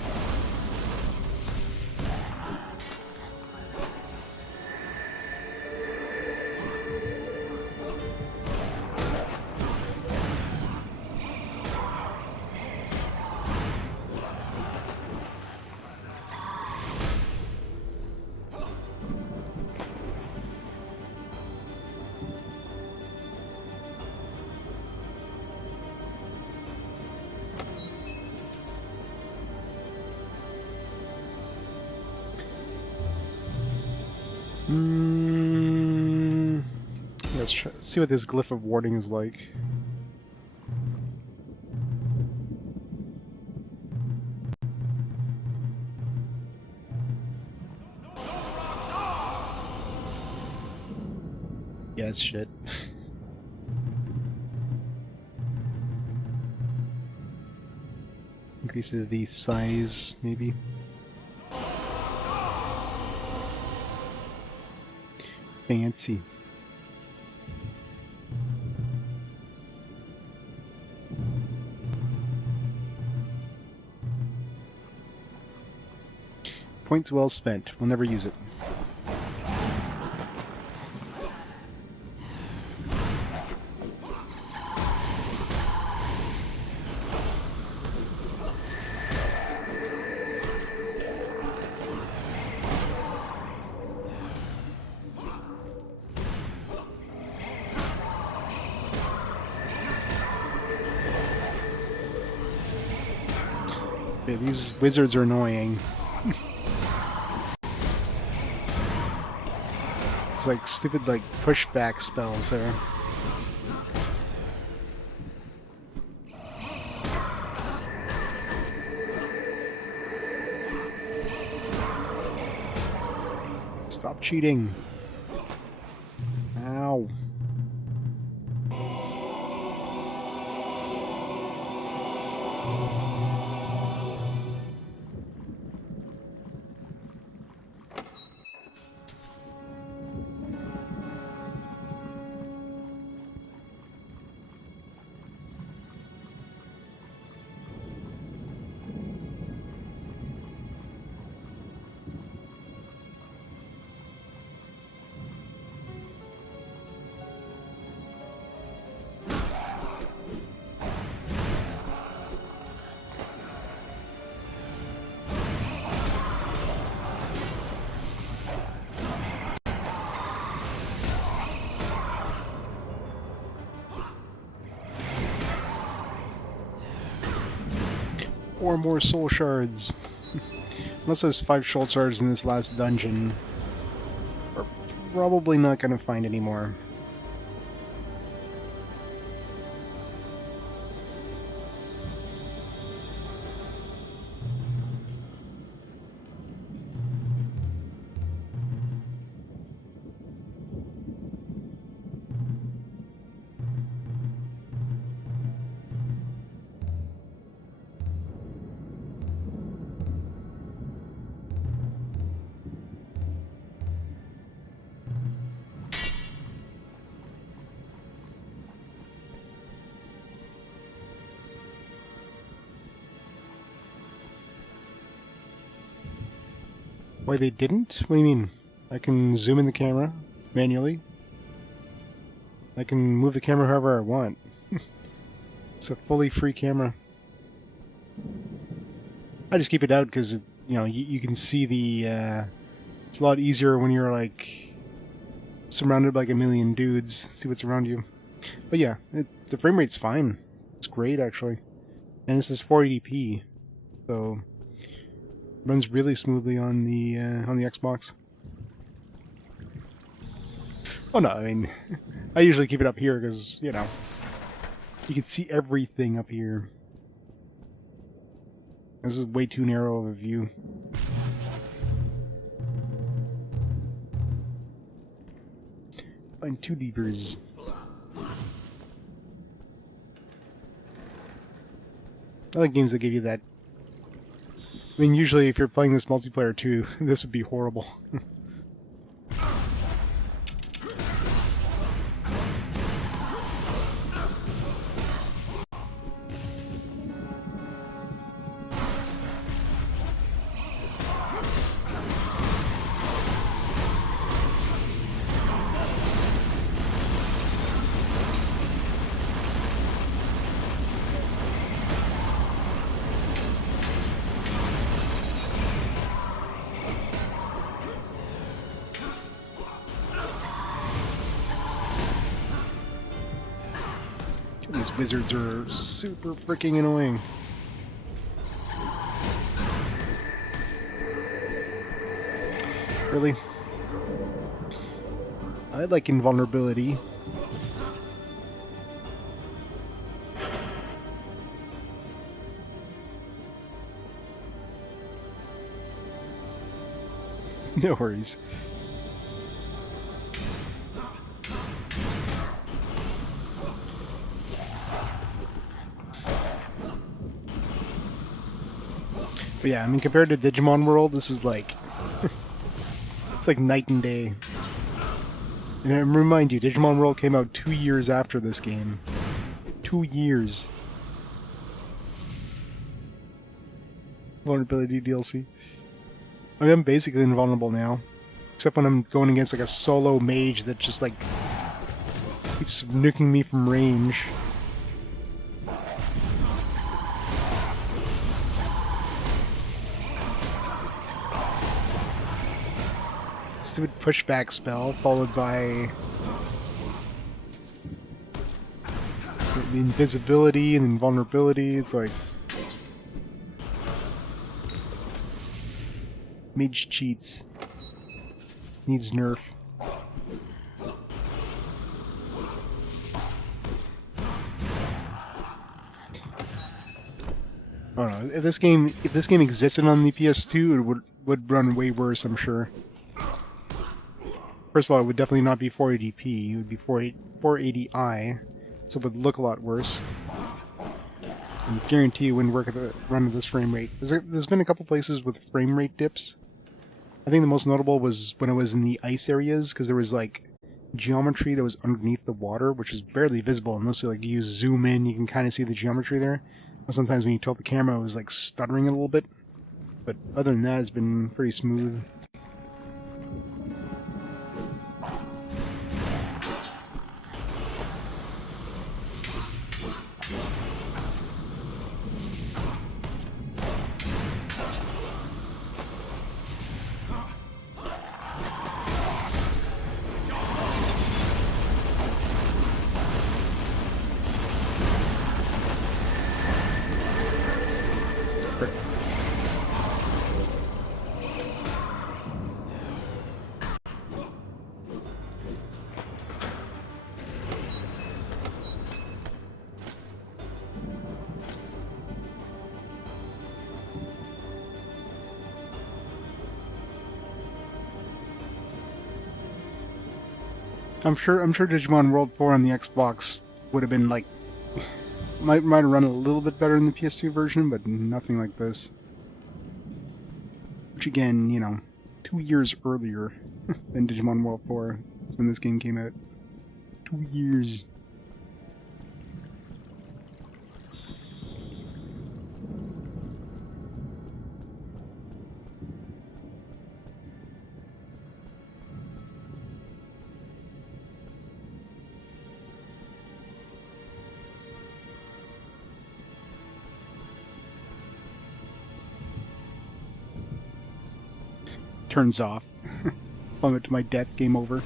Let's see what this glyph of warding is like. Yeah, it's shit. Increases the size, maybe. Fancy. Points well spent. We'll never use it. Okay, these wizards are annoying. It's like stupid like pushback spells there. Stop cheating. Ow. 4 more soul shards. Unless there's 5 soul shards in this last dungeon, we're probably not going to find any more. Why they didn't? What do you mean? I can zoom in the camera manually. I can move the camera however I want. It's a fully free camera. I just keep it out because, you know, you can see the... it's a lot easier when you're, like, surrounded by like a million dudes. See what's around you. But yeah, the frame rate's fine. It's great, actually. And this is 480p. So... runs really smoothly on the Xbox. Oh no, I mean, I usually keep it up here because, you know, you can see everything up here. This is way too narrow of a view. Find 2 levers. I like games that give you that. I mean, usually if you're playing this multiplayer too, this would be horrible. These wizards are super freaking annoying. Really? I like invulnerability. No worries. But yeah, I mean, compared to Digimon World, this is like... it's like night and day. And I remind you, Digimon World came out 2 years after this game. 2 years. Vulnerability DLC. I mean, I'm basically invulnerable now. Except when I'm going against like a solo mage that just like... keeps nuking me from range. Stupid pushback spell followed by the invisibility and invulnerability. It's like mage cheats. Needs nerf. I don't know. If this game existed on the PS2, it would run way worse, I'm sure. First of all, it would definitely not be 480p, it would be 480i, so it would look a lot worse. And I guarantee it wouldn't work at the run of this frame rate. There's been a couple places with frame rate dips. I think the most notable was when it was in the ice areas, because there was like geometry that was underneath the water, which was barely visible unless you zoom in, you can kind of see the geometry there. And sometimes when you tilt the camera, it was like stuttering a little bit. But other than that, it's been pretty smooth. I'm sure Digimon World 4 on the Xbox would have been like might have run a little bit better in the PS2 version, but nothing like this. Which again, you know, 2 years earlier than Digimon World 4 when this game came out. 2 years. Turns off. Plummet to my death, game over.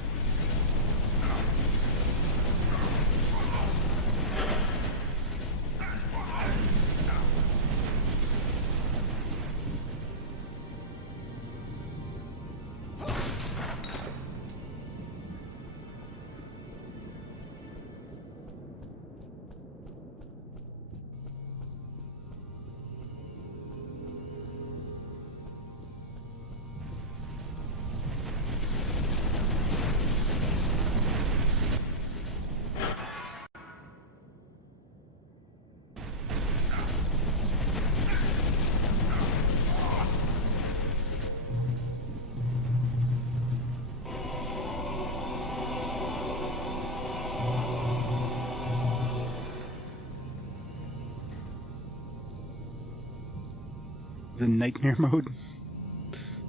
Is in nightmare mode.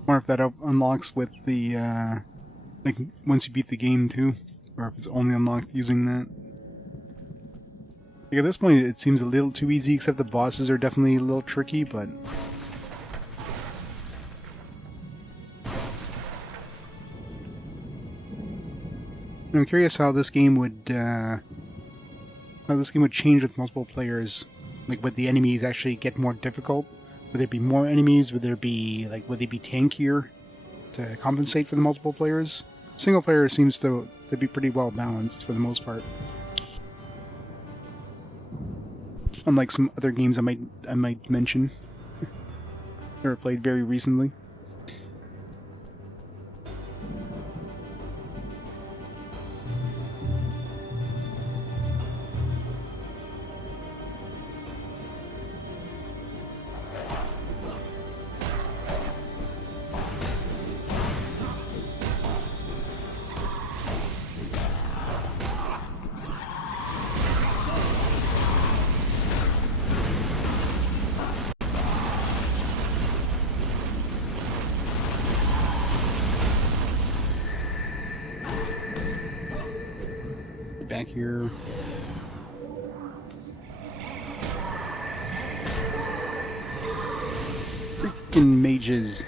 Or if that unlocks with the like once you beat the game too, or if it's only unlocked using that. Like at this point, it seems a little too easy. Except the bosses are definitely a little tricky, but I'm curious how this game would change with multiple players. Like, would the enemies actually get more difficult? Would there be more enemies? Would they be tankier to compensate for the multiple players? Single player seems to be pretty well balanced for the most part. Unlike some other games I might mention or played very recently. Back here. Freaking mages.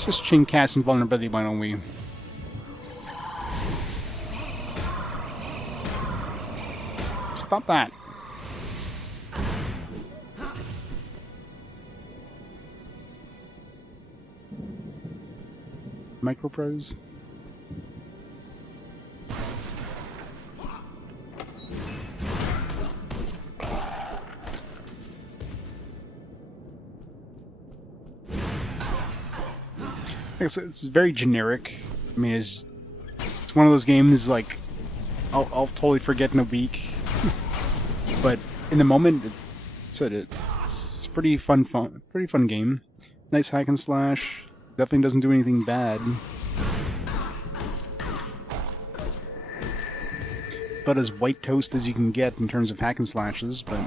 Just chain cast invulnerability, why don't we? Stop that. Microprose. It's very generic. I mean, it's one of those games like I'll totally forget in a week, but in the moment, it's a pretty fun game. Nice hack and slash. Definitely doesn't do anything bad. It's about as white toast as you can get in terms of hack and slashes, but.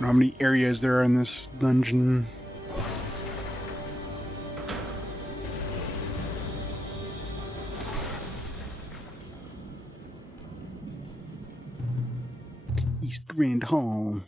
know how many areas there are in this dungeon. East Grand Hall.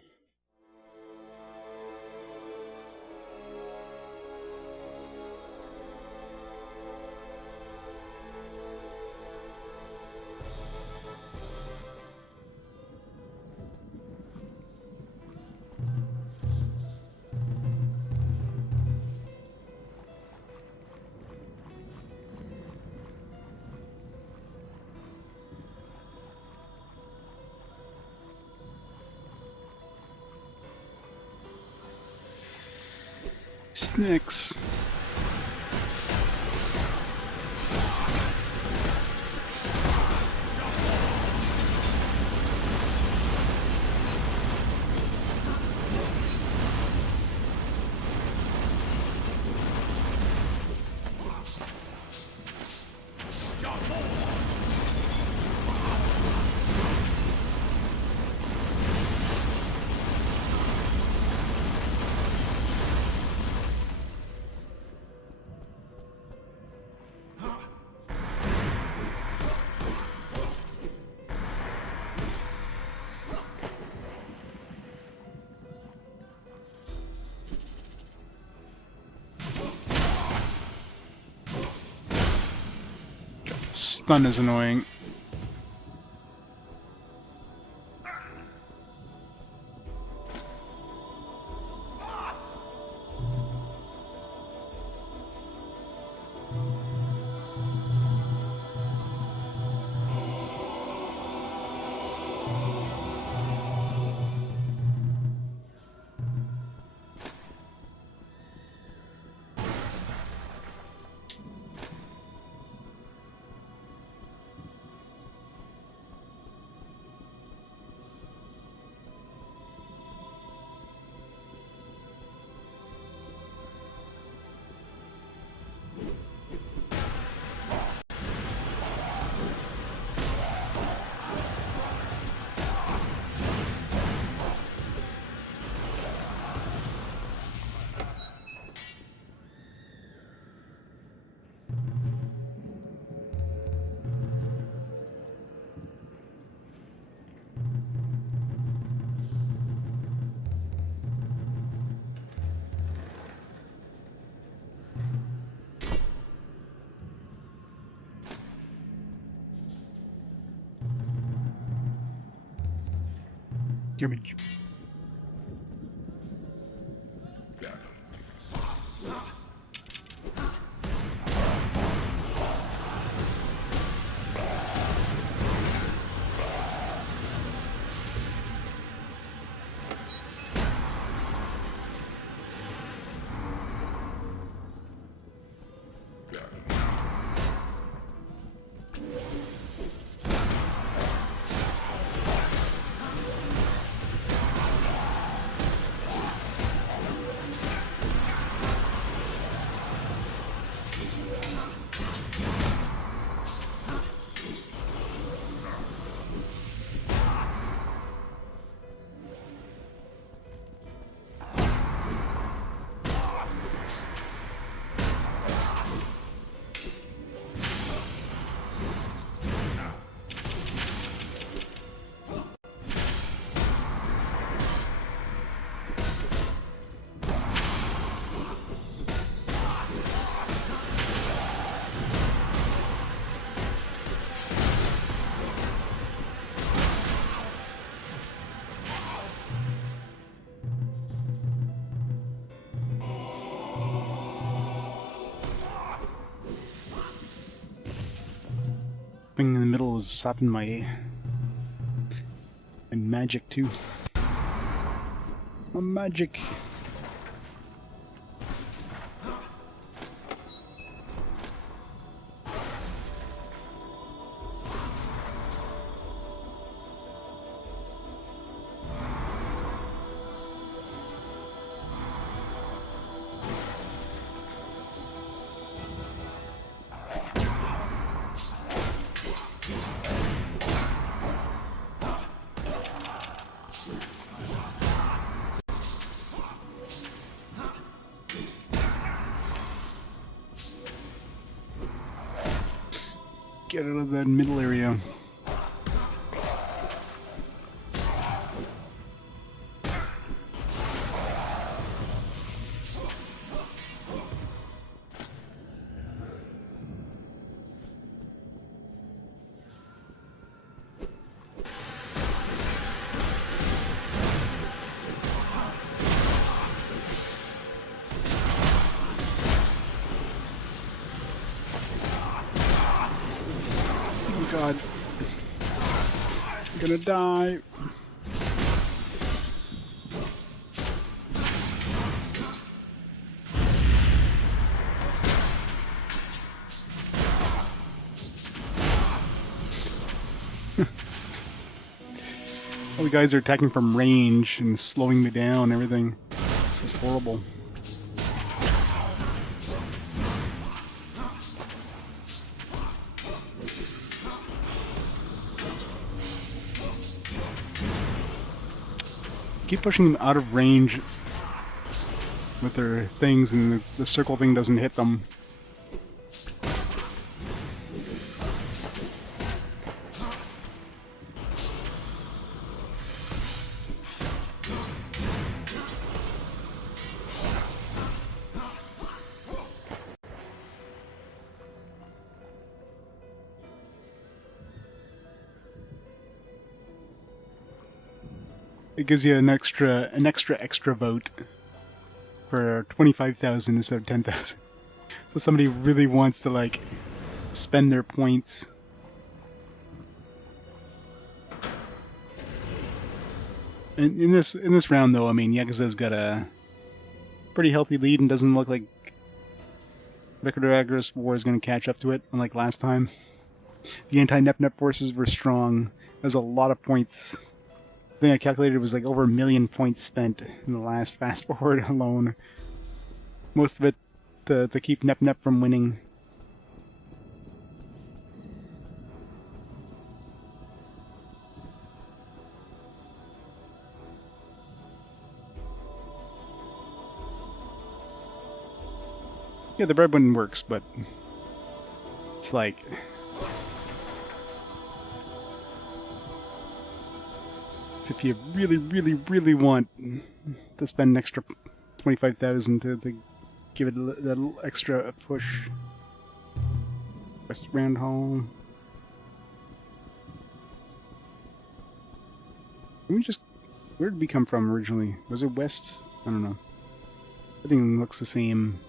Snacks. Stun is annoying. Image. Thing in the middle is stopping my magic too. My magic. Get out of that middle area. God. I'm gonna die. All the guys are attacking from range and slowing me down and everything. This is horrible. Keep pushing them out of range with their things, and the circle thing doesn't hit them. It gives you an extra vote for 25,000 instead of 10,000. So somebody really wants to like spend their points. And in this round, though, I mean, Yakuza's got a pretty healthy lead and doesn't look like Victor War is going to catch up to it, unlike last time. The anti-Nep forces were strong. There's a lot of points. I think I calculated it was like over 1 million points spent in the last fast forward alone. Most of it to keep Nep from winning. Yeah, the bread one works, but it's like if you really want to spend an extra 25,000 to give it that little extra push. West Round Hall. Where did we come from originally? Was it west? I don't know. Everything looks the same.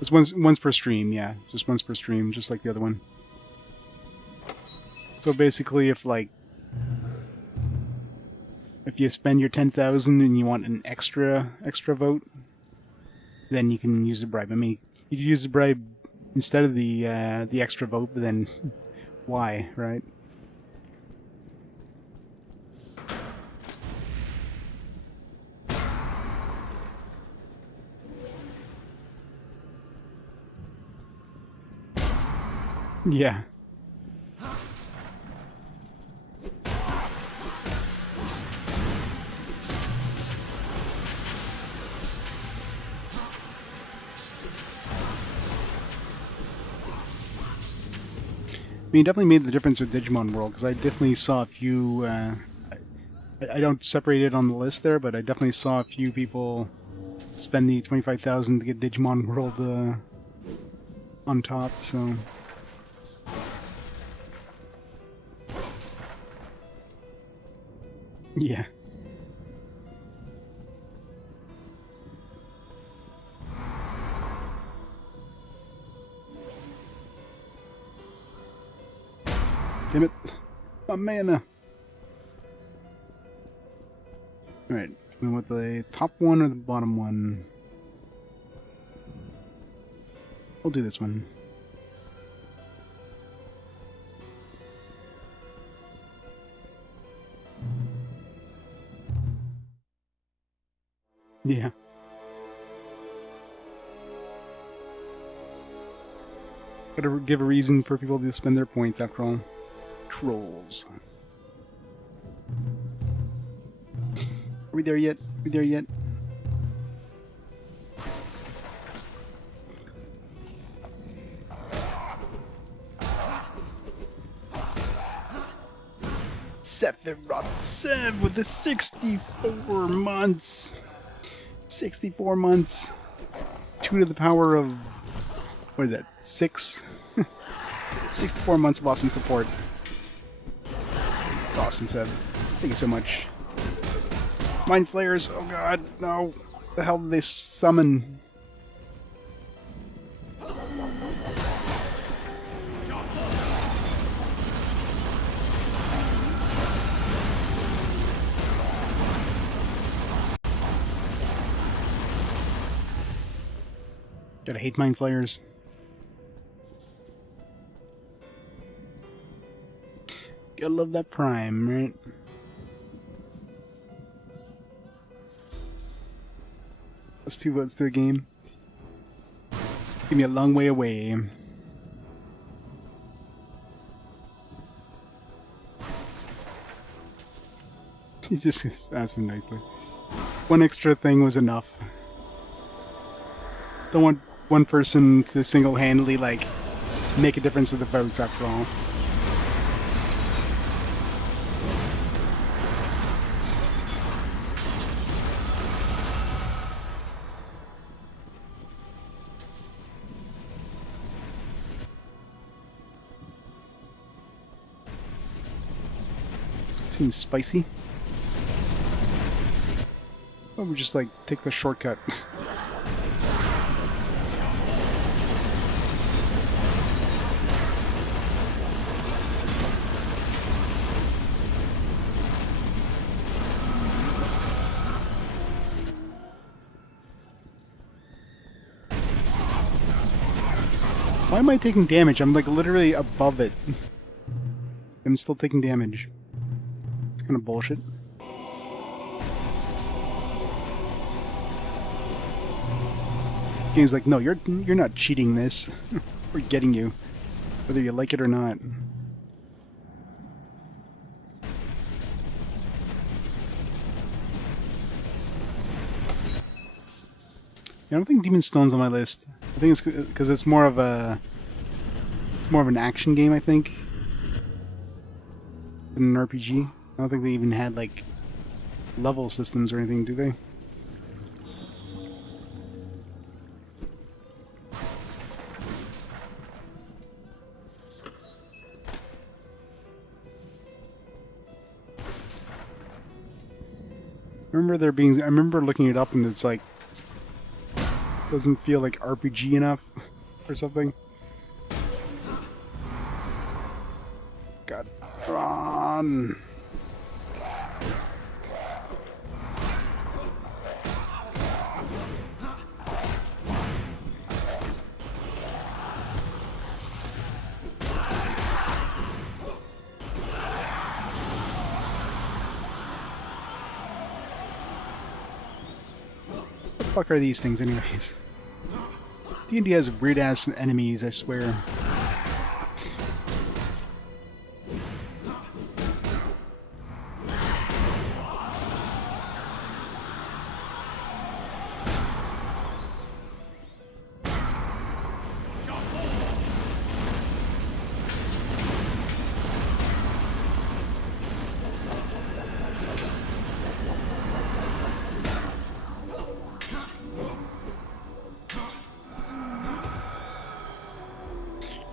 It's once per stream, yeah. Just once per stream, just like the other one. So basically, if you spend your 10,000 and you want an extra vote, then you can use the bribe. I mean, you could use the bribe instead of the extra vote, but then why, right? Yeah. I mean, it definitely made the difference with Digimon World, because I definitely saw a few, I don't separate it on the list there, but I definitely saw a few people spend the 25,000 to get Digimon World on top, so... Yeah. Damn it. My mana. Alright, we want the top one or the bottom one? We'll do this one. Yeah. Gotta give a reason for people to spend their points after all. Trolls. Are we there yet? Are we there yet? Sephiroth Sev with the 64 months. 64 months. 2 to the power of, what is that, 6? 64 months of awesome support. It's awesome, Sev. Thank you so much. Mind Flayers, oh god, no. The hell did they summon? Gotta hate Mind Flayers. Gotta love that Prime, right? That's 2 votes to a game. Give me a long way away. He just asked me nicely. 1 extra thing was enough. Don't want one person to single-handedly, like, make a difference with the votes after all. Seems spicy. Why don't we just, like, take the shortcut? Why am I taking damage? I'm, like, literally above it. I'm still taking damage. It's kind of bullshit. Game's like, no, you're not cheating this. We're getting you, whether you like it or not. I don't think Demon Stone's on my list. I think it's because it's more of an action game, I think, than an RPG. I don't think they even had, like, level systems or anything, do they? I remember looking it up and it's like, it doesn't feel like RPG enough or something. God, run! What the fuck are these things anyways? D&D has weird-ass enemies, I swear.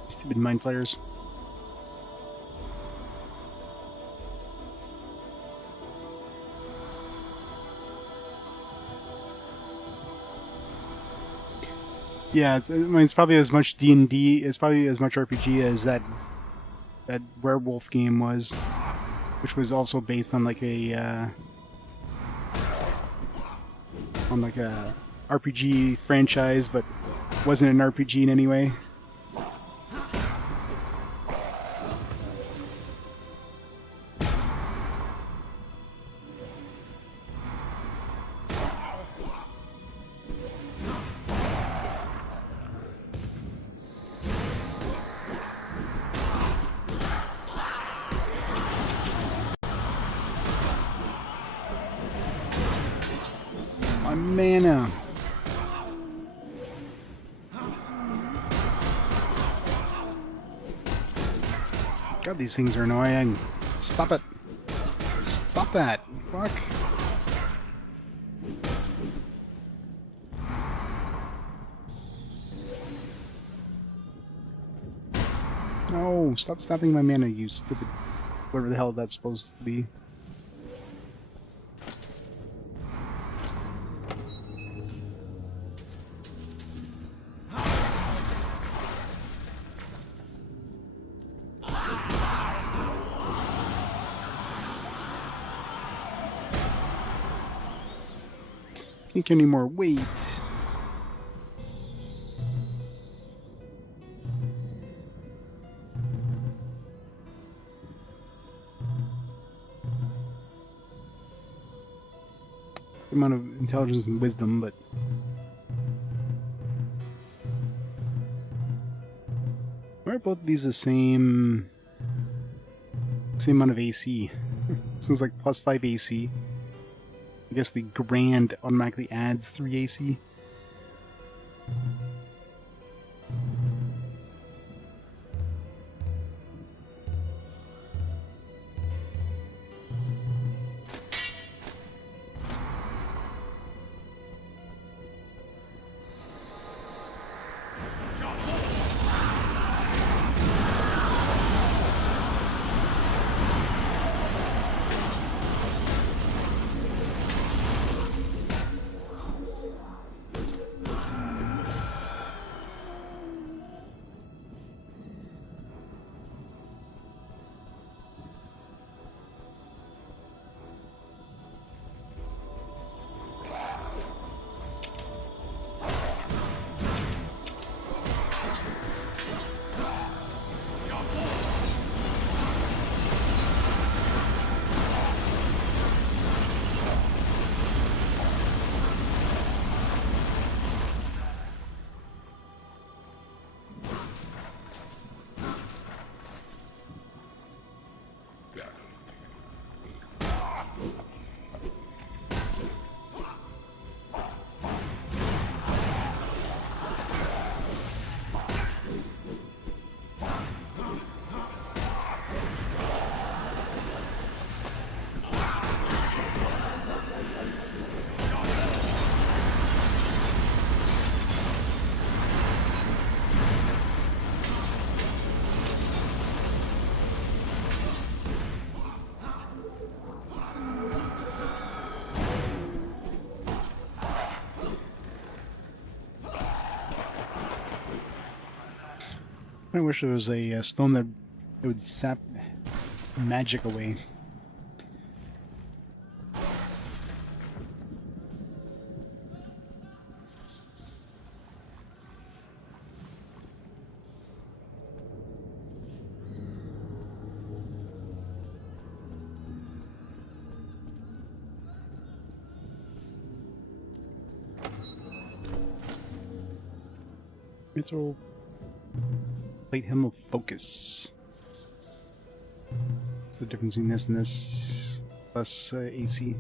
Stupid mind players. Yeah, I mean, it's probably as much D&D, it's probably as much RPG as that werewolf game was, which was also based on like a RPG franchise, but wasn't an RPG in any way. Mana. God, these things are annoying. Stop it. stop that! Fuck. No, stop snapping my mana, you stupid... whatever the hell that's supposed to be. Can't get any more weight. It's a good amount of intelligence and wisdom, but why are both of these the same amount of AC? This one's like plus 5 AC. I guess the Grand automatically adds 3 AC. I wish there was a stone that would sap magic away. It's all plate him of focus. What's the difference between this and this? Plus AC.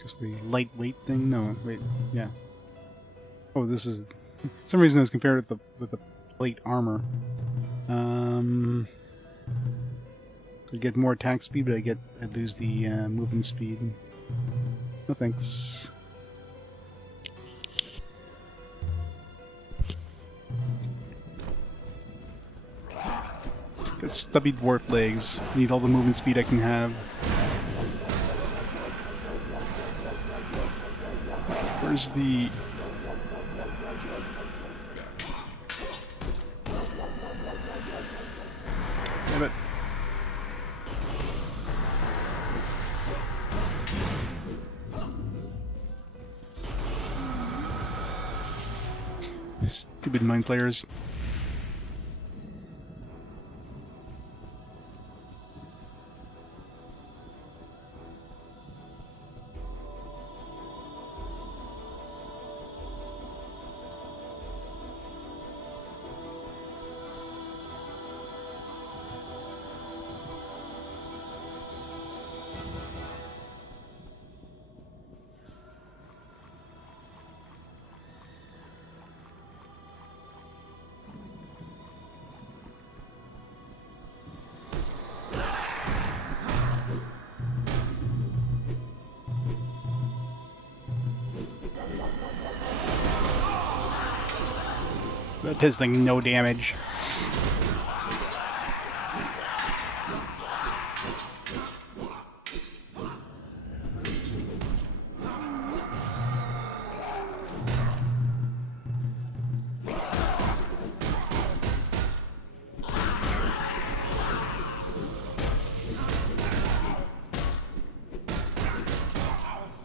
Guess the lightweight thing? No, wait, yeah. Oh, this is... For some reason I was compared with the plate armor. I get more attack speed, but I lose the movement speed. No thanks. Got stubby dwarf legs. Need all the movement speed I can have. Where's the... Damn it. Stupid mind players. That does thing no damage.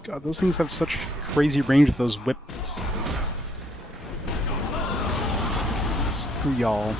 God, those things have such crazy range with those whips. Screw y'all.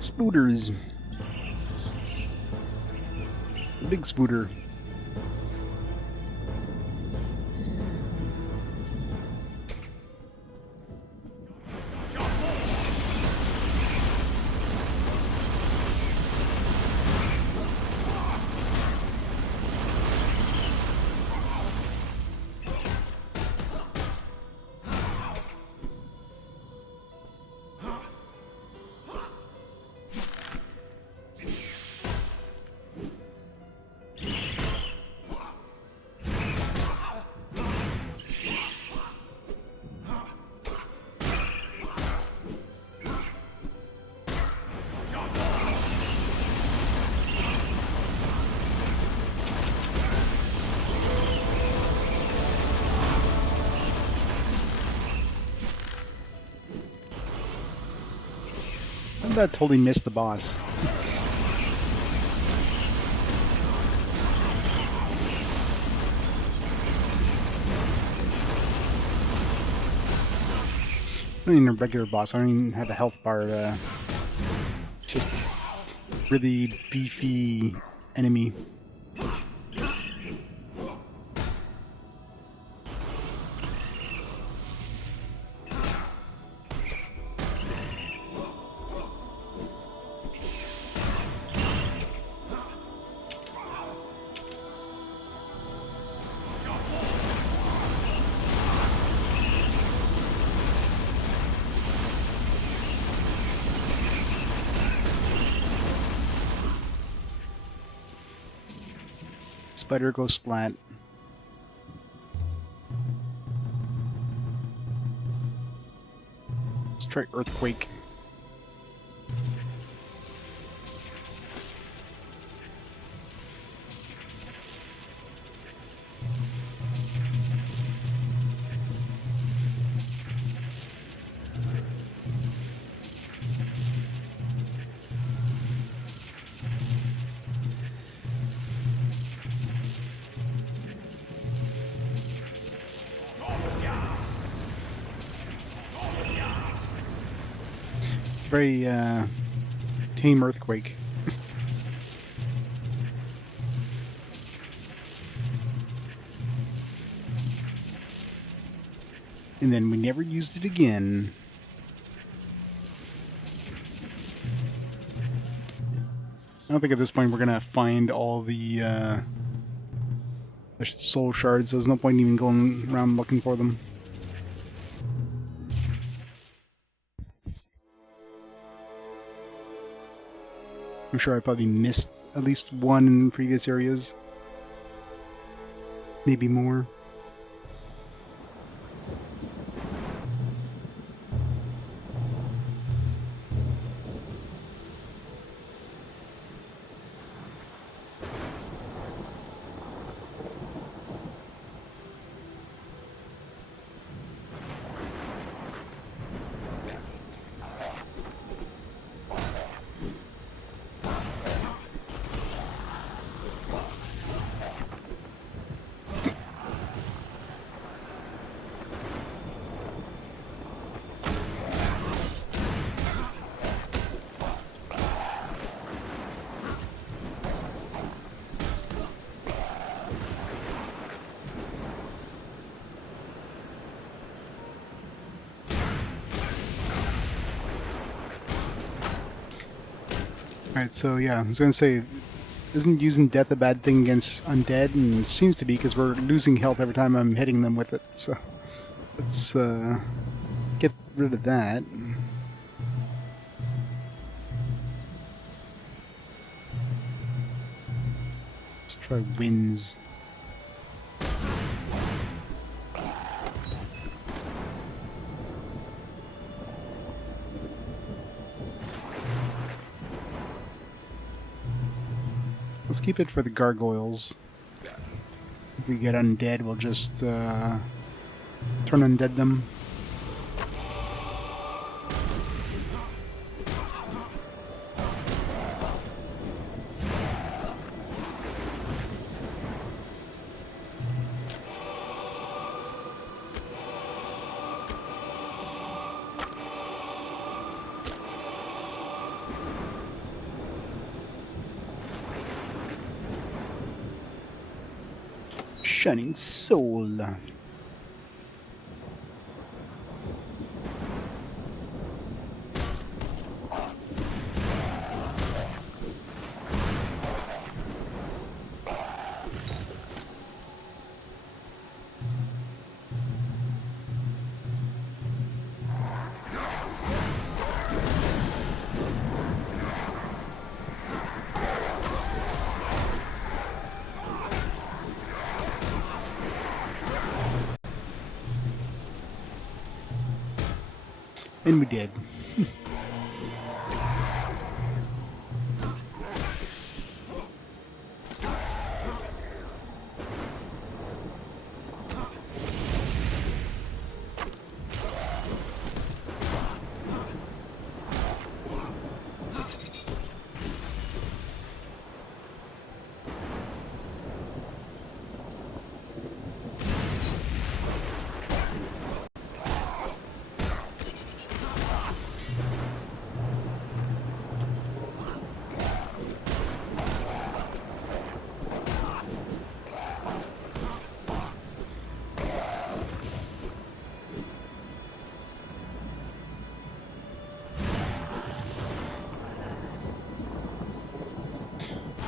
Spooters. Big spooter. That totally missed the boss. It's not even a regular boss. I don't even have a health bar. Just really beefy enemy. Spider goes splat. Let's try Earthquake. Very tame Earthquake. And then we never used it again. I don't think at this point we're gonna find all the soul shards, so there's no point even going around looking for them. I'm sure I probably missed at least one in previous areas. Maybe more. Alright, so yeah, I was gonna say, isn't using death a bad thing against undead? And it seems to be, because we're losing health every time I'm hitting them with it, so let's get rid of that. Let's try winds. Let's keep it for the gargoyles. If we get undead, we'll just turn undead them. Shining Soul. And we did.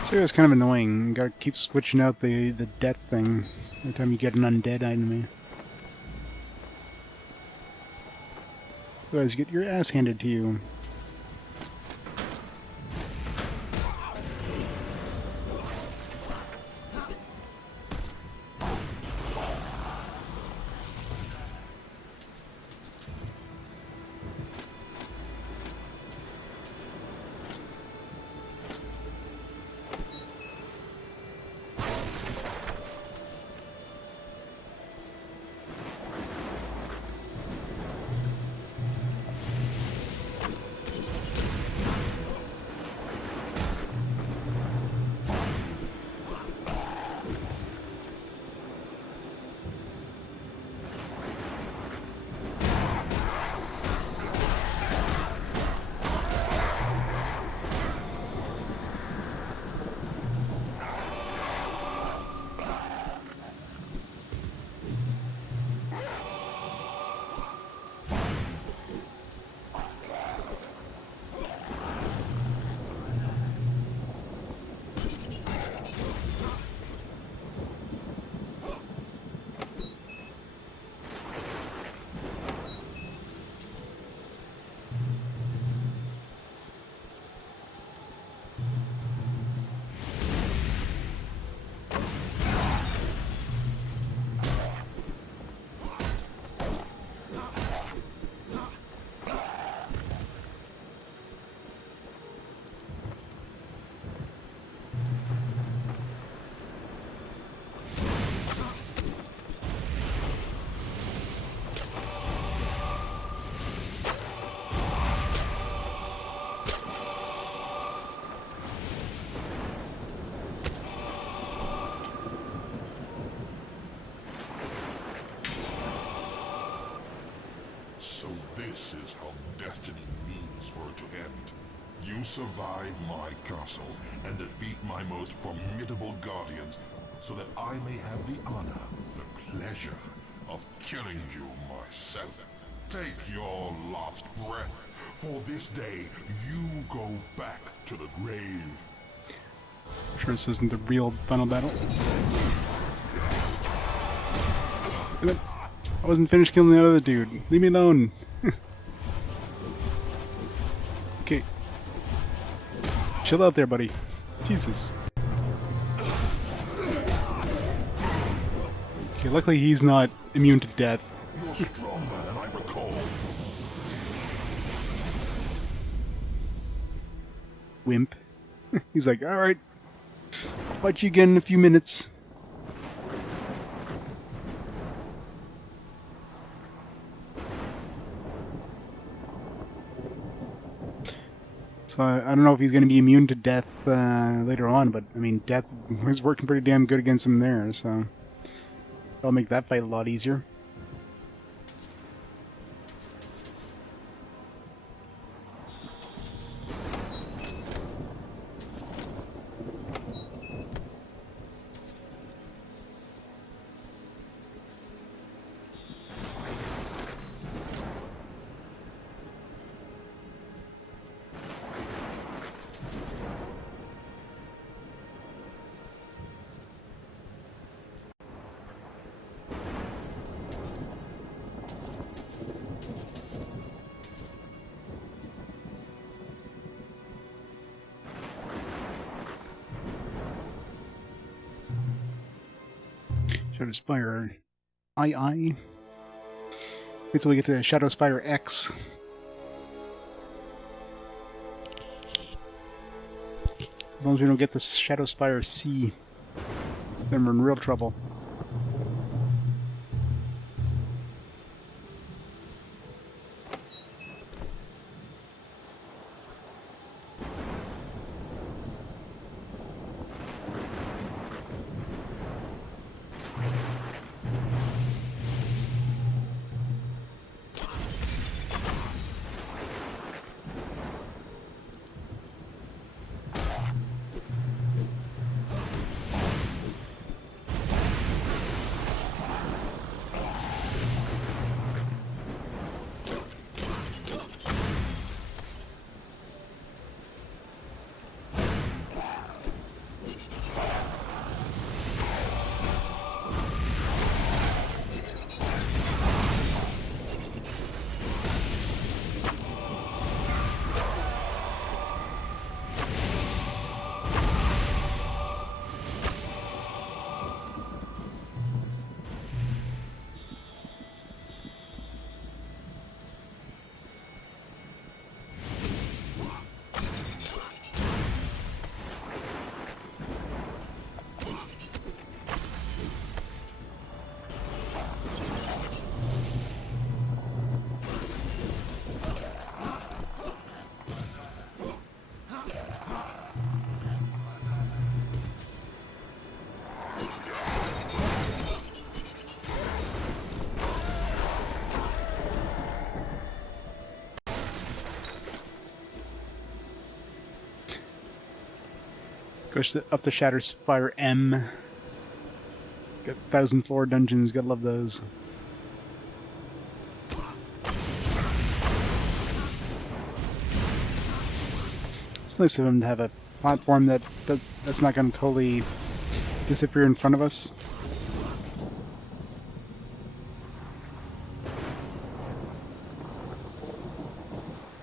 So it's kind of annoying. You gotta keep switching out the death thing every time you get an undead enemy. Otherwise you get your ass handed to you. This is how destiny means for it to end. You survive my castle and defeat my most formidable guardians so that I may have the honor, the pleasure of killing you myself. Take your last breath, for this day you go back to the grave. I'm sure this isn't the real final battle. Damn it. I wasn't finished killing the other dude. Leave me alone. Okay. Chill out there, buddy. Jesus. Okay, luckily he's not immune to death. You're stronger than I recall. Wimp. He's like, alright. Fight you again in a few minutes. So I don't know if he's going to be immune to death later on, but I mean, death was working pretty damn good against him there, so that'll make that fight a lot easier. Shadow Spire II. Wait till we get to Shadow Spire X. As long as we don't get to Shadow Spire C, then we're in real trouble. Goes up the Shadow Spire M. Got 1,000 floor dungeons, gotta love those. It's nice of him to have a platform that's not gonna totally disappear in front of us.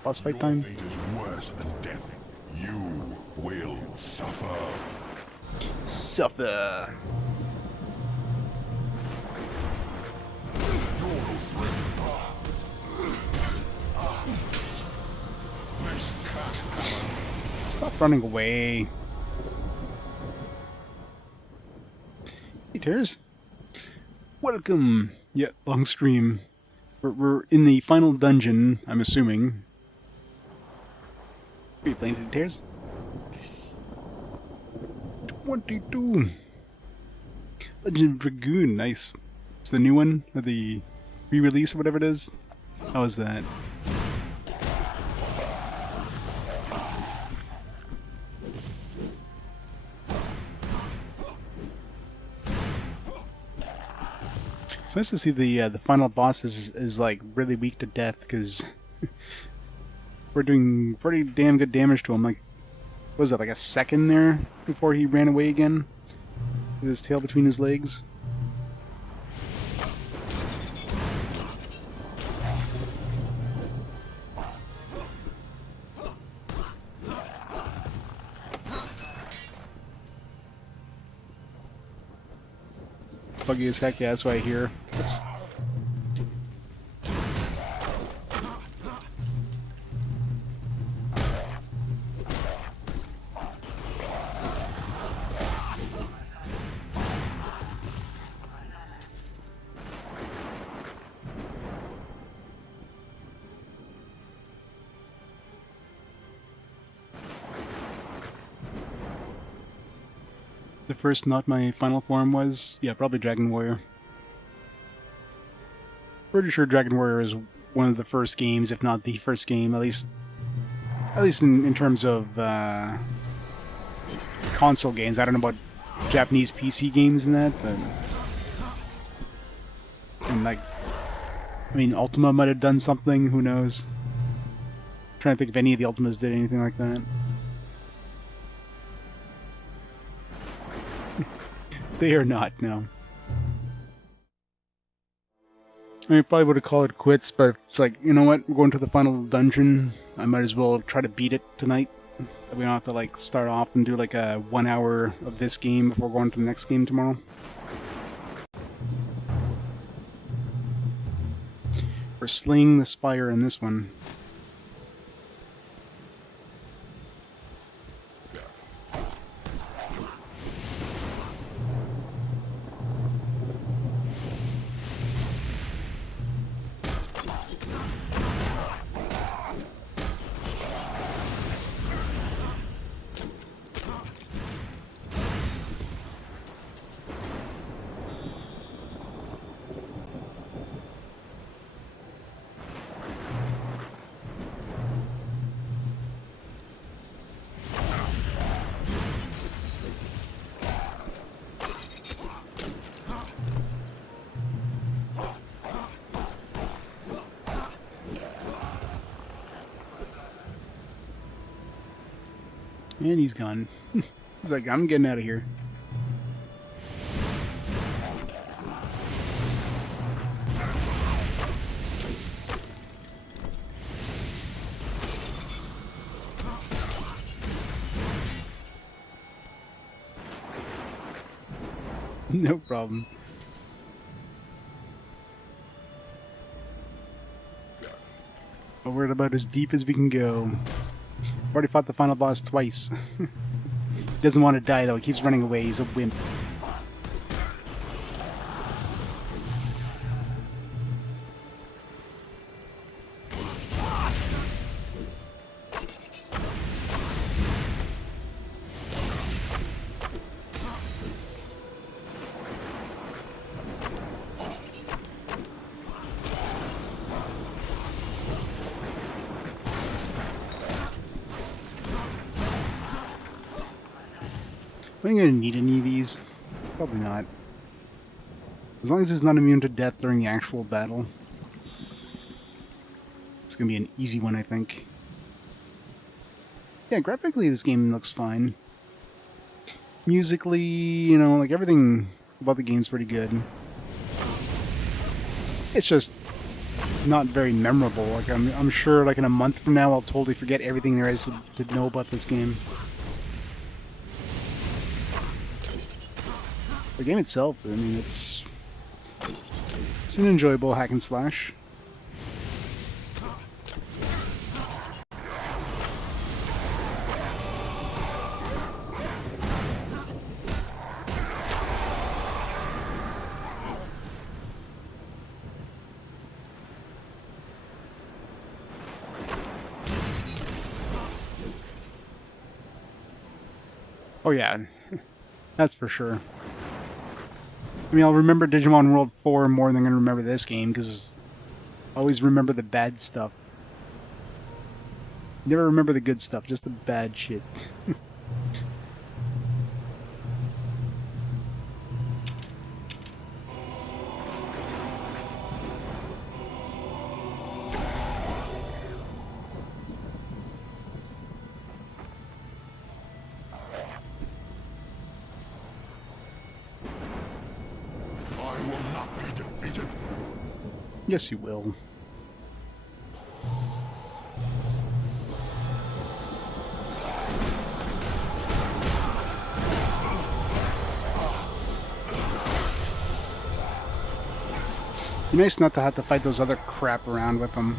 Boss fight time. Your fate is worse than death. You will suffer. Suffer. Stop running away. Hey, Tears. Welcome. Yeah, long stream. We're in the final dungeon, I'm assuming. Are you playing it, Tears? 22. Legend of Dragoon, nice. It's the new one, or the re-release, or whatever it is. How is that? It's nice to see the final boss is like really weak to death, because we're doing pretty damn good damage to him. Like was it, like a second there before he ran away again? With his tail between his legs? It's buggy as heck, yeah, that's what I hear. Oops. The first not my final form was, yeah, probably Dragon Warrior. Pretty sure Dragon Warrior is one of the first games, if not the first game, at least in terms of console games. I don't know about Japanese PC games and that, but and like, I mean, Ultima might have done something. Who knows? I'm trying to think if any of the Ultimas did anything like that. They are not, no. I mean, probably would have called it quits, but it's like, you know what? We're going to the final dungeon. I might as well try to beat it tonight. We don't have to, like, start off and do, like, a 1 hour of this game before going to the next game tomorrow. We're slaying the spire in this one. And he's gone. He's like, I'm getting out of here. No problem. But we're about as deep as we can go. I've already fought the final boss twice. He doesn't want to die though, he keeps running away, he's a wimp. Am I going to need any of these? Probably not. As long as it's not immune to death during the actual battle. It's going to be an easy one, I think. Yeah, graphically this game looks fine. Musically, you know, like everything about the game's pretty good. It's just not very memorable. Like I'm sure like in a month from now I'll totally forget everything there is to know about this game. The game itself, I mean, it's an enjoyable hack and slash. Oh yeah, that's for sure. I mean, I'll remember Digimon World 4 more than I'm going to remember this game, because I always remember the bad stuff. Never remember the good stuff, just the bad shit. Yes, you will. Be nice not to have to fight those other crap around with them.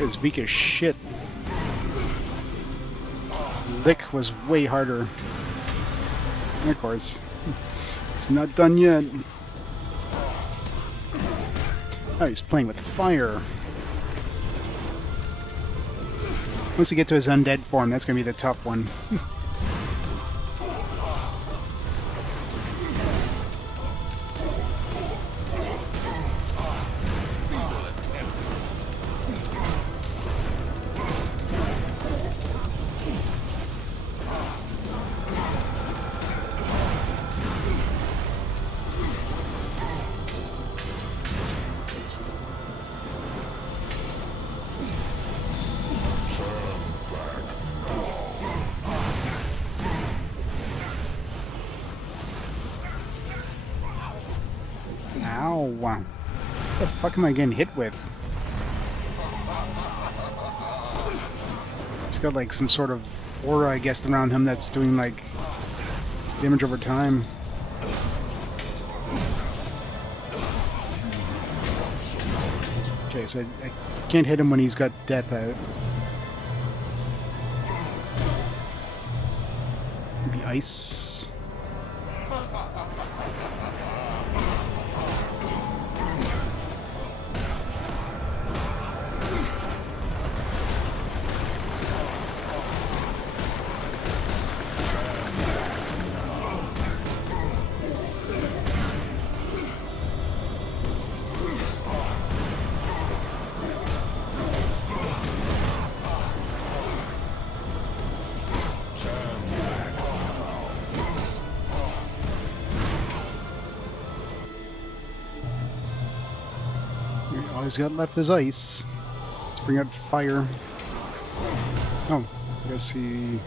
Is weak as shit. Lick was way harder. And of course, it's not done yet. Oh, he's playing with fire. Once we get to his undead form, that's gonna be the tough one. Ow. What the fuck am I getting hit with? It's got like some sort of aura, I guess, around him that's doing like damage over time. Okay, so I can't hit him when he's got death out. Maybe ice. All he's got left is ice. Let's bring out fire. Oh, I guess he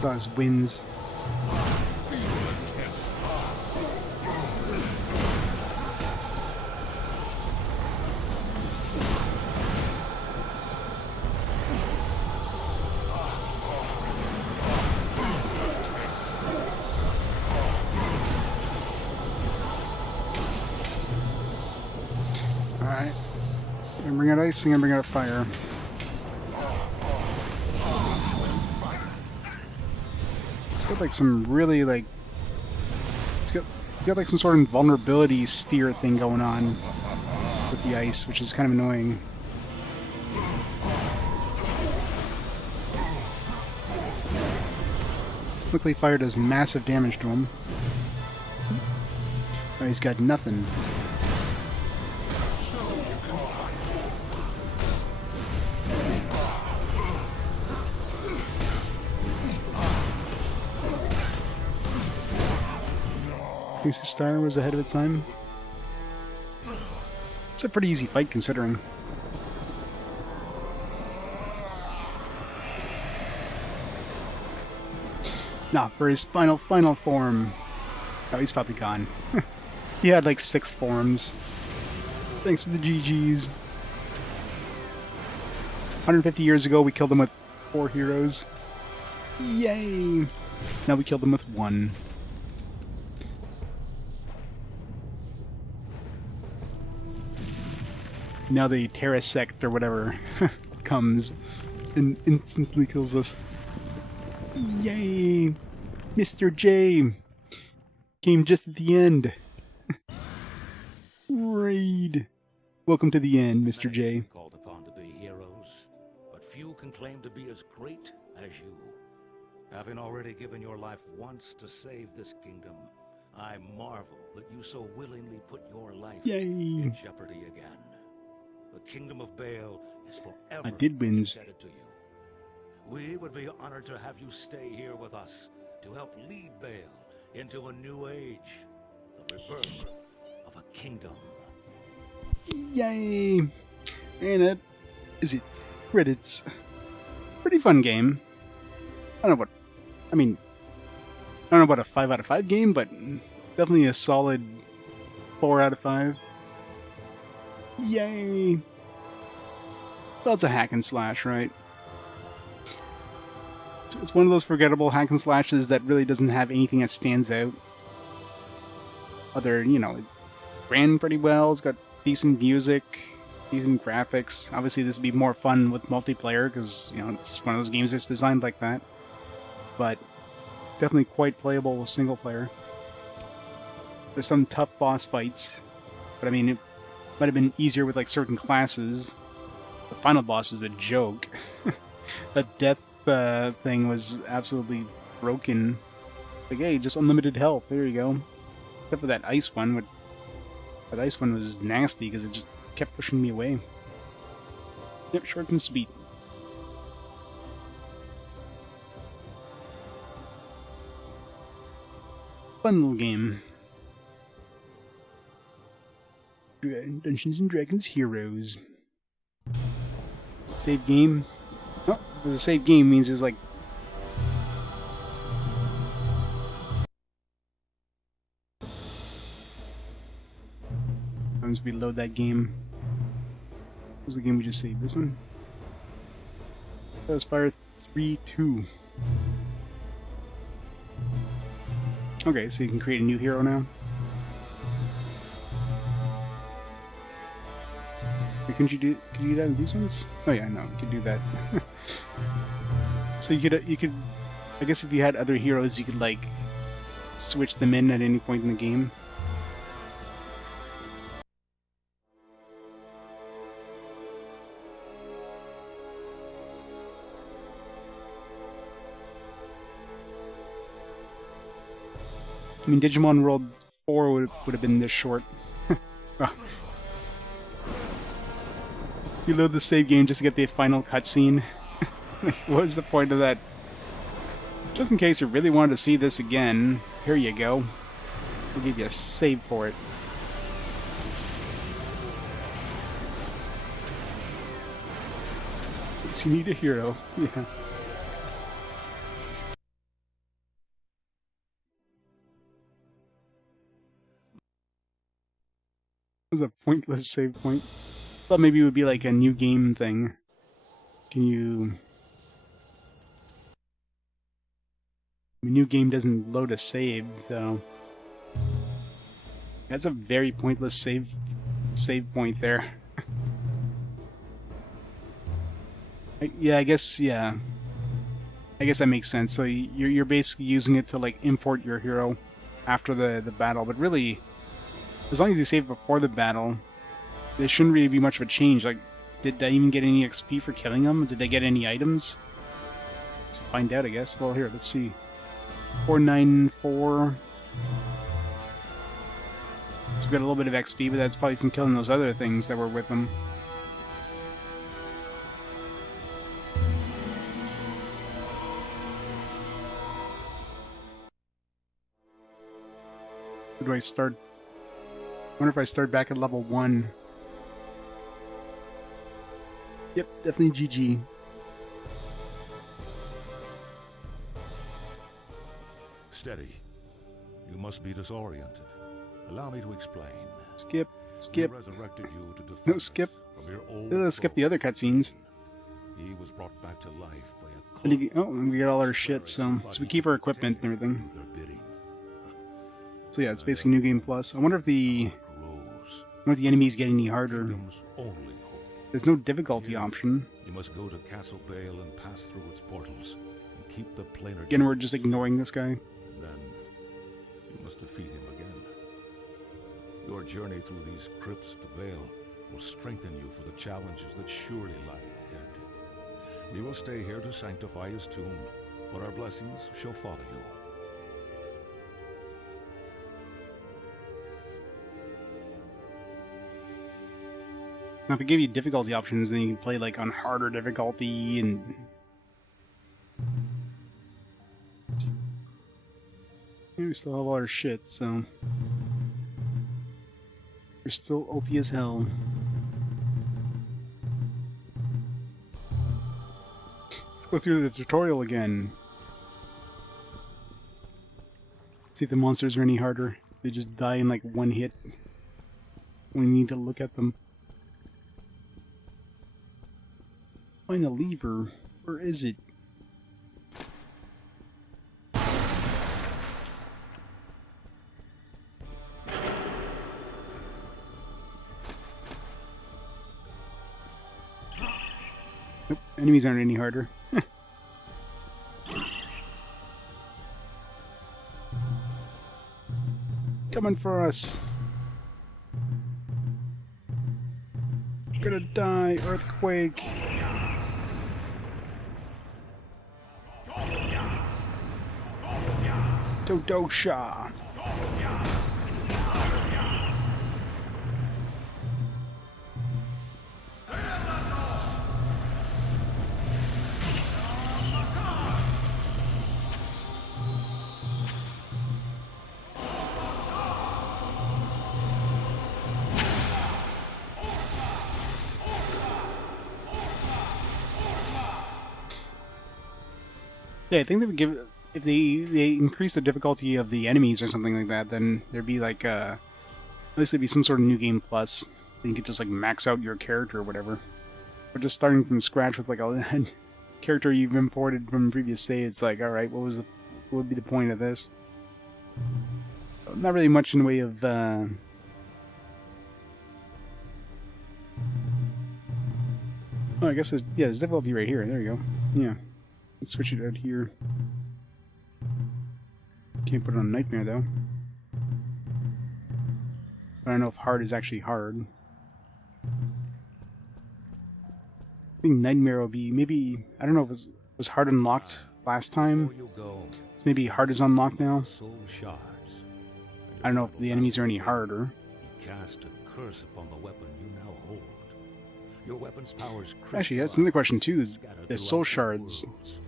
does winds. Alright. I'm gonna bring out ice, I'm gonna bring out fire. It's got like some really like... It's got like some sort of invulnerability sphere thing going on with the ice, which is kind of annoying. Luckily fire does massive damage to him. Oh, he's got nothing. Casey Star was ahead of its time. It's a pretty easy fight considering. Nah, for his final form. Oh, he's probably gone. He had like 6 forms. Thanks to the GGs. 150 years ago, we killed him with 4 heroes. Yay! Now we killed him with 1. Now the Terrasect or whatever comes and instantly kills us. Yay! Mr. J! Came just at the end. Raid. Welcome to the end, Mr. J. Called upon to be heroes, but few can claim to be as great as you. Having already given your life once to save this kingdom, I marvel that you so willingly put your life in jeopardy again. The kingdom of Baal is forever indebted to you. We would be honored to have you stay here with us to help lead Baal into a new age, the rebirth of a kingdom. Yay! And that is it. Credits. Pretty fun game. I don't know about a 5 out of 5 game, but definitely a solid 4 out of 5. Yay! Well, it's a hack and slash, right? It's one of those forgettable hack and slashes that really doesn't have anything that stands out. It ran pretty well, it's got decent music, decent graphics. Obviously this would be more fun with multiplayer, because, it's one of those games that's designed like that. But definitely quite playable with single player. There's some tough boss fights, but it might have been easier with certain classes. The final boss is a joke. The death thing was absolutely broken. Hey, just unlimited health, there you go. Except for that ice one, that ice one was nasty because it just kept pushing me away. Yep, short and sweet. Fun little game. Dungeons and Dragons Heroes. Save game. Oh, there's a save game means there's once we load that game. What was the game we just saved? This one? That was Fire 3-2. Okay, so you can create a new hero now. Could you do that in these ones? Oh yeah, no, you could do that. So you could, I guess if you had other heroes, you could switch them in at any point in the game. Digimon World 4 would have been this short. Oh. You load the save game just to get the final cutscene. What was the point of that? Just in case you really wanted to see this again, here you go. I'll give you a save for it. So you need a hero. Yeah. It was a pointless save point. Thought maybe it would be a new game thing. A new game doesn't load a save, so that's a very pointless save point there. I guess that makes sense. So you're basically using it to import your hero after the battle, but really, as long as you save before the battle, there shouldn't really be much of a change. Did they even get any XP for killing them? Did they get any items? Let's find out, I guess. Well, here, let's see. 494. So we got a little bit of XP, but that's probably from killing those other things that were with them. Where do I start? I wonder if I start back at level 1. Yep, definitely GG. Steady. You must be disoriented. Allow me to explain. Skip. We resurrected you to defend No, skip. from your old Let's skip the other cutscenes. He was brought back to life by a And we get all our shit, so we keep our equipment and everything. So yeah, it's basically New Game Plus. I wonder if the enemies get any harder. There's no difficulty option. You must go to Castle Bale and pass through its portals and keep the planar. Again, we're just ignoring this guy. And then you must defeat him again. Your journey through these crypts to Vale will strengthen you for the challenges that surely lie ahead. We will stay here to sanctify his tomb, but our blessings shall follow you. Now, if it gave you difficulty options, then you can play like on harder difficulty and. We still have all our shit, so. We're still OP as hell. Let's go through the tutorial again. See if the monsters are any harder. They just die in like one hit when you need to look at them. Find a lever. Where is it? Nope, enemies aren't any harder. Coming for us. Gonna die, earthquake. Dodosha. Yeah, I think they would give, if they increase the difficulty of the enemies or something like that, then there'd be like at least there'd be some sort of new game plus. So you could just like max out your character or whatever. Or just starting from scratch with like a character you've imported from previous save. It's like, all right, what would be the point of this? So not really much in the way of. Oh, I guess there's difficulty right here. There you go. Yeah. Let's switch it out here. Can't put it on Nightmare though. I don't know if hard is actually hard. I think Nightmare will be maybe, I don't know if it was hard unlocked last time. So maybe hard is unlocked now. I don't know if the enemies are any harder. Cast a curse upon the weapon you now hold. Your weapon's powers. Actually, that's another question too. The soul shards,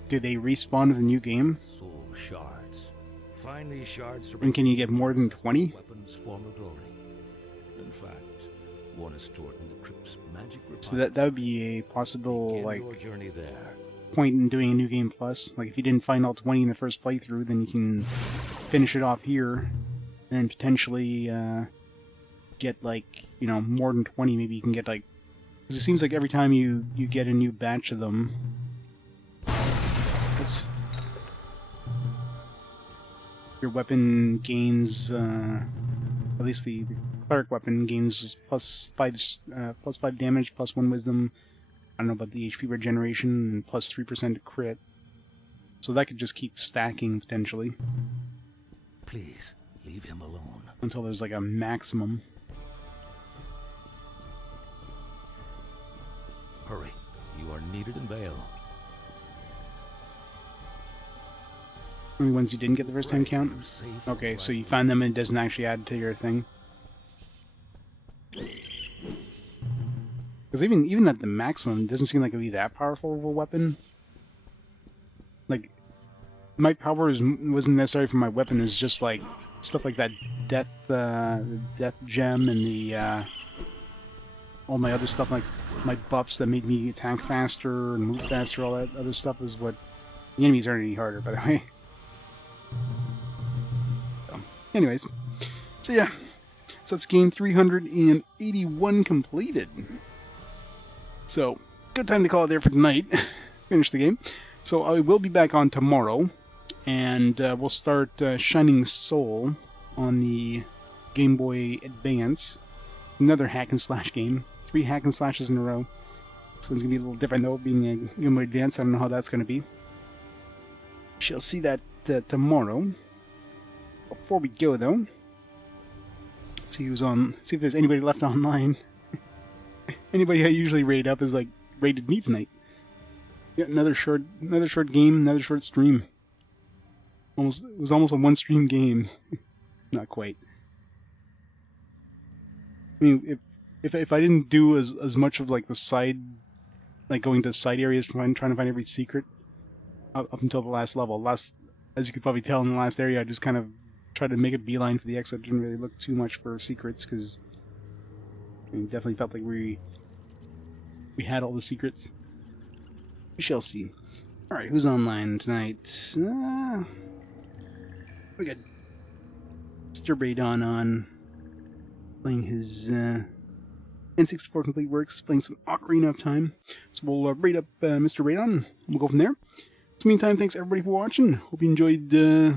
do they respawn with a new game? Soul shards. Find these shards to and can you get more than 20? Weapons former glory. In fact, one is stored in the crypt's magic repository. So that would be a possible like journey there. Point in doing a new game plus. Like if you didn't find all 20 in the first playthrough, then you can finish it off here, and potentially get like, you know, more than 20. Maybe you can get like, because it seems like every time you get a new batch of them. Oops. Your weapon gains, at least the cleric weapon gains plus 5 damage, plus 1 wisdom. I don't know about the HP regeneration, and plus 3% to crit. So that could just keep stacking potentially. Please leave him alone until there's like a maximum. Hurry, you are needed in Vale. How many ones you didn't get the first time count? Okay, so you find them and it doesn't actually add to your thing. Because even at the maximum, it doesn't seem like it would be that powerful of a weapon. Like, my power wasn't necessary for my weapon, it's just like stuff like that death gem and the all my other stuff, like my buffs that made me attack faster and move faster, all that other stuff is what... The enemies aren't any harder, by the way. So, anyways, so yeah, so that's game 381 completed. So, good time to call it there for tonight. Finish the game. So I will be back on tomorrow, and we'll start Shining Soul on the Game Boy Advance. Another hack and slash game. 3 hack and slashes in a row. This one's going to be a little different though, being a Game Boy Advance. I don't know how that's going to be. Shall see that tomorrow. Before we go, though, let's see who's on. See if there's anybody left online. Anybody I usually raid up is like raided me tonight. Yeah, another short game, another short stream. It was almost a one-stream game. Not quite. I mean, if I didn't do as much of like the side, like going to side areas trying to find every secret up until the last level. As you could probably tell in the last area, I just kind of tried to make a beeline for the exit. Didn't really look too much for secrets because it definitely felt like we had all the secrets. We shall see. All right, who's online tonight? We got Mr. Raydon on, playing his N64 Complete Works, playing some Ocarina of Time. So we'll raid up Mr. Raydon, and we'll go from there. In the meantime, thanks everybody for watching. Hope you enjoyed the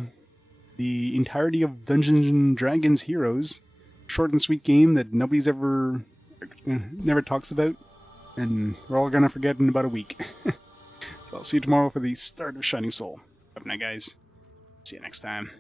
entirety of Dungeons and Dragons Heroes. Short and sweet game that nobody's never talks about, and we're all gonna forget in about a week. So I'll see you tomorrow for the start of Shining Soul. Have a night, guys. See you next time.